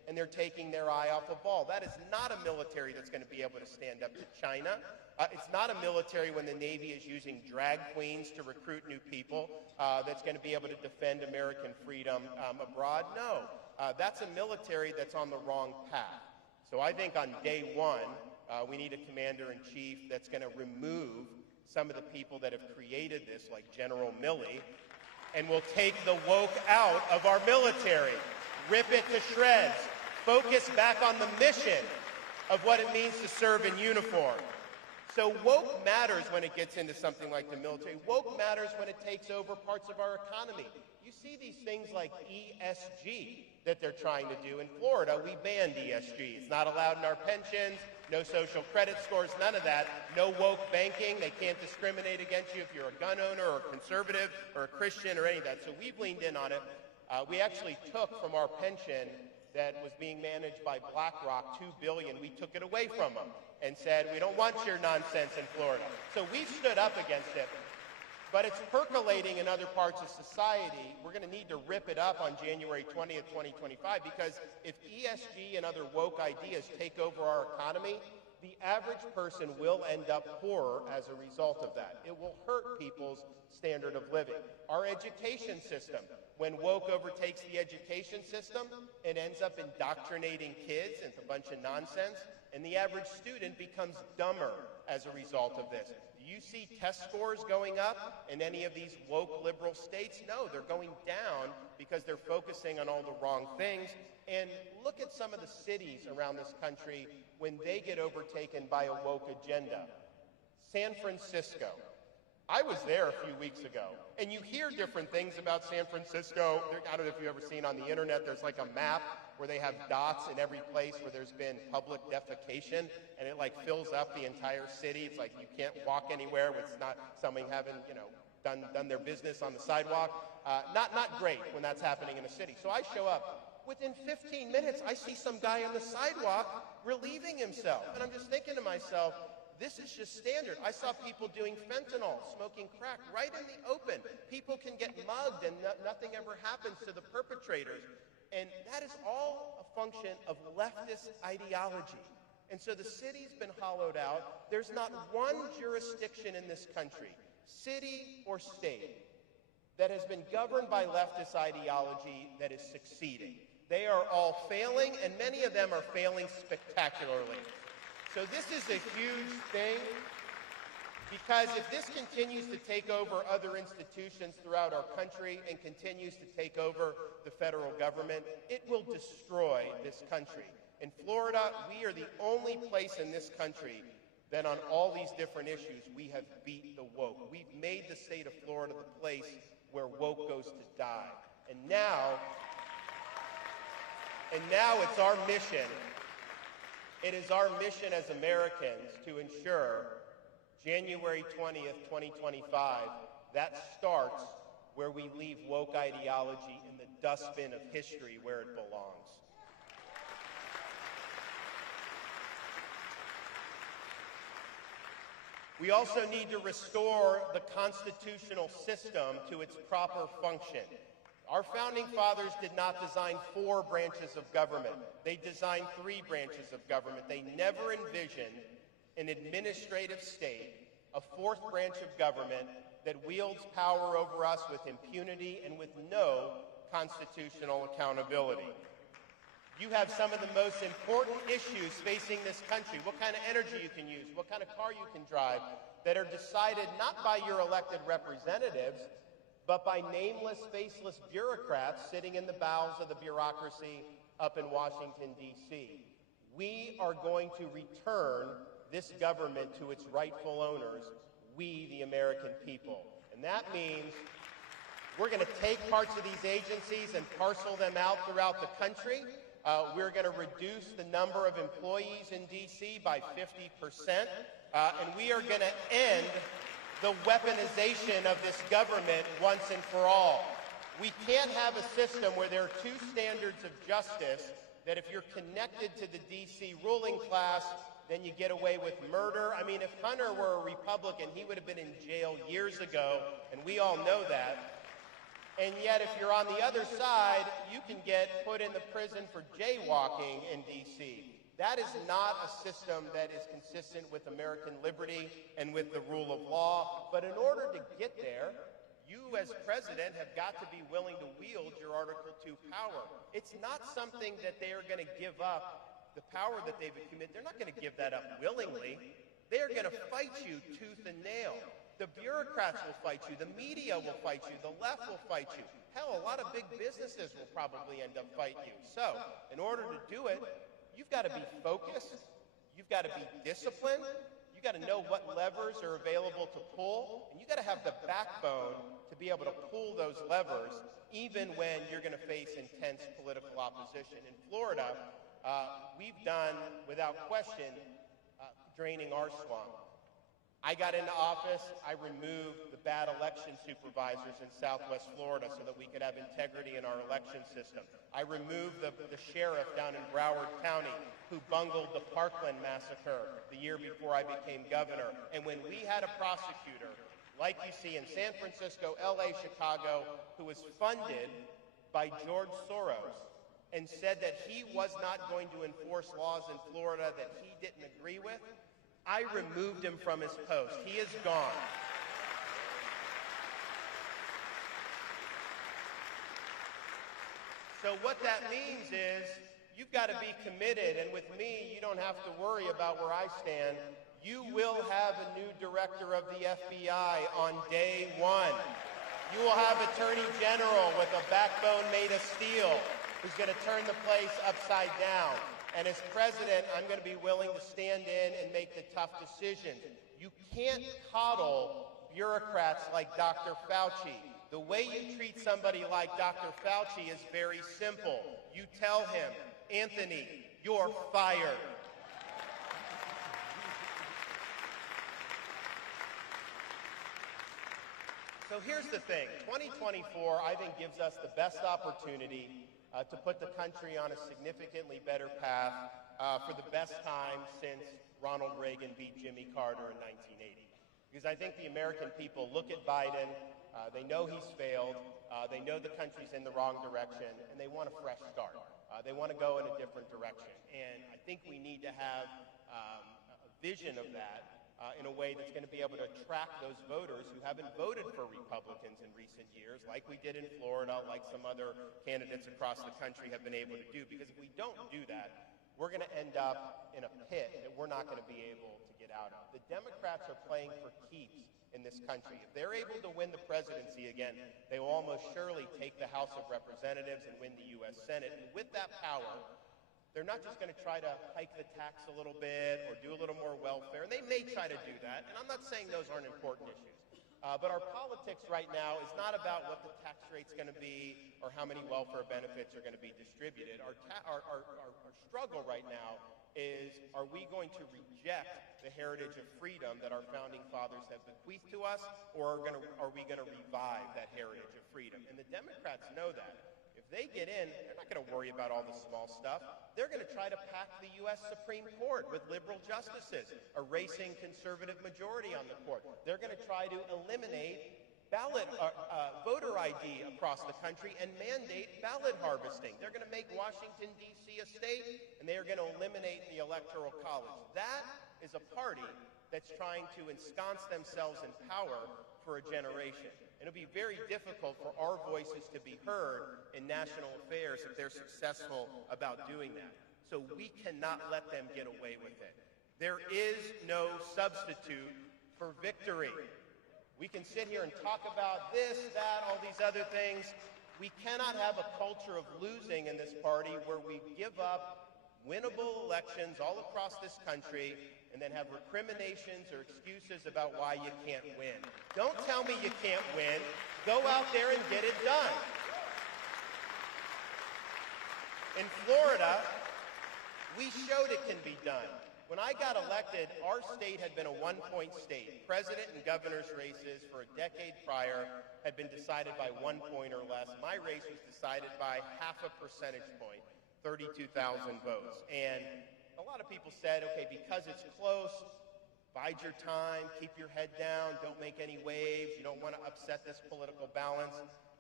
and they're taking their eye off the ball. That is not a military that's going to be able to stand up to China. It's not a military when the Navy is using drag queens to recruit new people that's going to be able to defend American freedom abroad. No, that's a military that's on the wrong path. So I think on day one, we need a commander-in-chief that's going to remove some of the people that have created this, like General Milley, and will take the woke out of our military, rip it to shreds, focus back on the mission of what it means to serve in uniform. So woke matters when it gets into something like the military. Woke matters when it takes over parts of our economy. You see these things like ESG that they're trying to do. In Florida, we banned ESG. It's not allowed in our pensions, no social credit scores, none of that. No woke banking. They can't discriminate against you if you're a gun owner or a conservative or a Christian or any of that. So we've leaned in on it. We actually took from our pension that was being managed by BlackRock, $2 billion. We took it away from them and said, we don't want your nonsense in Florida. So we stood up against it. But it's percolating in other parts of society. We're going to need to rip it up on January 20th, 2025, because if ESG and other woke ideas take over our economy, the average person will end up poorer as a result of that. It will hurt people's standard of living. Our education system, when woke overtakes the education system, it ends up indoctrinating kids into a bunch of nonsense, and the average student becomes dumber as a result of this. Do you see test scores going up in any of these woke liberal states? No, they're going down because they're focusing on all the wrong things. And look at some of the cities around this country when they get overtaken by a woke agenda. San Francisco. I was there a few weeks ago, and you hear different things about San Francisco. I don't know if you've ever seen on the internet, there's like a map where they have dots in every place where there's been public defecation, and it like fills up the entire city. It's like you can't walk anywhere with not somebody having, done their business on the sidewalk. Not great when that's happening in a city. So I show up. Within 15 minutes, I see some guy on the sidewalk relieving himself, and I'm just thinking to myself, this is just standard. I saw people doing fentanyl, smoking crack right in the open. People can get mugged and nothing ever happens to the perpetrators. And that is all a function of leftist ideology. And so the city's been hollowed out. There's not one jurisdiction in this country, city or state, that has been governed by leftist ideology that is succeeding. They are all failing, and many of them are failing spectacularly. So this is a huge thing, because if this continues to take over other institutions throughout our country and continues to take over the federal government, it will destroy this country. In Florida, we are the only place in this country that on all these different issues, we have beat the woke. We've made the state of Florida the place where woke goes to die. And now it's our mission. It is our mission as Americans to ensure January 20th, 2025, that starts where we leave woke ideology in the dustbin of history where it belongs. We also need to restore the constitutional system to its proper function. Our founding fathers did not design 4 branches of government. They designed 3 branches of government. They never envisioned an administrative state, a 4th branch of government that wields power over us with impunity and with no constitutional accountability. You have some of the most important issues facing this country, what kind of energy you can use, what kind of car you can drive, that are decided not by your elected representatives, but by nameless, faceless bureaucrats sitting in the bowels of the bureaucracy up in Washington, D.C. We are going to return this government to its rightful owners, we, the American people. And that means we're going to take parts of these agencies and parcel them out throughout the country. We're going to reduce the number of employees in D.C. by 50%, and we are going to end the weaponization of this government once and for all. We can't have a system where there are 2 standards of justice, that if you're connected to the D.C. ruling class, then you get away with murder. I mean, if Hunter were a Republican, he would have been in jail years ago, and we all know that. And yet, if you're on the other side, you can get put in the prison for jaywalking in D.C. That is not a system that is consistent with American liberty and with the rule of law. But in order to get there, you as president have got to be willing to wield your Article 2 power. It's not something that they are going to give up, the power that they've accumulated. They're not going to give that up willingly. They are going to fight you tooth and nail. The bureaucrats will fight you. The media will fight you. The left will fight you. Hell, a lot of big businesses will probably end up fighting you. So, in order to do it, you've got to be focused. You've got to be disciplined. You've got to know what levers are available to pull. And you've got to have the backbone to be able to pull those levers even when you're going to face intense political opposition. In Florida, we've done, without question, draining our swamp. I got into office, I removed the bad election supervisors in Southwest Florida so that we could have integrity in our election system. I removed the sheriff down in Broward County who bungled the Parkland massacre the year before I became governor. And when we had a prosecutor, like you see in San Francisco, LA, Chicago, who was funded by George Soros and said that he was not going to enforce laws in Florida that he didn't agree with, I removed him from his post. He is gone. So what that means is you've got to be committed, and with me, you don't have to worry about where I stand. You will have a new director of the FBI on day one. You will have Attorney General with a backbone made of steel who's going to turn the place upside down. And as president, I'm going to be willing to stand in and make the tough decisions. You can't coddle bureaucrats like Dr. Fauci. The way you treat somebody like Dr. Fauci is very simple. You tell him, Anthony, you're fired. So here's the thing. 2024, I think, gives us the best opportunity to put the country on a significantly better path for the best time since Ronald Reagan beat Jimmy Carter in 1980. Because I think the American people look at Biden, they know he's failed, they know the country's in the wrong direction, and they want a fresh start. They want to go in a different direction. And I think we need to have a vision of that in a way that's going to be able to attract those voters who haven't voted for Republicans in recent years, like we did in Florida, like some other candidates across the country have been able to do. Because if we don't do that, we're going to end up in a pit that we're not going to be able to get out of. The Democrats are playing for keeps in this country. If they're able to win the presidency again, they will almost surely take the House of Representatives and win the U.S. Senate. And with that power, they're not just going to try to hike the tax a little bit or do a little more welfare. They may try to do that, and I'm not saying those aren't important issues. But our politics right now is not about what the tax rate's going to be or how many welfare benefits are going to be distributed. Our struggle right now is, are we going to reject the heritage of freedom that our founding fathers have bequeathed to us, or are we going to revive that heritage of freedom? And the Democrats know that. If they get in, they're not going to worry about all the small stuff. They're going to try to pack the U.S. Supreme Court with liberal justices, erasing conservative majority on the court. They're going to try to eliminate voter ID across the country and mandate ballot harvesting. They're going to make Washington, D.C. a state, and they are going to eliminate the Electoral College. That is a party that's trying to ensconce themselves in power for a generation. And it'll be very difficult for our voices to be heard in national affairs if they're successful about doing that. So we cannot let them get away with it. There is no substitute for victory. We can sit here and talk about this, that, all these other things. We cannot have a culture of losing in this party where we give up winnable elections all across this country and then have recriminations or excuses about why you can't win. Don't tell me you can't win. Go out there and get it done. In Florida, we showed it can be done. When I got elected, our state had been a one-point state. President and governor's races for a decade prior had been decided by 1 point or less. My race was decided by half a percentage point, 32,000 votes. And a lot of people said, okay, because it's close, bide your time, keep your head down, don't make any waves, you don't want to upset this political balance.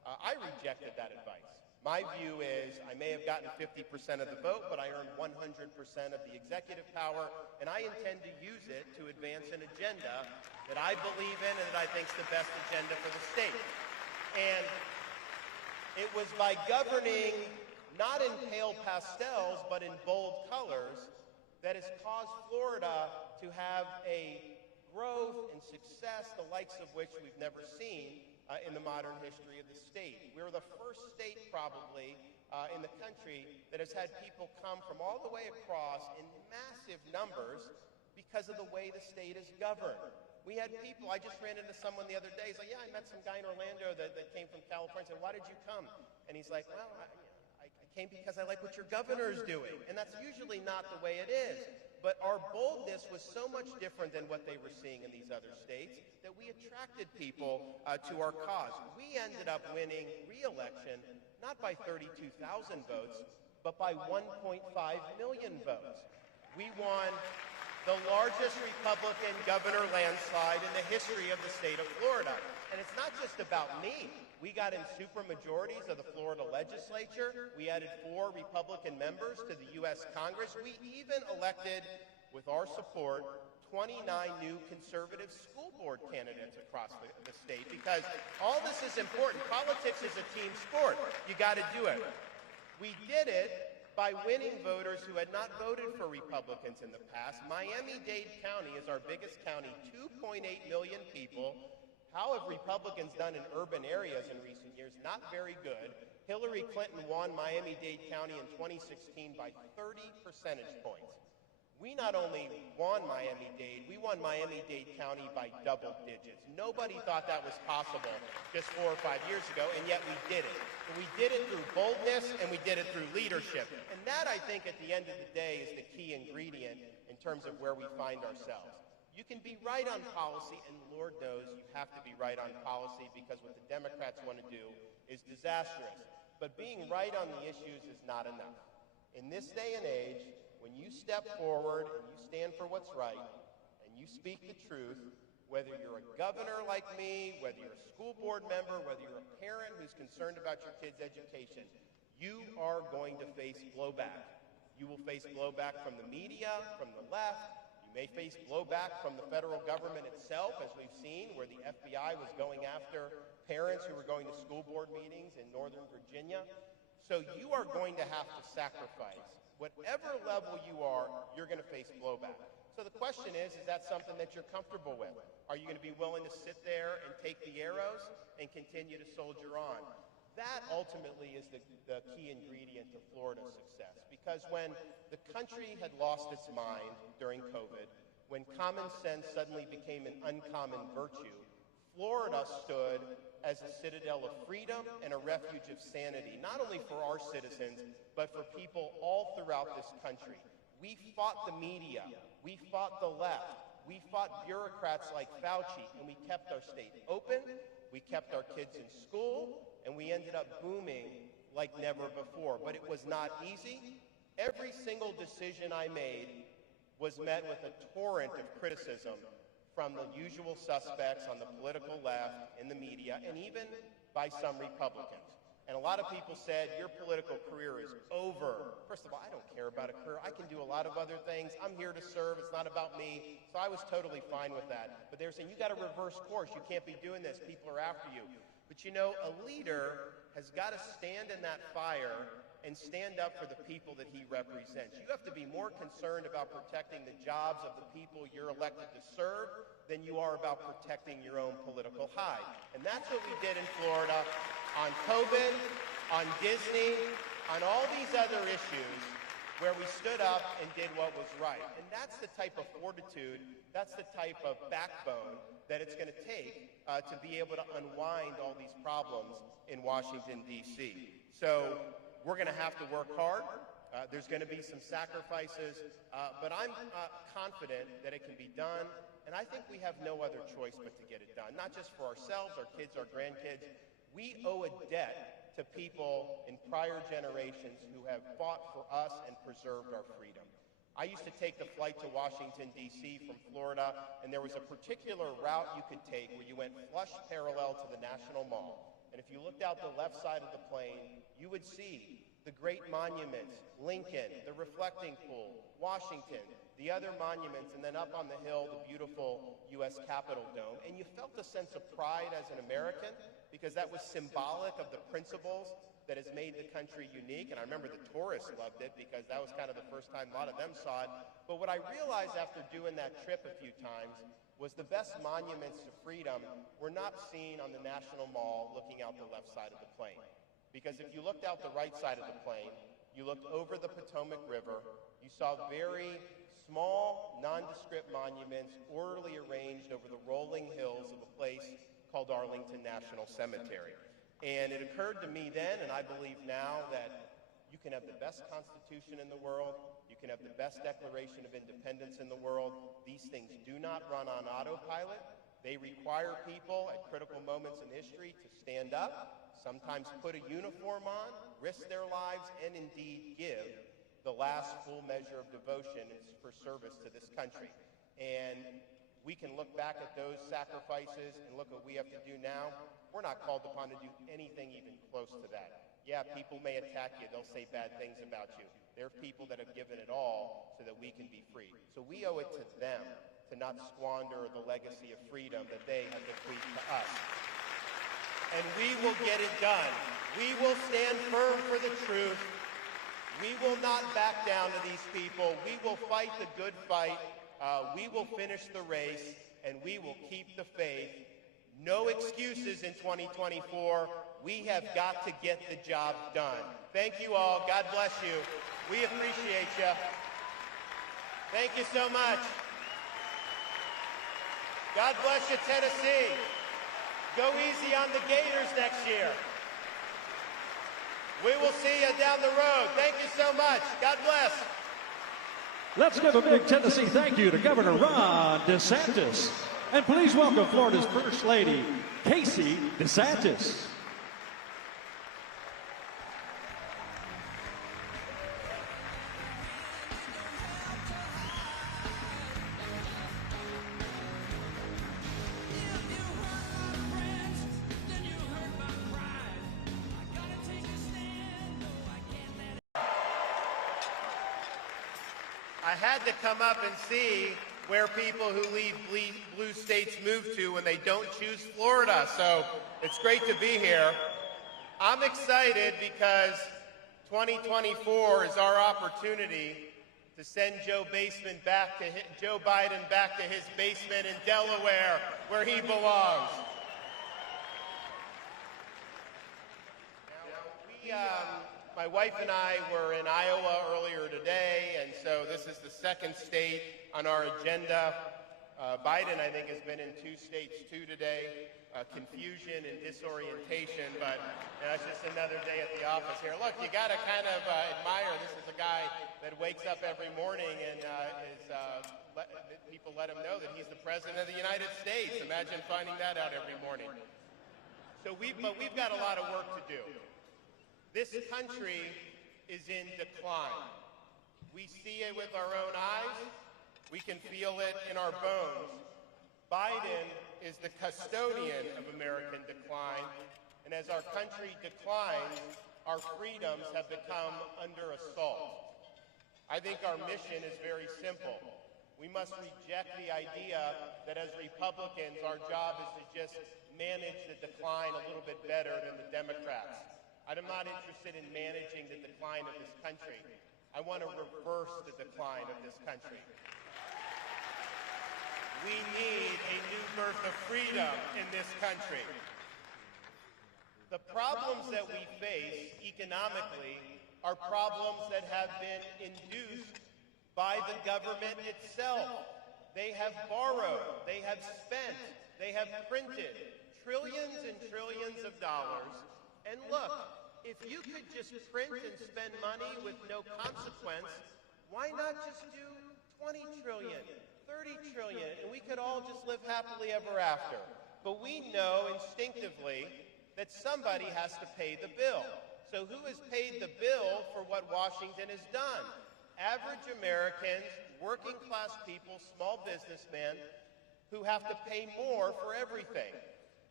I rejected that advice. My view is I may have gotten 50% of the vote, but I earned 100% of the executive power, and I intend to use it to advance an agenda that I believe in and that I think is the best agenda for the state. And it was by governing not in pale pastels, but in bold colors that has caused Florida to have a growth and success, the likes of which we've never seen in the modern history of the state. We're the first state probably in the country that has had people come from all the way across in massive numbers because of the way the state is governed. We had people, I just ran into someone the other day, he's like, yeah, I met some guy in Orlando that came from California. I said, why did you come? And he's like, well, I came because I like what your governor is doing. And that's usually not the way it is. But our boldness was so much different than what they were seeing in these other states that we attracted people to our cause. We ended up winning re-election not by 32,000 votes, but by 1.5 million votes. We won the largest Republican governor landslide in the history of the state of Florida. And it's not just about me. We got in supermajorities of the Florida legislature. We added 4 Republican members to the U.S. Congress. We even elected, with our support, 29 new conservative school board candidates across the state, because all this is important. Politics is a team sport. You got to do it. We did it by winning voters who had not voted for Republicans in the past. Miami-Dade County is our biggest county, 2.8 million people. How have Republicans done in urban areas in recent years? Not very good. Hillary Clinton won Miami-Dade County in 2016 by 30 percentage points. We not only won Miami-Dade, we won Miami-Dade County by double digits. Nobody thought that was possible just 4 or 5 years ago, and yet we did it. And we did it through boldness, and we did it through leadership. And that, I think, at the end of the day, is the key ingredient in terms of where we find ourselves. You can be right on policy, and Lord knows you have to be right on policy, because what the Democrats want to do is disastrous. But being right on the issues is not enough. In this day and age, when you step forward and you stand for what's right, and you speak the truth, whether you're a governor like me, whether you're a school board member, whether you're a parent who's concerned about your kid's education, you are going to face blowback. You will face blowback from the media, from the left. May face blowback from the federal government itself, as we've seen, where the FBI was going after parents who were going to school board meetings in Northern Virginia. So you are going to have to sacrifice. Whatever level you are, you're going to face blowback. So the question is that something that you're comfortable with? Are you going to be willing to sit there and take the arrows and continue to soldier on? That ultimately is the key ingredient to Florida's success, because when the country had lost its mind during COVID, when common sense suddenly became an uncommon virtue, Florida stood as a citadel of freedom and a refuge of sanity, not only for our citizens, but for people all throughout this country. We fought the media, we fought the left, we fought bureaucrats like Fauci, and we kept our state open, we kept our kids in school, and we ended up booming like never before. But it was not easy. Every single decision I made was met with a torrent of criticism from the usual suspects on the political left, in the media, and even by some Republicans. And a lot of people said, your political career is over. First of all, I don't care about a career. I can do a lot of other things. I'm here to serve. It's not about me. So I was totally fine with that. But they were saying, you got to reverse course. You can't be doing this. People are after you. But you know, a leader has got to stand in that fire and stand up for the people that he represents. You have to be more concerned about protecting the jobs of the people you're elected to serve than you are about protecting your own political hide. And that's what we did in Florida on COVID, on Disney, on all these other issues where we stood up and did what was right. And that's the type of fortitude, that's the type of backbone that it's going to take to be able to unwind all these problems in Washington, D.C. So we're going to have to work hard. There's going to be some sacrifices, but I'm confident that it can be done. And I think we have no other choice but to get it done, not just for ourselves, our kids, our grandkids. We owe a debt to people in prior generations who have fought for us and preserved our freedom. I used to take the flight to Washington, D.C. from Florida, and there was a particular route you could take where you went flush parallel to the National Mall. And if you looked out the left side of the plane, you would see the great monuments, Lincoln, the reflecting pool, Washington, the other monuments, and then up on the hill, the beautiful U.S. Capitol dome. And you felt a sense of pride as an American because that was symbolic of the principles that has made the country unique. And I remember the tourists loved it because that was kind of the first time a lot of them saw it. But what I realized after doing that trip a few times was the best monuments to freedom were not seen on the National Mall looking out the left side of the plane. Because if you looked out the right side of the plane, you looked over the Potomac River, you saw very small, nondescript monuments orderly arranged over the rolling hills of a place called Arlington National Cemetery. And it occurred to me then, and I believe now, that you can have the best Constitution in the world, you can have the best Declaration of Independence in the world. These things do not run on autopilot. They require people at critical moments in history to stand up, sometimes put a uniform on, risk their lives, and indeed give the last full measure of devotion for service to this country. And we can look back at those sacrifices and look what we have to do now. We're not called upon to do anything even close to that. Yeah, people may attack you. They'll say bad things about you. There are people that have given it all so that we can be free. So we owe it to them to not squander the legacy of freedom that they have bequeathed to us. And we will get it done. We will stand firm for the truth. We will not back down to these people. We will fight the good fight. We will finish the race, and we will keep the faith. No excuses in 2024. We have got to get the job done. Thank you all. God bless you. We appreciate you. Thank you so much. God bless you, Tennessee. Go easy on the Gators next year. We will see you down the road. Thank you so much. God bless. Let's give a big Tennessee thank you to Governor Ron DeSantis. And please welcome Florida's First Lady, Casey DeSantis. I had to come up and see where people who leave blue states move to when they don't choose Florida. So it's great to be here. I'm excited because 2024 is our opportunity to send Joe Biden back to his basement in Delaware, where he belongs. My wife and I were in Iowa earlier today, and so this is the second state on our agenda. Biden, I think, has been in 2 states too today. Confusion and disorientation, but it's just another day at the office here. Look, you got to kind of admire. This is a guy that wakes up every morning and people let him know that he's the president of the United States. Imagine finding that out every morning. But we've got a lot of work to do. This country is in decline. We see it with our own eyes. We can feel it in our bones. Biden is the custodian of American decline, and as our country declines, our freedoms have become under assault. I think our mission is very simple. We must reject the idea that as Republicans, our job is to just manage the decline a little bit better than the Democrats. I'm not interested in managing the decline of this country. I want to reverse the decline of this country. We need a new birth of freedom in this country. The problems that we face economically are problems that have been induced by the government itself. They have borrowed, they have spent, they have printed trillions and trillions of dollars. And look, if you could just print and spend money with no consequence, why not just do 20 trillion, 30 trillion, and we could all just live happily ever after? But we know instinctively that somebody has to pay the bill. So who has paid the bill for what Washington has done? Average Americans, working class people, small businessmen who have to pay more for everything.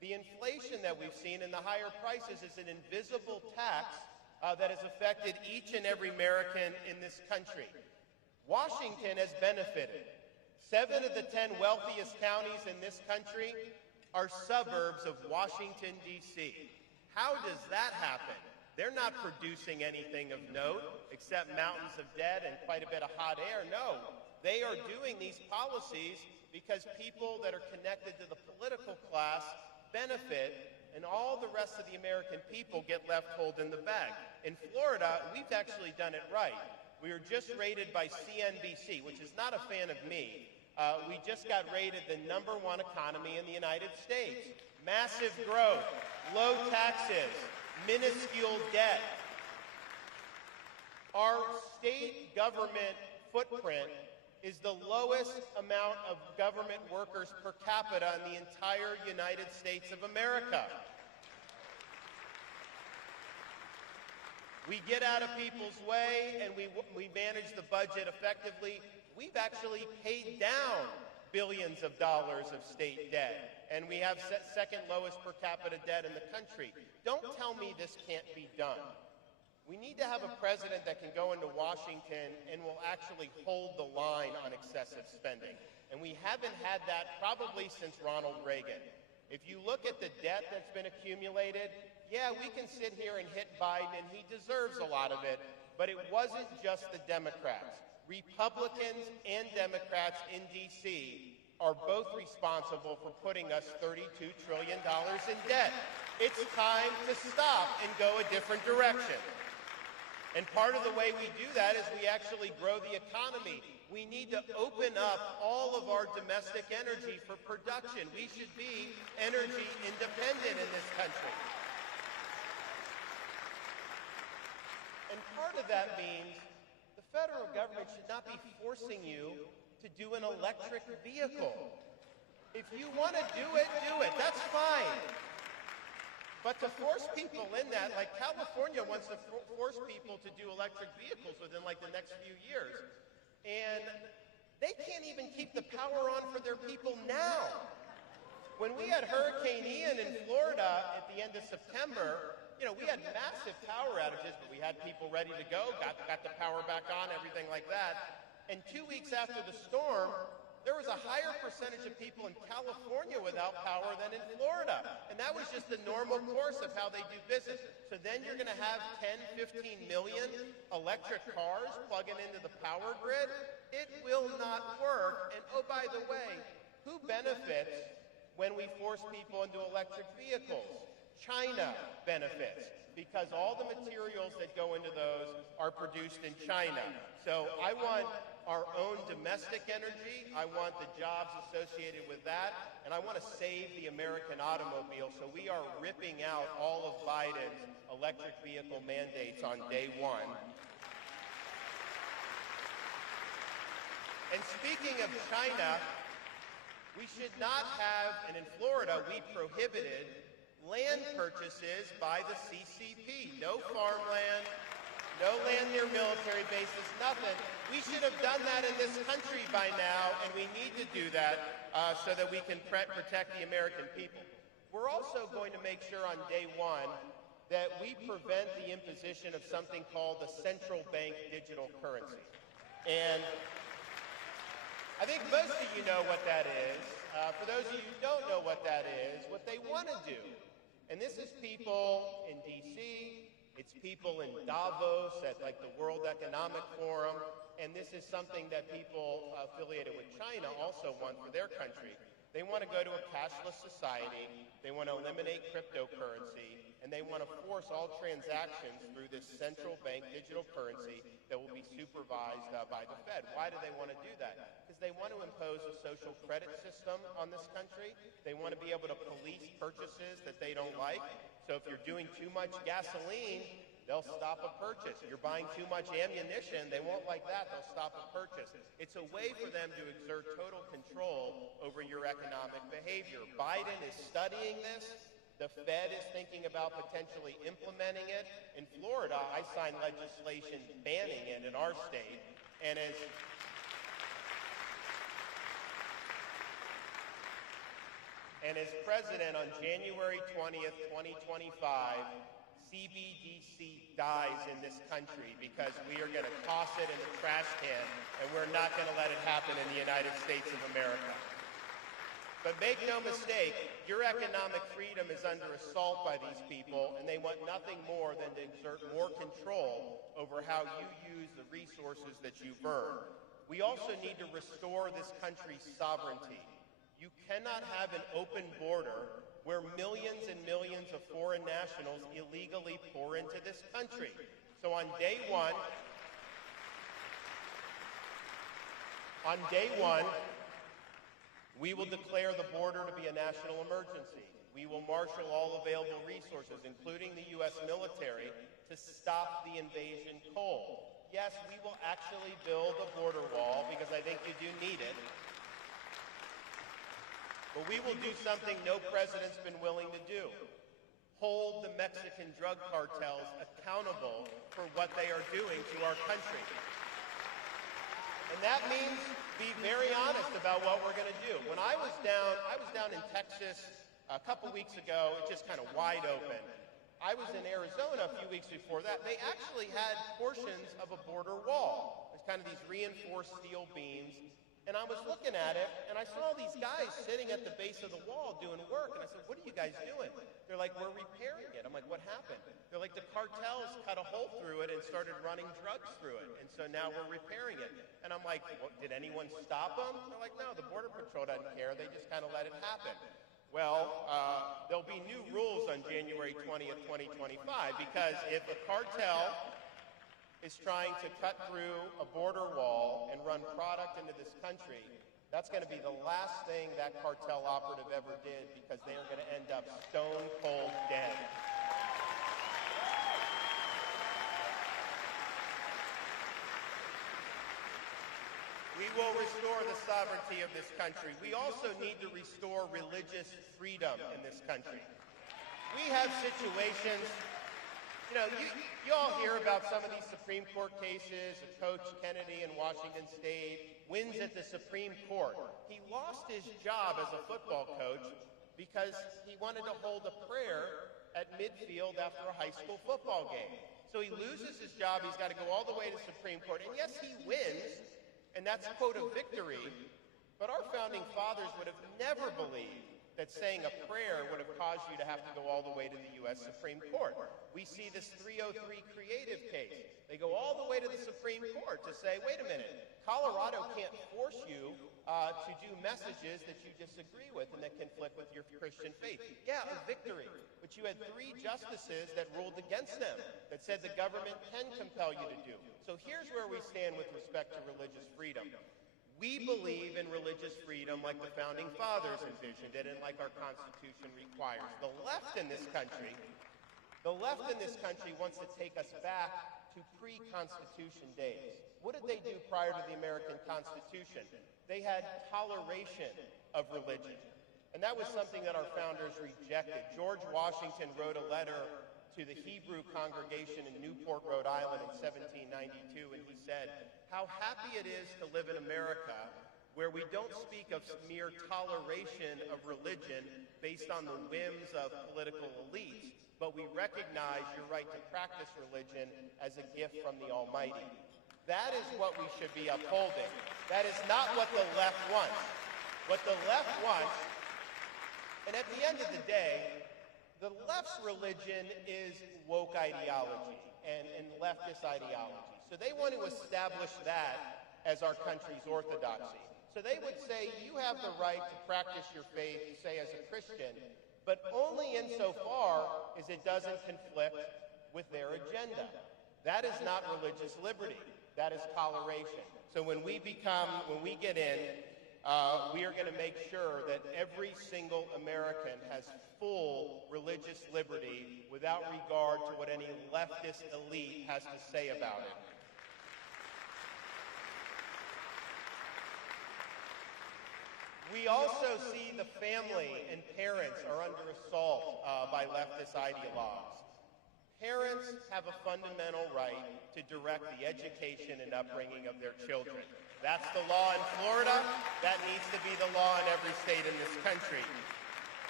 The inflation that we've seen and the higher prices is an invisible tax that has affected each and every American in this country. Washington has benefited. 7 of the 10 wealthiest counties in this country are suburbs of Washington, D.C. How does that happen? They're not producing anything of note except mountains of debt and quite a bit of hot air. No, they are doing these policies because people that are connected to the political class benefit and all the rest of the American people get left holding the bag. In Florida, we've actually done it right. We were just rated by CNBC, which is not a fan of me. We just got rated the #1 economy in the United States. Massive growth, low taxes, minuscule debt. Our state government footprint is the lowest amount of government workers per capita in the entire United States of America. We get out of people's way and we manage the budget effectively. We've actually paid down billions of dollars of state debt, and we have second lowest per capita debt in the country. Don't tell me this can't be done. We need to have a president that can go into Washington and will actually hold the line on excessive spending. And we haven't had that probably since Ronald Reagan. If you look at the debt that's been accumulated, yeah, we can sit here and hit Biden, and he deserves a lot of it, but it wasn't just the Democrats. Republicans and Democrats in D.C. are both responsible for putting us $32 trillion in debt. It's time to stop and go a different direction. And part of the way we do that is we actually grow the economy. We need to open up all of our domestic energy for production. We should be energy independent in this country. And part of that means the federal government should not be forcing you to do an electric vehicle. If you want to do it, that's fine. But to force people in that, like California wants to force people to do electric vehicles within like the next few years. And they can't even keep the power on for their people now. When we had Hurricane Ian in Florida at the end of September, you know, we had massive power outages, but we had people ready to go, got the power back on, everything like that. And 2 weeks after the storm, there was a higher percentage of people in California without power than in Florida. And that was just the normal course of how they do business. So then you're going to have 10, 15 million electric cars plugging into the power grid. It will not work. And oh, by the way, who benefits when we force people into electric vehicles? China benefits, because all the materials that go into those are produced in China. So I want our own domestic energy, I want the jobs associated with that, and I want to save the American automobile. So we are ripping out all of Biden's electric vehicle mandates on day one. And speaking of China, we should not have, and in Florida we prohibited land purchases by the CCP. No farmland, no land near military bases, nothing. We should have done that in this country by now, and we need to do that so that we can protect the American people. We're also going to make sure on day one that we prevent the imposition of something called the central bank digital currency. And I think most of you know what that is. For those of you who don't know what that is, what they want to do, and this is people in D.C., it's people in Davos at like the World Economic Forum, and this is something that people affiliated with China also want for their country. They want to go to a cashless society, they want to eliminate cryptocurrency, and they want to force all transactions through this central bank digital currency that will be supervised by the Fed. Why do they want to do that? Because they want to impose a social credit system on this country. They want to be able to police purchases that they don't like. So if you're doing too much gasoline, they'll stop a purchase. If you're buying too much ammunition, they won't like that, they'll stop a purchase. It's a way for them to exert total control over your economic behavior. Biden is studying this. The Fed is thinking about potentially implementing it. In Florida, I signed legislation banning it in our state. And And as president on January 20th, 2025, CBDC dies in this country because we are going to toss it in the trash can, and we're not going to let it happen in the United States of America. But make no mistake, your economic freedom is under assault by these people, and they want nothing more than to exert more control over how you use the resources that you've earned. We also need to restore this country's sovereignty. You cannot have an open border where millions and millions of foreign nationals illegally pour into this country. So on day one, we will declare the border to be a national emergency. We will marshal all available resources, including the U.S. military, to stop the invasion cold. Yes, we will actually build a border wall because I think you do need it. But we will do something no president's been willing to do. Hold the Mexican drug cartels accountable for what they are doing to our country. And that means be very honest about what we're going to do. When I was down in Texas a couple weeks ago, it's just kind of wide open. I was in Arizona a few weeks before that. They actually had portions of a border wall. There's kind of these reinforced steel beams. And I was looking at it, and I saw these guys sitting at the base of the wall doing work. And I said, what are you guys doing? They're like, we're repairing it. I'm like, what happened? They're like, the cartels cut a hole through it and started running drugs through it. And so now we're repairing it. And I'm like, did anyone stop them? They're like, no, the Border Patrol doesn't care. They just kind of let it happen. Well, there'll be new rules on January 20th, 2025, because if a cartel is trying to cut through a border wall and run product into this country, that's going to be the last thing that cartel operative ever did, because they are going to end up stone cold dead. We will restore the sovereignty of this country. We also need to restore religious freedom in this country. We have situations. You know, you all hear about some of these Supreme Court cases of Coach Kennedy in Washington State, wins at the Supreme Court. He lost his job as a football coach because he wanted to hold a prayer at midfield after a high school football game. So he loses his job, he's got to go all the way to Supreme Court, and yes, he wins, and that's quote a victory, but our founding fathers would have never believed that saying a prayer would have caused you to have to go all the way to the U.S. Supreme Court. We see this 303 creative case. They go all the way to the Supreme Court to say, wait a minute, Colorado can't force you to do messages that you disagree with and that conflict with your Christian faith. Yeah, a victory. But you had 3 justices that ruled against them, that said the government can compel you to do. So here's where we stand with respect to religious freedom. We believe in religious freedom like the Founding Fathers envisioned it and like our Constitution requires. The left in this country wants to take us back to pre-Constitution days. What did they do prior to the American Constitution? They had toleration of religion. And that was something that our founders rejected. George Washington wrote a letter to the Hebrew congregation in Newport, Rhode Island in 1792, and he said, how happy it is to live in America where we don't speak of mere toleration of religion based on the whims of political elites, but we recognize your right to practice religion as a gift from the Almighty. That is what we should be upholding. That is not what the left wants. What the left wants, and at the end of the day, the left's religion is woke ideology and leftist ideology. So they want to establish that as our country's orthodoxy. So they would say you have the right to practice your faith, say as a Christian, but only insofar as it doesn't conflict with their agenda. That is not religious liberty. That is toleration. So when we get in, we are going to make sure that every single American has full religious liberty without regard to what any leftist elite has to say about it. We also see the family and parents are under assault by leftist ideologues. Parents have a fundamental right to direct the education and upbringing of their children. That's the law in Florida. That needs to be the law in every state in this country.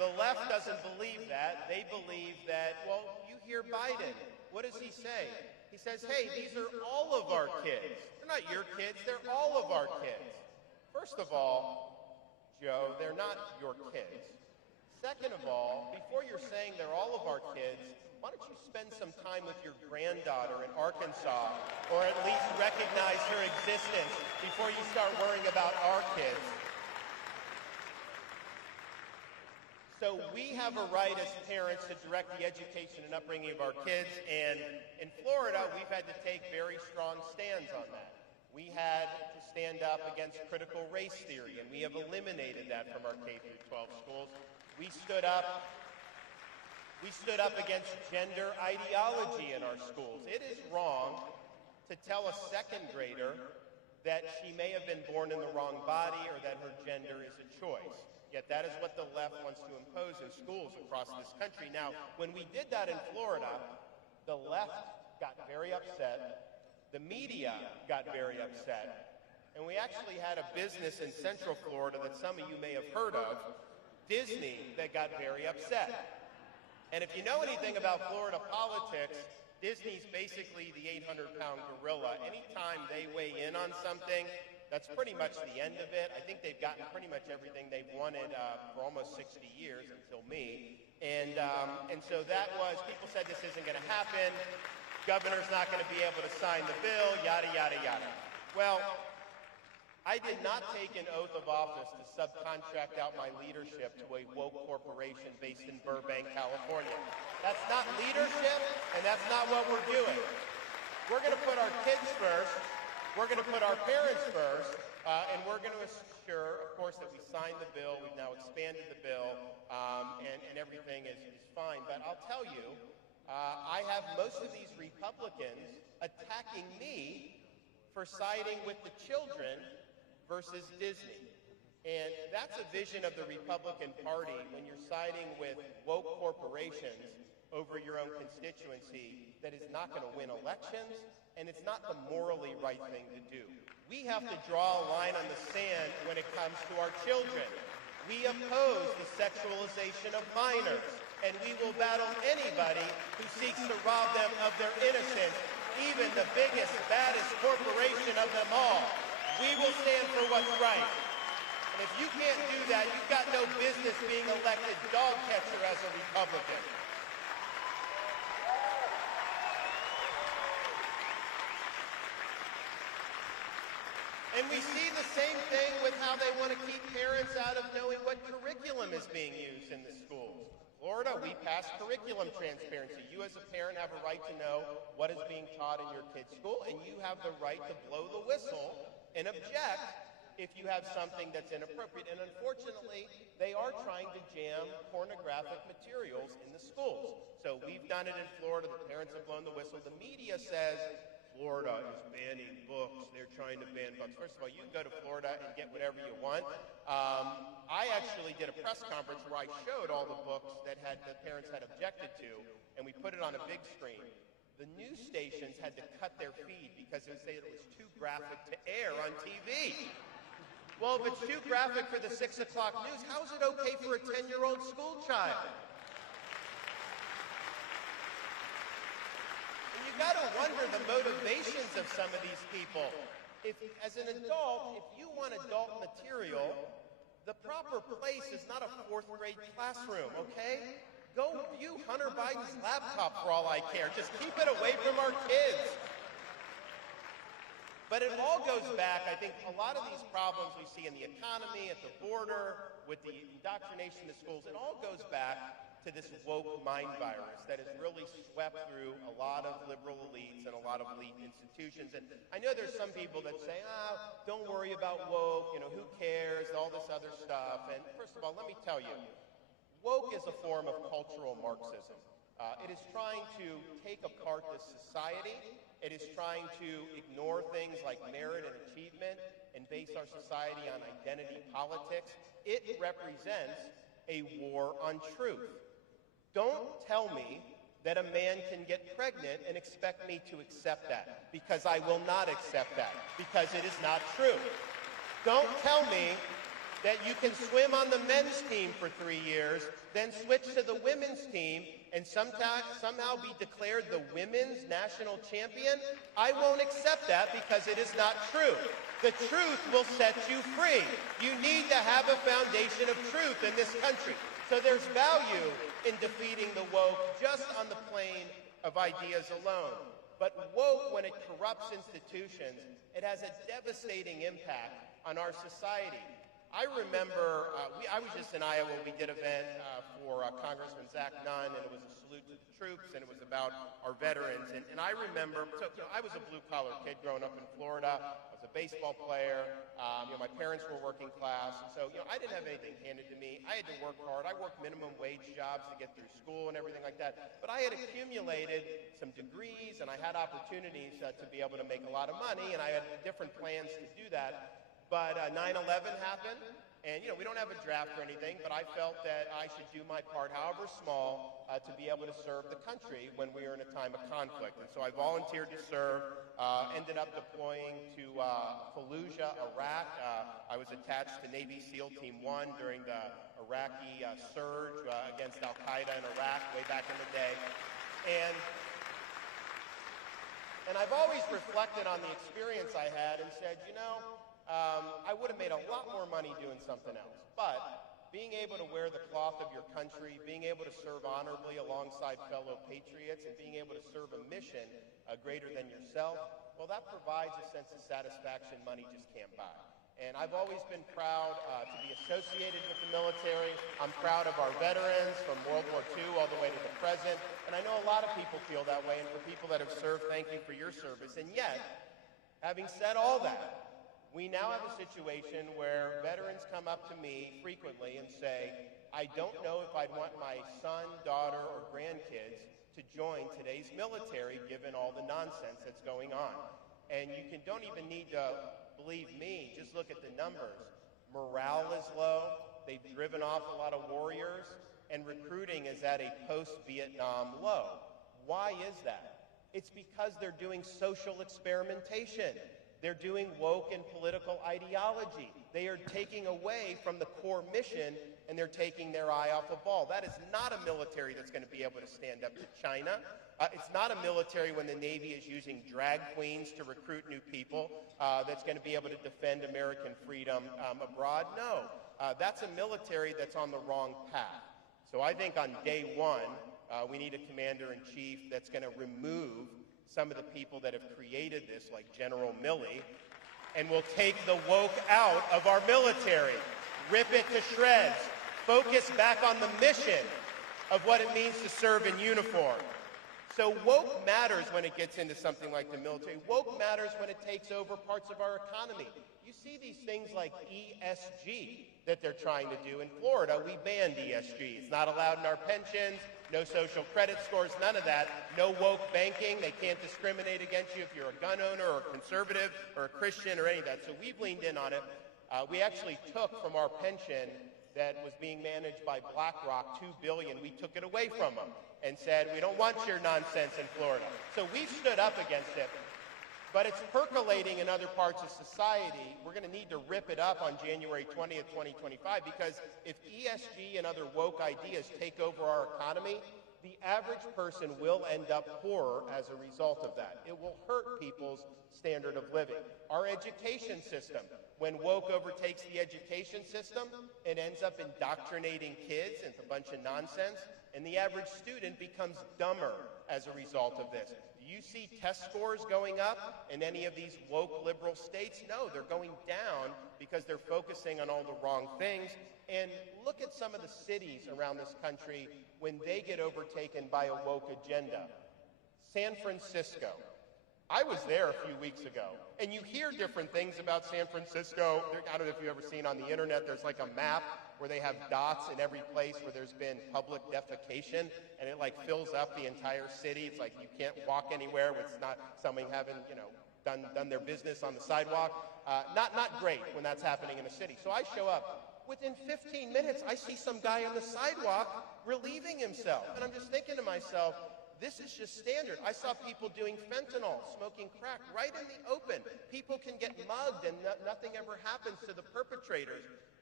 The left doesn't believe that. They believe that, well, you hear Biden. What does he say? He says, hey, these are all of our kids. They're not your kids, they're all of our kids. First of all, Joe, they're not your kids. Second of all, before you're saying they're all of our kids, why don't you spend some time with your granddaughter in Arkansas, or at least recognize her existence before you start worrying about our kids? So we have a right as parents to direct the education and upbringing of our kids, and in Florida, we've had to take very strong stands on that. We had to stand up against critical race theory, and we have eliminated that from our K-12 schools. We stood up against gender ideology in our schools. It is wrong to tell a second grader that she may have been born in the wrong body or that her gender is a choice. Yet that is what the left wants to impose in schools across this country. Now, when we did that in Florida, the left got very upset. The media got very upset. And we actually had a business in Central Florida that some of you may have heard of, Disney, that got very upset. And if you know anything about Florida politics, Disney's basically the 800-pound gorilla. Anytime they weigh in on something, that's pretty much the end of it. I think they've gotten pretty much everything they've wanted for almost 60 years until me. And so that was, people said this isn't going to happen. Governor's not going to be able to sign the bill, yada, yada, yada. Well, I did not take an oath of office to subcontract out my leadership to a woke corporation based in Burbank, California. That's not leadership, and that's not what we're doing. We're going to put our kids first. We're going to put our parents first, and we're going to assure, of course, that we signed the bill. We've now expanded the bill, and everything is fine. But I'll tell you, I have most of these Republicans attacking me for siding with the children versus Disney. And that's a vision of the Republican Party when you're siding with woke corporations over your own constituency that is not going to win elections, and it's not the morally right thing to do. We have to draw a line on the sand when it comes to our children. We oppose the sexualization of minors, and we will battle anybody who seeks to rob them of their innocence, even the biggest, baddest corporation of them all. We will stand for what's right. And if you can't do that, you've got no business being elected dog catcher as a Republican. And we see the same thing with how they want to keep parents out of knowing what curriculum is being used in the schools. Florida, we passed curriculum transparency. You as a parent have a right to know what is being taught in your kid's school, and you have the right to blow the whistle and object if you have something that's inappropriate. And unfortunately, they are trying to jam pornographic materials in the schools. So we've done it in Florida. The parents have blown the whistle. The media says Florida is banning books. They're trying to ban books. First of all, you can go to Florida and get whatever you want. I actually did a press conference where I showed all the books that the parents had objected to, and we put it on a big screen. The news stations had to cut their feed because they said it was too graphic to air on TV. Well, if it's too graphic for the 6 o'clock news, how is it okay for a 10-year-old school child? You got to wonder the motivations of some of these people. If, as an adult, if you want adult material, the proper place is not a 4th grade classroom, okay? Go view Hunter Biden's laptop for all I care. Just keep it away from our kids. But it all goes back, I think, a lot of these problems we see in the economy, at the border, with the indoctrination in the schools, it all goes back to this woke mind virus that has really swept through a lot of liberal elites and a lot of elite institutions. And I know there's some people that say, don't worry about woke, who cares, all this other stuff. And first of all, let me tell you, woke is a form of cultural Marxism. It is trying to take apart this society. It is trying to ignore things like merit and achievement and base our society on identity politics. It represents a war on truth. Don't tell me that a man can get pregnant and expect me to accept that, because I will not accept that, because it is not true. Don't tell me that you can swim on the men's team for 3 years, then switch to the women's team, and somehow be declared the women's national champion, I won't accept that because it is not true. The truth will set you free. You need to have a foundation of truth in this country. So there's value in defeating the woke just on the plane of ideas alone. But woke, when it corrupts institutions, it has a devastating impact on our society. I remember, I was just in Iowa. We did an event for Congressman Zach Nunn, and it was a salute to the troops, and it was about our veterans. And I remember, so I was a blue-collar kid growing up in Florida. I was a baseball player. My parents were working class. So, I didn't have anything handed to me. I had to work hard. I worked minimum wage jobs to get through school and everything like that. But I had accumulated some degrees, and I had opportunities to be able to make a lot of money, and I had different plans to do that. But 9/11 happened, and we don't have a draft or anything, but I felt that I should do my part, however small, to be able to serve the country when we were in a time of conflict. And so I volunteered to serve, ended up deploying to Fallujah, Iraq. I was attached to Navy SEAL Team 1 during the Iraqi surge against Al-Qaeda in Iraq way back in the day. And I've always reflected on the experience I had and said, I would have made a lot more money doing something else. But being able to wear the cloth of your country, being able to serve honorably alongside fellow patriots, and being able to serve a mission greater than yourself, well, that provides a sense of satisfaction money just can't buy. And I've always been proud to be associated with the military. I'm proud of our veterans from World War II all the way to the present. And I know a lot of people feel that way. And for people that have served, thank you for your service. And yet, having said all that, we now have a situation where veterans come up to me frequently and say, I don't know if I'd want my son, daughter, or grandkids to join today's military given all the nonsense that's going on. And don't even need to believe me, just look at the numbers. Morale is low, they've driven off a lot of warriors, and recruiting is at a post-Vietnam low. Why is that? It's because they're doing social experimentation. They're doing woke and political ideology. They are taking away from the core mission, and they're taking their eye off the ball. That is not a military that's going to be able to stand up to China. It's not a military when the Navy is using drag queens to recruit new people that's going to be able to defend American freedom abroad. No, that's a military that's on the wrong path. So I think on day one, we need a commander-in-chief that's going to remove some of the people that have created this, like General Milley, and will take the woke out of our military, rip it to shreds, focus back on the mission of what it means to serve in uniform. So woke matters when it gets into something like the military. Woke matters when it takes over parts of our economy. You see these things like ESG that they're trying to do. In Florida, we banned ESG. It's not allowed in our pensions, no social credit scores, none of that. No woke banking. They can't discriminate against you if you're a gun owner or a conservative or a Christian or any of that. So we've leaned in on it. We actually took from our pension that was being managed by BlackRock, $2 billion. We took it away from them and said, we don't want your nonsense in Florida. So we've stood up against it. But it's percolating in other parts of society. We're going to need to rip it up on January 20th, 2025, because if ESG and other woke ideas take over our economy, the average person will end up poorer as a result of that. It will hurt people's standard of living. Our education system, when woke overtakes the education system, it ends up indoctrinating kids into a bunch of nonsense, and the average student becomes dumber as a result of this. Do you see test scores going up in any of these woke liberal states? No, they're going down because they're focusing on all the wrong things. And look at some of the cities around this country when they get overtaken by a woke agenda. San Francisco. I was there a few weeks ago, and you hear different things about San Francisco. I don't know if you've ever seen on the internet, there's like a map where they have dots in every place where there's been public defecation, and it like fills up the entire city. It's like you can't walk anywhere with not somebody having, done their business on the sidewalk. Not great when that's happening in a city. So I show up. Within 15 minutes, I see some guy on the sidewalk relieving himself. And I'm just thinking to myself, this is just standard. I saw people doing fentanyl, smoking crack right in the open. People can get mugged and nothing ever happens to the perpetrators.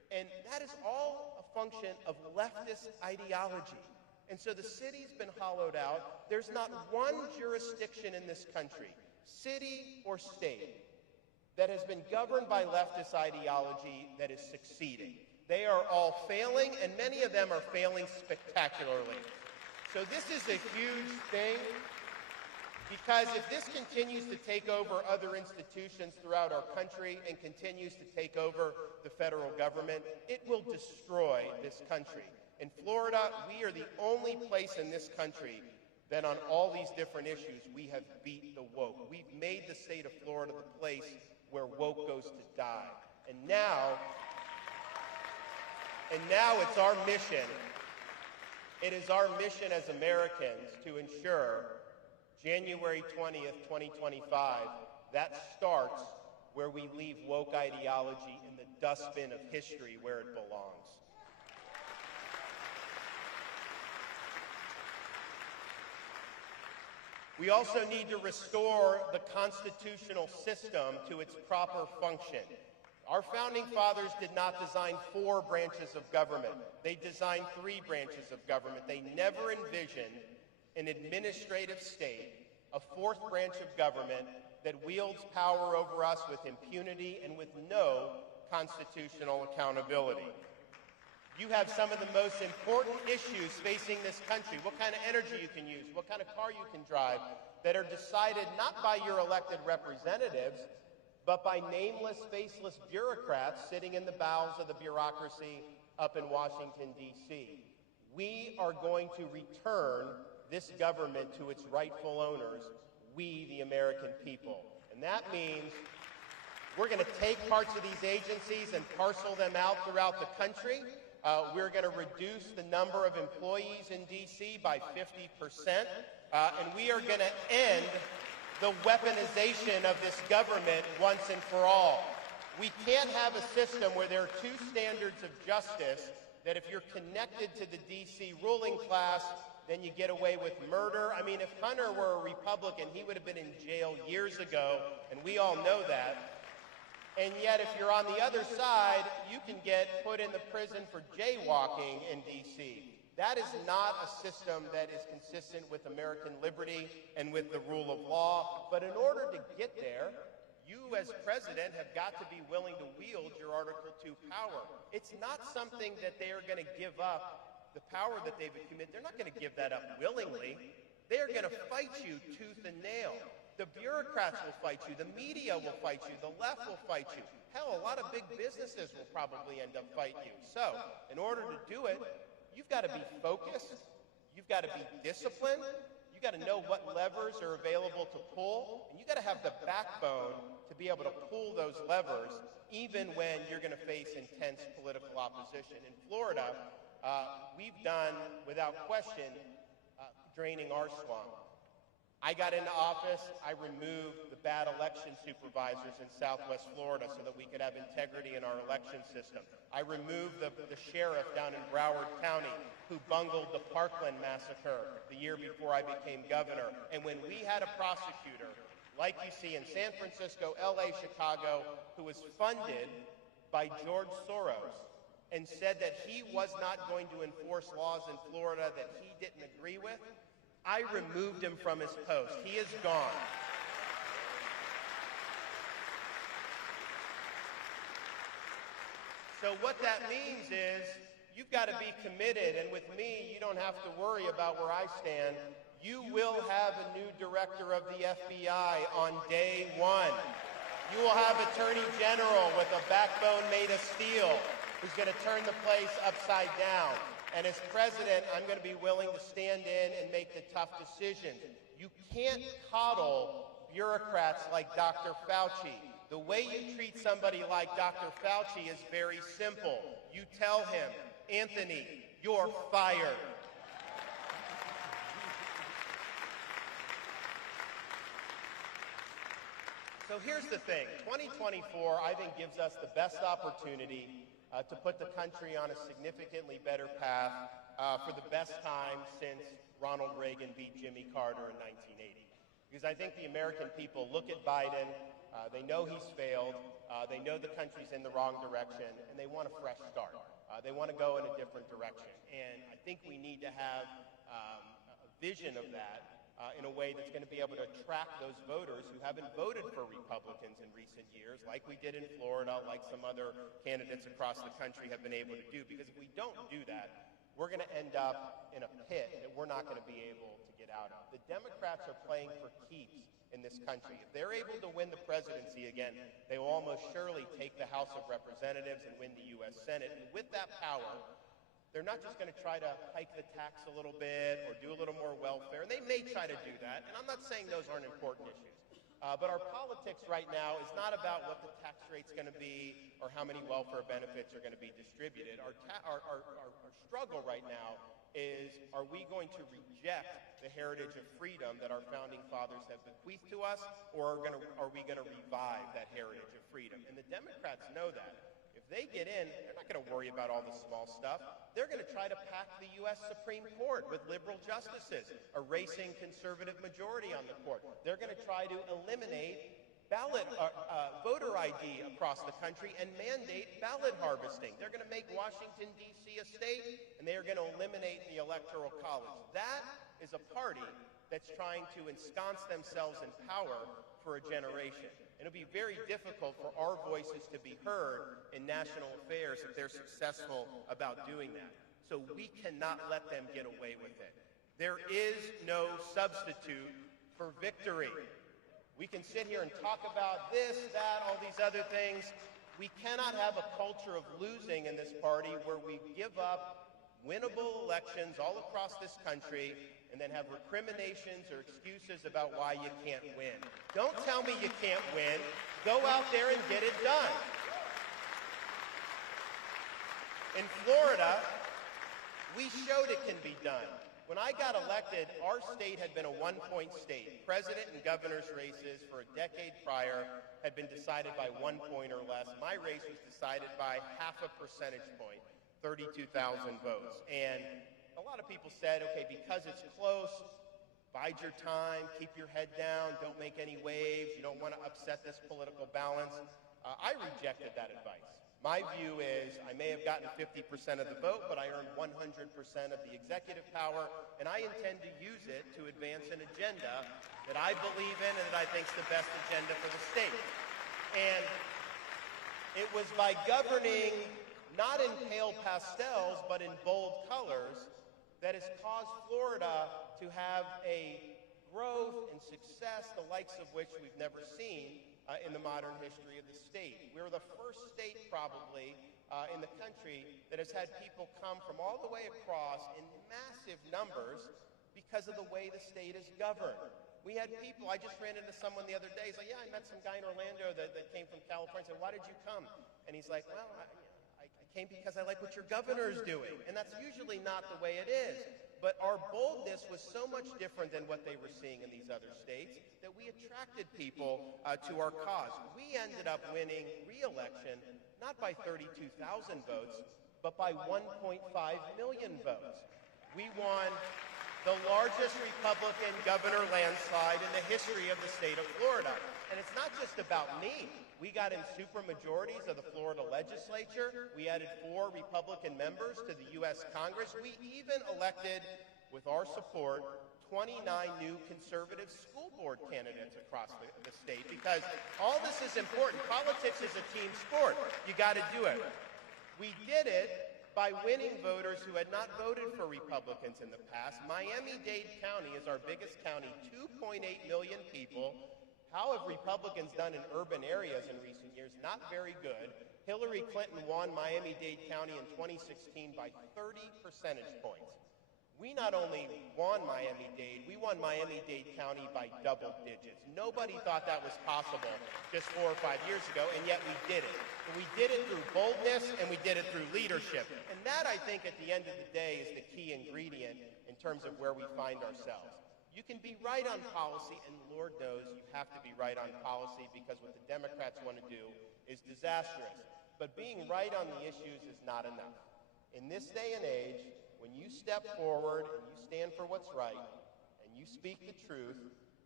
And that is all a function of leftist ideology. And so the city's been hollowed out. There's not one jurisdiction in this country, city or state, that has been governed by leftist ideology that is succeeding. They are all failing, and many of them are failing spectacularly. So this is a huge thing, because if this continues to take over other institutions throughout our country and continues to take over the federal government, it will destroy this country. In Florida, we are the only place in this country that on all these different issues, we have beat the woke. We've made the state of Florida the place where woke goes to die. And now it's our mission. It is our mission as Americans to ensure January 20th, 2025, that starts where we leave woke ideology in the dustbin of history where it belongs. We also need to restore the constitutional system to its proper function. Our founding fathers did not design 4 branches of government. They designed 3 branches of government. They never envisioned an administrative state, a 4th branch of government that wields power over us with impunity and with no constitutional accountability. You have some of the most important issues facing this country, what kind of energy you can use, what kind of car you can drive, that are decided not by your elected representatives, but by nameless, faceless bureaucrats sitting in the bowels of the bureaucracy up in Washington, D.C. We are going to return this government to its rightful owners, we, the American people. And that means we're going to take parts of these agencies and parcel them out throughout the country. We're going to reduce the number of employees in D.C. by 50%, and we are going to end the weaponization of this government once and for all. We can't have a system where there are 2 standards of justice, that if you're connected to the D.C. ruling class, then you get away with murder. I mean, if Hunter were a Republican, he would have been in jail years ago, and we all know that. And yet, if you're on the other side, you can get put in the prison for jaywalking in D.C. That is not a system that is consistent with American liberty and with the rule of law. But in order to get there, you as president have got to be willing to wield your Article 2 power. It's not something that they are going to give up, the power that they've committed. They're not going to give that up willingly. They are going to fight you tooth and nail. The bureaucrats will fight you. The media will fight you. The left will fight you. Hell, a lot of big businesses will probably end up fighting you. So, in order to do it, you've got to be focused. You've got to be disciplined. You've got to know what levers are available to pull. And you've got to have the backbone to be able to pull those levers, even when you're going to face intense political opposition. In Florida, we've done, without question, draining our swamp. I got into office, I removed the bad election supervisors in Southwest Florida so that we could have integrity in our election system. I removed the sheriff down in Broward County who bungled the Parkland massacre the year before I became governor. And when we had a prosecutor, like you see in San Francisco, LA, Chicago, who was funded by George Soros and said that he was not going to enforce laws in Florida that he didn't agree with, I removed him from his post. He is gone. So what that means is you've got to be committed, and with me, you don't have to worry about where I stand. You will have a new director of the FBI on day 1. You will have Attorney General with a backbone made of steel who's going to turn the place upside down. And as president, I'm going to be willing to stand in and make the tough decisions. You can't coddle bureaucrats like Dr. Fauci. The way you treat somebody like Dr. Fauci is very simple. You tell him, Anthony, you're fired. So here's the thing. 2024, I think, gives us the best opportunity to put the country on a significantly better path for the best time since Ronald Reagan beat Jimmy Carter in 1980. Because I think the American people look at Biden, they know he's failed, They know the country's in the wrong direction, and they want a fresh start. They want to go in a different direction. And I think we need to have a vision of that in a way that's going to be able to attract those voters who haven't voted for Republicans in recent years, like we did in Florida, like some other candidates across the country have been able to do. Because if we don't do that, we're going to end up in a pit that we're not going to be able to get out of. The Democrats are playing for keeps in this country. If they're able to win the presidency again, they will almost surely take the House of Representatives and win the U.S. Senate. And with that power, they're not just going to try to hike the tax a little bit or do a little more welfare. And they may try to do that, and I'm not saying those aren't important issues. But our politics right now is not about what the tax rate's going to be or how many welfare benefits are going to be distributed. Our struggle right now is, are we going to reject the heritage of freedom that our founding fathers have bequeathed to us, or are we going to revive that heritage of freedom? And the Democrats know that. If they get in, they're not going to worry about all the small stuff. They're going to try to pack the U.S. Supreme Court with liberal justices, erasing conservative majority on the court. They're going to try to eliminate voter ID across the country and mandate ballot harvesting. They're going to make Washington, D.C. a state, and they are going to eliminate the Electoral College. That is a party that's trying to ensconce themselves in power for a generation. And it'll be very difficult for our voices to be heard in national affairs if they're successful about doing that. So we cannot let them get away with it. There is no substitute for victory. We can sit here and talk about this, that, all these other things. We cannot have a culture of losing in this party where we give up winnable elections all across this country and then have recriminations or excuses about why you can't win. Don't tell me you can't win. Go out there and get it done. In Florida, we showed it can be done. When I got elected, our state had been a one-point state. President and governor's races for a decade prior had been decided by 1 point or less. My race was decided by half a percentage point, 32,000 votes. And a lot of people said, okay, because it's close, bide your time, keep your head down, don't make any waves, you don't want to upset this political balance. I rejected that advice. My view is I may have gotten 50% of the vote, but I earned 100% of the executive power, and I intend to use it to advance an agenda that I believe in and that I think is the best agenda for the state. And it was by governing not in pale pastels, but in bold colors, that has caused Florida to have a growth and success the likes of which we've never seen in the modern history of the state. We're the first state probably in the country that has had people come from all the way across in massive numbers because of the way the state is governed. We had people, I just ran into someone the other day, he's like, yeah, I met some guy in Orlando that came from California. I said, why did you come? And he's like, well, I came because I like what your governor is doing. And that's usually not the way it is. But our boldness was so much different than what they were seeing in these other states that we attracted people to our cause. We ended up winning re-election, not by 32,000 votes, but by 1.5 million votes. We won the largest Republican governor landslide in the history of the state of Florida. And it's not just about me. We got in supermajorities of the Florida legislature. We added 4 Republican members to the U.S. Congress. We even elected, with our support, 29 new conservative school board candidates across the state, because all this is important. Politics is a team sport. You got to do it. We did it by winning voters who had not voted for Republicans in the past. Miami-Dade County is our biggest county, 2.8 million people. How have Republicans done in urban areas in recent years? Not very good. Hillary Clinton won Miami-Dade County in 2016 by 30 percentage points. We not only won Miami-Dade, we won Miami-Dade County by double digits. Nobody thought that was possible just 4 or 5 years ago, and yet we did it. And we did it through boldness, and we did it through leadership. And that, I think, at the end of the day, is the key ingredient in terms of where we find ourselves. You can be right on policy, and Lord knows you have to be right on policy, because what the Democrats want to do is disastrous. But being right on the issues is not enough. In this day and age, when you step forward and you stand for what's right and you speak the truth,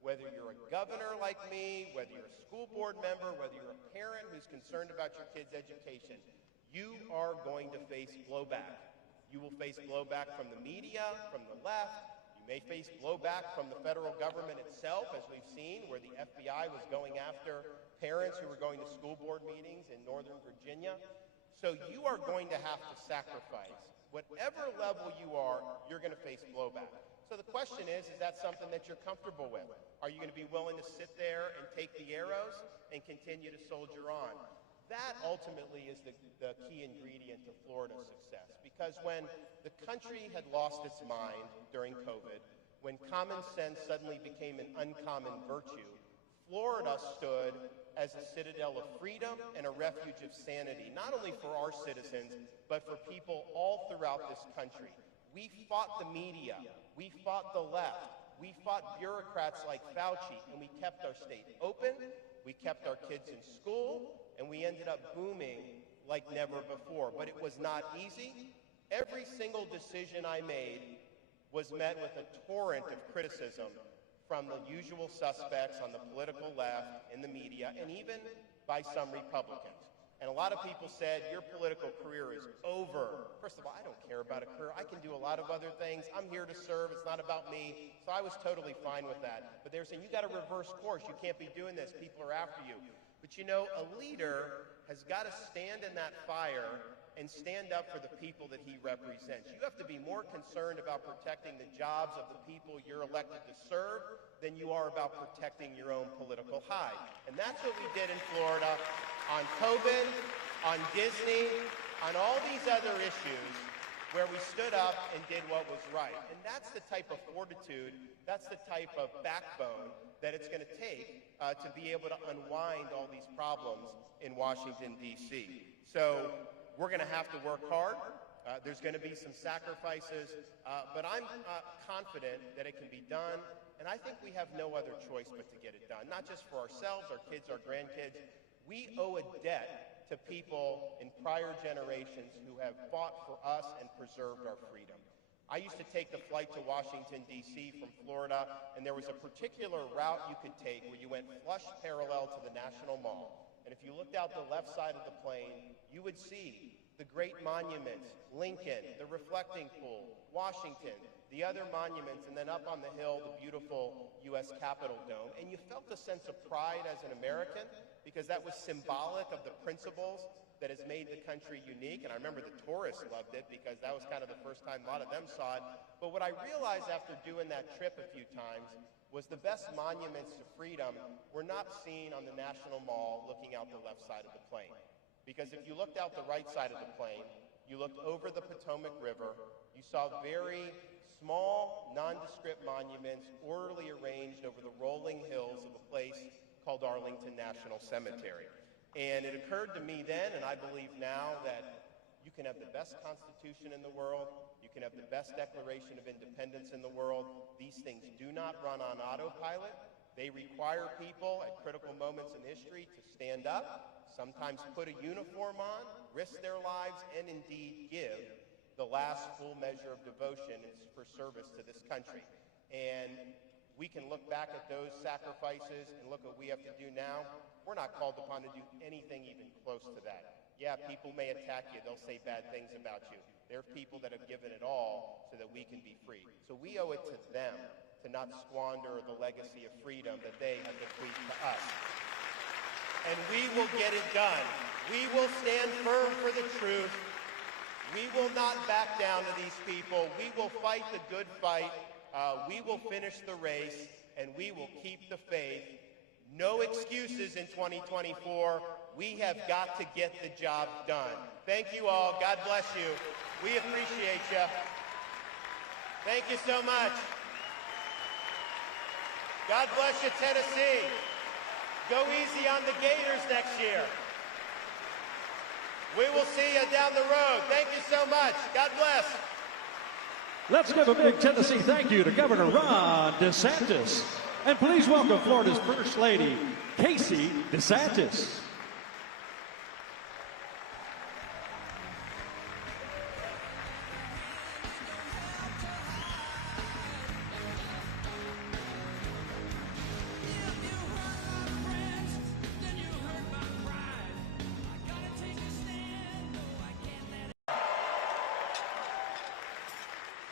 Whether you're a governor like me, whether you're a school board member, whether you're a parent who's concerned about your kid's education, you are going to face blowback. You will face blowback from the media, from the left. You may face blowback from the federal government itself, as we've seen, where the FBI was going after parents who were going to school board meetings in Northern Virginia. So you are going to have to sacrifice. Whatever level you are, you're going to face blowback. So the question is that something that you're comfortable with? Are you going to be willing to sit there and take the arrows and continue to soldier on? That ultimately is the key ingredient to Florida's success. Because when the country had lost its mind during COVID, when common sense suddenly became an uncommon virtue, Florida stood as a citadel of freedom and a refuge of sanity, not only for our citizens, but for people all throughout this country. We fought the media, we fought the left, we fought bureaucrats like Fauci, and we kept our state open, we kept our kids in school, and we ended up booming like never before. But it was not easy. Every single decision I made was met with a torrent of criticism from the usual suspects on the political left, in the media, and even by some Republicans. And a lot of people said, your political career is over. First of all, I don't care about a career. I can do a lot of other things. I'm here to serve. It's not about me. So I was totally fine with that. But they were saying, you got to reverse course. You can't be doing this. People are after you. But you know, a leader has got to stand in that fire and stand up for the people that he represents. You have to be more concerned about protecting the jobs of the people you're elected to serve than you are about protecting your own political hide. And that's what we did in Florida on COVID, on Disney, on all these other issues where we stood up and did what was right. And that's the type of fortitude, that's the type of backbone that it's going to take to be able to unwind all these problems in Washington, D.C. So we're going to have to work hard. There's going to be some sacrifices, but I'm confident that it can be done. And I think we have no other choice but to get it done, not just for ourselves, our kids, our grandkids. We owe a debt to people in prior generations who have fought for us and preserved our freedom. I used to take the flight to Washington, D.C. from Florida, and there was a particular route you could take where you went flush parallel to the National Mall. And if you looked out the left side of the plane, you would see the great monuments, Lincoln, the reflecting pool, Washington, the other monuments, and then up on the hill, the beautiful U.S. Capitol dome. And you felt a sense of pride as an American because that was symbolic of the principles that has made the country unique. And I remember the tourists loved it because that was kind of the first time a lot of them saw it. But what I realized after doing that trip a few times was the best monuments to freedom were not seen on the National Mall looking out the left side of the plane. Because if you looked out the right side of the plane, you looked over the Potomac River, you saw very small, nondescript monuments orderly arranged over the rolling hills of a place called Arlington National Cemetery. And it occurred to me then, and I believe now, that you can have the best Constitution in the world, you can have the best Declaration of Independence in the world. These things do not run on autopilot. They require people at critical moments in history to stand up, sometimes put a uniform on, risk their lives, and indeed give the last full measure of devotion for service to this country. And we can look back at those sacrifices and look what we have to do now. We're not called upon to do anything even close to that. Yeah, people may attack you. They'll say bad things about you. There are people that have given it all so that we can be free. So we owe it to them to not squander the legacy of freedom that they have bequeathed to us. And we will get it done. We will stand firm for the truth. We will not back down to these people. We will fight the good fight. We will finish the race, and we will keep the faith. No excuses in 2024. We have got to get the job done. Thank you all. God bless you. We appreciate you. Thank you so much. God bless you, Tennessee. Go easy on the Gators next year. We will see you down the road. Thank you so much. God bless. Let's give a big Tennessee thank you to Governor Ron DeSantis. And please welcome Florida's First Lady, Casey DeSantis.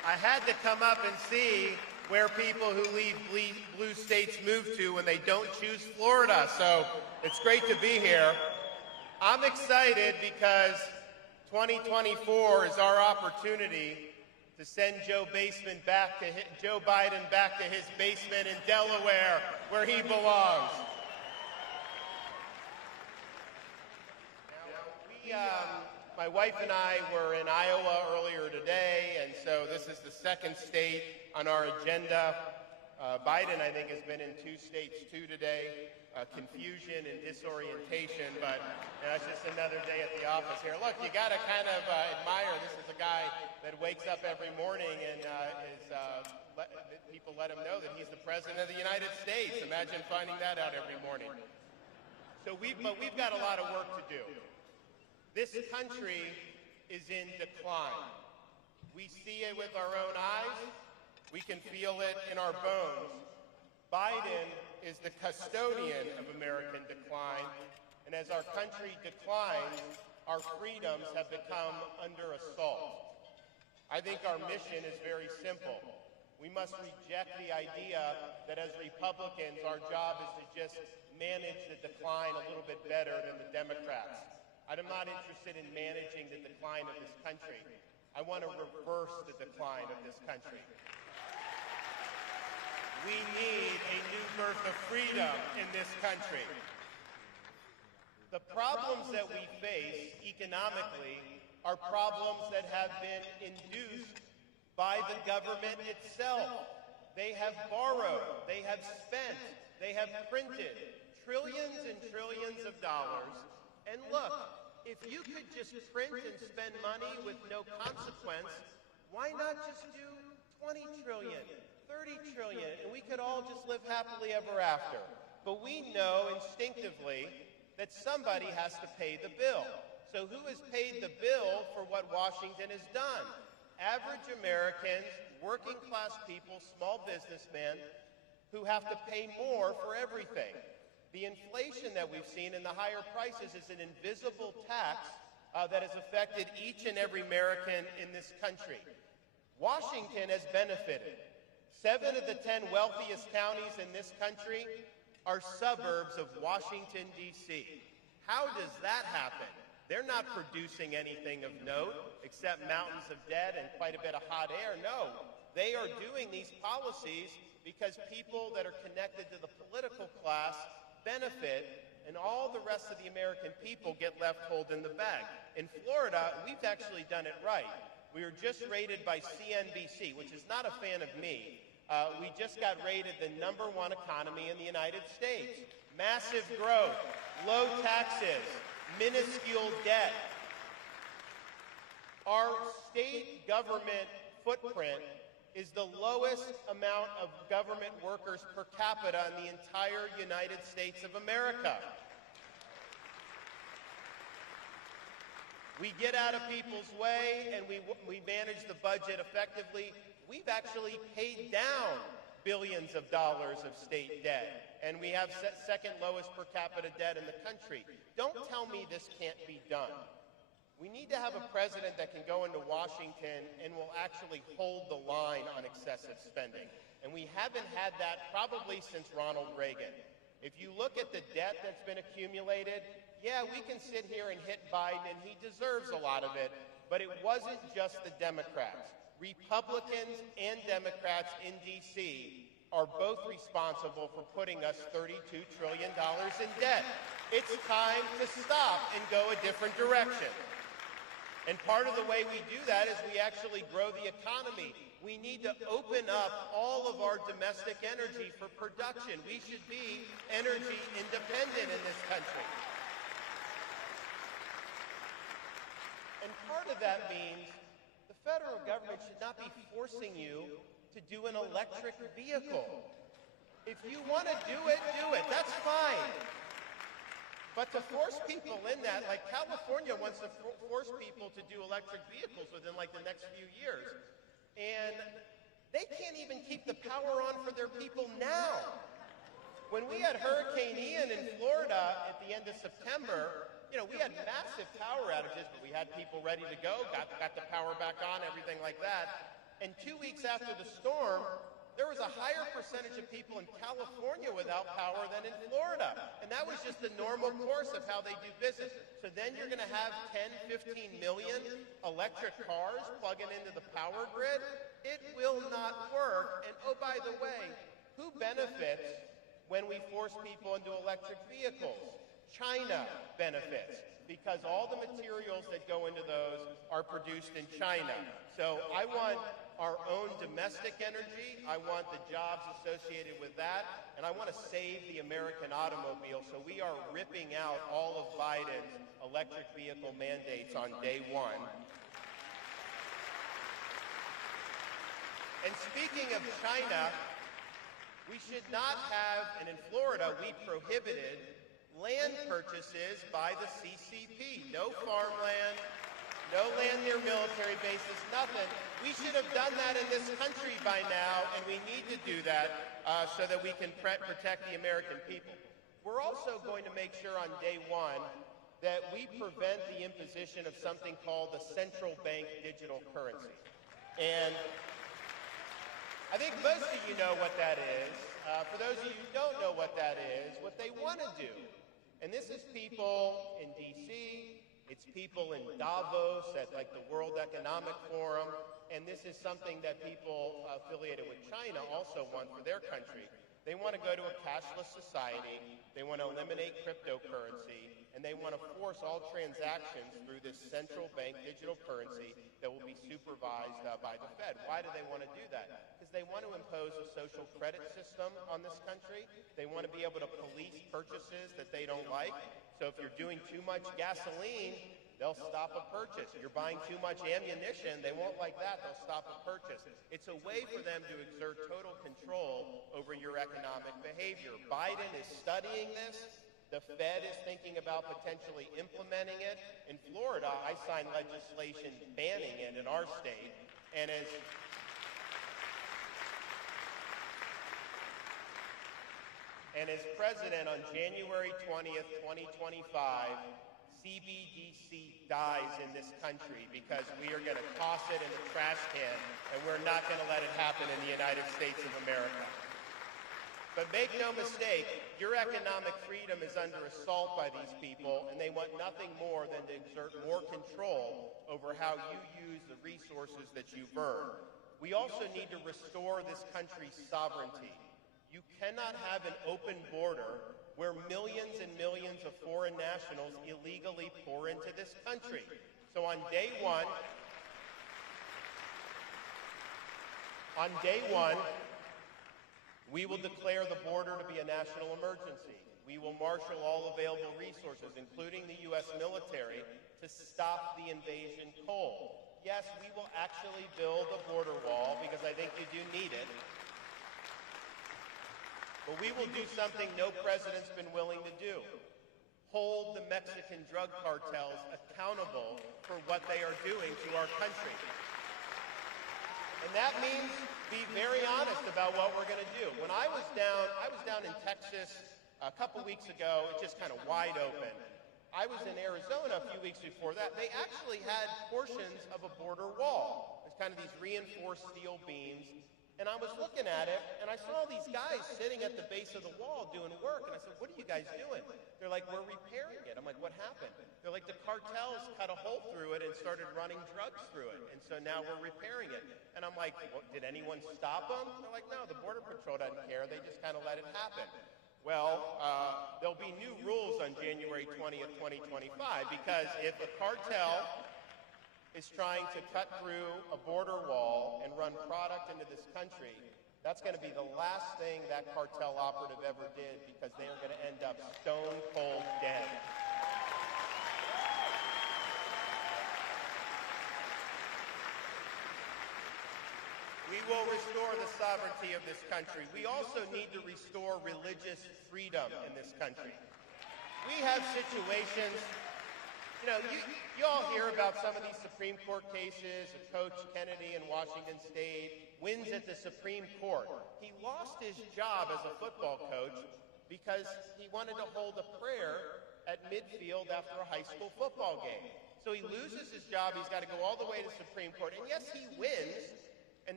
I had to come up and see where people who leave blue states move to when they don't choose Florida. So it's great to be here. I'm excited because 2024 is our opportunity to send Joe Biden back to his basement in Delaware, where he belongs. My wife and I were in Iowa earlier today, and so this is the second state on our agenda. Biden, I think, has been in 2 states too today. Confusion and disorientation, but it's just another day at the office here. Look, you got to kind of admire, this is a guy that wakes up every morning and people let him know that he's the President of the United States. Imagine finding that out every morning. But we've got a lot of work to do. This country is in decline. We see it with our own eyes. We can feel it in our bones. Biden is the custodian of American decline, and as our country declines, our freedoms have become under assault. I think our mission is very simple. We must reject the idea that as Republicans, our job is to just manage the decline a little bit better than the Democrats. I'm not interested in managing the decline of this country. I want to reverse the decline of this country. We need a new birth of freedom in this country. The problems that we face economically are problems that have been induced by the government itself. They have borrowed, they have spent, they have printed trillions and trillions of dollars. And look, if you could just print and spend money with no consequence, why not just do 20 trillion, 30 trillion, and we could all just live happily ever after? But we know instinctively that somebody has to pay the bill. So who has paid the bill for what Washington has done? Average Americans, working class people, small businessmen, who have to pay more for everything. The inflation that we've seen and the higher prices is an invisible tax that has affected each and every American in this country. Washington has benefited. 7 of the 10 wealthiest counties in this country are suburbs of Washington, D.C. How does that happen? They're not producing anything of note except mountains of debt and quite a bit of hot air. No, they are doing these policies because people that are connected to the political class benefit, and all the rest of the American people get left holding the bag. In Florida, we've actually done it right. We were just rated by CNBC, which is not a fan of me. We just got rated the #1 economy in the United States. Massive growth, low taxes, minuscule debt. Our state government footprint is the lowest amount of government workers per capita in the entire United States of America. We get out of people's way and we manage the budget effectively. We've actually paid down billions of dollars of state debt, and we have second lowest per capita debt in the country. Don't tell me this can't be done. We need to have a president that can go into Washington and will actually hold the line on excessive spending. And we haven't had that probably since Ronald Reagan. If you look at the debt that's been accumulated, yeah, we can sit here and hit Biden, and he deserves a lot of it, but it wasn't just the Democrats. Republicans and Democrats in D.C. are both responsible for putting us $32 trillion in debt. It's time to stop and go a different direction. And part of the way we do that is we actually grow the economy. We need to open up all of our domestic energy for production. We should be energy independent in this country. And part of that means the federal government should not be forcing you to do an electric vehicle. If you want to do it, that's fine. But to force people in that, like California wants to force people to do electric vehicles within like the next few years. And they can't even keep the power on for their people now. When we had Hurricane Ian in Florida at the end of September, we had massive power outages, but we had people ready to go, got the power back on, everything like that. And 2 weeks after the storm, there was a higher percentage of people in California without power than in Florida. And that was just the normal course of how they do business. So then you're going to have 10, 15 million electric cars plugging into the power grid. It will not work. And oh, by the way, who benefits when we force people into electric vehicles? China benefits, because all the materials that go into those are produced in China. So I want our own domestic energy, I want the jobs associated with that, and I want to save the American automobile. So we are ripping out all of Biden's electric vehicle mandates on day one. And speaking of China, we should not have, and in Florida we prohibited land purchases by the CCP. No farmland, no land near military bases, nothing. We should have done that in this country by now, and we need to do that so that we can protect the American people. We're also going to make sure on day one that we prevent the imposition of something called the central bank digital currency. And I think most of you know what that is. For those of you who don't know what that is, what they want to do, and this is people in D.C., it's people in Davos at like the World Economic Forum, and this is something that people affiliated with China also want for their country. They want to go to a cashless society, they want to eliminate cryptocurrency, and they want to force all transactions through this central bank digital currency that will be supervised by the Fed. Why do they want to do that? Because they want to impose a social credit system on this country. They want to be able to police purchases that they don't like. So if you're doing too much gasoline, they'll stop a purchase. You're buying too much ammunition, they won't like that, they'll stop a purchase. It's a way for them to exert total control over your economic behavior. Biden is studying this. The Fed is thinking about potentially implementing it. In Florida, I signed legislation banning it in our state. And as president on January 20th, 2025, CBDC dies in this country because we are going to toss it in the trash can, and we're not going to let it happen in the United States of America. But make no mistake, your economic freedom is under assault by these people, and they want nothing more than to exert more control over how you use the resources that you've earned. We also need to restore this country's sovereignty. You cannot have an open border where millions and millions of foreign nationals illegally pour into this country. So on day one, we will declare the border to be a national emergency. We will marshal all available resources, including the U.S. military, to stop the invasion cold. Yes, we will actually build a border wall because I think you do need it. But we will do something no president's been willing to do. Hold the Mexican drug cartels accountable for what they are doing to our country. And that means be very honest about what we're going to do. When I was down in Texas a couple weeks ago, it's just kind of wide open. I was in Arizona a few weeks before that. They actually had portions of a border wall. It's kind of these reinforced steel beams. And I was looking at it, and I saw these guys sitting at the base of the wall doing work. And I said, what are you guys doing? They're like, we're repairing it. I'm like, what happened? They're like, the cartels cut a hole through it and started running drugs through it. And so now we're repairing it. And I'm like, well, did anyone stop them? They're like, no, the Border Patrol doesn't care. They just kind of let it happen. Well, there'll be new rules on January 20th, 2025, because if a cartel is trying to cut through a border wall and run product into this country, that's going to be the last thing that cartel operative ever did, because they are going to end up stone cold dead. We will restore the sovereignty of this country. We also need to restore religious freedom in this country. We have situations. You know, you all hear about some of these Supreme Court cases of Coach Kennedy in Washington State, wins at the Supreme Court. He lost his job as a football coach because he wanted to hold a prayer at midfield after a high school football game. So he loses his job, he's got to go all the way to Supreme Court, and yes, he wins, and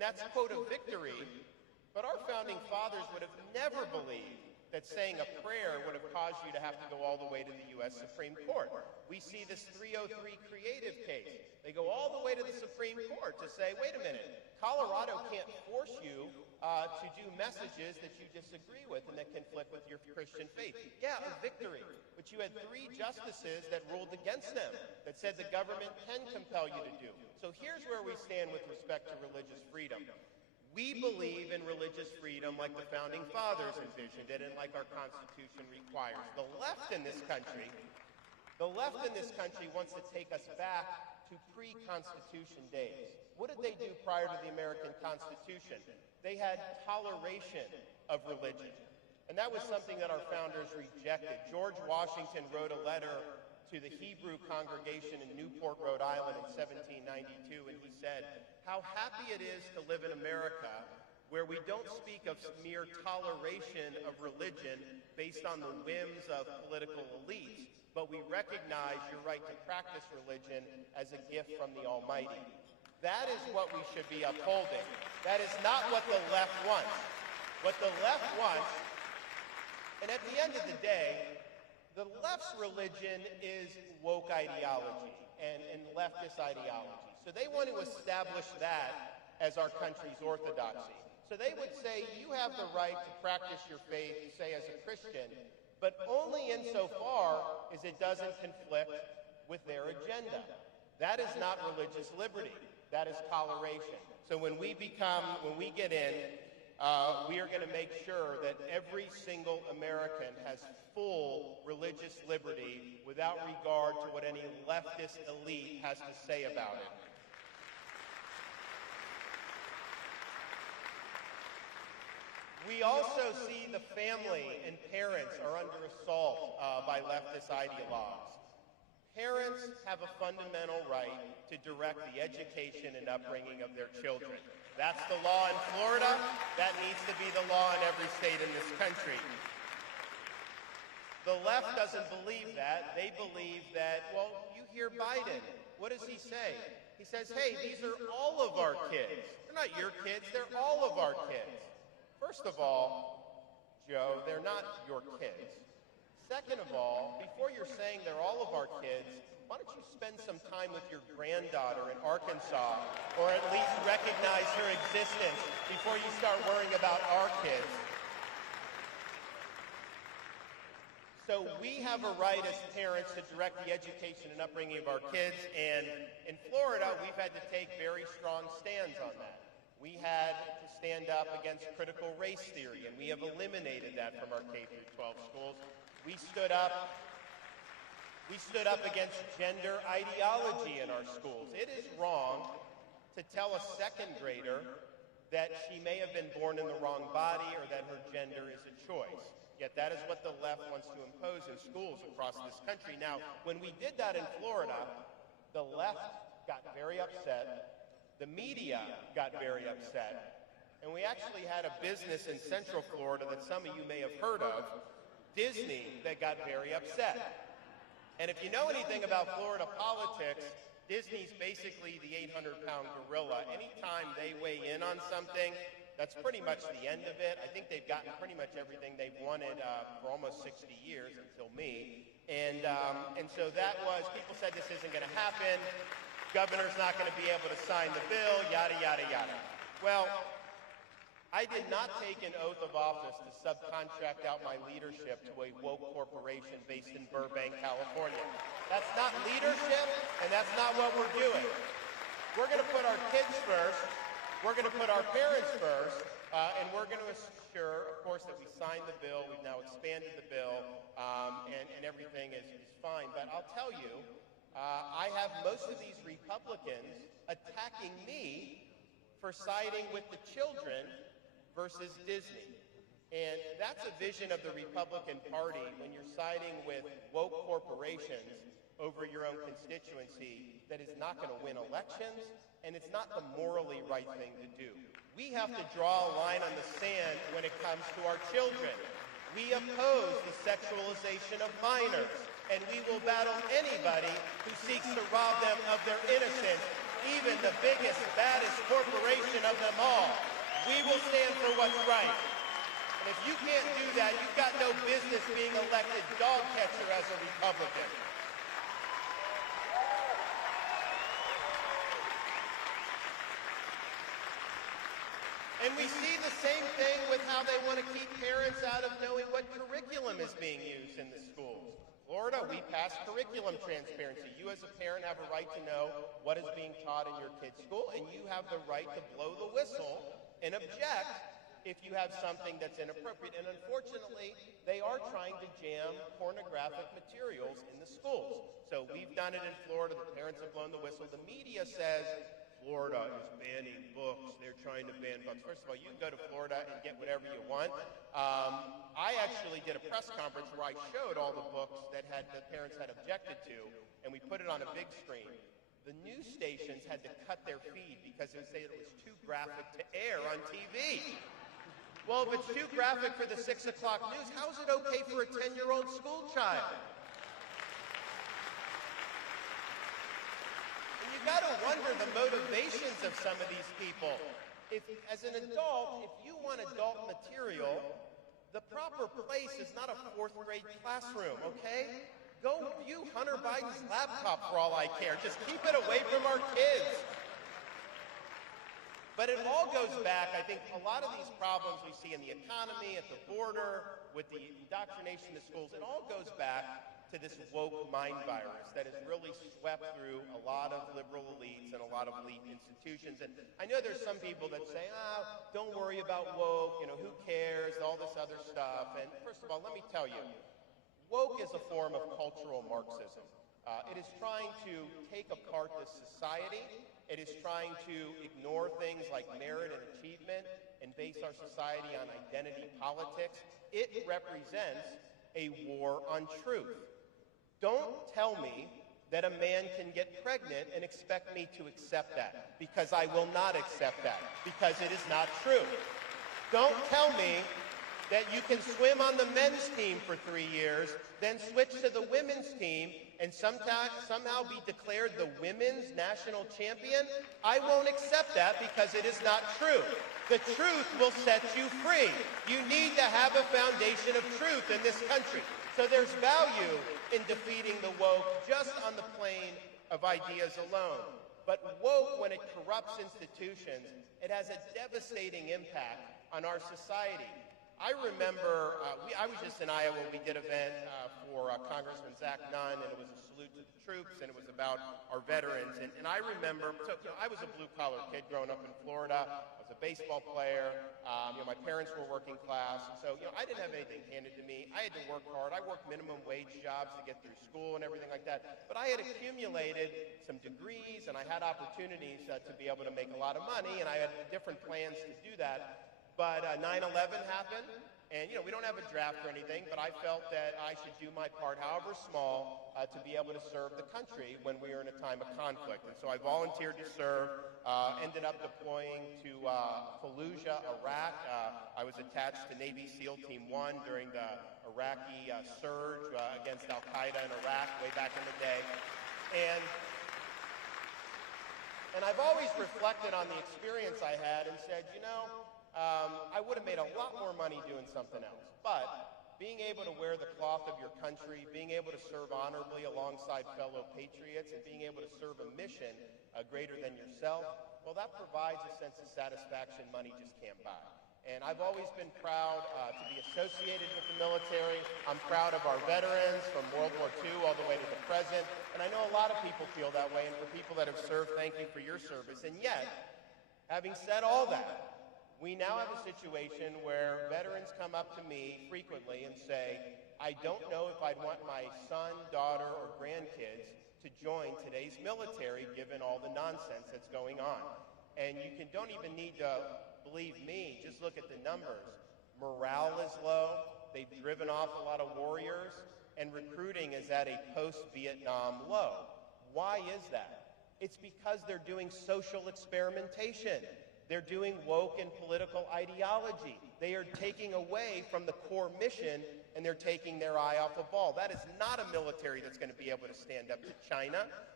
that's, quote, a victory. But our founding fathers would have never believed that saying a prayer would have caused you to have to go all the way to the U.S. Supreme Court. We see this 303 creative case. They go all the way to the Supreme Court to say, wait a minute, Colorado can't force you to do messages that you disagree with and that conflict with your Christian faith. Yeah, a victory. But you had 3 justices that ruled against them, that said the government can compel you to do. So here's where we stand with respect to religious freedom. We believe in religious freedom like the founding fathers envisioned it and like our Constitution requires. The left in this country wants to take us back to pre-Constitution days. What did they do prior to the American Constitution? They had toleration of religion. And that was something that our founders rejected. George Washington wrote a letter to the Hebrew congregation in Newport, Rhode Island in 1792, and he said, how happy it is to live in America where we don't speak of mere toleration of religion based on the whims of political elites, but we recognize your right to practice religion as a gift from the Almighty. That is what we should be upholding. That is not what the left wants. What the left wants, and at the end of the day, the left's religion is woke ideology and leftist ideology. So they want to establish that as our country's orthodoxy. So they would say, you have the right to practice your faith, say, as a Christian, but only insofar as it doesn't conflict with their agenda. That is not religious liberty. That is toleration. So when we get in, we are going to make sure that every single American has full religious liberty without regard to what any leftist elite has to say about it. We also see the family and parents are under assault by leftist ideologues. Parents have a fundamental right to direct the education and upbringing of their children. That's the law in Florida. That needs to be the law in every state in this country. The left doesn't believe that. They believe that, well, you hear Biden. What does he say? He says, hey, these are all of our kids. They're not your kids. They're all of our kids. First of all, Joe, they're not your kids. Second of all, before you're saying they're all of our kids, why don't you spend some time with your granddaughter in Arkansas, or at least recognize her existence before you start worrying about our kids? So we have a right as parents to direct the education and upbringing of our kids, and in Florida, we've had to take very strong stands on that. We had to stand up against critical race theory, and we have eliminated that from our K-12 schools. We stood up against gender ideology in our schools. It is wrong to tell a second grader that she may have been born in the wrong body or that her gender is a choice. Yet that is what the left wants to impose in schools across this country. Now, when we did that in Florida, the left got very upset. The media got very upset. And we actually had a business in Central Florida that some of you may have heard of, Disney, that got very upset. And if you know anything about Florida politics, Disney's basically the 800-pound gorilla. Anytime they weigh in on something, that's pretty much the end of it. I think they've gotten pretty much everything they've wanted for almost 60 years until me. And so that was, people said this isn't going to happen. Governor's not going to be able to sign the bill, yada, yada, yada. Well, I did not take an oath of office to subcontract out my leadership to a woke corporation based in Burbank, California. That's not leadership, and that's not what we're doing. We're going to put our kids first, we're going to put our parents first, and we're going to assure, of course, that we signed the bill. We've now expanded the bill, and everything is fine. But I'll tell you, I have most of these Republicans attacking me for siding with the children versus Disney. And that's a vision of the Republican Party when you're siding with woke corporations over your own constituency that is not going to win elections, and it's not the morally right thing to do. We have to draw a line on the sand when it comes to our children. We oppose the sexualization of minors, and we will battle anybody who seeks to rob them of their innocence, even the biggest, baddest corporation champion of them all. We will stand for what's right. And if you can't do that, you've got no business being elected dog catcher as a Republican. And we see the same thing with how they want to keep parents out of knowing what curriculum is being used in the schools. Florida, we passed curriculum transparency. You as a parent have a right to know what is being taught in your kid's school, and you have the right to blow the whistle and object if you have something that's inappropriate. And unfortunately, they are trying to jam pornographic materials in the schools. So we've done it in Florida. The parents have blown the whistle. The media says Florida is banning books. They're trying to ban books. First of all, you can go to Florida and get whatever you want. I actually did a press conference where I showed all the books that the parents had objected to, and we put it on a big screen. The news stations had to cut their feed because they would say it was too graphic to air on TV. Well, if it's too graphic for the 6 o'clock news, how is it okay for a 10-year-old school child? And you got to wonder the motivations of some of these people. If, as an adult, if you want adult material, the proper place is not a 4th grade classroom, okay? Go view Hunter Biden's laptop for all I care. Just keep it away from our kids. But it all goes back, I think, a lot of these problems we see in the economy, at the border, with the indoctrination in the schools, it all goes back to this woke mind virus that has really swept through a lot of liberal elites and a lot of elite institutions. And I know there's some people that say, don't worry about woke, who cares, all this other stuff. And first of all, let me tell you, woke is a form of cultural Marxism. It is trying to take apart this society. It is trying to ignore things like merit and achievement and base our society on identity politics. It represents a war on truth. Don't tell me that a man can get pregnant and expect me to accept that, because I will not accept that, because it is not true. Don't tell me that you can swim on the men's team for 3 years, then switch to the women's team, and somehow be declared the women's national champion. I won't accept that because it is not true. The truth will set you free. You need to have a foundation of truth in this country. So there's value in defeating the woke just on the plane of ideas alone. But woke, when it corrupts institutions, it has a devastating impact on our society. I remember, I was just in Iowa. We did an event for Congressman Zach Nunn, and it was a salute to the troops, and it was about our veterans. And I remember, I was a blue-collar kid growing up in Florida. I was a baseball player. My parents were working class. So, I didn't have anything handed to me. I had to work hard. I worked minimum wage jobs to get through school and everything like that. But I had accumulated some degrees, and I had opportunities to be able to make a lot of money, and I had different plans to do that. But 9/11 happened, and we don't have a draft or anything, but I felt that I should do my part, however small, to be able to serve the country when we are in a time of conflict. And so I volunteered to serve, ended up deploying to Fallujah, Iraq. I was attached to Navy SEAL Team 1 during the Iraqi surge against Al-Qaeda in Iraq way back in the day. And I've always reflected on the experience I had and said, I would have made a lot more money doing something else. But being able to wear the cloth of your country, being able to serve honorably alongside fellow patriots, and being able to serve a mission greater than yourself, well, that provides a sense of satisfaction money just can't buy. And I've always been proud to be associated with the military. I'm proud of our veterans from World War II all the way to the present. And I know a lot of people feel that way. And for people that have served, thank you for your service. And yet, having said all that, we now have a situation where veterans come up to me frequently and say, I don't know if I'd want my son, daughter, or grandkids to join today's military given all the nonsense that's going on. And you don't even need to believe me, just look at the numbers. Morale is low, they've driven off a lot of warriors, and recruiting is at a post-Vietnam low. Why is that? It's because they're doing social experimentation. They're doing woke and political ideology. They are taking away from the core mission, and they're taking their eye off the ball. That is not a military that's going to be able to stand up to China.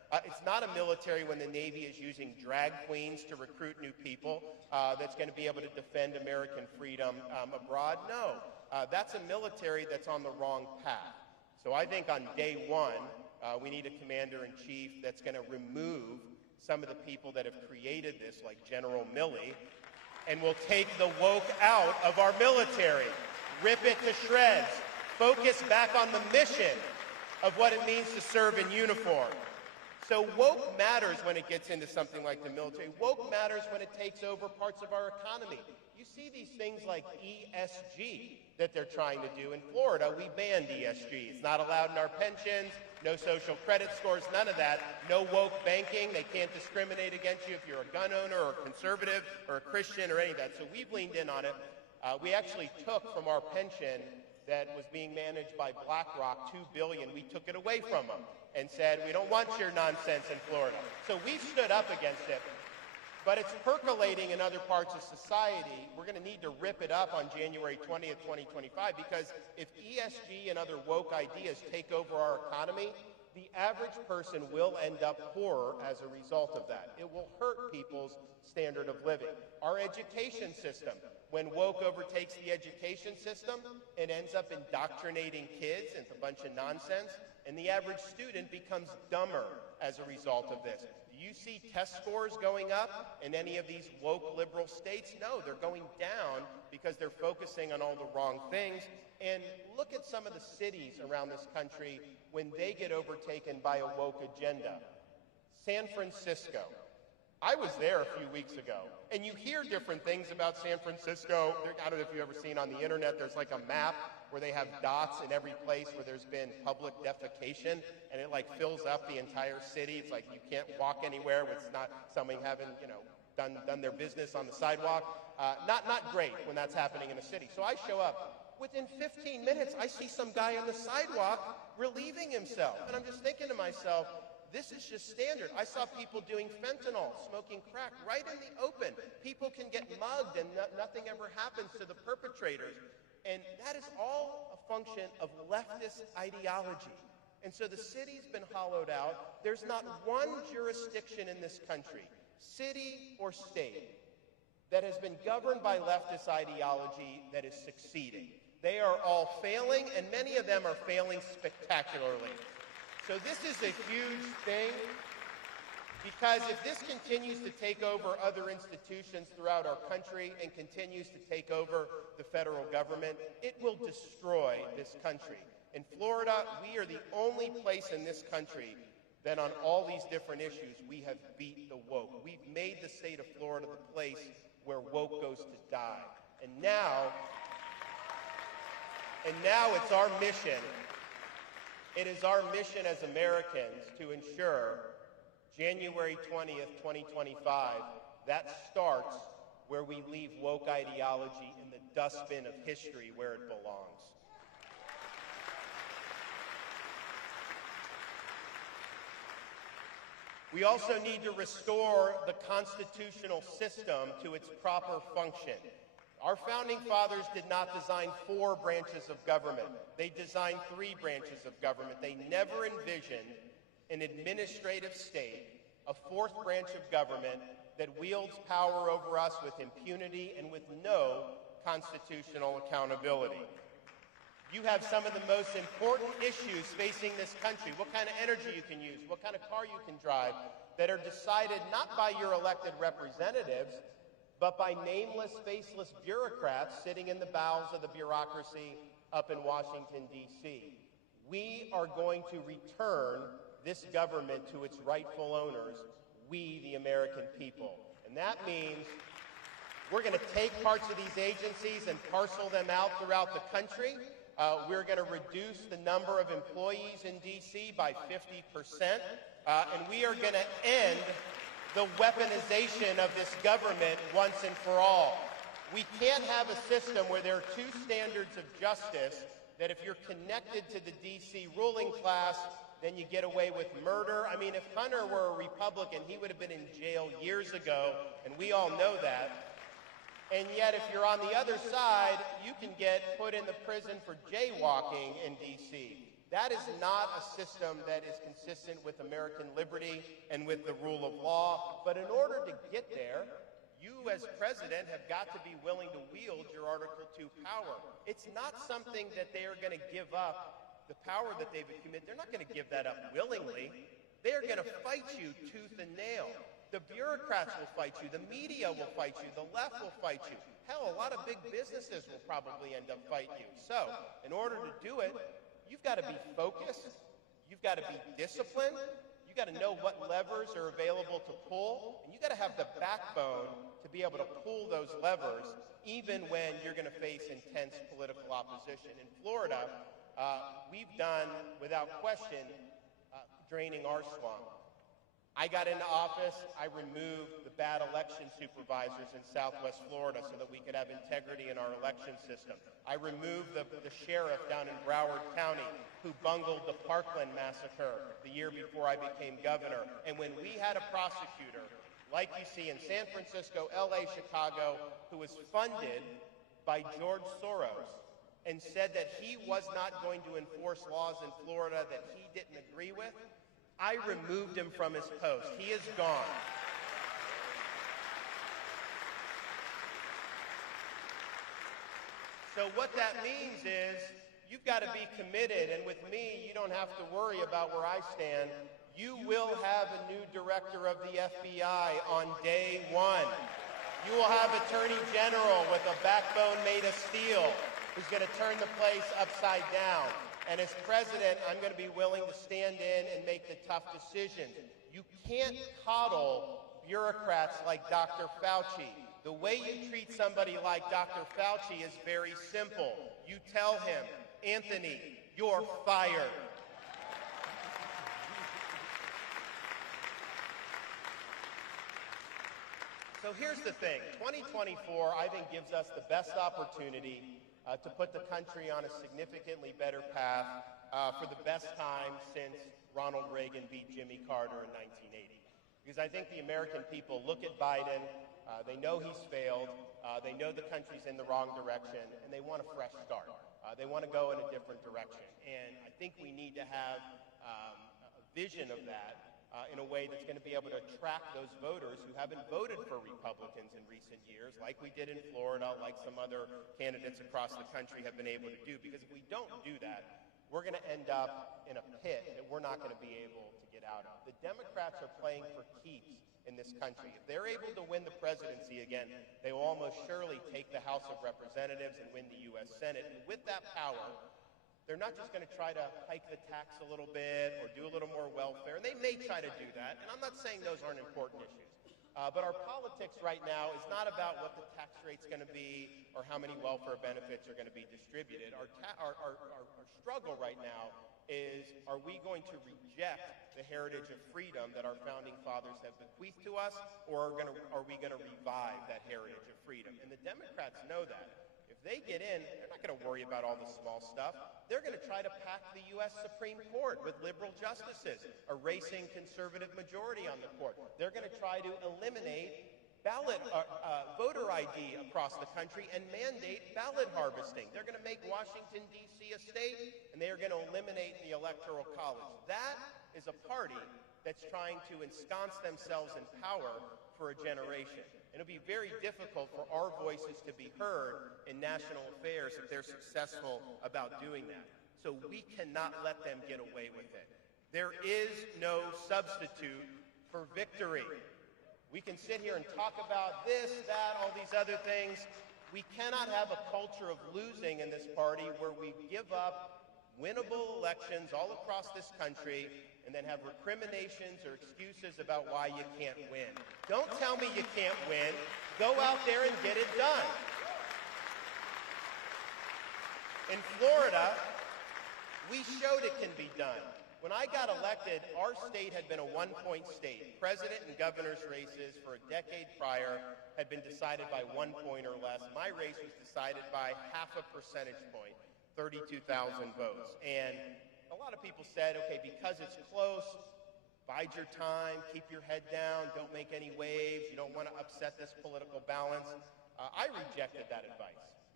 It's not a military when the Navy is using drag queens to recruit new people that's going to be able to defend American freedom abroad. No, that's a military that's on the wrong path. So I think on day one, we need a commander-in-chief that's going to remove some of the people that have created this, like General Milley, and will take the woke out of our military, rip it to shreds, focus back on the mission of what it means to serve in uniform. So woke matters when it gets into something like the military. Woke matters when it takes over parts of our economy. You see these things like ESG that they're trying to do. In Florida, we banned ESG. It's not allowed in our pensions, no social credit scores, none of that. No woke banking. They can't discriminate against you if you're a gun owner or a conservative or a Christian or any of that. So we've leaned in on it. We actually took from our pension that was being managed by BlackRock, $2 billion. We took it away from them and said, we don't want your nonsense in Florida. So we stood up against it. But it's percolating in other parts of society. We're going to need to rip it up on January 20th, 2025, because if ESG and other woke ideas take over our economy, the average person will end up poorer as a result of that. It will hurt people's standard of living. Our education system, when woke overtakes the education system, it ends up indoctrinating kids into a bunch of nonsense, and the average student becomes dumber as a result of this. Do you see test scores going up in any of these woke liberal states? No, they're going down because they're focusing on all the wrong things. And look at some of the cities around this country when they get overtaken by a woke agenda. San Francisco. I was there a few weeks ago, and you hear different things about San Francisco. I don't know if you've ever seen on the internet, there's like a map where they have dots in every place where there's been public defecation, and it like fills up the entire city. It's like you can't walk anywhere with not somebody having, done their business on the sidewalk. Not great when that's happening in a city. So I show up. Within 15 minutes, I see some guy on the sidewalk relieving himself. And I'm just thinking to myself, this is just standard. I saw people doing fentanyl, smoking crack right in the open. People can get mugged and nothing ever happens to the perpetrators. And that is all a function of leftist ideology. And so the city's been hollowed out. There's not one jurisdiction in this country, city or state, that has been governed by leftist ideology that is succeeding. They are all failing, and many of them are failing spectacularly. So this is a huge thing, because if this continues to take over other institutions throughout our country and continues to take over the federal government, it will destroy this country. In Florida, we are the only place in this country that on all these different issues, we have beat the woke. We've made the state of Florida the place where woke goes to die. And now it's our mission. It is our mission as Americans to ensure January 20th, 2025, that starts where we leave woke ideology in the dustbin of history where it belongs. We also need to restore the constitutional system to its proper function. Our founding fathers did not design 4 branches of government. They designed 3 branches of government. They never envisioned an administrative state, a 4th branch of government that wields power over us with impunity and with no constitutional accountability. You have some of the most important issues facing this country, what kind of energy you can use, what kind of car you can drive, that are decided not by your elected representatives, but by nameless, faceless bureaucrats sitting in the bowels of the bureaucracy up in Washington, D.C. We are going to return this government to its rightful owners, we, the American people. And that means we're going to take parts of these agencies and parcel them out throughout the country. We're going to reduce the number of employees in D.C. by 50%, and we are going to end the weaponization of this government once and for all. We can't have a system where there are 2 standards of justice, that if you're connected to the D.C. ruling class, then you get away with murder. I mean, if Hunter were a Republican, he would have been in jail years ago, and we all know that. And yet, if you're on the other side, you can get put in the prison for jaywalking in D.C. That is not a system that is consistent with American liberty and with the rule of law. But in order to get there, you as president have got to be willing to wield your Article 2 power. It's not something that they are going to give up, the power that they've accumulated. They're not going to give that up willingly. They're going to fight you tooth and nail. The bureaucrats will fight you. The media will fight you. The left will fight you. Hell, a lot of big businesses will probably end up fighting you. So, in order to do it, you've got to be focused. You've got to be disciplined. You've got to know what levers are available to pull. And you've got to have the backbone to be able to pull those levers even when you're going to face intense political opposition. In Florida, we've done, without question, draining our swamp. I got into office, I removed the bad election supervisors in Southwest Florida so that we could have integrity in our election system. I removed the sheriff down in Broward County who bungled the Parkland massacre the year before I became governor. And when we had a prosecutor, like you see in San Francisco, LA, Chicago, who was funded by George Soros and said that he was not going to enforce laws in Florida that he didn't agree with, I removed him from his post. He is gone. So what that means is you've got to be committed, and with me, you don't have to worry about where I stand. You will have a new director of the FBI on day one. You will have Attorney General with a backbone made of steel who's going to turn the place upside down. And as president, I'm going to be willing to stand in and make the tough decisions. You can't coddle bureaucrats like Dr. Fauci. The way you treat somebody like Dr. Fauci is very simple. You tell him, Anthony, you're fired. So here's the thing. 2024, I think, gives us the best opportunity to put the country on a significantly better path for the best time since Ronald Reagan beat Jimmy Carter in 1980. Because I think the American people look at Biden, they know he's failed, they know the country's in the wrong direction, and they want a fresh start. They want to go in a different direction. And I think we need to have a vision of that in a way that's going to be able to attract those voters who haven't voted for Republicans in recent years, like we did in Florida, like some other candidates across the country have been able to do. Because if we don't do that, we're going to end up in a pit that we're not going to be able to get out of. The Democrats are playing for keeps in this country. If they're able to win the presidency again, they will almost surely take the House of Representatives and win the U.S. Senate. And with that power, they're not just going to try to hike the tax a little bit or do a little more welfare, and they may try to do that, and I'm not saying those aren't important issues. But our politics right now is not about what the tax rate's going to be or how many welfare benefits are going to be distributed. Our struggle right now is, are we going to reject the heritage of freedom that our founding fathers have bequeathed to us, or are we going to revive that heritage of freedom? And the Democrats know that. If they get in, they're not going to worry about all the small stuff. They're going to try to pack the U.S. Supreme Court with liberal justices, a racing conservative majority on the court. They're going to try to eliminate voter ID across the country and mandate ballot harvesting. They're going to make Washington, D.C. a state, and they are going to eliminate the Electoral College. That is a party that's trying to ensconce themselves in power for a generation. It'll be very difficult for our voices to be heard in national affairs if they're successful about doing that. So we cannot let them get away with it. There is no substitute for victory. We can sit here and talk about this, that, all these other things. We cannot have a culture of losing in this party where we give up winnable elections all across this country and then have recriminations or excuses about why you can't win. Don't tell me you can't win. Go out there and get it done. In Florida, we showed it can be done. When I got elected, our state had been a one-point state. President and governor's races for a decade prior had been decided by 1 point or less. My race was decided by half a percentage point, 32,000 votes. And a lot of people said, okay, because it's close, bide your time, keep your head down, don't make any waves, you don't want to upset this political balance. I rejected that advice.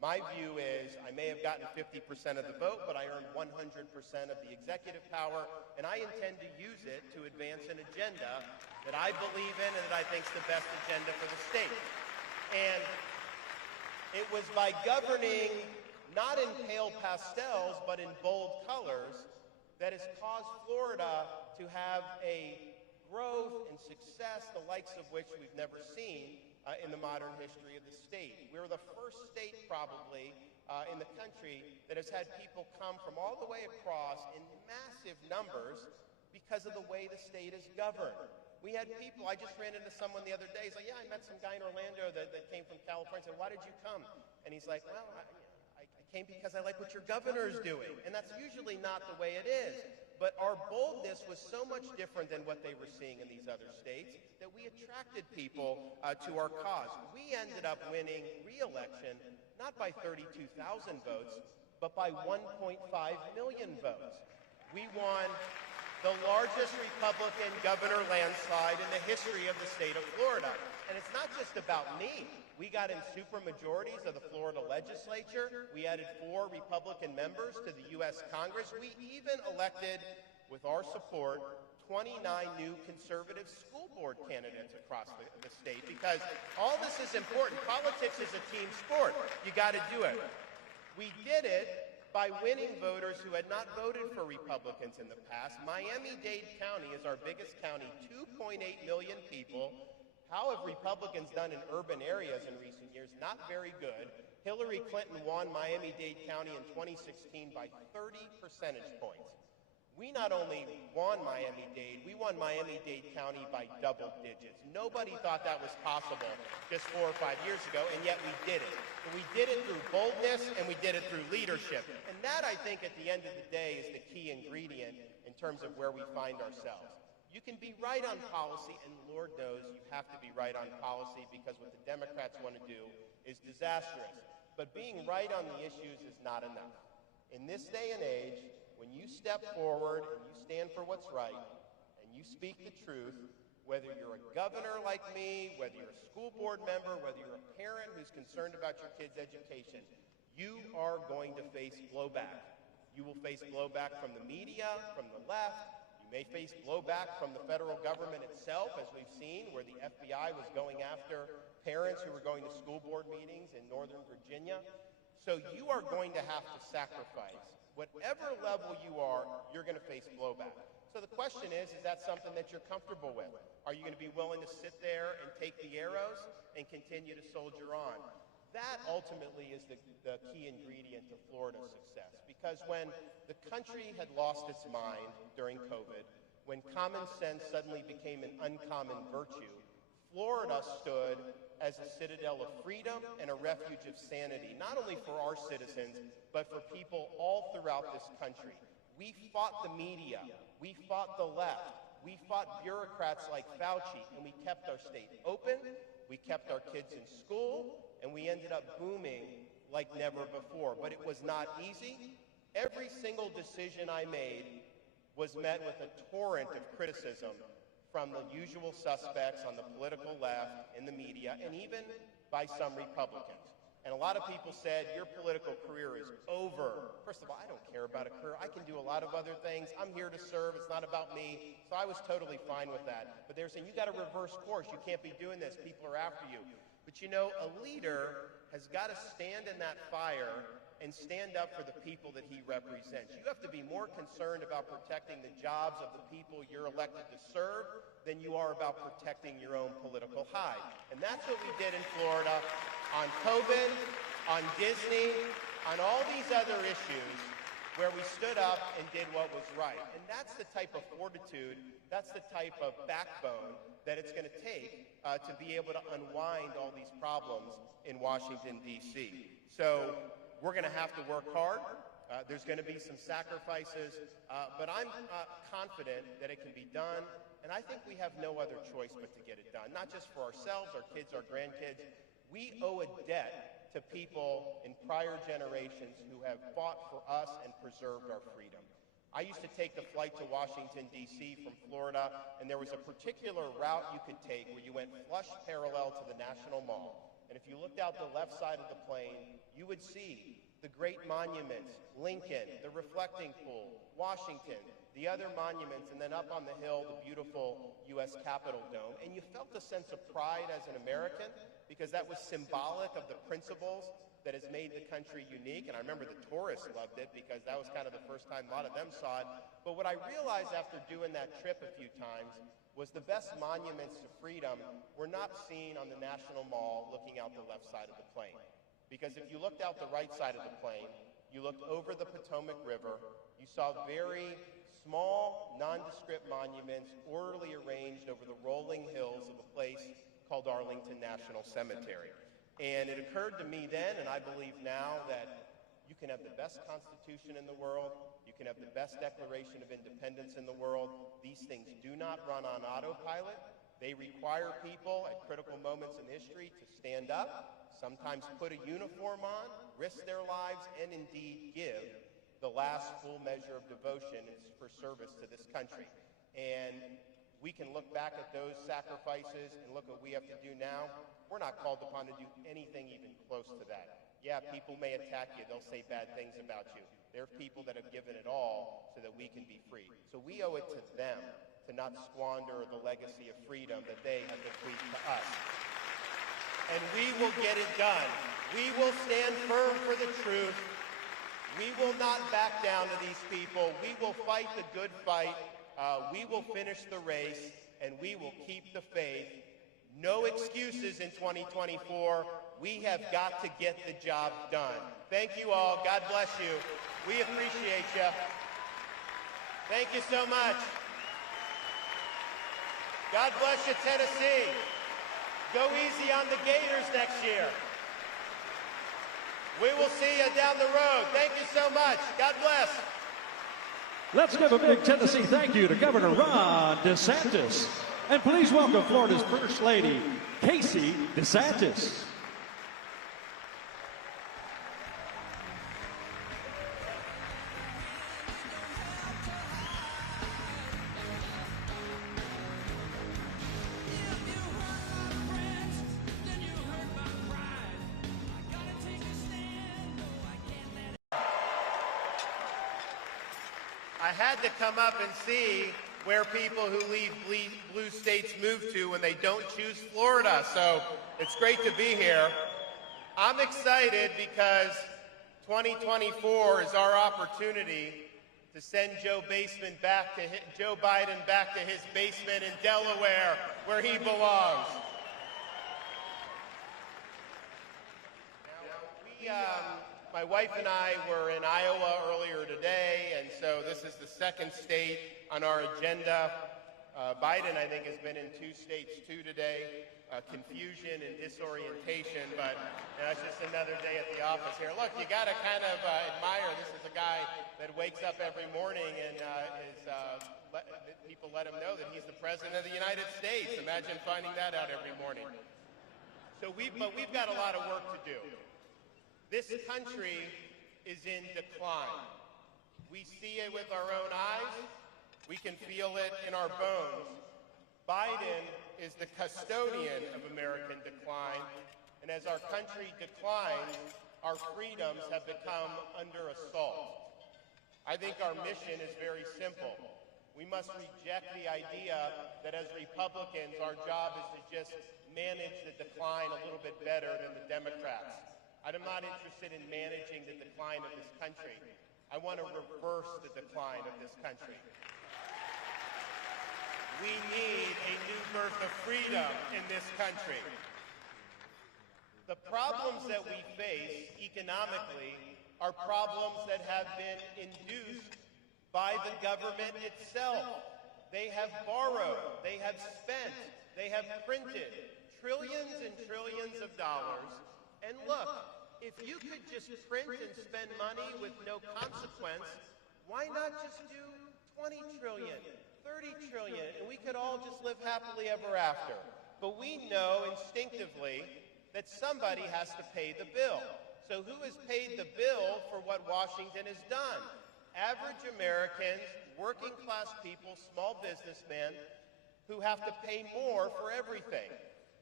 My view is I may have gotten 50% of the vote, but I earned 100% of the executive power, and I intend to use it to advance an agenda that I believe in and that I think is the best agenda for the state. And it was by governing not in pale pastels, but in bold colors that has caused Florida to have a growth and success, the likes of which we've never seen in the modern history of the state. We're the first state probably in the country that has had people come from all the way across in massive numbers because of the way the state is governed. We had people, I just ran into someone the other day, he's like, yeah, I met some guy in Orlando that came from California. I said, why did you come? And he's like, well, I came because I like what your governor is doing. And that's usually not the way it is. But our boldness was so much different than what they were seeing in these other states that we attracted people to our cause. We ended up winning re-election not by 32,000 votes, but by 1.5 million votes. We won the largest Republican governor landslide in the history of the state of Florida. And it's not just about me. We got in supermajorities of the Florida legislature. We added 4 Republican members to the U.S. Congress. We even elected, with our support, 29 new conservative school board candidates across the state, because all this is important. Politics is a team sport. You got to do it. We did it by winning voters who had not voted for Republicans in the past. Miami-Dade County is our biggest county, 2.8 million people. How have Republicans done in urban areas in recent years? Not very good. Hillary Clinton won Miami-Dade County in 2016 by 30 percentage points. We not only won Miami-Dade, we won Miami-Dade County by double digits. Nobody thought that was possible just 4 or 5 years ago, and yet we did it. And we did it through boldness, and we did it through leadership. And that, I think, at the end of the day, is the key ingredient in terms of where we find ourselves. You can be right on policy, and Lord knows you have to be right on policy, because what the Democrats want to do is disastrous. But being right on the issues is not enough. In this day and age, when you step forward and you stand for what's right, and you speak the truth, whether you're a governor like me, whether you're a school board member, whether you're a parent who's concerned about your kid's education, you are going to face blowback. You will face blowback from the media, from the left. You may face blowback from the federal government itself, as we've seen, where the FBI was going after parents who were going to school board meetings in Northern Virginia. So you are going to have to sacrifice. Whatever level you are, you're going to face blowback. So the question is that something that you're comfortable with? Are you going to be willing to sit there and take the arrows and continue to soldier on? That ultimately is the key ingredient to Florida's success. Because when the country had lost its mind during COVID, when common sense suddenly became an uncommon virtue, Florida stood as a citadel of freedom and a refuge of sanity, not only for our citizens, but for people all throughout this country. We fought the media. We fought the left. We fought bureaucrats like Fauci, and we kept our state open. We kept our kids in school, and we ended up booming like never before. But it was not easy. Every single decision I made was met with a torrent of criticism from the usual suspects on the political left, in the media, and even by some Republicans. And a lot of people said, your political career is over. First of all, I don't care about a career. I can do a lot of other things. I'm here to serve. It's not about me. So I was totally fine with that. But they were saying, you got to reverse course. You can't be doing this. People are after you. But you know, a leader has got to stand in that fire and stand up for the people that he represents. You have to be more concerned about protecting the jobs of the people you're elected to serve than you are about protecting your own political hide. And that's what we did in Florida on COVID, on Disney, on all these other issues where we stood up and did what was right. And that's the type of fortitude, that's the type of backbone that it's going to take to be able to unwind all these problems in Washington, D.C. So we're going to have to work hard. There's going to be some sacrifices, but I'm confident that it can be done. And I think we have no other choice but to get it done, not just for ourselves, our kids, our grandkids. We owe a debt to people in prior generations who have fought for us and preserved our freedom. I used to take the flight to Washington, D.C. from Florida, and there was a particular route you could take where you went flush parallel to the National Mall. And if you looked out the left side of the plane, you would see the great monuments, Lincoln, the reflecting pool, Washington, the other monuments, and then up on the hill, the beautiful U.S. Capitol dome. And you felt a sense of pride as an American because that was symbolic of the principles that has made the country unique. And I remember the tourists loved it because that was kind of the first time a lot of them saw it. But what I realized after doing that trip a few times was the best monuments to freedom were not seen on the National Mall looking out the left side of the plane. Because if you looked out the right side of the plane, you looked over the Potomac River, you saw very small, nondescript monuments orderly arranged over the rolling hills of a place called Arlington National Cemetery. And it occurred to me then, and I believe now, that you can have the best Constitution in the world, you can have the best Declaration of Independence in the world. These things do not run on autopilot. They require people at critical moments in history to stand up, sometimes put a uniform on, risk their lives, and indeed give the last full measure of devotion for service to this country. And we can look back at those sacrifices and look what we have to do now. We're not called upon to do anything even close to that. Yeah, people may attack you. They'll say bad things about you. There are people that have given it all so that we can be free. So we owe it to them to not squander the legacy of freedom that they have bequeathed to us. And we will get it done. We will stand firm for the truth. We will not back down to these people. We will fight the good fight. We will finish the race, and we will keep the faith. No excuses in 2024. We have got to get the job done. Thank you all. God bless you. We appreciate you. Thank you so much. God bless you, Tennessee. Go easy on the Gators next year. We will see you down the road. Thank you so much. God bless. Let's give a big Tennessee thank you to Governor Ron DeSantis. And please welcome Florida's First Lady, Casey DeSantis. I had to come up and see where people who leave blue states move to when they don't choose Florida. So it's great to be here. I'm excited because 2024 is our opportunity to send Joe Biden back to his basement in Delaware, where he belongs. Now, my wife and I were in Iowa earlier today, and so this is the second state on our agenda. Biden, I think, has been in 2 states too today. Confusion and disorientation, but it's just another day at the office here. Look, you got to kind of admire. This is a guy that wakes up every morning and people let him know that he's the president of the United States. Imagine finding that out every morning. But we've got a lot of work to do. This country is in decline. We see it with our own eyes. We can feel it in our bones. Biden is the custodian of American decline, and as our country declines, our freedoms have become under assault. I think our mission is very simple. We must reject the idea that as Republicans, our job is to just manage the decline a little bit better than the Democrats. I'm not interested in managing the decline of this country. I want to reverse the decline of this country. We need a new birth of freedom in this country. The problems that we face economically are problems that have been induced by the government itself. They have borrowed, they have spent, they have printed trillions and trillions of dollars. And look, if you could just print and spend money with no consequence, why not just do 20 trillion, 30 trillion, and we could all just live happily ever after? But we know instinctively that somebody has to pay the bill. So who has paid the bill for what Washington has done? Average Americans, working class people, small businessmen who have to pay more for everything.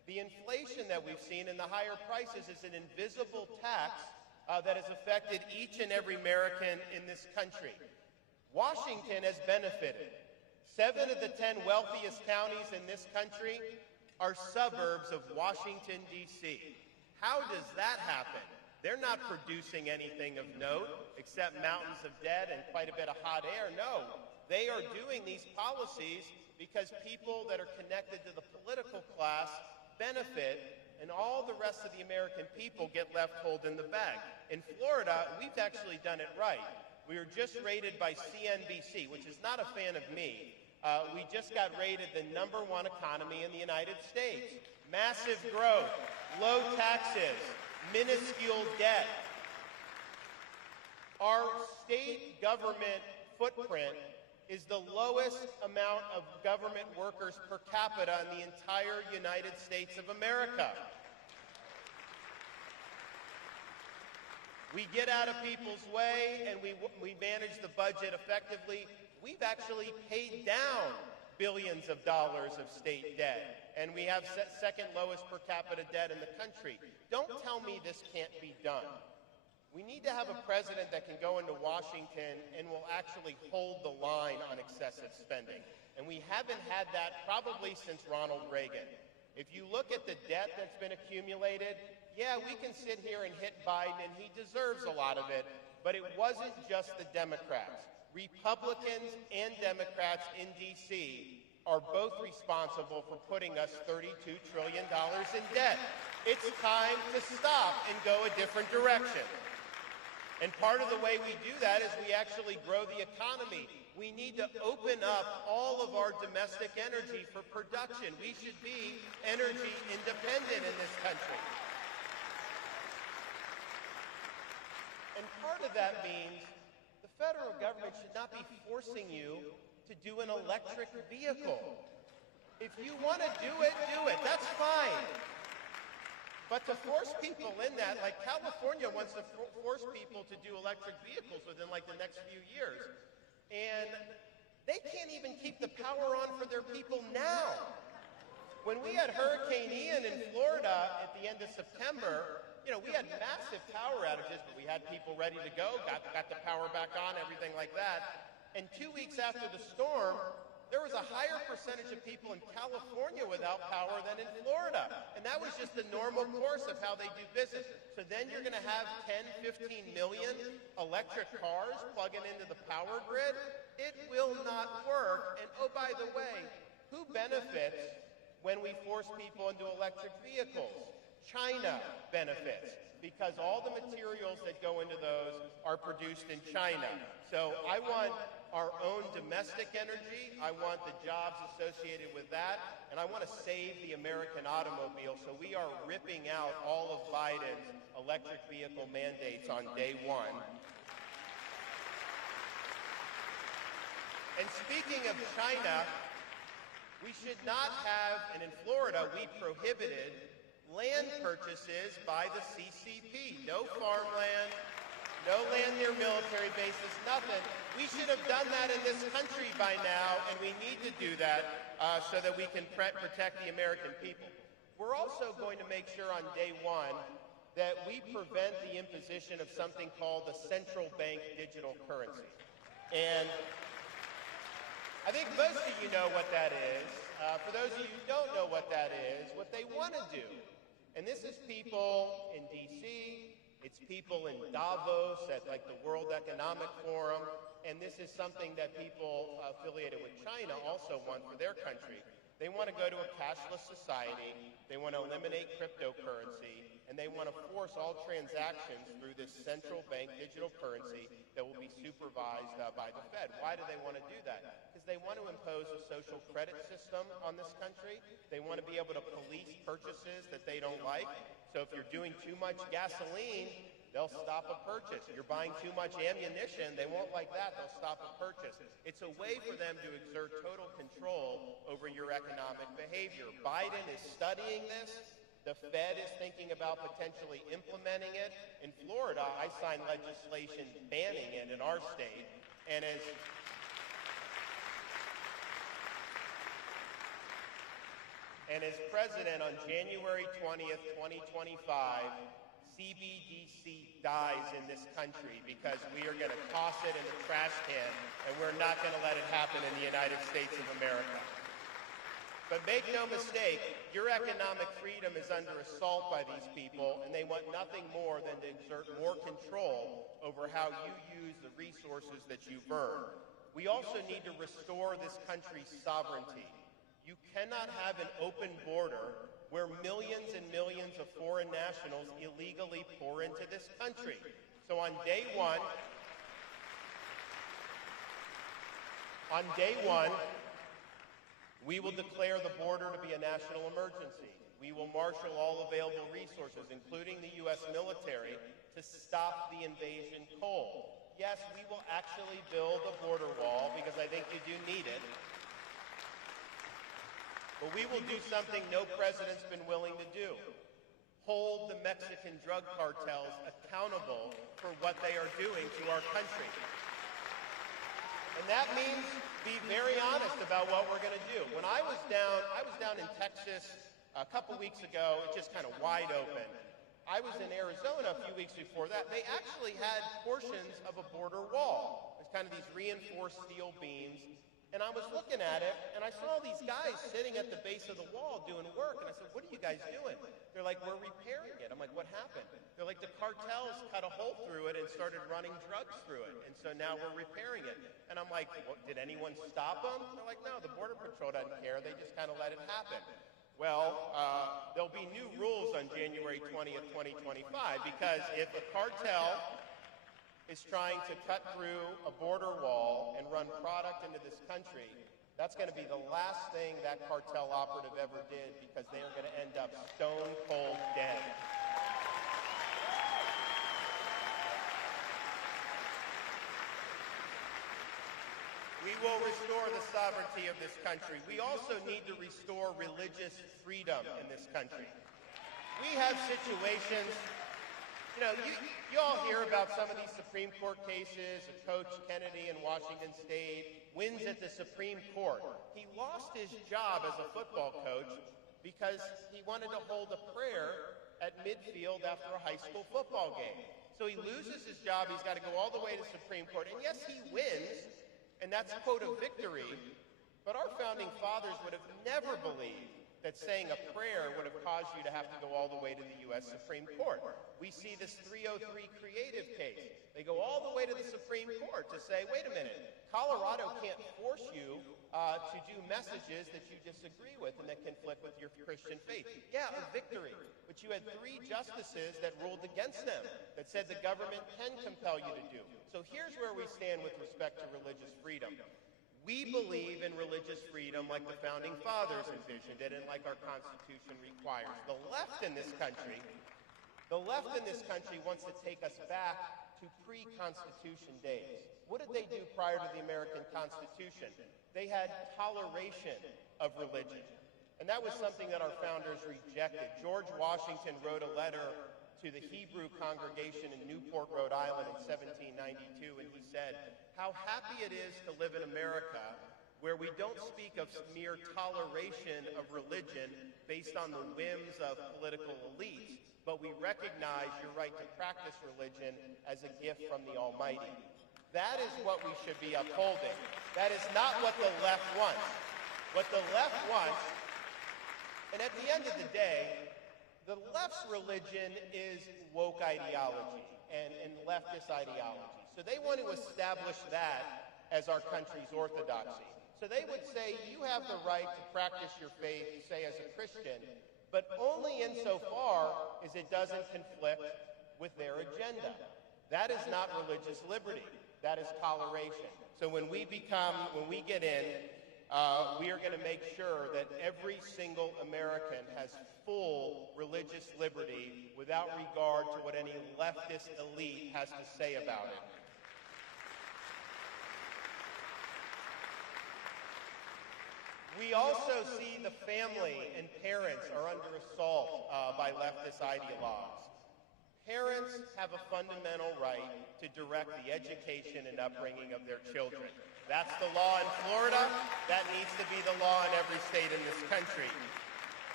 The inflation that we've seen and the higher prices is an invisible tax that has affected each and every American in this country. Washington has benefited. 7 of the 10 wealthiest counties in this country are suburbs of Washington, D.C. How does that happen? They're not producing anything of note except mountains of debt and quite a bit of hot air. No, they are doing these policies because people that are connected to the political class benefit, and all the rest of the American people get left holding the bag. In Florida, we've actually done it right. We were just rated by CNBC, which is not a fan of me. We just got rated the #1 economy in the United States. Massive growth, low taxes, minuscule debt. Our state government footprint is the lowest amount of government workers per capita in the entire United States of America. We get out of people's way and we manage the budget effectively. We've actually paid down billions of dollars of state debt, and we have second lowest per capita debt in the country. Don't tell me this can't be done. We need to have a president that can go into Washington and will actually hold the line on excessive spending. And we haven't had that probably since Ronald Reagan. If you look at the debt that's been accumulated, yeah, we can sit here and hit Biden, and he deserves a lot of it, but it wasn't just the Democrats. Republicans and Democrats in D.C. are both responsible for putting us $32 trillion in debt. It's time to stop and go a different direction. And part of the way we do that is we actually grow the economy. We need to open up all of our domestic energy for production. We should be energy independent in this country. And part of that means the federal government should not be forcing you to do an electric vehicle. If you want to do it, that's fine. But to force people in that, like California wants to force people to do electric vehicles within like the next few years. And they can't even keep the power on for their people now. When we had Hurricane Ian in Florida at the end of September, you know, we had massive power outages, but we had people ready to go, got the power back on, everything like that. And 2 weeks after the storm, there was a higher percentage of people in California without power than in Florida. And that was just the normal course of how they do business. So then you're going to have 10, 15 million electric cars plugging into the power grid. It will not work. And oh, by the way, who benefits when we force people into electric vehicles? China benefits, because all the materials that go into those are produced in China. So I want our own domestic energy, I want the jobs associated with that, and I want to save the American automobile. So we are ripping out all of Biden's electric vehicle mandates on day one. And speaking of China, we should not have, and in Florida we prohibited land purchases by the CCP. No farmland, no land near military bases, nothing. We should have done that in this country by now, and we need to do that so that we can protect the American people. We're also going to make sure on day one that we prevent the imposition of something called the central bank digital currency. And I think most of you know what that is. For those of you who don't know what that is, what they want to do, and this is people in D.C., it's people in Davos at like the World Economic Forum, and this is something that people affiliated with China also want for their country. They want to go to a cashless society, they want to eliminate cryptocurrency, and they want to force all transactions through this central bank digital currency that will be supervised by the Fed. Why do they want to do that? Because they want to impose a social credit system on this country. They want to be able to police purchases that they don't like. So if you're doing too much gasoline, they'll stop a purchase. You're buying too much ammunition, they won't like that, they'll stop a purchase. It's a way for them to exert total control over your economic behavior. Biden is studying this. The Fed is thinking about potentially implementing it. In Florida, I signed legislation banning it in our state. And And as president on January 20th, 2025, CBDC dies in this country because we are going to toss it in the trash can, and we're not going to let it happen in the United States of America. But make no mistake, your economic freedom is under assault by these people, and they want nothing more than to exert more control over how you use the resources that you've earned. We also need to restore this country's sovereignty. You cannot have an open border where millions and millions of foreign nationals illegally pour into this country. So on day one, we will declare the border to be a national emergency. We will marshal all available resources, including the U.S. military, to stop the invasion cold. Yes, we will actually build a border wall because I think you do need it. But we will do something no president's been willing to do. Hold the Mexican drug cartels accountable for what they are doing to our country. And that means be very honest about what we're going to do. When I was down in Texas a couple weeks ago, it's just kind of wide open. I was in Arizona a few weeks before that. They actually had portions of a border wall. It's kind of these reinforced steel beams. And I was looking at it, and I saw these guys sitting at the base of the wall doing work. And I said, what are you guys doing? They're like, we're repairing it. I'm like, what happened? They're like, the cartels cut a hole through it and started running drugs through it. And so now we're repairing it. And I'm like, well, did anyone stop them? They're like, no, the Border Patrol doesn't care. They just kind of let it happen. Well, there'll be new rules on January 20th, 2025, because if a cartel is trying to cut through a border wall and run product into this country, that's going to be the last thing that cartel operative ever did, because they are going to end up stone cold dead. We will restore the sovereignty of this country. We also need to restore religious freedom in this country. We have situations. You know, you all hear about some of these Supreme Court cases of Coach Kennedy in Washington State, wins at the Supreme Court. He lost his job as a football coach because he wanted to hold a prayer at midfield after a high school football game. So he loses his job, he's got to go all the way to Supreme Court, and yes, he wins, and that's quote a victory, but our founding fathers would have never believed that saying a prayer would have caused you to have to go all the way to the U.S. Supreme Court. We see this 303 creative case. They go all the way to the Supreme Court to say, wait a minute, Colorado can't force you to do messages that you disagree with and that conflict with your Christian faith. Yeah, a victory. But you had 3 justices that ruled against them, that said the government can compel you to do. So here's where we stand with respect to religious freedom. We believe in religious freedom like the Founding Fathers envisioned it and like our Constitution requires. The left in this country wants to take us back to pre-Constitution days. What did they do prior to the American Constitution? They had toleration of religion. And that was something that our founders rejected. George Washington wrote a letter to the Hebrew congregation in Newport, Rhode Island in 1792, and he said, how happy it is to live in America where we don't speak of mere toleration of religion based on the whims of political elites, but we recognize your right to practice religion as a gift from the Almighty. That is what we should be upholding. That is not what the left wants. What the left wants, and at the end of the day, the left's religion is woke ideology and leftist ideology. So they want to establish that as our country's orthodoxy. So they would say you have the right to practice your faith, say as a Christian, but only insofar as it doesn't conflict with their agenda. That is not religious liberty. That is toleration. So when we get in, we are going to make sure that every single American has full religious liberty without regard to what any leftist elite has to say about it. We also see the family and parents are under assault by leftist ideologues. Parents have a fundamental right to direct the education and upbringing of their children. That's the law in Florida. That needs to be the law in every state in this country.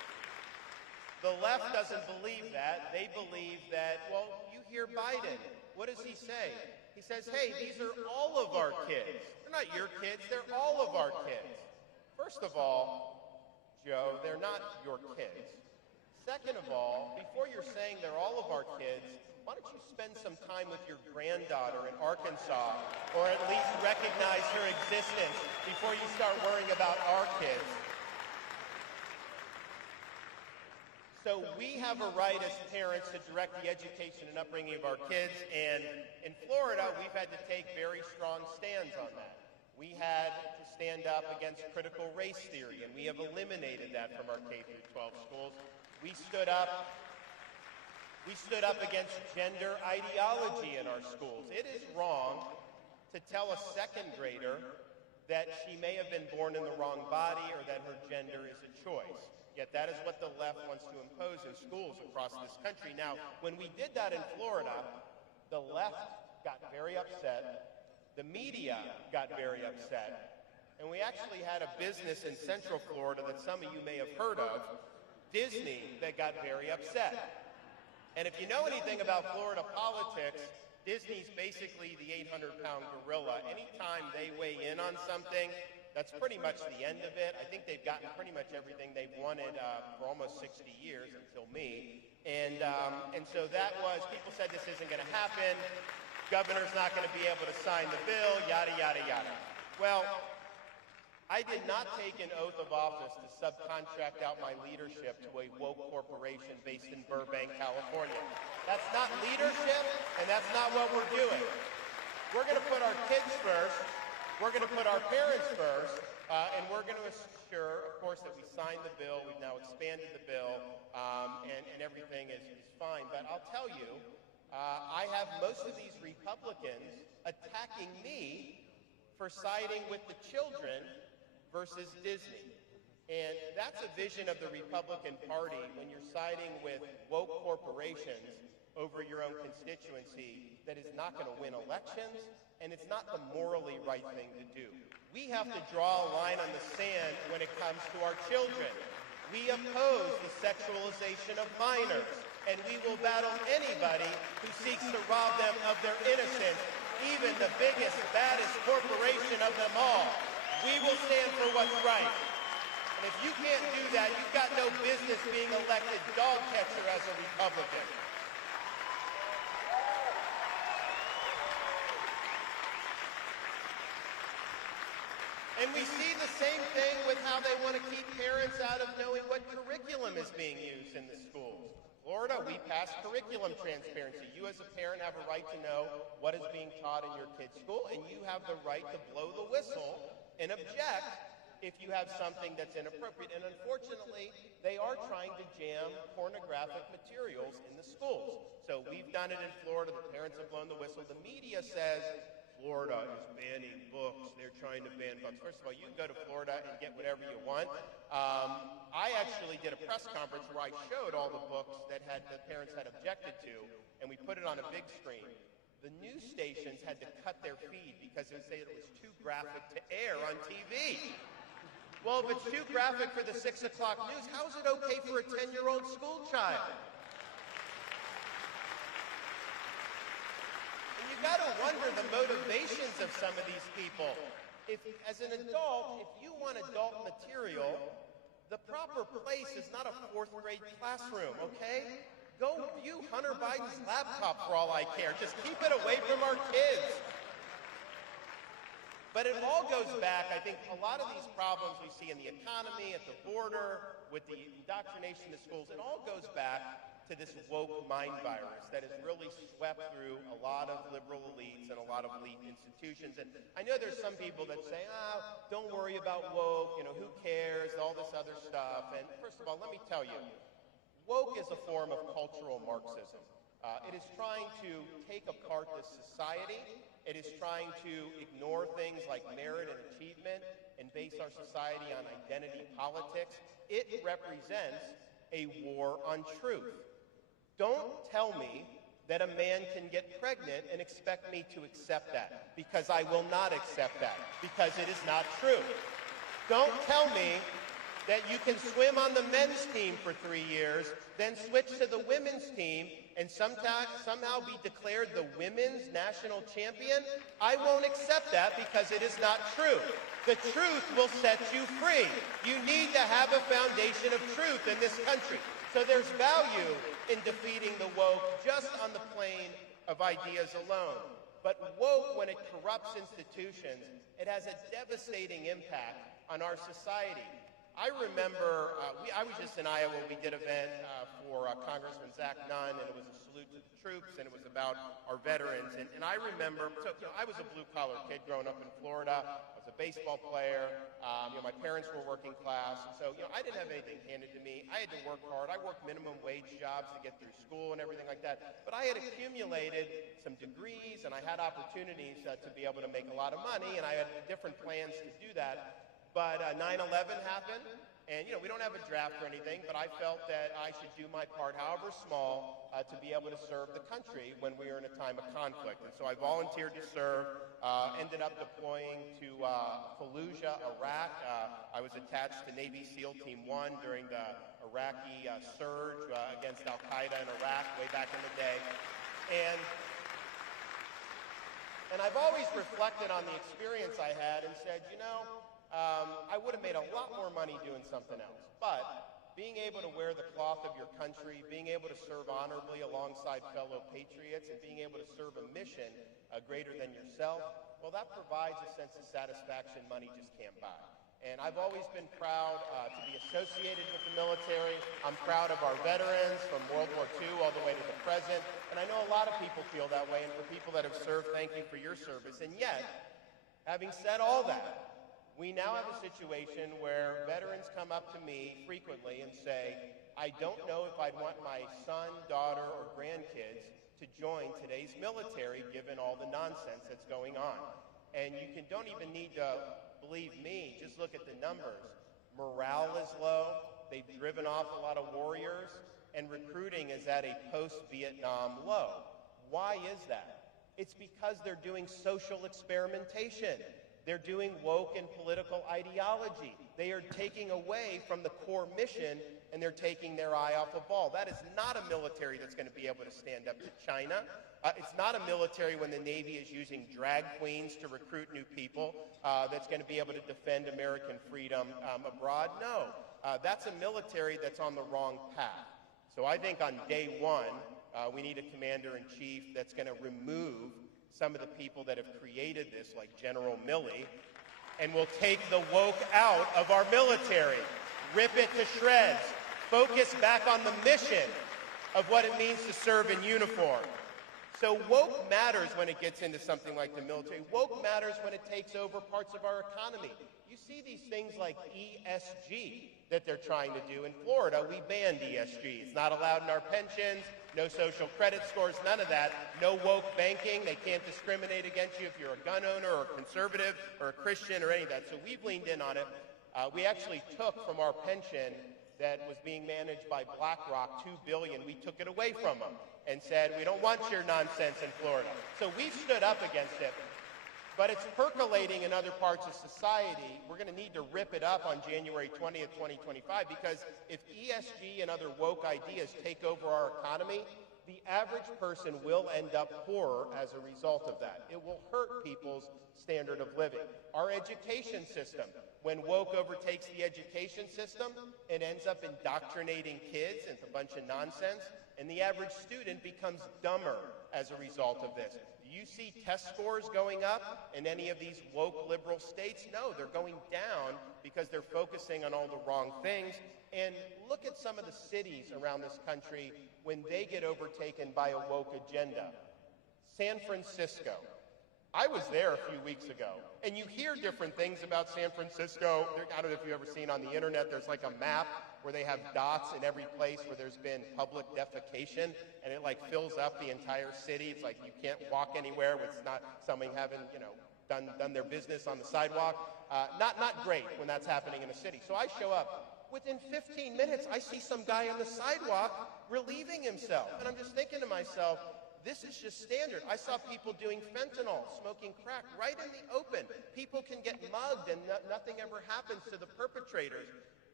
The left doesn't believe that. They believe that, well, you hear Biden. What does he say? He says, hey, these are all of our kids. They're not your kids, they're all of our kids. First of all, Joe, they're not your kids. Second of all, before you're saying they're all of our kids, why don't you spend some time with your granddaughter in Arkansas, or at least recognize her existence before you start worrying about our kids? So we have a right as parents to direct the education and upbringing of our kids, and in Florida, we've had to take very strong stands on that. We had to stand up against critical race theory, and we have eliminated that from our K-12 schools. We stood up against gender ideology in our schools. It is wrong to tell a second grader that she may have been born in the wrong body or that her gender is a choice. Yet that is what the left wants to impose in schools across this country. Now, when we did that in Florida, the left got very upset. The media got very upset. And we actually had a business in Central Florida that some of you may have heard of, Disney, that got very upset. And if you know anything about Florida politics, Disney's basically the 800-pound gorilla. Anytime they weigh in on something, that's pretty much the end of it. I think they've gotten pretty much everything they've wanted for almost 60 years until me. And so that was, people said this isn't going to happen. Governor's not going to be able to sign the bill, yada, yada, yada. Well, I did not take an oath of office to subcontract out my leadership to a woke corporation based in Burbank, California. That's not leadership, and that's not what we're doing. We're going to put our kids first. We're going to put our parents first, and we're going to assure, of course, that we signed the bill. We've now expanded the bill, and everything is fine. But I'll tell you, I have most of these Republicans attacking me for siding with the children versus Disney. And that's a vision of the Republican Party when you're siding with woke corporations over your own constituency that is not going to win elections, and it's not the morally right thing to do. We have to draw a line on the sand when it comes to our children. We oppose the sexualization of minors, and we will battle anybody who seeks to rob them of their innocence, even the biggest, baddest corporation of them all. We will stand for what's right. And if you can't do that, you've got no business being elected dog catcher as a Republican. And we see the same thing with how they want to keep parents out of knowing what curriculum is being used in the schools. Florida, we passed curriculum transparency. You as a parent have a right to know what is being taught in your kid's school, and you have the right to blow the whistle and object if you have something that's inappropriate. And unfortunately, they are trying to jam pornographic materials in the schools. So we've done it in Florida. The parents have blown the whistle. The media says Florida is banning books. They're trying to ban books. First of all, you can go to Florida and get whatever you want. I actually did a press conference where I showed all the books that the parents had objected to, and we put it on a big screen. The news stations had to cut their feed because they said it was too graphic to air on TV. Well, if it's too graphic for the 6 o'clock news, how is it okay for a 10-year-old school child? You got to wonder the motivations of some of these people. If, as an adult, if you want adult material, the proper place is not a 4th grade classroom, okay? Go view Hunter Biden's laptop for all I care. Just keep it away from our kids. But it all goes back, I think, a lot of these problems we see in the economy, at the border, with the indoctrination of schools, it all goes back to this woke mind virus that has really swept through a lot of liberal elites and a lot of elite institutions. And I know there's some people that say, don't worry about woke, who cares, all this other stuff. And first of all, let me tell you, woke is a form of cultural Marxism. It is trying to take apart this society. It is trying to ignore things like merit and achievement and base our society on identity politics. It represents a war on truth. Don't tell me that a man can get pregnant and expect me to accept that, because I will not accept that, because it is not true. Don't tell me that you can swim on the men's team for 3 years, then switch to the women's team, and somehow be declared the women's national champion, I won't accept that because it is not true. The truth will set you free. You need to have a foundation of truth in this country. So there's value in defeating the woke just on the plane of ideas alone. But woke, when it corrupts institutions, it has a devastating impact on our society. I remember, I was just in Iowa. We did an event for Congressman Zach Nunn, and it was a salute to the troops, and it was about our veterans. And I remember, I was a blue-collar kid growing up in Florida. I was a baseball player. My parents were working class. So, I didn't have anything handed to me. I had to work hard. I worked minimum wage jobs to get through school and everything like that. But I had accumulated some degrees, and I had opportunities to be able to make a lot of money, and I had different plans to do that. But 9/11 happened, and we don't have a draft or anything, but I felt that I should do my part, however small, to be able to serve the country when we were in a time of conflict. And so I volunteered to serve, ended up deploying to Fallujah, Iraq. I was attached to Navy SEAL Team 1 during the Iraqi surge against Al-Qaeda in Iraq way back in the day. And I've always reflected on the experience I had and said, I would have made a lot more money doing something else. But being able to wear the cloth of your country, being able to serve honorably alongside fellow patriots, and being able to serve a mission greater than yourself, well, that provides a sense of satisfaction money just can't buy. And I've always been proud to be associated with the military. I'm proud of our veterans from World War II all the way to the present. And I know a lot of people feel that way. And for people that have served, thank you for your service. And yet, having said all that, we now have a situation where veterans come up to me frequently and say, I don't know if I'd want my son, daughter, or grandkids to join today's military given all the nonsense that's going on. And you don't even need to believe me, just look at the numbers. Morale is low, they've driven off a lot of warriors, and recruiting is at a post-Vietnam low. Why is that? It's because they're doing social experimentation. They're doing woke and political ideology. They are taking away from the core mission, and they're taking their eye off the ball. That is not a military that's going to be able to stand up to China. It's not a military when the Navy is using drag queens to recruit new people that's going to be able to defend American freedom abroad. No, that's a military that's on the wrong path. So I think on day one, we need a commander-in-chief that's going to remove some of the people that have created this, like General Milley, and will take the woke out of our military, rip it to shreds, focus back on the mission of what it means to serve in uniform. So woke matters when it gets into something like the military. Woke matters when it takes over parts of our economy. You see these things like ESG that they're trying to do. In Florida, we banned ESG. It's not allowed in our pensions, no social credit scores, none of that. No woke banking. They can't discriminate against you if you're a gun owner or a conservative or a Christian or any of that. So we've leaned in on it. We actually took from our pension that was being managed by BlackRock, $2 billion. We took it away from them and said, we don't want your nonsense in Florida. So we've stood up against it. But it's percolating in other parts of society. We're going to need to rip it up on January 20th, 2025, because if ESG and other woke ideas take over our economy, the average person will end up poorer as a result of that. It will hurt people's standard of living. Our education system, when woke overtakes the education system, it ends up indoctrinating kids into a bunch of nonsense, and the average student becomes dumber as a result of this. Do you see test scores going up in any of these woke liberal states? No, they're going down because they're focusing on all the wrong things. And look at some of the cities around this country when they get overtaken by a woke agenda. San Francisco. I was there a few weeks ago, and you hear different things about San Francisco. I don't know if you've ever seen on the internet, there's like a map where they have dots in every place where there's been public defecation, and it like fills up the entire city. It's like you can't walk anywhere with not somebody having, done their business on the sidewalk. Not great when that's happening in a city. So I show up. Within 15 minutes, I see some guy on the sidewalk relieving himself. And I'm just thinking to myself, this is just standard. I saw people doing fentanyl, smoking crack right in the open. People can get mugged and nothing ever happens to the perpetrators.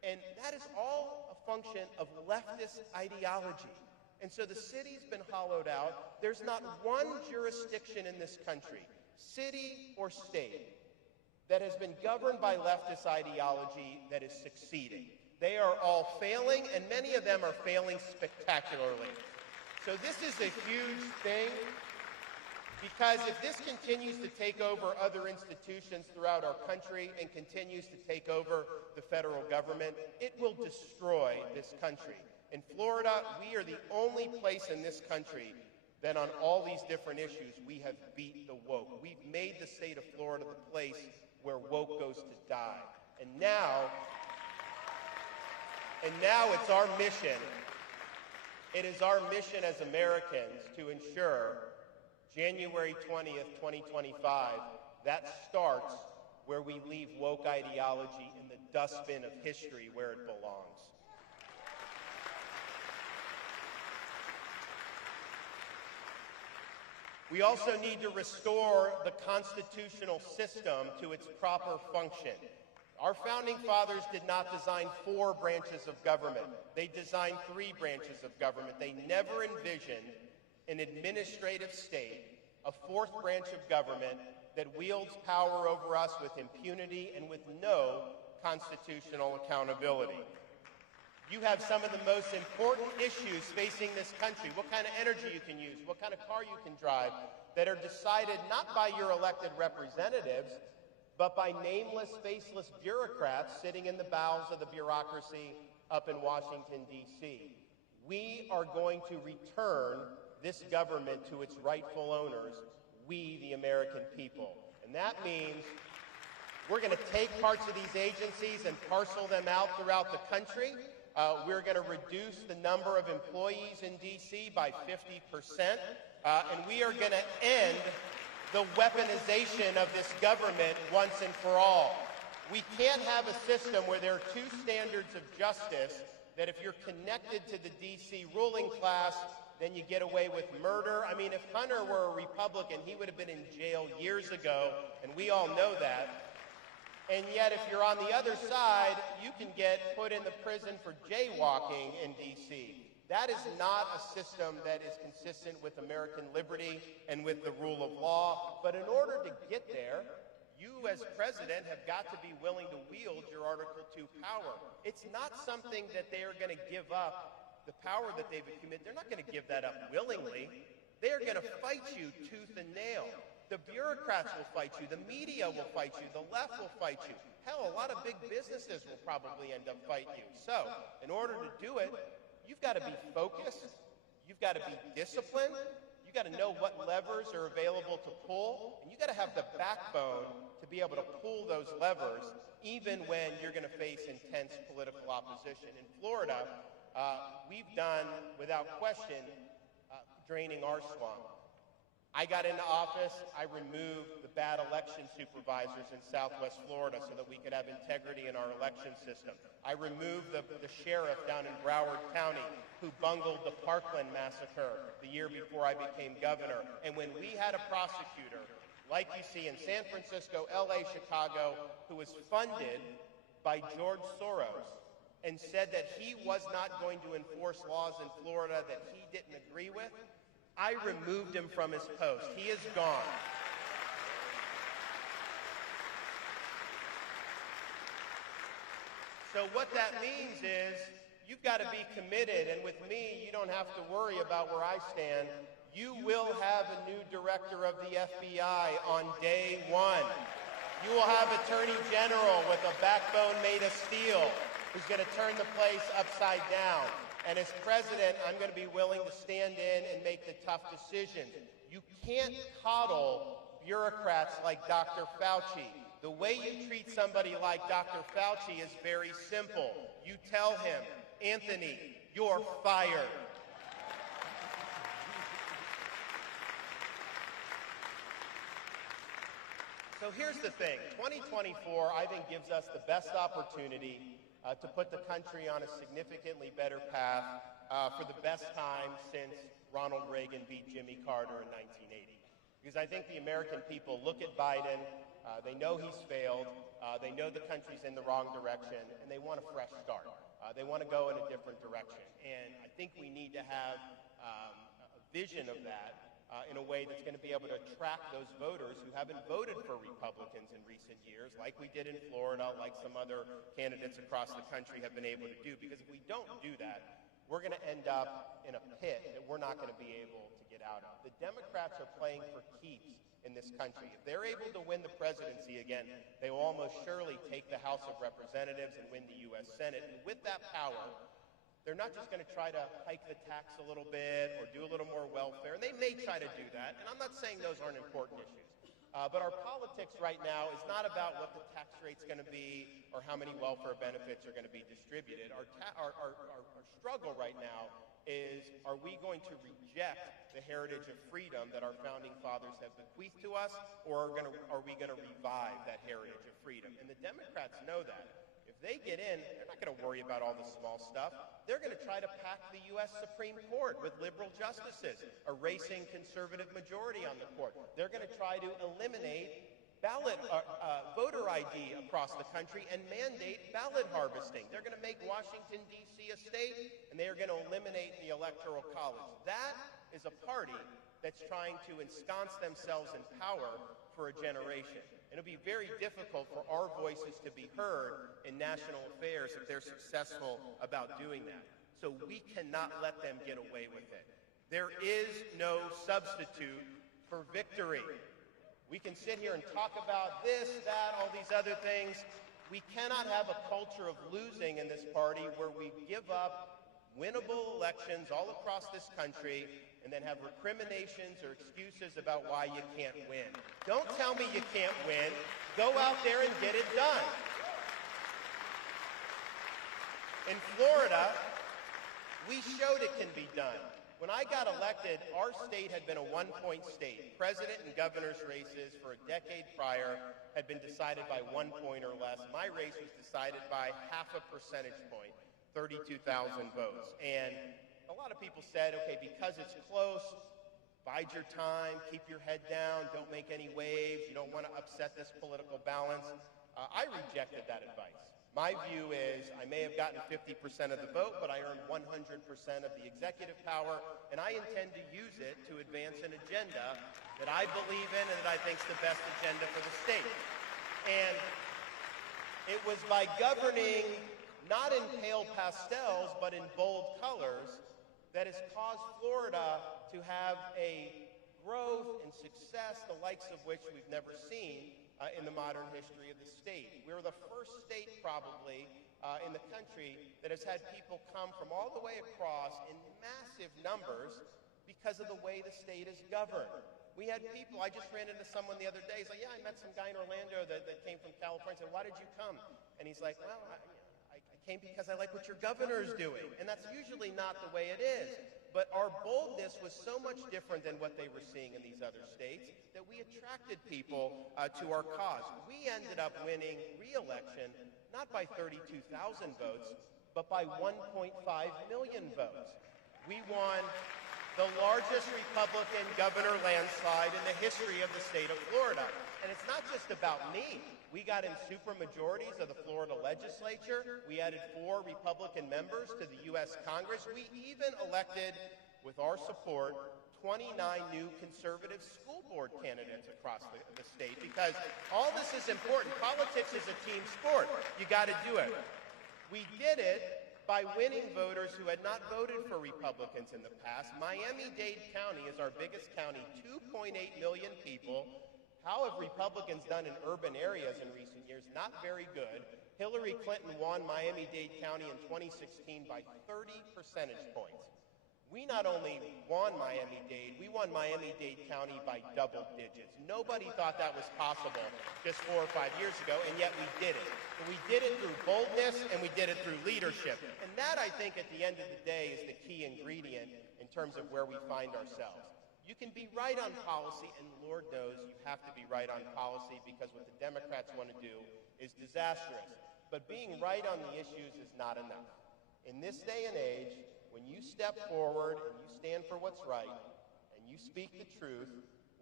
And that is all a function of leftist ideology. And so the city's been hollowed out. There's not one jurisdiction in this country, city or state, that has been governed by leftist ideology that is succeeding. They are all failing, and many of them are failing spectacularly. So this is a huge thing, because if this continues to take over other institutions throughout our country and continues to take over the federal government, it will destroy this country. In Florida, we are the only place in this country that on all these different issues, we have beat the woke. We've made the state of Florida the place where woke goes to die. And now it's our mission. It is our mission as Americans to ensure January 20th, 2025, that starts where we leave woke ideology in the dustbin of history where it belongs. We also need to restore the constitutional system to its proper function. Our founding fathers did not design 4 branches of government. They designed 3 branches of government. They never envisioned an administrative state, a 4th branch of government that wields power over us with impunity and with no constitutional accountability. You have some of the most important issues facing this country, what kind of energy you can use, what kind of car you can drive, that are decided not by your elected representatives, but by nameless, faceless bureaucrats sitting in the bowels of the bureaucracy up in Washington, D.C. We are going to return this government to its rightful owners, we, the American people. And that means we're going to take parts of these agencies and parcel them out throughout the country. We're going to reduce the number of employees in D.C. by 50%, and we are going to end the weaponization of this government once and for all. We can't have a system where there are 2 standards of justice, that if you're connected to the D.C. ruling class, then you get away with murder. I mean, if Hunter were a Republican, he would have been in jail years ago, and we all know that. And yet, if you're on the other side, you can get put in the prison for jaywalking in D.C. That is not a system that is consistent with American liberty and with the rule of law. But in order to get there, you as president have got to be willing to wield your Article 2 power. It's not something that they are going to give up, the power that they've accumulated. They're not going to give that up willingly. They are going to fight you tooth and nail. The bureaucrats will fight you. The media will fight you. The left will fight you. Hell, a lot of big businesses will probably end up fighting you. So, in order to do it, you've got to be focused. You've got to be disciplined. You've got to know what levers are available to pull. And you've got to have the backbone to be able to pull those levers, even when you're going to face intense political opposition. In Florida, we've done, without question, draining our swamp. I got into office, I removed the bad election supervisors in Southwest Florida so that we could have integrity in our election system. I removed the sheriff down in Broward County who bungled the Parkland massacre the year before I became governor. And when we had a prosecutor, like you see in San Francisco, LA, Chicago, who was funded by George Soros and said that he was not going to enforce laws in Florida that he didn't agree with, I removed him from his post. He is gone. So what that means is you've got to be committed, and with me, you don't have to worry about where I stand. You will have a new director of the FBI on day 1. You will have Attorney General with a backbone made of steel who's going to turn the place upside down. And as president, I'm going to be willing to stand in and make the tough decisions. You can't coddle bureaucrats like Dr. Fauci. The way you treat somebody like Dr. Fauci is very simple. You tell him, Anthony, you're fired. So here's the thing. 2024, I think, gives us the best opportunity to put the country on a significantly better path for the best time since Ronald Reagan beat Jimmy Carter in 1980. Because I think the American people look at Biden, they know he's failed, they know the country's in the wrong direction, and they want a fresh start. They want to go in a different direction. And I think we need to have a vision of that in a way that's going to be able to attract those voters who haven't voted for Republicans in recent years, like we did in Florida, like some other candidates across the country have been able to do. Because if we don't do that, we're going to end up in a pit that we're not going to be able to get out of. The Democrats are playing for keeps in this country. If they're able to win the presidency again, they will almost surely take the House of Representatives and win the U.S. Senate. And with that power, they're not just going to try to hike the tax a little bit or do a little more welfare. And they may try to do that, and I'm not saying those aren't important issues. But our politics right now is not about what the tax rate's going to be or how many welfare benefits are going to be distributed. Our struggle right now is, are we going to reject the heritage of freedom that our founding fathers have bequeathed to us, or are we going to revive that heritage of freedom? And the Democrats know that. If they get in, they're not going to worry about all the small stuff. They're going to try to pack the U.S. Supreme Court with liberal justices, erasing conservative majority on the court. They're going to try to eliminate voter ID across the country and mandate ballot harvesting. They're going to make Washington, D.C. a state, and they are going to eliminate the Electoral College. That is a party that's trying to ensconce themselves in power for a generation. And it'll be very difficult for our voices to be heard in national affairs if they're successful about doing that. So we cannot let them get away with it. There is no substitute for victory. We can sit here and talk about this, that, all these other things. We cannot have a culture of losing in this party where we give up winnable elections all across this country and then have recriminations or excuses about why you can't win. Don't tell me you can't win. Go out there and get it done. In Florida, we showed it can be done. When I got elected, our state had been a one-point state. President and governor's races for a decade prior had been decided by 1 point or less. My race was decided by half a percentage point, 32,000 votes. And a lot of people said, okay, because it's close, bide your time, keep your head down, don't make any waves, you don't want to upset this political balance. I rejected that advice. My view is I may have gotten 50% of the vote, but I earned 100% of the executive power, and I intend to use it to advance an agenda that I believe in and that I think is the best agenda for the state. And it was by governing not in pale pastels, but in bold colors, that has caused Florida to have a growth and success, the likes of which we've never seen in the modern history of the state. We're the first state, probably, in the country that has had people come from all the way across in massive numbers because of the way the state is governed. We had people, I just ran into someone the other day, he's like, yeah, I met some guy in Orlando that came from California. I said, why did you come? And he's like, well, I came because I like what your governor is doing. And that's usually not the way it is. But our boldness was so much different than what they were seeing in these other states that we attracted people to our cause. We ended up winning re-election not by 32,000 votes, but by 1.5 million votes. We won the largest Republican governor landslide in the history of the state of Florida. And it's not just about me. We got in supermajorities of the Florida legislature. We added 4 Republican members to the U.S. Congress. We even elected, with our support, 29 new conservative school board candidates across the state, because all this is important. Politics is a team sport. You got to do it. We did it by winning voters who had not voted for Republicans in the past. Miami-Dade County is our biggest county, 2.8 million people. How have Republicans done in urban areas in recent years? Not very good. Hillary Clinton won Miami-Dade County in 2016 by 30 percentage points. We not only won Miami-Dade, we won Miami-Dade County by double digits. Nobody thought that was possible just 4 or 5 years ago, and yet we did it. And we did it through boldness, and we did it through leadership. And that, I think, at the end of the day, is the key ingredient in terms of where we find ourselves. You can be right on policy, and Lord knows you have to be right on policy, because what the Democrats want to do is disastrous. But being right on the issues is not enough. In this day and age, when you step forward and you stand for what's right and you speak the truth,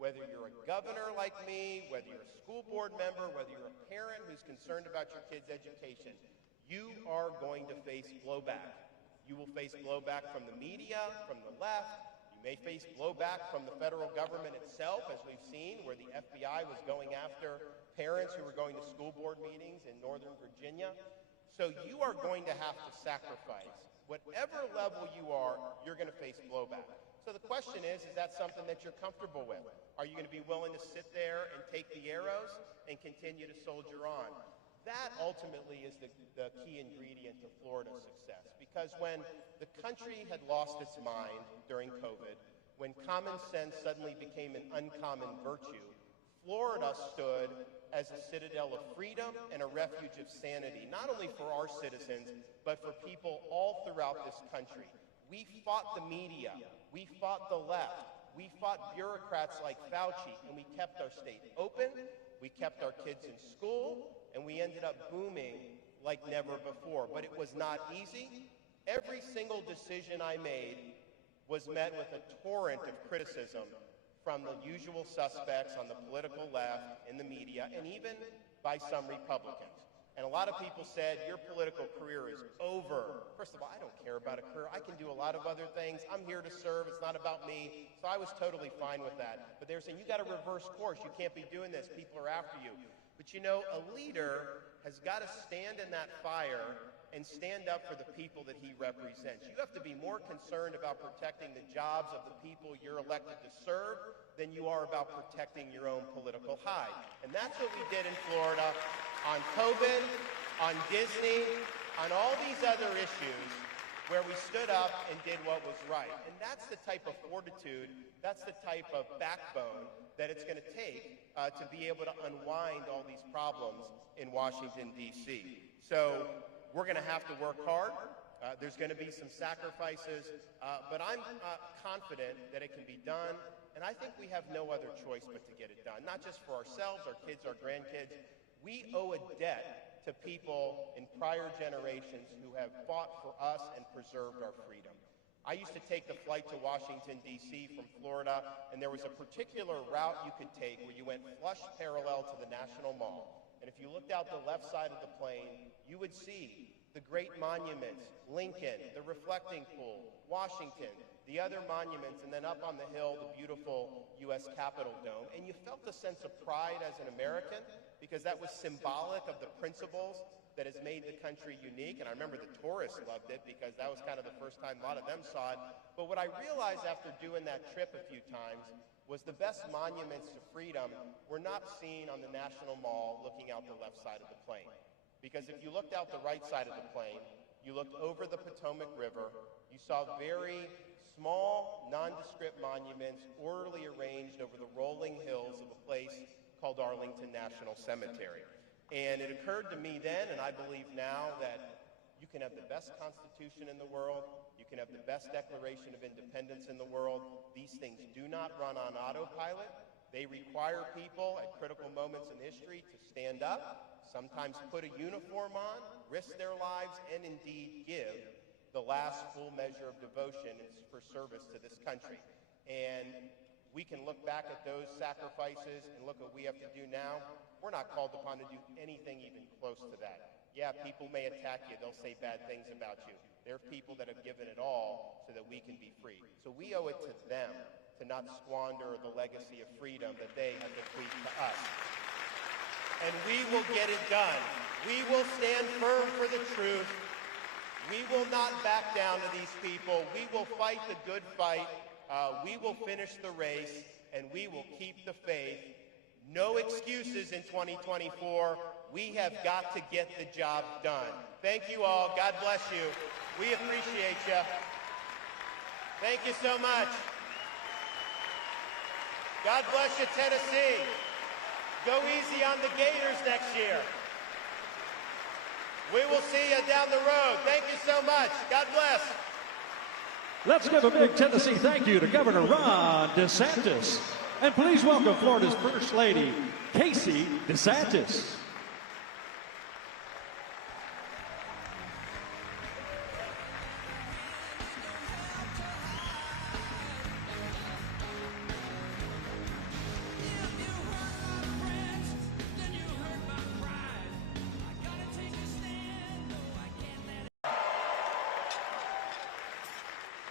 Whether you're a governor like me, whether you're a school board member, whether you're a parent who's concerned about your kid's education, you are going to face blowback. You will face blowback from the media, from the left. You may face blowback from the federal government itself, as we've seen, where the FBI was going after parents who were going to school board meetings in Northern Virginia. So you are going to have to sacrifice. Whatever level you are, you're going to face blowback. So the question is that something that you're comfortable with? Are you going to be willing to sit there and take the arrows and continue to soldier on? That ultimately is the key ingredient to Florida's success. Because when the country had lost its mind during COVID, when common sense suddenly became an uncommon virtue, Florida stood as a citadel of freedom and a refuge of sanity, not only for our citizens, but for people all throughout this country. We fought the media. We fought the left. We fought bureaucrats like Fauci, and we kept our state open. We kept our kids in school, and we ended up booming like never before. But it was not easy. Every single decision I made was met with a torrent of criticism from the usual suspects on the political left, in the media, and even by some Republicans. And a lot of people said, your political career is over. First of all, I don't care about a career. I can do a lot of other things. I'm here to serve. It's not about me. So I was totally fine with that. But they were saying, you got to reverse course. You can't be doing this. People are after you. But you know, a leader has got to stand in that fire and stand up for the people that he represents. You have to be more concerned about protecting the jobs of the people you're elected to serve than you are about protecting your own political hide. And that's what we did in Florida on COVID, on Disney, on all these other issues where we stood up and did what was right. And that's the type of fortitude, that's the type of backbone that it's going to take to be able to unwind all these problems in Washington, D.C. So we're going to have to work hard. There's going to be some sacrifices, but I'm confident that it can be done. And I think we have no other choice but to get it done, not just for ourselves, our kids, our grandkids. We owe a debt to people in prior generations who have fought for us and preserved our freedom. I used to take the flight to Washington, D.C. from Florida, and there was a particular route you could take where you went flush parallel to the National Mall. And if you looked out the left side of the plane, you would see the great monuments, Lincoln, the reflecting pool, Washington, the other monuments, and then up on the hill, the beautiful U.S. Capitol dome. And you felt a sense of pride as an American because that was symbolic of the principles that has made the country unique. And I remember the tourists loved it because that was kind of the first time a lot of them saw it. But what I realized after doing that trip a few times was the best monuments to freedom were not seen on the National Mall looking out the left side of the plane. Because if you looked out the right side of the plane, you looked over the Potomac River, you saw very small, nondescript monuments orderly arranged over the rolling hills of a place called Arlington National Cemetery. And it occurred to me then, and I believe now, that you can have the best Constitution in the world, you can have the best Declaration of Independence in the world. These things do not run on autopilot. They require people at critical moments in history to stand up, sometimes put a uniform on, risk their lives, and indeed give the last full measure of devotion for service to this country. And we can look back at those sacrifices and look what we have to do now. We're not called upon to do anything even close to that. Yeah, people may attack you. They'll say bad things about you. There are people that have given it all so that we can be free. So we owe it to them to not squander the legacy of freedom that they have bequeathed to us. And we will get it done. We will stand firm for the truth. We will not back down to these people. We will fight the good fight. We will finish the race, and we will keep the faith. No excuses in 2024. We have got to get the job done. Thank you all. God bless you. We appreciate you. Thank you so much. God bless you, Tennessee. Go easy on the Gators next year. We will see you down the road. Thank you so much. God bless. Let's give a big Tennessee thank you to Governor Ron DeSantis. And please welcome Florida's First Lady, Casey DeSantis.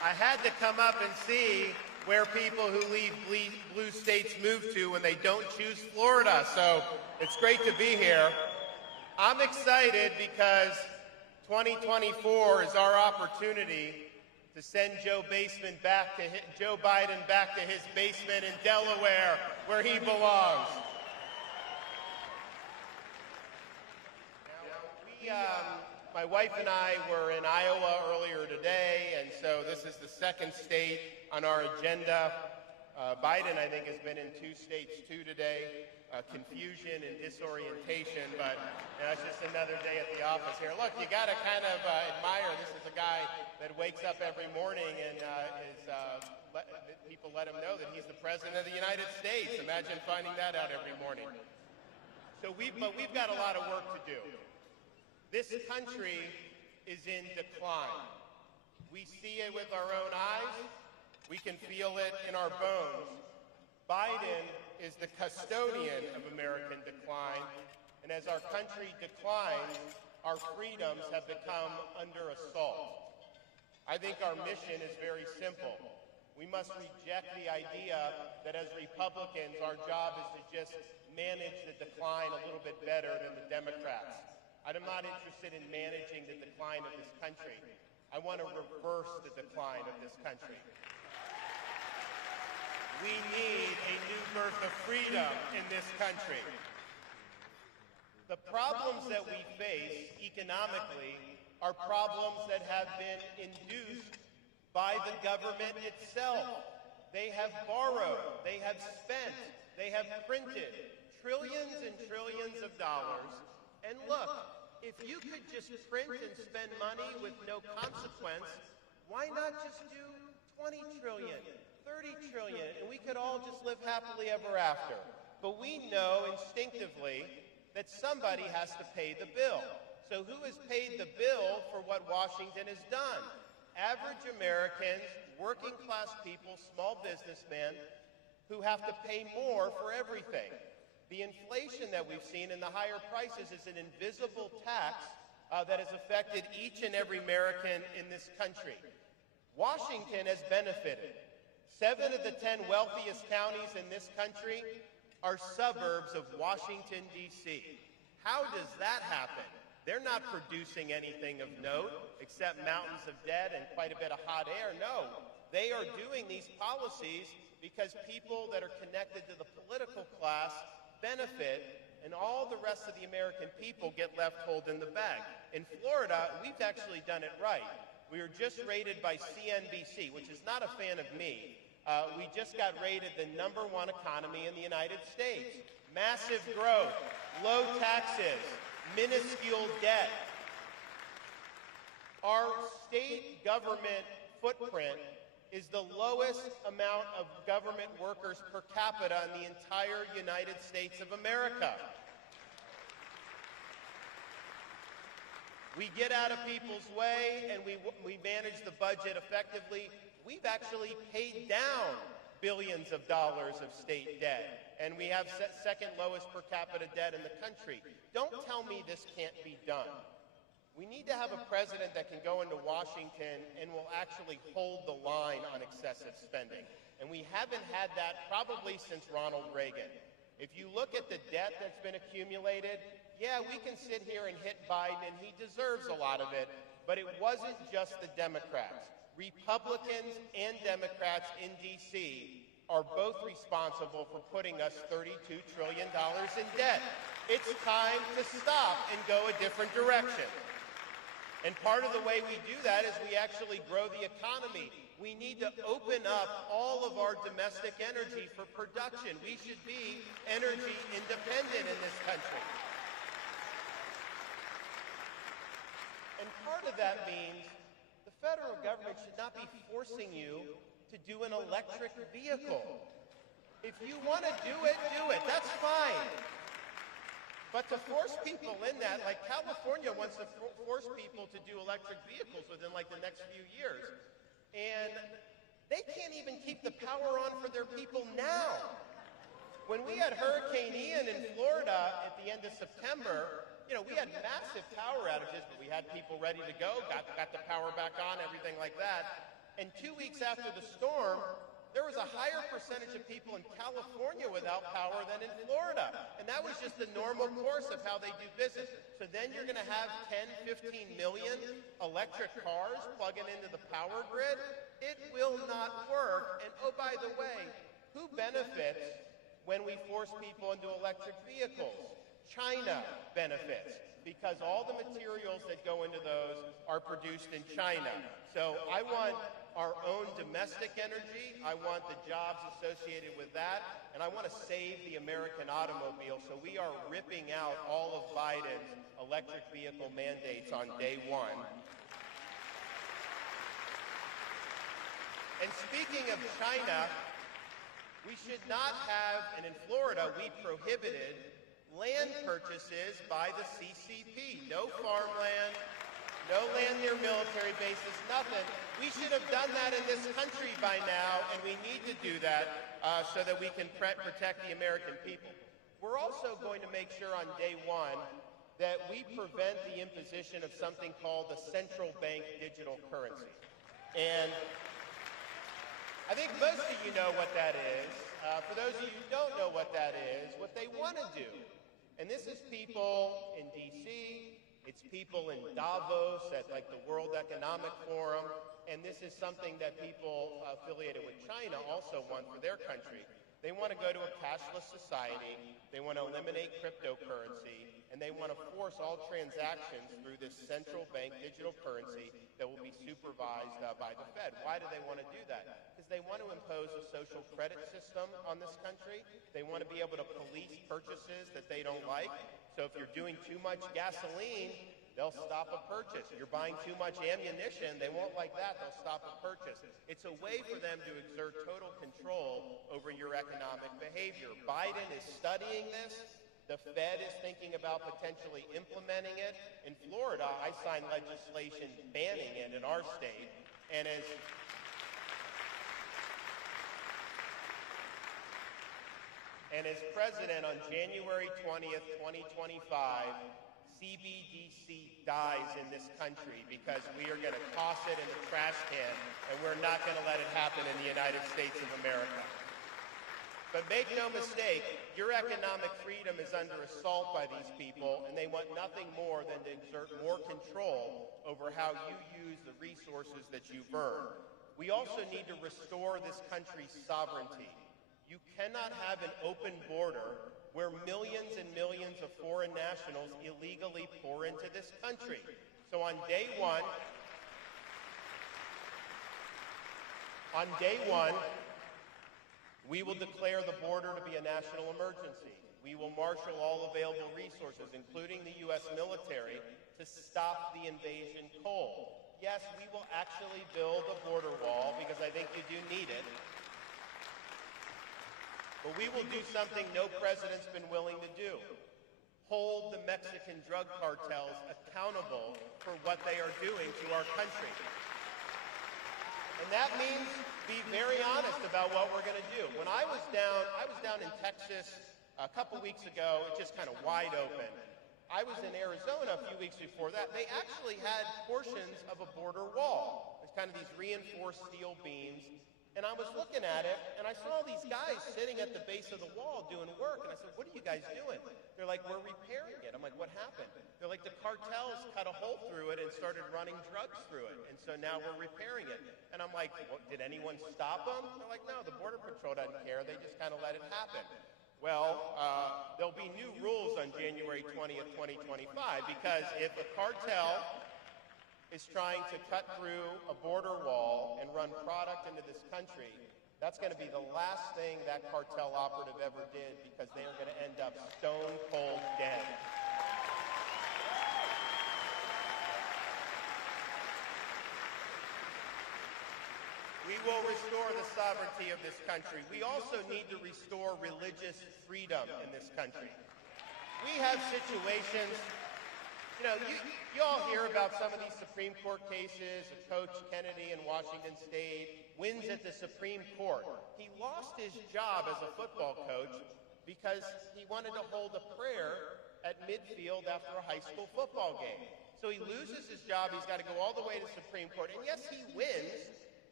I had to come up and see where people who leave blue states move to when they don't choose Florida. So it's great to be here. I'm excited because 2024 is our opportunity to send Joe Biden back to his basement in Delaware, where he belongs. My wife and I were in Iowa earlier today, and so this is the second state on our agenda. Biden, I think, has been in 2 states too today. Confusion and disorientation, but it's just another day at the office here. Look, you got to kind of admire. This is a guy that wakes up every morning and people let him know that he's the president of the United States. Imagine finding that out every morning. But we've got a lot of work to do. This country is in decline. We see it with our own eyes. We can feel it in our bones. Biden is the custodian of American decline, and as our country declines, our freedoms have become under assault. I think our mission is very simple. We must reject the idea that as Republicans, our job is to just manage the decline a little bit better than the Democrats. I'm not interested in managing the decline of this country. I want to reverse the decline of this country. We need a new birth of freedom in this country. The problems that we face economically are problems that have been induced by the government itself. They have borrowed, they have spent, they have printed trillions and trillions of dollars. And look, if you could just print and spend money with no consequence, why not just do 20 trillion, 30 trillion, and we could all just live happily ever after? But we know instinctively that somebody has to pay the bill. So who has paid the bill for what Washington has done? Average Americans, working class people, small businessmen, who have to pay more for everything. The inflation that we've seen and the higher prices is an invisible tax that has affected each and every American in this country. Washington has benefited. 7 of the 10 wealthiest counties in this country are suburbs of Washington, D.C. How does that happen? They're not producing anything of note except mountains of debt and quite a bit of hot air. No, they are doing these policies because people that are connected to the political class benefit, and all the rest of the American people get left holding the bag. In Florida, we've actually done it right. We were just rated by CNBC, which is not a fan of me. We just got rated the #1 economy in the United States. Massive growth, low taxes, minuscule debt. Our state government footprint is the lowest amount of government workers per capita in the entire United States of America. We get out of people's way and we manage the budget effectively. We've actually paid down billions of dollars of state debt, and we have second lowest per capita debt in the country. Don't tell me this can't be done. We need to have a president that can go into Washington and will actually hold the line on excessive spending. And we haven't had that probably since Ronald Reagan. If you look at the debt that's been accumulated, yeah, we can sit here and hit Biden, and he deserves a lot of it, but it wasn't just the Democrats. Republicans and Democrats in D.C. are both responsible for putting us $32 trillion in debt. It's time to stop and go a different direction. And part of the way we do that is we actually grow the economy. We need to open up all of our domestic energy for production. We should be energy independent in this country. And part of that means the federal government should not be forcing you to do an electric vehicle. If you want to do it, that's fine. But to force people in that, like California wants to force people to do electric vehicles within like the next few years. And they can't even keep the power on for their people now. When we had Hurricane Ian in Florida at the end of September, we had massive power outages, but we had people ready to go, got the power back on, everything like that. And 2 weeks after the storm, there was a higher percentage of people in California without power than in Florida. And that was just the normal course of how they do business. So then you're going to have 10, 15 million electric cars plugging into the power grid. It will not work. And oh, by the way, who benefits when we force people into electric vehicles? China benefits, because all the materials that go into those are produced in China. So I want our own domestic energy, I want the jobs associated with that, and I want to save the American automobile. So we are ripping out all of Biden's electric vehicle mandates on day one. And speaking of China, we should not have, and in Florida we prohibited land purchases by the CCP. No farmland, no land near military bases, nothing. We should have done that in this country by now, and we need to do that so that we can protect the American people. We're also going to make sure on day one that we prevent the imposition of something called the central bank digital currency. And I think most of you know what that is. For those of you who don't know what that is, what they want to do, and this is people in D.C., it's people in Davos at like the World Economic Forum, and this is something that people affiliated with China also want for their country. They want to go to a cashless society, they want to eliminate cryptocurrency, and they want to force all transactions through this central bank digital currency that will be supervised by the Fed. Why do they want to do that? Because they want to impose a social credit system on this country. They want to be able to police purchases that they don't like. So if you're doing too much gasoline, they'll stop a purchase. You're buying too much ammunition, they won't like that, they'll stop a purchase. It's a way for them to exert total control over your economic behavior. Biden is studying this. The Fed is thinking about potentially implementing it. In Florida, I signed legislation banning it in our state. And as president on January 20th, 2025, CBDC dies in this country because we are going to toss it in the trash can, and we're not going to let it happen in the United States of America. But make no mistake, your economic freedom is under assault by these people, and they want nothing more than to exert more control over how you use the resources that you've earned. We also need to restore this country's sovereignty. You cannot have an open border where millions and millions of foreign nationals illegally pour into this country. So on day one, we will declare the border to be a national emergency. We will marshal all available resources, including the U.S. military, to stop the invasion cold. Yes, we will actually build a border wall because I think you do need it. But we will do something no president's been willing to do. Hold the Mexican drug cartels accountable for what they are doing to our country. And that means be very honest about what we're going to do. When I was down in Texas a couple weeks ago, it's just kind of wide open. I was in Arizona a few weeks before that. They actually had portions of a border wall. It's kind of these reinforced steel beams. And I was looking at it, and I saw these guys sitting at the base of the wall doing work. And I said, what are you guys doing? They're like, we're repairing it. I'm like, what happened? They're like, the cartels cut a hole through it and started running drugs through it. And so now we're repairing it. And I'm like, well, did anyone stop them? They're like, no, the Border Patrol doesn't care. They just kind of let it happen. Well, there'll be new rules on January 20th, 2025, because if a cartel is trying to cut through a border wall and run product into this country, that's going to be the last thing that cartel operative ever did, because they are going to end up stone cold dead. We will restore the sovereignty of this country. We also need to restore religious freedom in this country. We have situations. You know, you all hear about some of these Supreme Court cases of Coach Kennedy in Washington State, wins at the Supreme Court. He lost his job as a football coach because he wanted to hold a prayer at midfield after a high school football game. So he loses his job, he's got to go all the way to Supreme Court, and yes, he wins,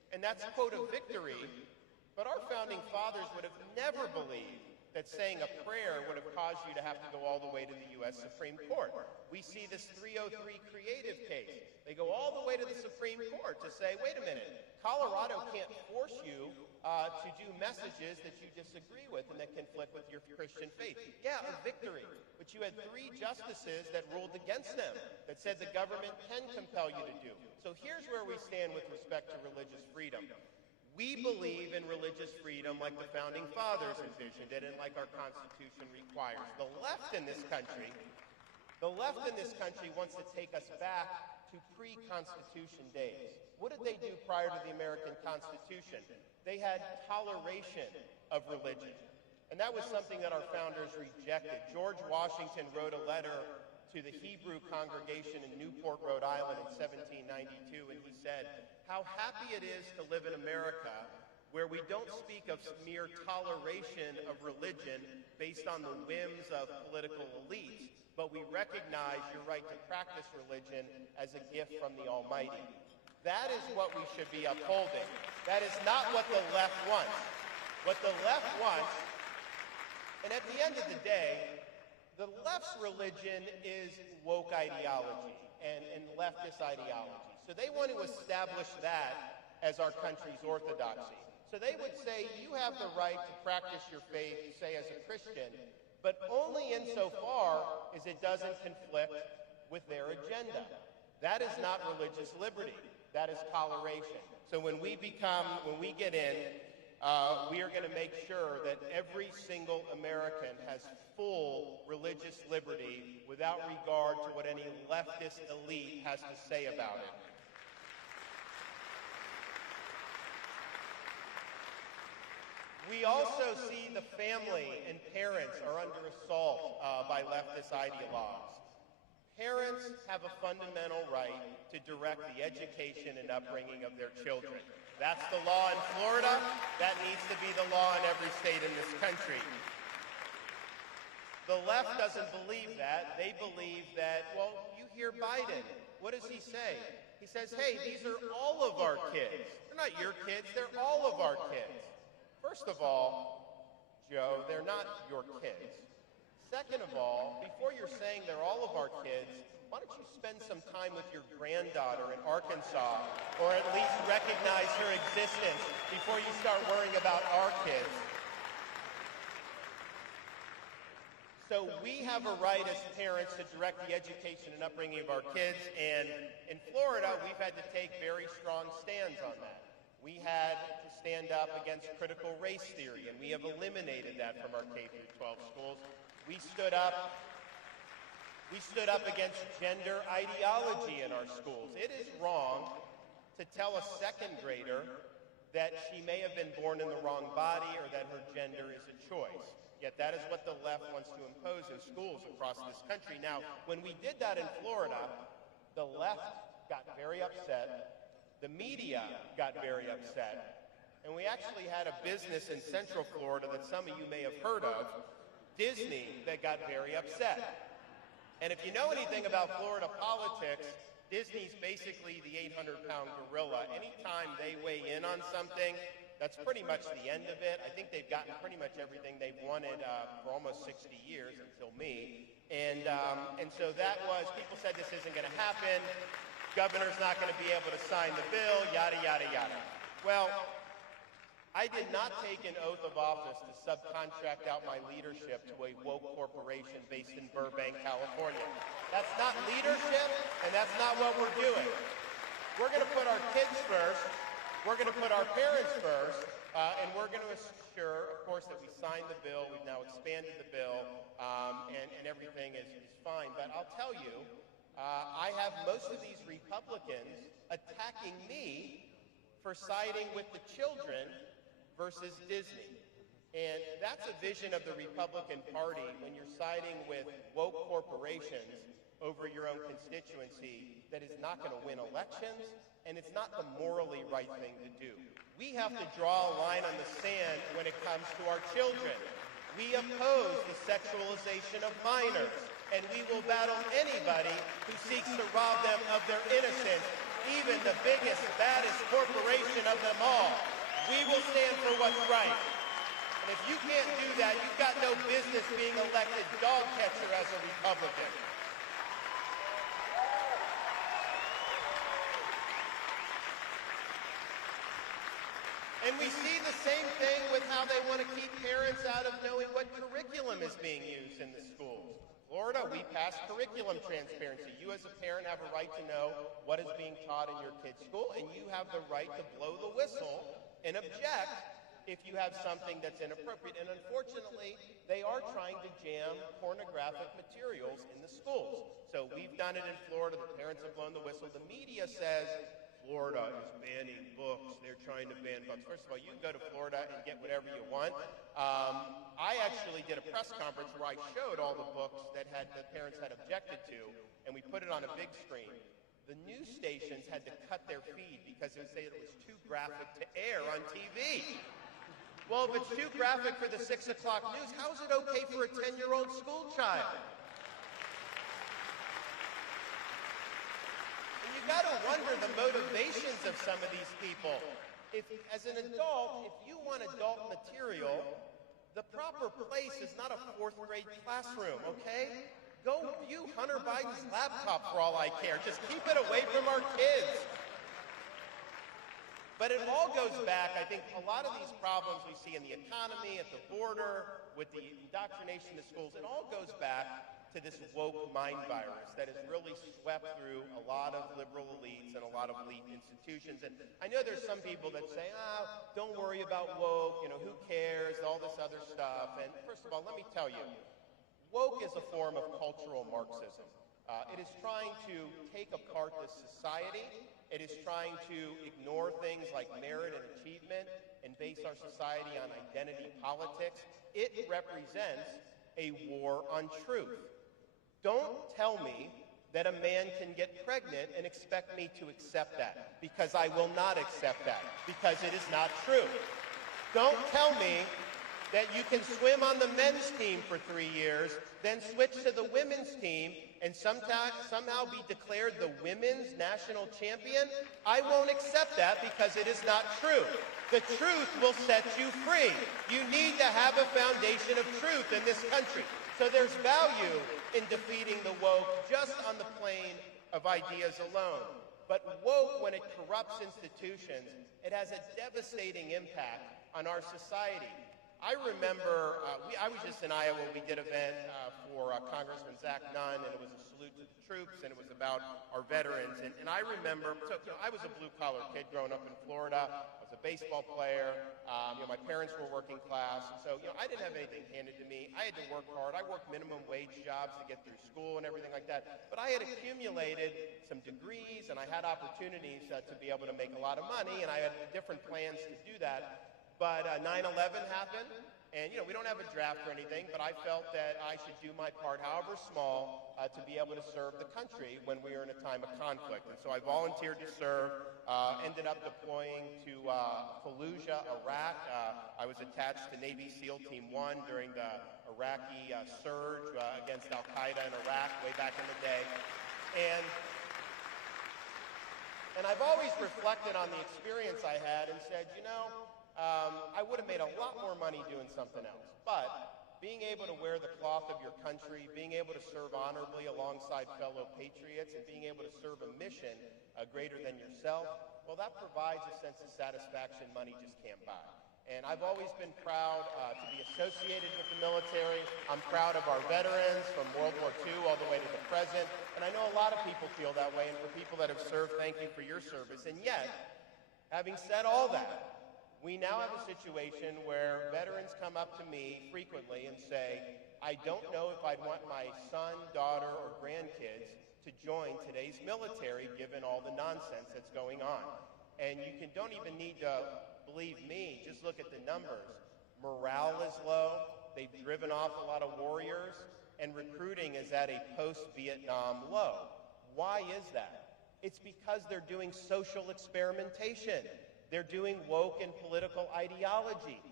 And that's, quote, a victory. But our founding fathers would have never believed that saying a prayer would have caused you to have to go all the way to the U.S. Supreme Court. We see this 303 creative case. They go all the way to the Supreme Court to say, wait a minute, Colorado can't force you to do messages that you disagree with and that conflict with your Christian faith. Yeah, a victory. But you had 3 justices that ruled against them, that said the government can compel you to do. So here's where we stand with respect to religious freedom. We believe in religious freedom like the founding fathers envisioned it and like our Constitution requires. The left in this country wants to take us back to pre-Constitution days. What did they do prior to the American Constitution? They had toleration of religion. And that was something that our founders rejected. George Washington wrote a letter to the Hebrew congregation in Newport, Rhode Island in 1792, and he said, "How happy it is to live in America where we don't speak of mere toleration of religion based on the whims of political elites, but we recognize your right to practice religion as a gift from the Almighty." That is what we should be upholding. That is not what the left wants. What the left wants, and at the end of the day, the left's religion is woke ideology and leftist ideology. So they want to establish that as our country's orthodoxy. So they would say, you have the right to practice your faith, say, as a Christian, but only insofar as it doesn't conflict with their agenda. That is not religious liberty. That is toleration. So when we get in, we are going to make sure that every single American has full religious liberty without regard to what any leftist elite has to say about it. We also see the family and parents are under assault by leftist ideologues. Parents have a fundamental right to direct the education and upbringing of their children. That's the law in Florida. That needs to be the law in every state in this country. The left doesn't believe that. They believe that, well, you hear Biden. What does he say? He says, hey, these are all of our kids. They're not your kids. They're all of our kids. First of all, Joe, they're not your kids. Second of all, before you're saying they're all of our kids, why don't you spend some time with your granddaughter in Arkansas, or at least recognize her existence before you start worrying about our kids? So we have a right as parents to direct the education and upbringing of our kids, and in Florida, we've had to take very strong stands on that. We had to stand up against critical race theory, and we have eliminated that from our K-12 schools. We stood up against gender ideology in our schools. It is wrong to tell a second grader that she may have been born in the wrong body or that her gender is a choice. Yet that is what the left wants to impose in schools across this country. Now, when we did that in Florida, the left got very upset. The media got very upset. And we actually had a business in Central Florida that some of you may have heard of, Disney, that got very upset. And if you know anything about Florida politics, Disney's basically the 800-pound gorilla. Anytime they weigh in on something, that's pretty much the end of it. I think they've gotten pretty much everything they've wanted for almost 60 years until me. And so that was, people said this isn't going to happen. Governor's not going to be able to sign the bill, yada, yada, yada. Well, I did not take an oath of office to subcontract out my leadership to a woke corporation based in Burbank, California. That's not leadership, and that's not what we're doing. We're going to put our kids first, we're going to put our parents first, and we're going to assure, of course, that we signed the bill. We've now expanded the bill, and everything is fine. But I'll tell you, I have most of these Republicans attacking me for siding with the children versus Disney. And that's a vision of the Republican Party when you're siding with woke corporations over your own constituency that is not going to win elections, and it's not the morally right thing to do. We have to draw a line on the sand when it comes to our children. We oppose the sexualization of minors, and we will battle anybody who seeks to rob them of their innocence even the biggest, baddest corporation of them all. We will stand for what's right. And if you can't do that, you've got no business being elected dog catcher as a Republican. And we see the same thing with how they want to keep parents out of knowing what curriculum is being used in the schools. Florida, we passed curriculum transparency. You as a parent have a right to know what is being taught in your kid's school, and you have the right to blow the whistle and object if you have something that's inappropriate. And unfortunately, they are trying to jam pornographic materials in the schools. So we've done it in Florida. The parents have blown the whistle. The media says Florida is banning books. They're trying to ban books. First of all, you can go to Florida and get whatever you want. I actually did a press conference where I showed all the books that the parents had objected to, and we put it on a big screen. The news stations had to cut their feed because they said it was too graphic to air on TV. Well, if it's too graphic for the 6 o'clock news, how is it okay for a 10-year-old school child? You got to wonder the motivations of some of these people. As an adult, if you want adult material, the proper place is not a 4th grade classroom, okay? Go view Hunter Biden's laptop for all I care. Just keep it away from our kids. But it all goes back, I think, a lot of these problems we see in the economy, at the border, with the indoctrination in the schools, it all goes back to this woke mind virus that has really swept through a lot of liberal elites and a lot of elite institutions. And I know there's some people that say, don't worry about woke, who cares, all this other stuff. And first of all, let me tell you, woke is a form of cultural Marxism. It is trying to take apart this society. It is trying to ignore things like merit and achievement and base our society on identity politics. It represents a war on truth. Don't tell me that a man can get pregnant and expect me to accept that, because I will not accept that, because it is not true. Don't tell me that you can swim on the men's team for 3 years, then switch to the women's team, and somehow be declared the women's national champion. I won't accept that because it is not true. The truth will set you free. You need to have a foundation of truth in this country. So there's value in defeating the woke just on the plane of ideas alone. But woke, when it corrupts institutions, it has a devastating impact on our society. I remember, I was just in Iowa. We did an event for Congressman Zach Nunn, and it was a salute to the troops, and it was about our veterans. And I remember, I was a blue-collar kid growing up in Florida. I was a baseball player. My parents were working class. So, I didn't have anything handed to me. I had to work hard. I worked minimum wage jobs to get through school and everything like that. But I had accumulated some degrees, and I had opportunities to be able to make a lot of money, and I had different plans to do that. But 9/11 happened, and we don't have a draft or anything, but I felt that I should do my part, however small, to be able to serve the country when we were in a time of conflict. And so I volunteered to serve, ended up deploying to Fallujah, Iraq. I was attached to Navy SEAL Team 1 during the Iraqi surge against Al-Qaeda in Iraq way back in the day. And I've always reflected on the experience I had and said, I would have made a lot more money doing something else. But being able to wear the cloth of your country, being able to serve honorably alongside fellow patriots, and being able to serve a mission greater than yourself, well, that provides a sense of satisfaction money just can't buy. And I've always been proud to be associated with the military. I'm proud of our veterans from World War II all the way to the present. And I know a lot of people feel that way. And for people that have served, thank you for your service. And yet, having said all that, we now have a situation where veterans come up to me frequently and say, I don't know if I'd want my son, daughter, or grandkids to join today's military given all the nonsense that's going on. And you don't even need to believe me, just look at the numbers. Morale is low, they've driven off a lot of warriors, and recruiting is at a post-Vietnam low. Why is that? It's because they're doing social experimentation. They're doing woke and political ideology.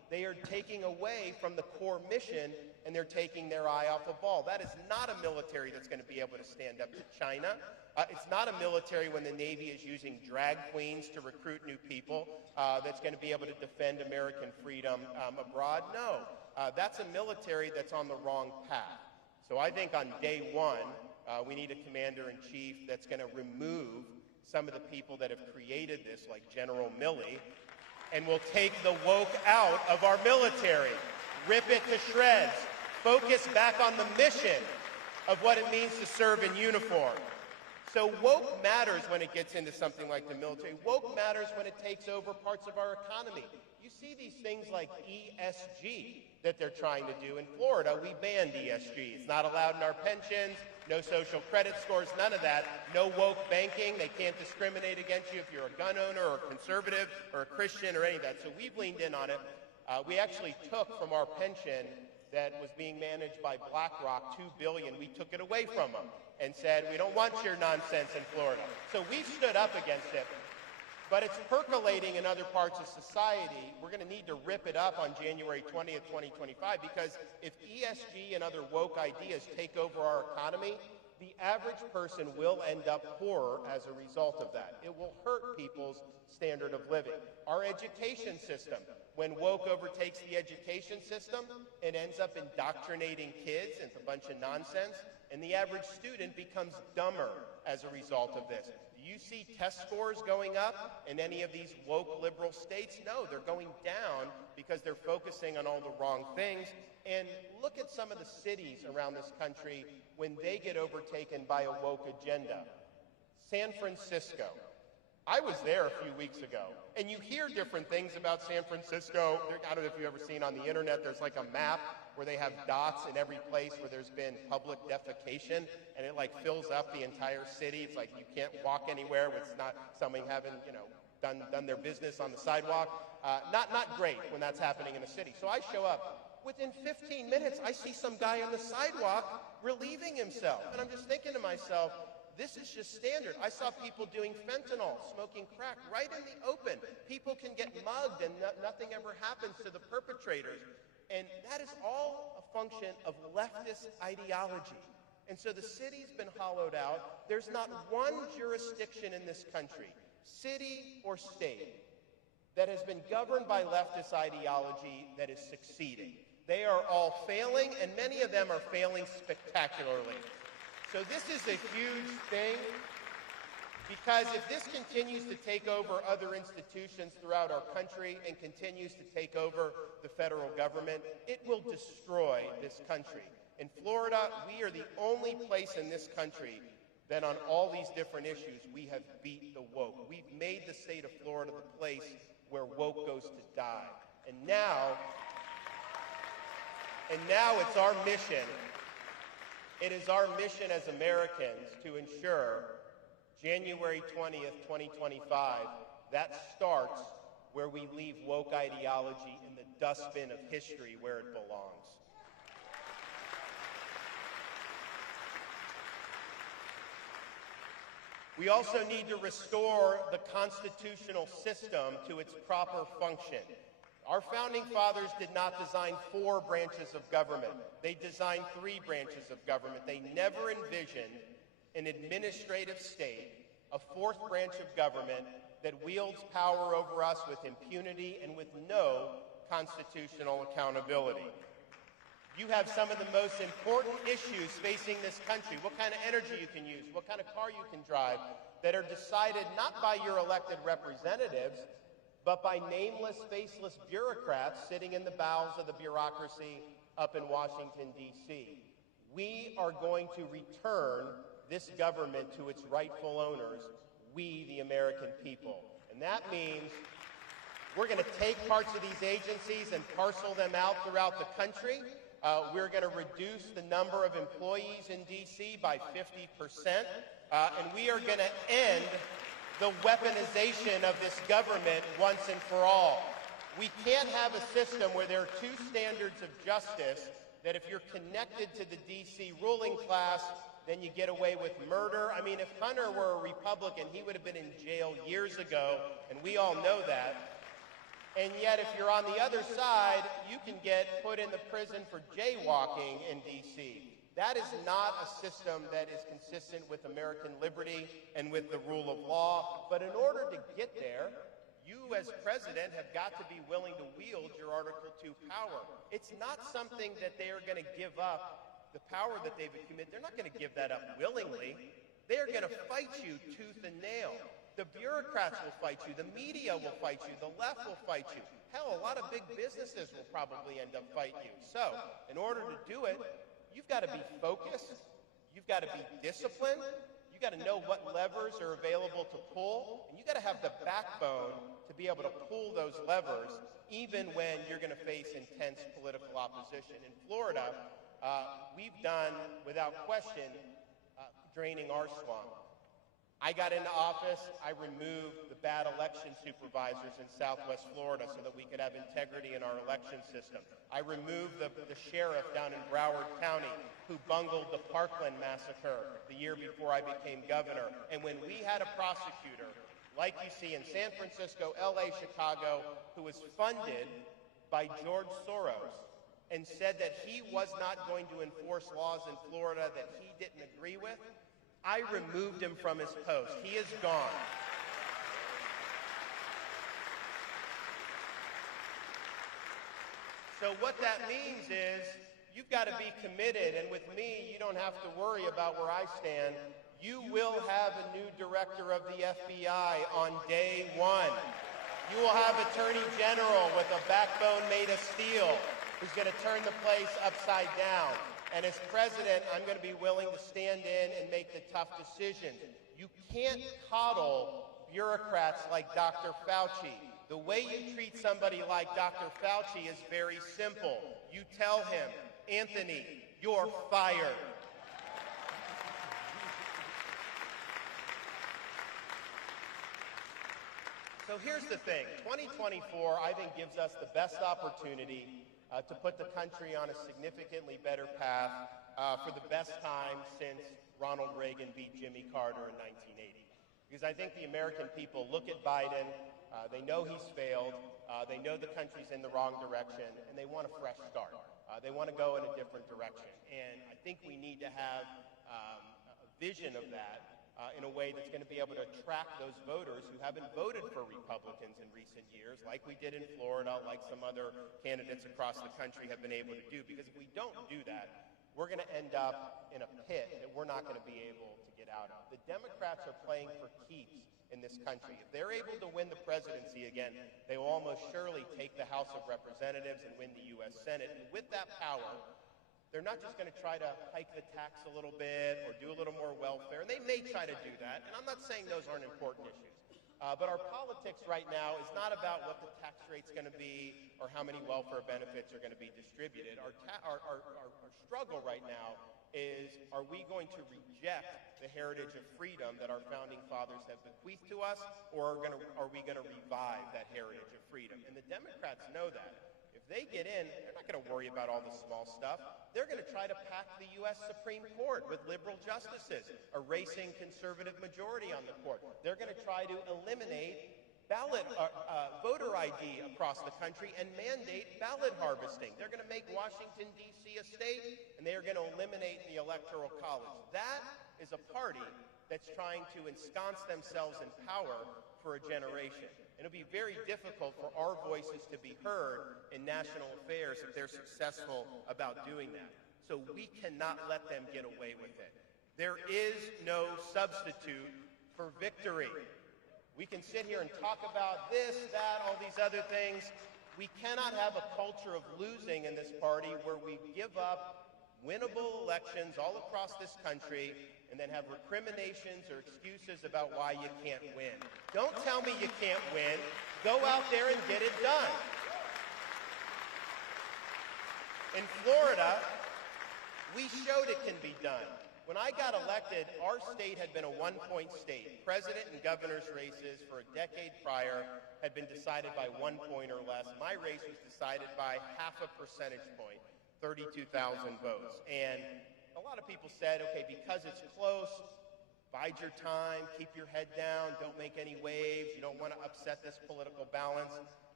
they are taking away from the core mission, and they're taking their eye off the ball. That is not a military that's going to be able to stand up to China. It's not a military when the Navy is using drag queens to recruit new people that's going to be able to defend American freedom abroad. No, that's a military that's on the wrong path. So I think on day one, we need a commander-in-chief that's going to remove some of the people that have created this, like General Milley, and will take the woke out of our military, rip it to shreds, focus back on the mission of what it means to serve in uniform. So woke matters when it gets into something like the military. Woke matters when it takes over parts of our economy. You see these things like ESG that they're trying to do. In Florida, we banned ESG. It's not allowed in our pensions, no social credit scores, none of that. No woke banking. They can't discriminate against you if you're a gun owner or a conservative or a Christian or any of that. So we've leaned in on it. We actually took from our pension that was being managed by BlackRock, $2 billion. We took it away from them and said, we don't want your nonsense in Florida. So we've stood up against it. But it's percolating in other parts of society. We're going to need to rip it up on January 20th, 2025, because if ESG and other woke ideas take over our economy, the average person will end up poorer as a result of that. It will hurt people's standard of living. Our education system, when woke overtakes the education system, it ends up indoctrinating kids into a bunch of nonsense, and the average student becomes dumber as a result of this. Do you see test scores going up in any of these woke liberal states? No, they're going down because they're focusing on all the wrong things. And look at some of the cities around this country when they get overtaken by a woke agenda. San Francisco. I was there a few weeks ago, and you hear different things about San Francisco. I don't know if you've ever seen on the internet, there's like a map where they have dots in every place where there's been public defecation, and it like fills up the entire city. It's like you can't walk anywhere with not somebody having, done their business on the sidewalk. Not great when that's happening in a city. So I show up. Within 15 minutes, I see some guy on the sidewalk relieving himself. And I'm just thinking to myself, this is just standard. I saw people doing fentanyl, smoking crack right in the open. People can get mugged and nothing ever happens to the perpetrators. And that is all a function of leftist ideology. And so the city's been hollowed out. There's not one jurisdiction in this country, city or state, that has been governed by leftist ideology that is succeeding. They are all failing, and many of them are failing spectacularly. So this is a huge thing, because if this continues to take over other institutions throughout our country and continues to take over the federal government, it will destroy this country. In Florida, we are the only place in this country that on all these different issues, we have beat the woke. We've made the state of Florida the place where woke goes to die. And now it's our mission. It is our mission as Americans to ensure January 20th, 2025, that starts where we leave woke ideology in the dustbin of history where it belongs. We also need to restore the constitutional system to its proper function. Our founding fathers did not design 4 branches of government. They designed 3 branches of government. They never envisioned an administrative state, a 4th branch of government that wields power over us with impunity and with no constitutional accountability. You have some of the most important issues facing this country, what kind of energy you can use, what kind of car you can drive, that are decided not by your elected representatives, but by nameless, faceless bureaucrats sitting in the bowels of the bureaucracy up in Washington, D.C. We are going to return this government to its rightful owners, we, the American people. And that means we're going to take parts of these agencies and parcel them out throughout the country. We're going to reduce the number of employees in D.C. by 50%, and we are going to end the weaponization of this government once and for all. We can't have a system where there are 2 standards of justice, that if you're connected to the D.C. ruling class, then you get away with murder. I mean, if Hunter were a Republican, he would have been in jail years ago, and we all know that. And yet, if you're on the other side, you can get put in the prison for jaywalking in D.C. That is not a system that is consistent with American liberty and with the rule of law. But in order to get there, you as president have got to be willing to wield your Article 2 power. It's not something that they are going to give up, the power that they've accumulated. They're not going to give that up willingly. They are going to fight you tooth and nail. The bureaucrats will fight you. The media will fight you. The left will fight you. Hell, a lot of big businesses will probably end up fighting you. So, in order to do it, you've got to be focused. You've got to be disciplined. You've got to know what levers are available to pull. And you've got to have the backbone to be able to pull those levers, even when you're going to face intense political opposition. In Florida, we've done, without question, draining our swamp. I got into office, I removed the bad election supervisors in Southwest Florida so that we could have integrity in our election system. I removed the sheriff down in Broward County who bungled the Parkland massacre the year before I became governor. And when we had a prosecutor, like you see in San Francisco, LA, Chicago, who was funded by George Soros and said that he was not going to enforce laws in Florida that he didn't agree with, I removed him from his post. He is gone. So what that means is you've got to be committed, and with me, you don't have to worry about where I stand. You will have a new director of the FBI on day one. You will have Attorney General with a backbone made of steel who's going to turn the place upside down. And as president, I'm going to be willing to stand in and make the tough decisions. You can't coddle bureaucrats like Dr. Fauci. The way you treat somebody like Dr. Fauci is very simple. You tell him, Anthony, you're fired. So here's the thing. 2024, I think, gives us the best opportunity to put the country on a significantly better path for the best time since Ronald Reagan beat Jimmy Carter in 1980. Because I think the American people look at Biden, they know he's failed, they know the country's in the wrong direction, and they want a fresh start. They want to go in a different direction. And I think we need to have a vision of that in a way that's going to be able to attract those voters who haven't voted for Republicans in recent years, like we did in Florida, like some other candidates across the country have been able to do. Because if we don't do that, we're going to end up in a pit that we're not going to be able to get out of. The Democrats are playing for keeps in this country. If they're able to win the presidency again, they will almost surely take the House of Representatives and win the U.S. Senate. And with that power, they're not just going to try to hike the tax a little bit or do a little more welfare, and they may try to do that, and I'm not saying those aren't important issues. But our politics right now is not about what the tax rate's going to be or how many welfare benefits are going to be distributed. Our struggle right now is, are we going to reject the heritage of freedom that our founding fathers have bequeathed to us, or are we going to revive that heritage of freedom? And the Democrats know that. If they get in, they're not going to worry about all the small stuff. They're going to try to pack the U.S. Supreme Court with liberal justices, erasing conservative majority on the court. They're going to try to eliminate voter ID across the country and mandate ballot harvesting. They're going to make Washington, D.C. a state, and they are going to eliminate the Electoral College. That is a party that's trying to ensconce themselves in power for a generation. It'll be very difficult for our voices to be heard in national affairs if they're successful about doing that. So we cannot let them get away with it. There is no substitute for victory. We can sit here and talk about this, that, all these other things. We cannot have a culture of losing in this party where we give up winnable elections all across this country and then have recriminations or excuses about why you can't win. Don't tell me you can't win. Go out there and get it done. In Florida, we showed it can be done. When I got elected, our state had been a one-point state. President and governor's races for a decade prior had been decided by 1 point or less. My race was decided by half a percentage point, 32,000 votes. And a lot of people said, okay, because it's close, bide your time, keep your head down, don't make any waves, you don't want to upset this political balance.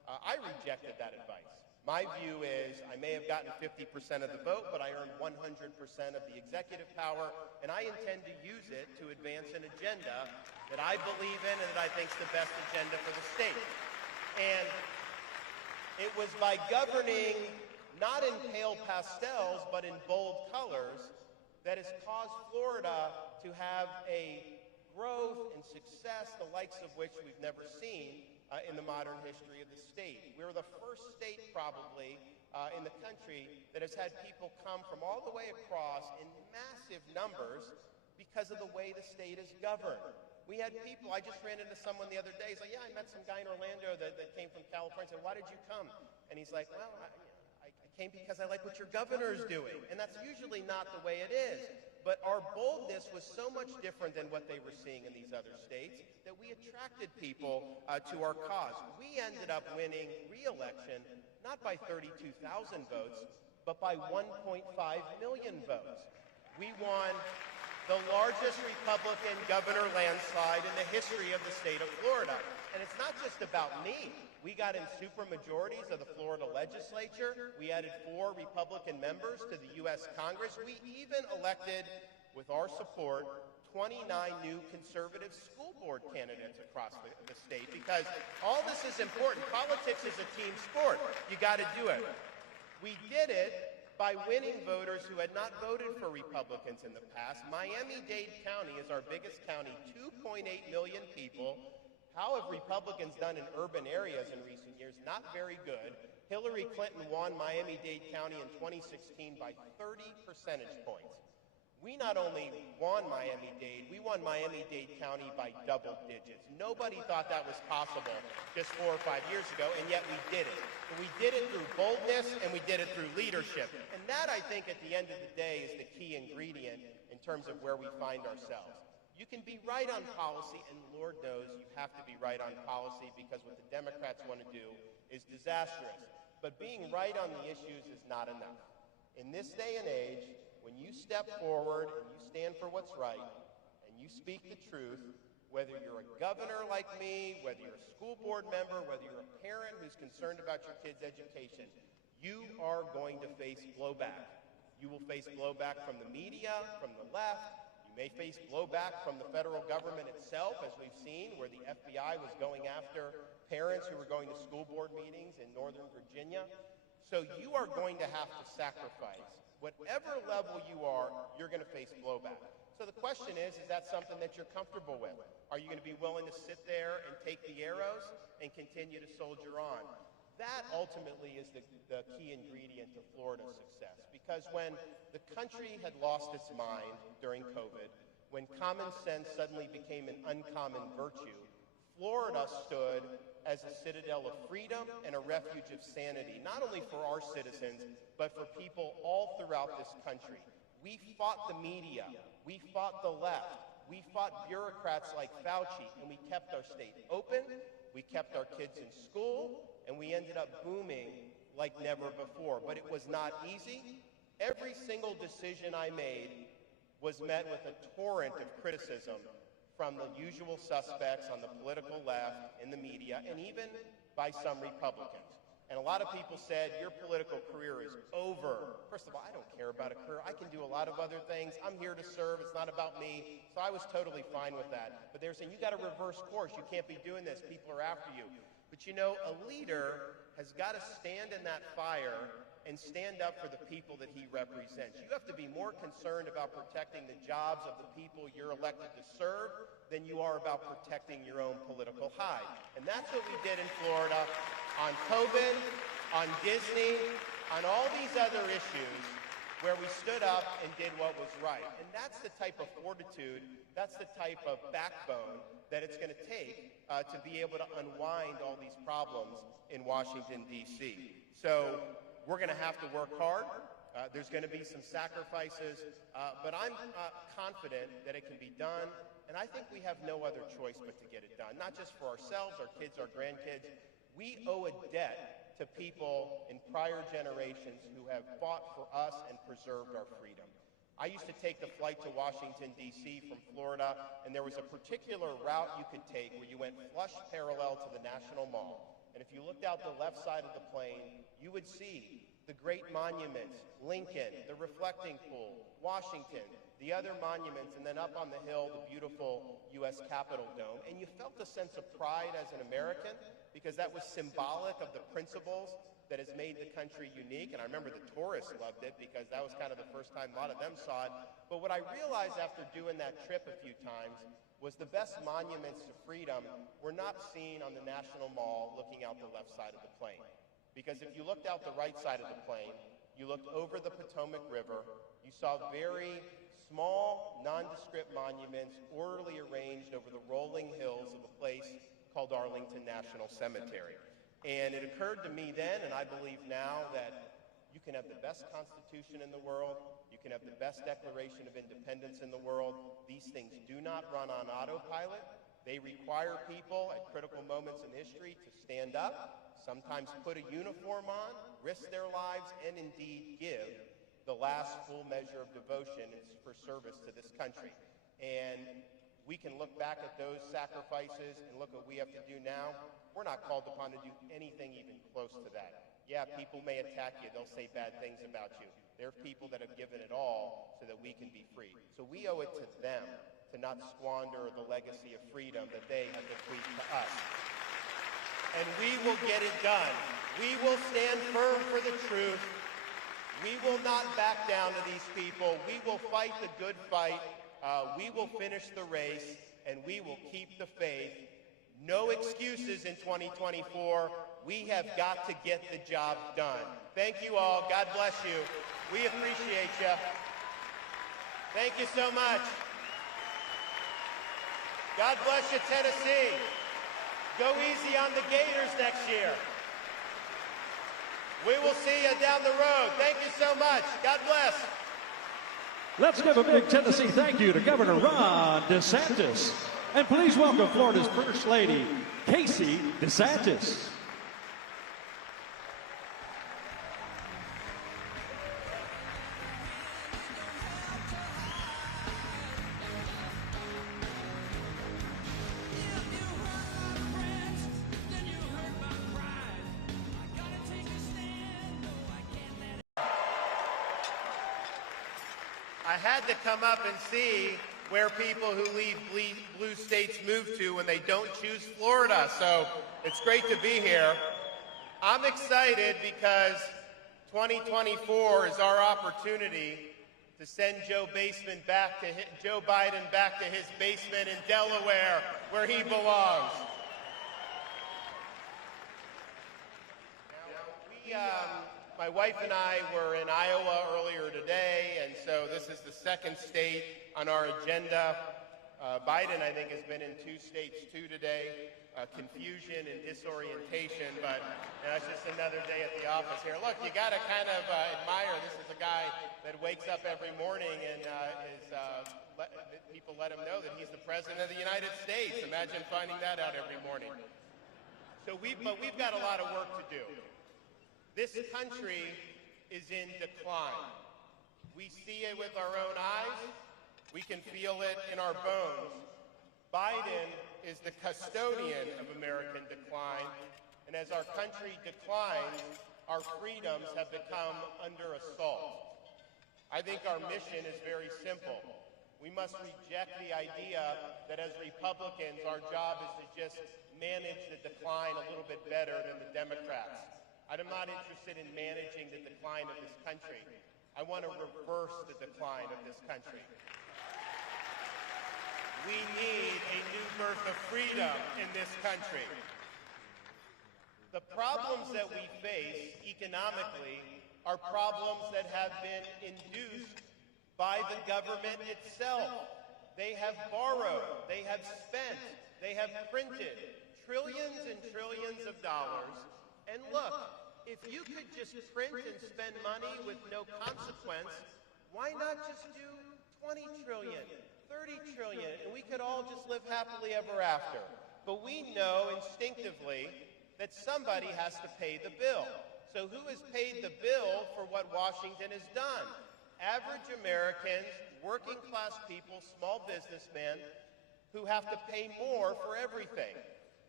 I rejected that advice. My view is I may have gotten 50% of the vote, but I earned 100% of the executive power, and I intend to use it to advance an agenda that I believe in and that I think is the best agenda for the state. And it was by governing not in pale pastels, but in bold colors that has caused Florida to have a growth and success, the likes of which we've never seen in the modern history of the state. We're the first state probably in the country that has had people come from all the way across in massive numbers because of the way the state is governed. We had people, I just ran into someone the other day, he's like, yeah, I met some guy in Orlando that came from California. I said, why did you come? And he's like, well, I came because I like what your governor is doing. And that's usually not the way it is. But our boldness was so much different than what they were seeing in these other states that we attracted people to our cause. We ended up winning re-election not by 32,000 votes, but by 1.5 million votes. We won the largest Republican governor landslide in the history of the state of Florida. And it's not just about me. We got in supermajorities of the Florida legislature. We added 4 Republican members to the U.S. Congress. We even elected, with our support, 29 new conservative school board candidates across the state, because all this is important. Politics is a team sport. You got to do it. We did it by winning voters who had not voted for Republicans in the past. Miami-Dade County is our biggest county, 2.8 million people. How have Republicans done in urban areas in recent years? Not very good. Hillary Clinton won Miami-Dade County in 2016 by 30 percentage points. We not only won Miami-Dade, we won Miami-Dade County by double digits. Nobody thought that was possible just 4 or 5 years ago, and yet we did it. And we did it through boldness, and we did it through leadership. And that, I think, at the end of the day, is the key ingredient in terms of where we find ourselves. You can be right on policy, and Lord knows you have to be right on policy, because what the Democrats want to do is disastrous. But being right on the issues is not enough. In this day and age, when you step forward and you stand for what's right, and you speak the truth, whether you're a governor like me, whether you're a school board member, whether you're a parent who's concerned about your kid's education, you are going to face blowback. You will face blowback from the media, from the left. You may face blowback from the federal government itself, as we've seen, where the FBI was going after parents who were going to school board meetings in Northern Virginia. So you are going to have to sacrifice. Whatever level you are, you're going to face blowback. So the question is that something that you're comfortable with? Are you going to be willing to sit there and take the arrows and continue to soldier on? That ultimately is the key ingredient to Florida's success. Because when the country had lost its mind during COVID, when common sense suddenly became an uncommon virtue, Florida stood as a citadel of freedom and a refuge of sanity, not only for our citizens, but for people all throughout this country. We fought the media. We fought the left. We fought bureaucrats like Fauci, and we kept our state open. We kept our kids in school, and we ended up booming like never before. But it was not easy. Every single decision I made was met with a torrent of criticism from the usual suspects on the political left, in the media, and even by some Republicans. And a lot of people said, your political career is over. First of all, I don't care about a career. I can do a lot of other things. I'm here to serve. It's not about me. So I was totally fine with that. But they were saying, you got to reverse course. You can't be doing this. People are after you. But you know, a leader has got to stand in that fire and stand up for the people that he represents. You have to be more concerned about protecting the jobs of the people you're elected to serve than you are about protecting your own political hide. And that's what we did in Florida on COVID, on Disney, on all these other issues where we stood up and did what was right. And that's the type of fortitude, that's the type of backbone that it's going to take to be able to unwind all these problems in Washington, D.C. So we're going to have to work hard. There's going to be some sacrifices, but I'm confident that it can be done. And I think we have no other choice but to get it done, not just for ourselves, our kids, our grandkids. We owe a debt to people in prior generations who have fought for us and preserved our freedom. I used to take the flight to Washington, D.C. from Florida, and there was a particular route you could take where you went flush parallel to the National Mall. And if you looked out the left side of the plane, you would see the great monuments, Lincoln, the reflecting pool, Washington, the other monuments, and then up on the hill, the beautiful U.S. Capitol dome. And you felt a sense of pride as an American because that was symbolic of the principles that has made the country unique. And I remember the tourists loved it because that was kind of the first time a lot of them saw it. But what I realized after doing that trip a few times was the best monuments to freedom were not seen on the National Mall looking out the left side of the plane. Because if you looked out the right side of the plane, you looked over the Potomac River, you saw very small, nondescript monuments orderly arranged over the rolling hills of a place called Arlington National Cemetery. And it occurred to me then, and I believe now, that you can have the best Constitution in the world, you can have the best Declaration of Independence in the world. These things do not run on autopilot. They require people at critical moments in history to stand up, sometimes put a uniform on, risk their lives, and indeed give the last full measure of devotion for service to this country. And we can look back at those sacrifices and look what we have to do now. We're not called upon to do anything even close to that. Yeah, people may attack you. They'll say bad things about you. There are people that have given it all so that we can be free. So we owe it to them to not squander the legacy of freedom that they have bequeathed to us. And we will get it done. We will stand firm for the truth. We will not back down to these people. We will fight the good fight. We will finish the race, and we will keep the faith. No excuses in 2024. We have got to get the job done. Thank you all. God bless you. We appreciate you. Thank you so much. God bless you, Tennessee. Go easy on the Gators next year. We will see you down the road. Thank you so much. God bless. Let's give a big Tennessee thank you to Governor Ron DeSantis. And please welcome Florida's First Lady, Casey DeSantis. I had to come up and see where people who leave blue states move to when they don't choose Florida. So it's great to be here. I'm excited because 2024 is our opportunity to send Joe Biden back to his basement in Delaware, where he belongs. My wife and I were in Iowa earlier today, and so this is the second state on our agenda. Biden, I think, has been in two states too today. Confusion and disorientation, but it's just another day at the office here. Look, you got to kind of admire. This is a guy that wakes up every morning and people let him know that he's the president of the United States. Imagine finding that out every morning. But we've got a lot of work to do. This country is in decline. We see it with our own eyes. We can feel it in our bones. Biden is the custodian of American decline, and as our country declines, our freedoms have become under assault. I think our mission is very simple. We must reject the idea that as Republicans, our job is to just manage the decline a little bit better than the Democrats. I'm not interested in managing the decline of this country. I want to reverse the decline of this country. We need a new birth of freedom in this country. The problems that we face economically are problems that have been induced by the government itself. They have borrowed, they have spent, they have printed trillions and trillions of dollars. And look, if you could just print and spend money with no consequence, why not just do 20 trillion, 30 trillion, and we could all just live happily ever after? But we know instinctively that somebody has to pay the bill. So who has paid the bill for what Washington has done? Average Americans, working class people, small businessmen who have to pay more for everything.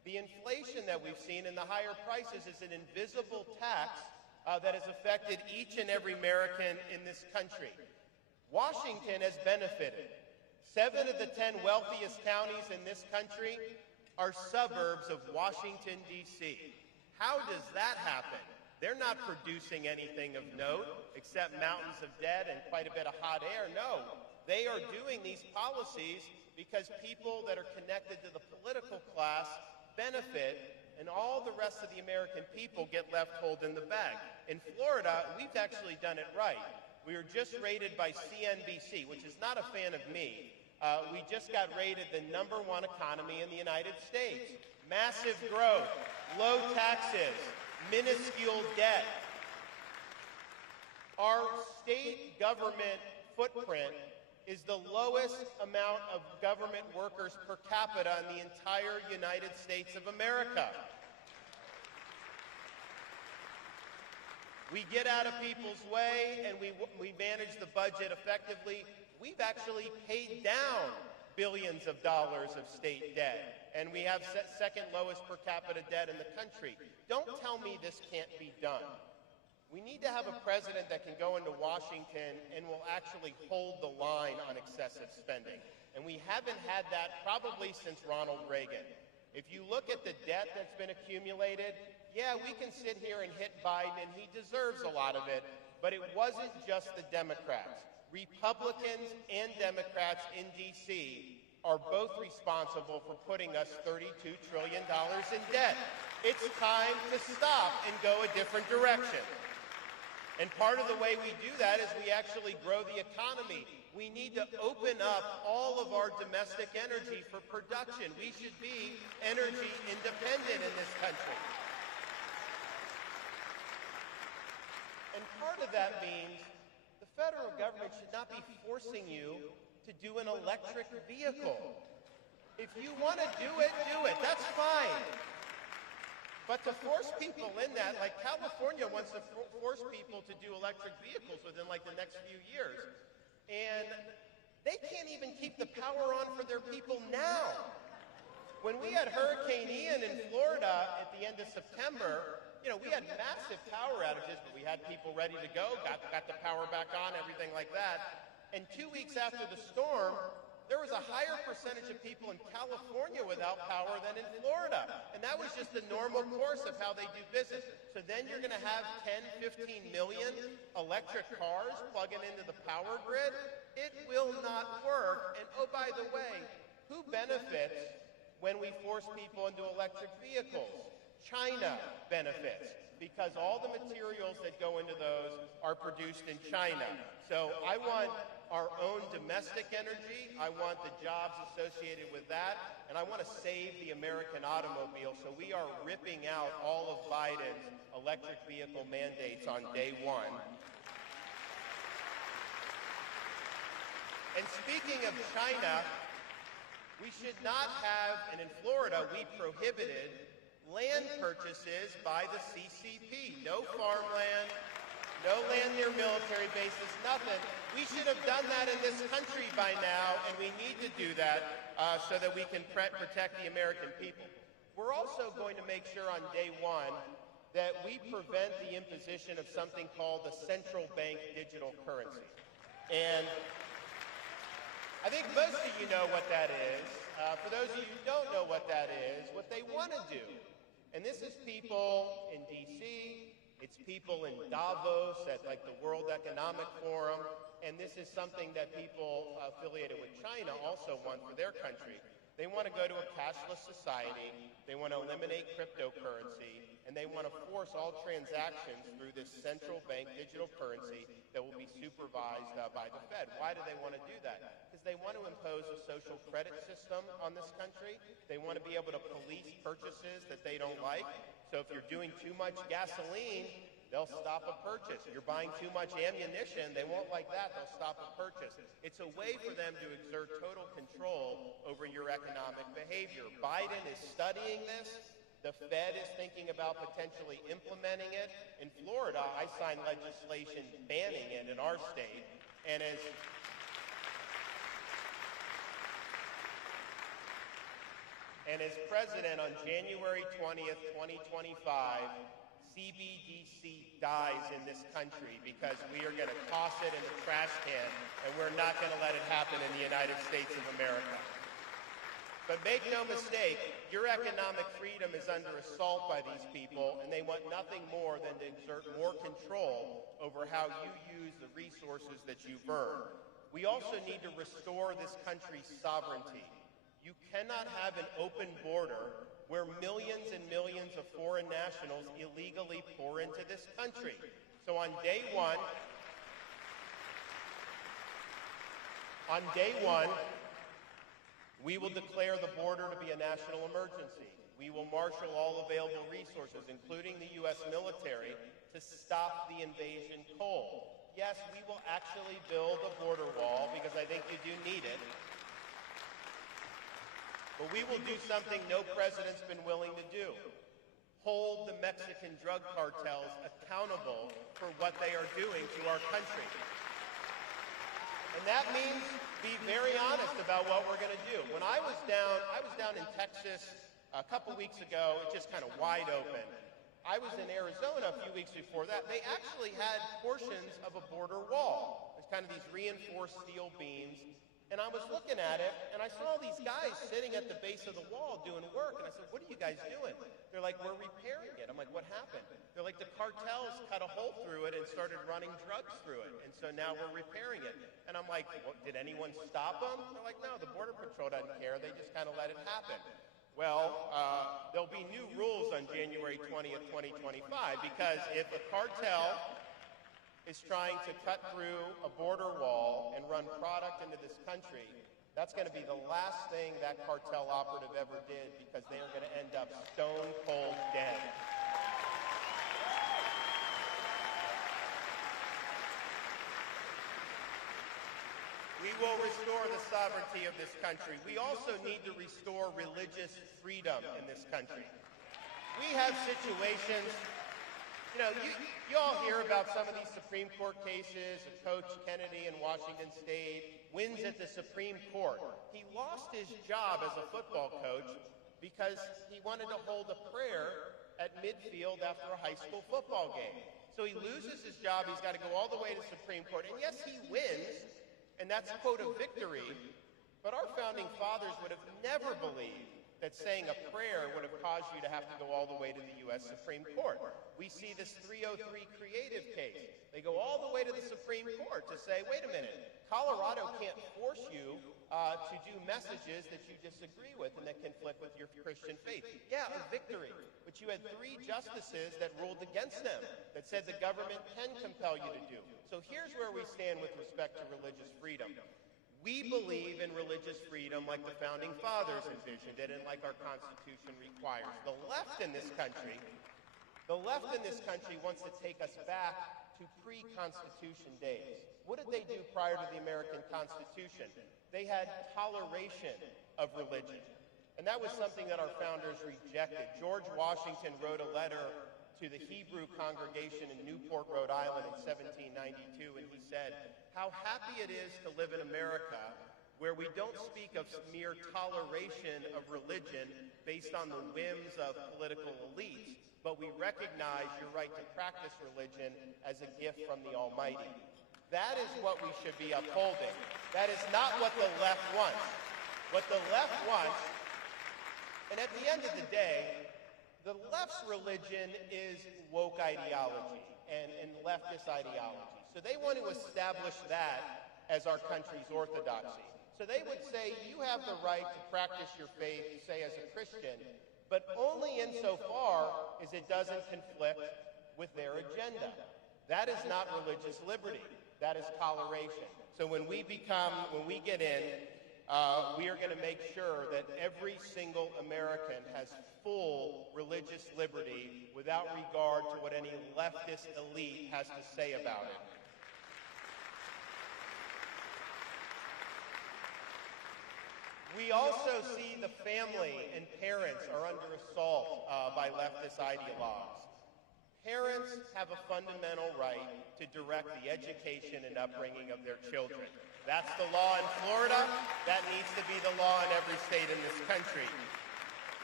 The inflation that we've seen and the higher prices is an invisible tax that has affected each and every American in this country. Washington has benefited. 7 of the 10 wealthiest counties in this country are suburbs of Washington, D.C. How does that happen? They're not producing anything of note except mountains of debt and quite a bit of hot air. No, they are doing these policies because people that are connected to the political class benefit, and all the rest of the American people get left holding the bag. In Florida, we've actually done it right. We were just rated by CNBC, which is not a fan of me. We just got rated the #1 economy in the United States. Massive growth, low taxes, minuscule debt. Our state government footprint is the lowest amount of government workers per capita in the entire United States of America. We get out of people's way and we manage the budget effectively. We've actually paid down billions of dollars of state debt, and we have second lowest per capita debt in the country. Don't tell me this can't be done. We need to have a president that can go into Washington and will actually hold the line on excessive spending. And we haven't had that probably since Ronald Reagan. If you look at the debt that's been accumulated, yeah, we can sit here and hit Biden, and he deserves a lot of it, but it wasn't just the Democrats. Republicans and Democrats in D.C. are both responsible for putting us $32 trillion in debt. It's time to stop and go a different direction. And part of the way we do that is we actually grow the economy. We need to open up all of our domestic energy for production. We should be energy independent in this country. And part of that means the federal government should not be forcing you to do an electric vehicle. If you want to do it, that's fine. But to force people in that, like California wants to force people to do electric vehicles within like the next few years. And they can't even keep the power on for their people now. When we had Hurricane Ian in Florida at the end of September, we had massive power outages, but we had people ready to go, got the power back on, everything like that. And 2 weeks after the storm, there was a higher percentage of people in California without power than in Florida. And that was just the normal course of how they do business. So then you're going to have 10, 15 million electric cars plugging into the power grid. It will not work. And oh, by the way, who benefits when we force people into electric vehicles? China benefits, because all the materials that go into those are produced in China. So I want our own domestic energy, I want the jobs associated with that, and I want to save the American automobile. So we are ripping out all of Biden's electric vehicle mandates on day one. And speaking of China, we should not have, and in Florida we prohibited land purchases by the CCP. No farmland, no land near military bases, nothing. We should have done that in this country by now, and we need to do that so that we can protect the American people. We're also going to make sure on day one that we prevent the imposition of something called the central bank digital currency. And I think most of you know what that is. For those of you who don't know what that is, what they want to do, and this is people in D.C., it's people in Davos at like the World Economic Forum, and this is something that people affiliated with China also want for their country. They want to go to a cashless society, they want to eliminate cryptocurrency, and they want to force all transactions through this central bank digital currency that will be supervised by the Fed. Why do they want to do that? Because they want to impose a social credit system on this country. They want to be able to police purchases that they don't like. So if you're doing too much gasoline, they'll stop a purchase. If you're buying too much ammunition, they won't like that. They'll stop a purchase. It's a way for them to exert total control over your economic behavior. Biden is studying this. The Fed is thinking about potentially implementing it. In Florida, I signed legislation banning it in our state. And And as president on January 20th, 2025, CBDC dies in this country because we are going to toss it in the trash can, and we're not going to let it happen in the United States of America. But make no mistake, your economic freedom is under assault by these people, and they want nothing more than to exert more control over how you use the resources that you've earned. We also need to restore this country's sovereignty. You cannot have an open border where millions and millions of foreign nationals illegally pour into this country. So on day one, we will declare the border to be a national emergency. We will marshal all available resources, including the U.S. military, to stop the invasion cold. Yes, we will actually build a border wall because I think you do need it. But we will do something no president's been willing to do. Hold the Mexican drug cartels accountable for what they are doing to our country. And that means be very honest about what we're going to do. When I was down in Texas a couple weeks ago, it's just kind of wide open. I was in Arizona a few weeks before that. They actually had portions of a border wall. There's kind of these reinforced steel beams. And I was looking at it, and I saw these guys sitting at the base of the wall doing work. And I said, what are you guys doing? They're like, we're repairing it. I'm like, what happened? They're like, the cartels cut a hole through it and started running drugs through it. And so now we're repairing it. And I'm like, what, did anyone stop them? They're like, no, the Border Patrol doesn't care. They just kind of let it happen. Well, there'll be new rules on January 20th, 2025, because if a cartel is trying to cut through a border wall and run product into this country, that's going to be the last thing that cartel operative ever did, because they are going to end up stone cold dead. We will restore the sovereignty of this country. We also need to restore religious freedom in this country. We have situations, you all hear about some of these Supreme Court cases of Coach Kennedy in Washington State, wins at the Supreme Court. He lost his job as a football coach because he wanted to hold a prayer at midfield after a high school football game. So he loses his job, he's got to go all the way to Supreme Court, and yes, he wins, and that's, quote, a victory, but our founding fathers would have never believed that saying a prayer would have caused you to have to go all the way to the U.S. Supreme Court. We see this 303 creative case. They go all the way to the Supreme Court to say, wait a minute, Colorado can't force you to do messages that you disagree with and that conflict with your Christian faith. Yeah, a victory. But you had 3 justices that ruled against them, that said the government can compel you to do. So here's where we stand with respect to religious freedom. We believe in religious freedom like the Founding Fathers envisioned it and like our Constitution requires. The left in this country wants to take us back to pre-Constitution days. What did they do prior to the American Constitution? They had toleration of religion. And that was something that our founders rejected. George Washington wrote a letter to the Hebrew congregation in Newport, Rhode Island in 1792, and he said, how happy it is to live in America where we don't speak of mere toleration of religion based on the whims of political elites, but we recognize your right to practice religion as a gift from the Almighty. That is what we should be upholding. That is not what the left wants. What the left wants, and at the end of the day, the left's religion is woke ideology and leftist ideology. So they want to establish that as our country's orthodoxy. So they would say you have the right to practice your faith, say as a Christian, but only insofar as it doesn't conflict with their agenda. That is not religious liberty. That is toleration. So when we get in, we are going to make sure that every single American has full religious liberty without regard to what any leftist elite has to say about it. We also see the family and parents are under assault by leftist ideologues. Parents have a fundamental right to direct the education and upbringing of their children. That's the law in Florida. That needs to be the law in every state in this country.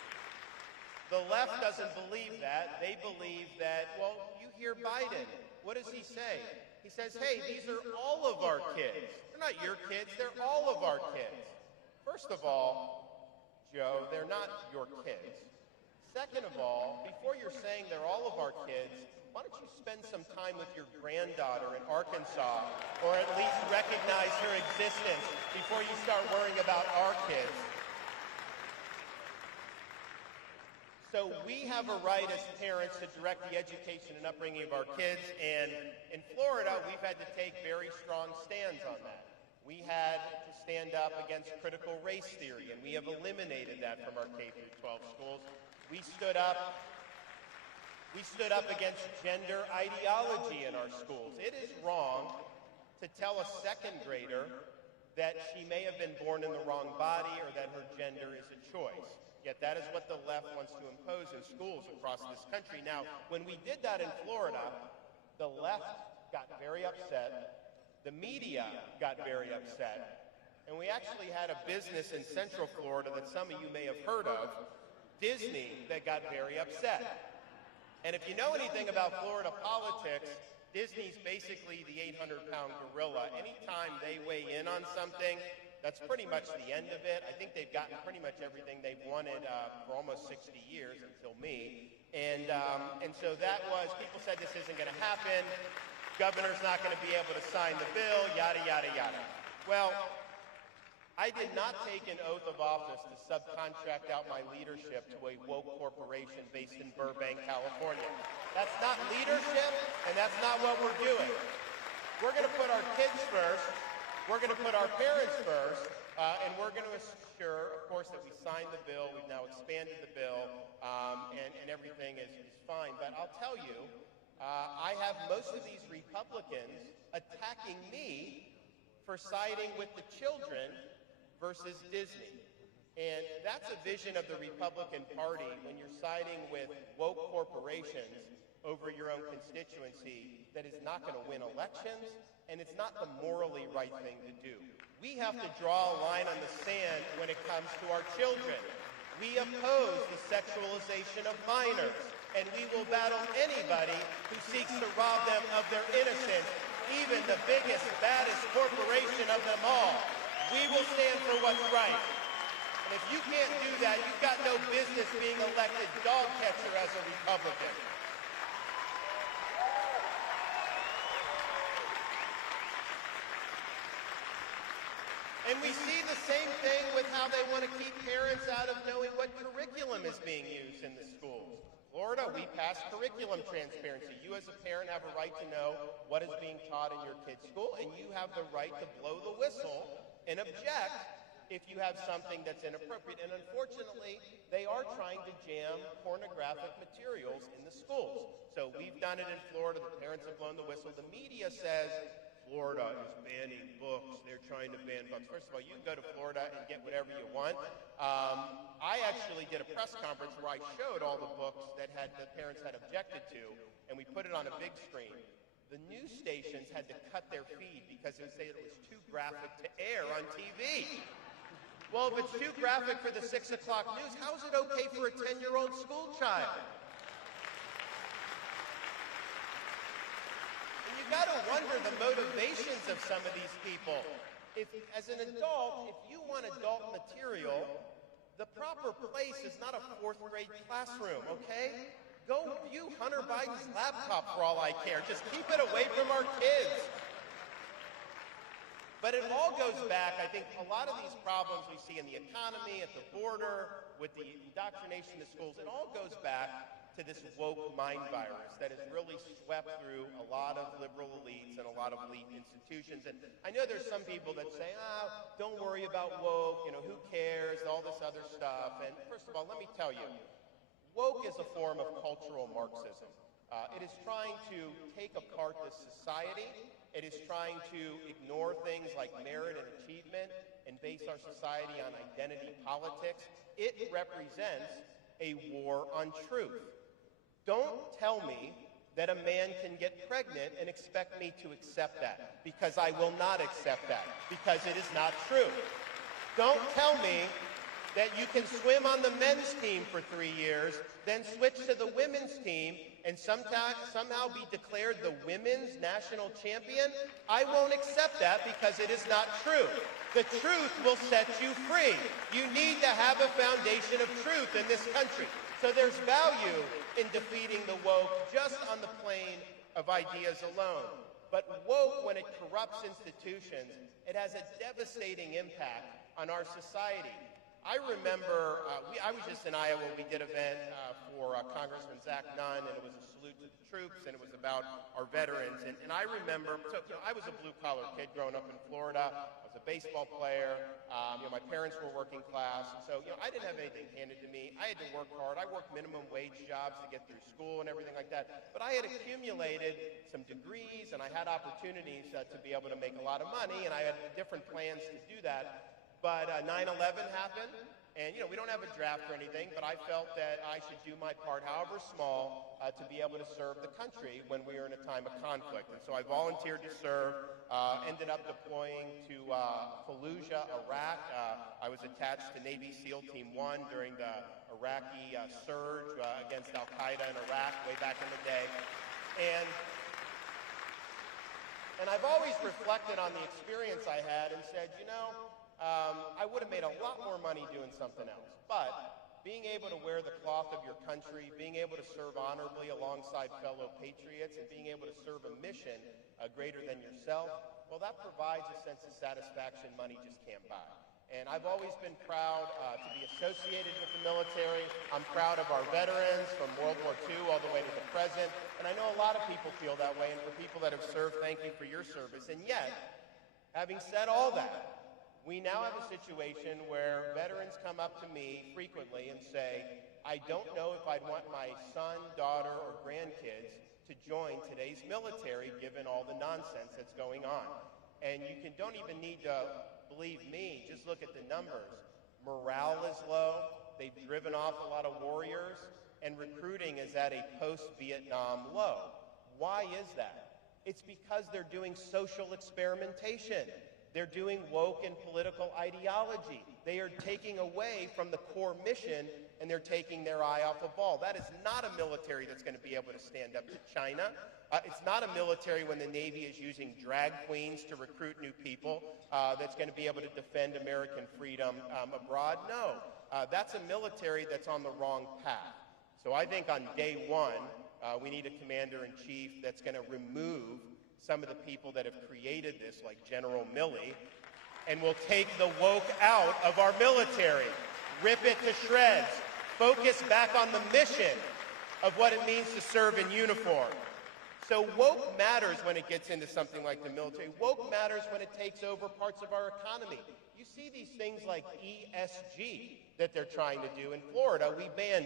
The left doesn't believe that. They believe that, well, you hear Biden. What does he say? He says, hey, these are all of our kids. They're not your kids, they're all of our kids. First of all, Joe, they're not your kids. Second of all, before you're saying they're all of our kids, why don't you spend some time with your granddaughter in Arkansas, or at least recognize her existence before you start worrying about our kids? So we have a right as parents to direct the education and upbringing of our kids, and in Florida, we've had to take very strong stands on that. We had to stand up against critical race theory, and we have eliminated that from our K-12 schools. We stood up against gender ideology in our schools. It is wrong to tell a second grader that she may have been born in the wrong body or that her gender is a choice. Yet that is what the left wants to impose in schools across this country. Now, when we did that in Florida, the left got very upset. The media got very upset. And we actually had a business in Central Florida that some of you may have heard of, Disney, that got very upset. And if you know anything about Florida politics, Disney's basically the 800-pound gorilla. Anytime they weigh in on something, that's pretty much the end of it. I think they've gotten pretty much everything they've wanted for almost 60 years until me. And so that was, people said this isn't going to happen. Governor's not going to be able to sign the bill, yada, yada, yada. Well, I did not take an oath of office to subcontract out my leadership to a woke corporation based in Burbank, California. That's not leadership, and that's not what we're doing. We're going to put our kids first. We're going to put our parents first, and we're going to assure, of course, that we signed the bill. We've now expanded the bill, and everything is fine. But I'll tell you, I have most of these Republicans attacking me for siding with the children versus Disney. And that's a vision of the Republican Party when you're siding with woke corporations over your own constituency that is not going to win elections, and it's not the morally right thing to do. We have to draw a line on the sand when it comes to our children. We oppose the sexualization of minors, and we will battle anybody who seeks to rob them of their innocence, even the biggest, baddest corporation of them all. We will stand for what's right. And if you can't do that, you've got no business being elected dog catcher as a Republican. And we see the same thing with how they want to keep parents out of knowing what curriculum is being used in the schools. Florida, we passed curriculum transparency. You as a parent have a right to know what is being taught in your kid's school, and you have the right to blow the whistle and object if you have something that's inappropriate. And unfortunately, they are trying to jam pornographic materials in the schools. So we've done it in Florida. The parents have blown the whistle. The media says Florida is banning books. They're trying to ban books. First of all, you can go to Florida and get whatever you want. I actually did a press conference where I showed all the books that the parents had objected to, and we put it on a big screen. The news stations had to cut their feed because they said it was too graphic to air on TV. Well, if it's too graphic for the 6 o'clock news, how is it okay for a 10-year-old school child? And you got to wonder the motivations of some of these people. If, as an adult, if you want adult material, the proper place is not a 4th grade classroom, okay? Go view Hunter Biden's laptop for all I care. Just keep it away from our kids. But it all goes back, I think, a lot of these problems we see in the economy, at the border, with the indoctrination of schools, it all goes back to this woke mind virus that has really swept through a lot of liberal elites and a lot of elite institutions. And I know there's some people that say, don't worry about woke, who cares, all this other stuff. And first of all, let me tell you, woke is a form of cultural Marxism. It is trying to take apart this society. It is trying to ignore things like merit and achievement and base our society on identity politics. It represents a war on truth. Don't tell me that a man can get pregnant and expect me to accept that, because I will not accept that, because it is not true. Don't tell me that you can swim on the men's team for 3 years, then switch to the women's team, and somehow be declared the women's national champion, I won't accept that because it is not true. The truth will set you free. You need to have a foundation of truth in this country. So there's value in defeating the woke just on the plane of ideas alone. But woke, when it corrupts institutions, it has a devastating impact on our society. I remember, I was just in Iowa. We did an event for Congressman Zach Nunn, and it was a salute to the troops, and it was about our veterans. And I remember, so I was a blue-collar kid growing up in Florida. I was a baseball player. My parents were working class, and so I didn't have anything handed to me. I had to work hard. I worked minimum wage jobs to get through school and everything like that. But I had accumulated some degrees, and I had opportunities to be able to make a lot of money, and I had different plans to do that. But 9/11 happened, and we don't have a draft or anything, but I felt that I should do my part, however small, to be able to serve the country when we were in a time of conflict. And so I volunteered to serve, ended up deploying to Fallujah, Iraq. I was attached to Navy SEAL Team 1 during the Iraqi surge against Al-Qaeda in Iraq way back in the day. And I've always reflected on the experience I had and said, I would have made a lot more money doing something else. But being able to wear the cloth of your country, being able to serve honorably alongside fellow patriots, and being able to serve a mission greater than yourself, well, that provides a sense of satisfaction money just can't buy. And I've always been proud to be associated with the military. I'm proud of our veterans from World War II all the way to the present. And I know a lot of people feel that way. And for people that have served, thank you for your service. And yet, having said all that, we now have a situation where veterans come up to me frequently and say, I don't know if I'd want my son, daughter, or grandkids to join today's military given all the nonsense that's going on. And you don't even need to believe me, just look at the numbers. Morale is low, they've driven off a lot of warriors, and recruiting is at a post-Vietnam low. Why is that? It's because they're doing social experimentation. They're doing woke and political ideology. They are taking away from the core mission, and they're taking their eye off the ball. That is not a military that's going to be able to stand up to China. It's not a military when the Navy is using drag queens to recruit new people that's going to be able to defend American freedom abroad. No, that's a military that's on the wrong path. So I think on day one, we need a commander-in-chief that's going to remove some of the people that have created this, like General Milley, and will take the woke out of our military, rip it to shreds, focus back on the mission of what it means to serve in uniform. So woke matters when it gets into something like the military. Woke matters when it takes over parts of our economy. You see these things like ESG that they're trying to do. In Florida, we banned